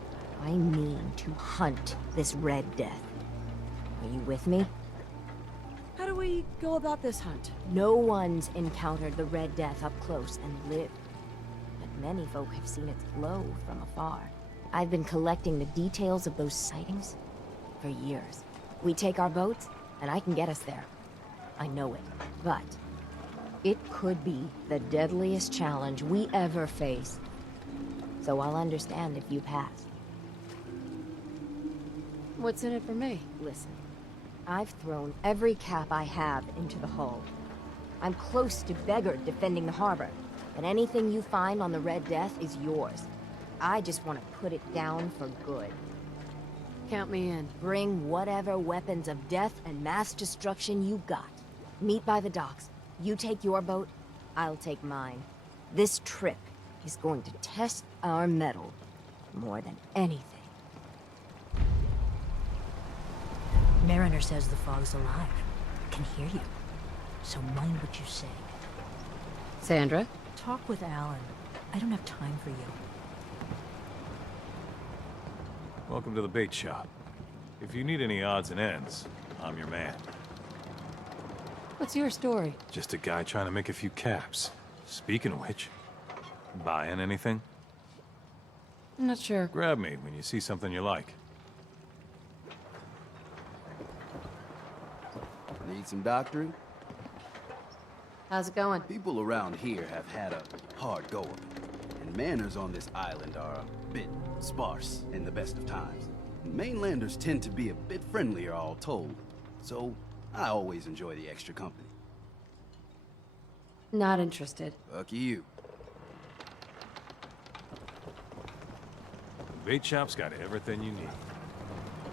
I mean to hunt this Red Death. Are you with me? How do we go about this hunt? No one's encountered the Red Death up close and lived. But many folk have seen its glow from afar. I've been collecting the details of those sightings for years. We take our boats, and I can get us there. I know it. But it could be the deadliest challenge we ever face. So I'll understand if you pass. What's in it for me? Listen, I've thrown every cap I have into the hull. I'm close to beggar defending the harbor, but anything you find on the Red Death is yours. I just want to put it down for good. Count me in. Bring whatever weapons of death and mass destruction you got. Meet by the docks. You take your boat, I'll take mine. This trip is going to test our mettle more than anything. Mariner says the fog's alive. Can hear you. So mind what you say. Sandra? Talk with Alan. I don't have time for you. Welcome to the bait shop. If you need any odds and ends, I'm your man. What's your story? Just a guy trying to make a few caps. Speaking of which, buying anything? I'm not sure. Grab me when you see something you like. Need some doctoring? How's it going? People around here have had a hard go of it, and manners on this island are a bit sparse in the best of times. Mainlanders tend to be a bit friendlier, all told, so I always enjoy the extra company. Not interested. Lucky you. The bait shop's got everything you need.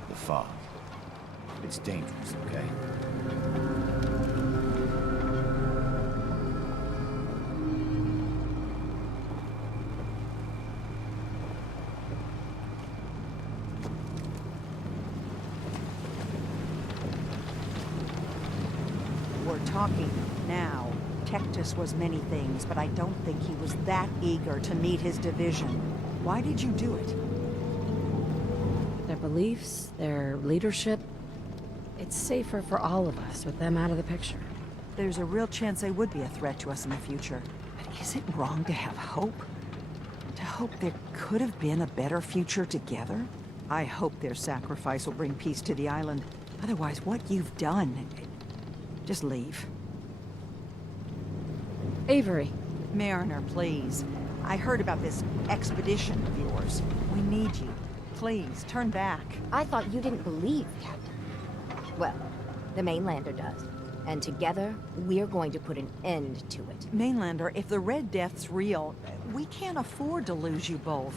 The fog. It's dangerous, okay? talking now. Tectus was many things, but I don't think he was that eager to meet his division. Why did you do it? Their beliefs, their leadership. It's safer for all of us with them out of the picture. There's a real chance they would be a threat to us in the future. But is it wrong to have hope? To hope there could have been a better future together? I hope their sacrifice will bring peace to the island. Otherwise, what you've done... Just leave. Avery. Mariner, please. I heard about this expedition of yours. We need you. Please, turn back. I thought you didn't believe, Captain. Well, the Mainlander does. And together, we're going to put an end to it. Mainlander, if the Red Death's real, we can't afford to lose you both.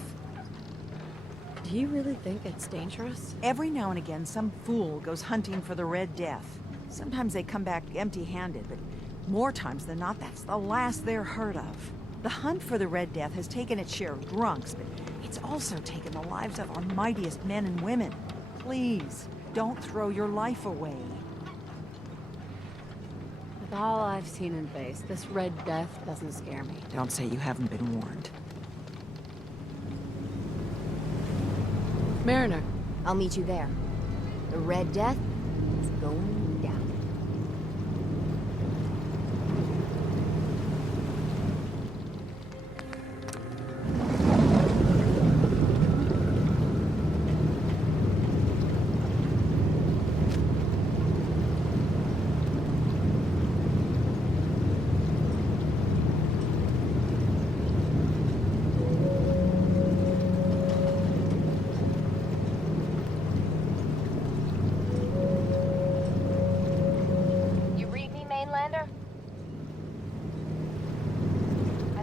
Do you really think it's dangerous? Every now and again, some fool goes hunting for the Red Death. Sometimes they come back empty-handed, but more times than not, that's the last they're heard of. The hunt for the Red Death has taken its share of drunks, but it's also taken the lives of our mightiest men and women. Please, don't throw your life away. With all I've seen in base, this Red Death doesn't scare me. Don't say you haven't been warned. Mariner. I'll meet you there. The Red Death is going down.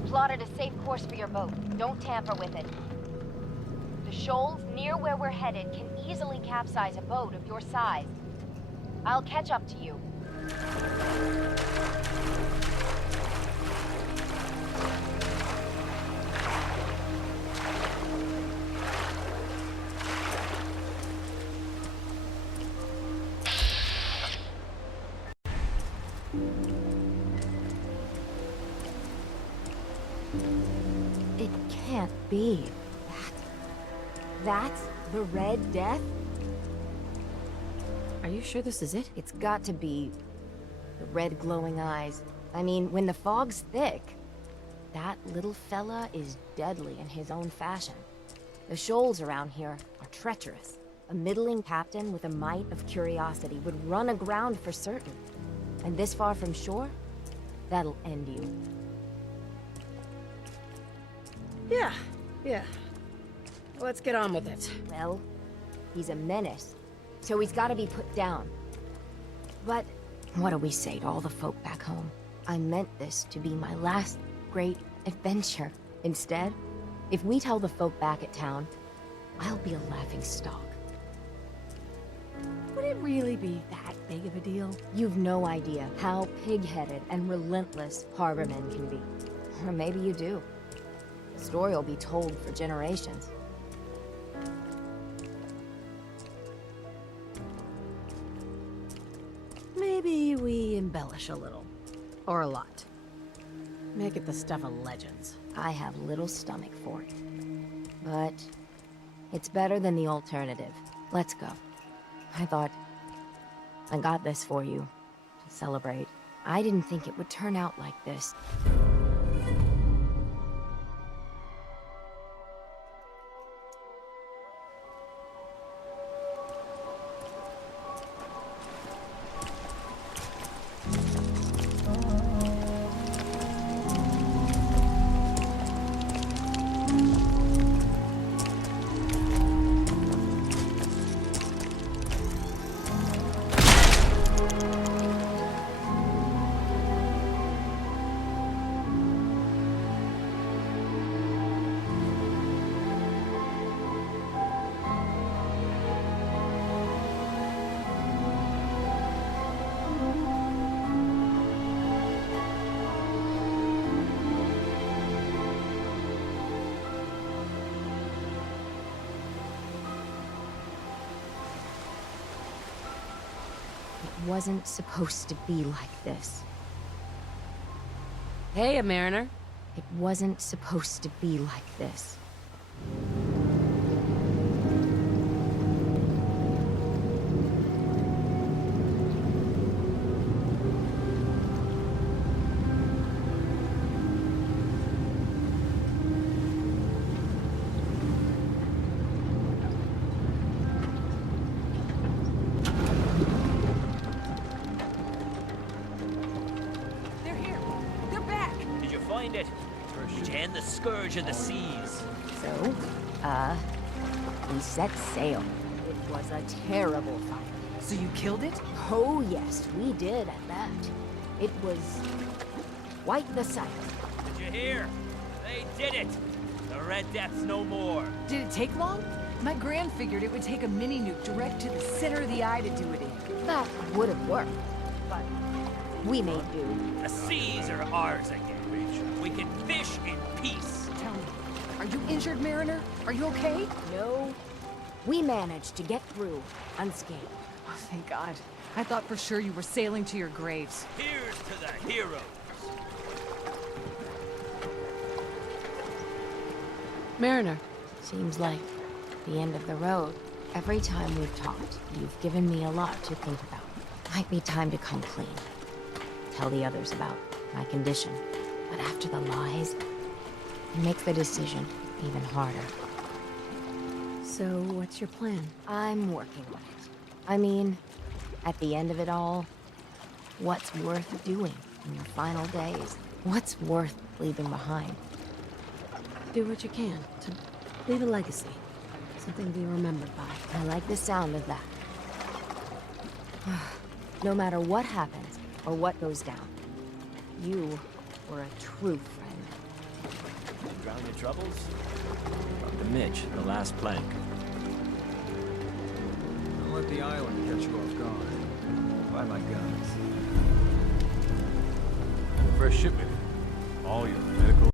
Plotted a safe course for your boat. Don't tamper with it. The shoals near where we're headed can easily capsize a boat of your size. I'll catch up to you. It can't be. That's the Red Death? Are you sure this is it? It's got to be the red glowing eyes. I mean, when the fog's thick, that little fella is deadly in his own fashion. The shoals around here are treacherous. A middling captain with a mite of curiosity would run aground for certain. And this far from shore, that'll end you. Yeah. Let's get on with it. Well, he's a menace, so he's gotta be put down. But what do we say to all the folk back home? I meant this to be my last great adventure. Instead, if we tell the folk back at town, I'll be a laughingstock. Would it really be that big of a deal? You've no idea how pig-headed and relentless harbormen can be. Or maybe you do. The story will be told for generations. Maybe we embellish a little. Or a lot. Make it the stuff of legends. I have little stomach for it. But it's better than the alternative. Let's go. I thought I got this for you to celebrate. I didn't think it would turn out like this. wasn't supposed to be like this. Hey, a mariner. It wasn't supposed to be like this. They're here. They're back. Did you find it? Did you end the scourge of the seas? So, we set sail. It was a terrible fight. So you killed it? Oh yes, we did at that. It was quite the sight. Did you hear? They did it! The Red Death's no more. Did it take long? My Gran figured it would take a mini-nuke direct to the center of the eye to do it in. That would have worked, but we made do. The seas are ours again. We can fish in peace. Tell me, are you injured, Mariner? Are you okay? No, we managed to get through unscathed. Oh, thank God. I thought for sure you were sailing to your graves. Here's to the heroes. Mariner. Seems like the end of the road. Every time we've talked, you've given me a lot to think about. Might be time to come clean. Tell the others about my condition. But after the lies, it makes the decision even harder. So, what's your plan? I'm working on it. I mean, at the end of it all, what's worth doing in your final days? What's worth leaving behind? Do what you can to leave a legacy. Something to be remembered by. I like the sound of that. No matter what happens, or what goes down, you were a true friend. Drown your troubles? Up to Mitch, the last plank. Don't let the island catch you off guard. Buy my guns. For a shipment, all your medical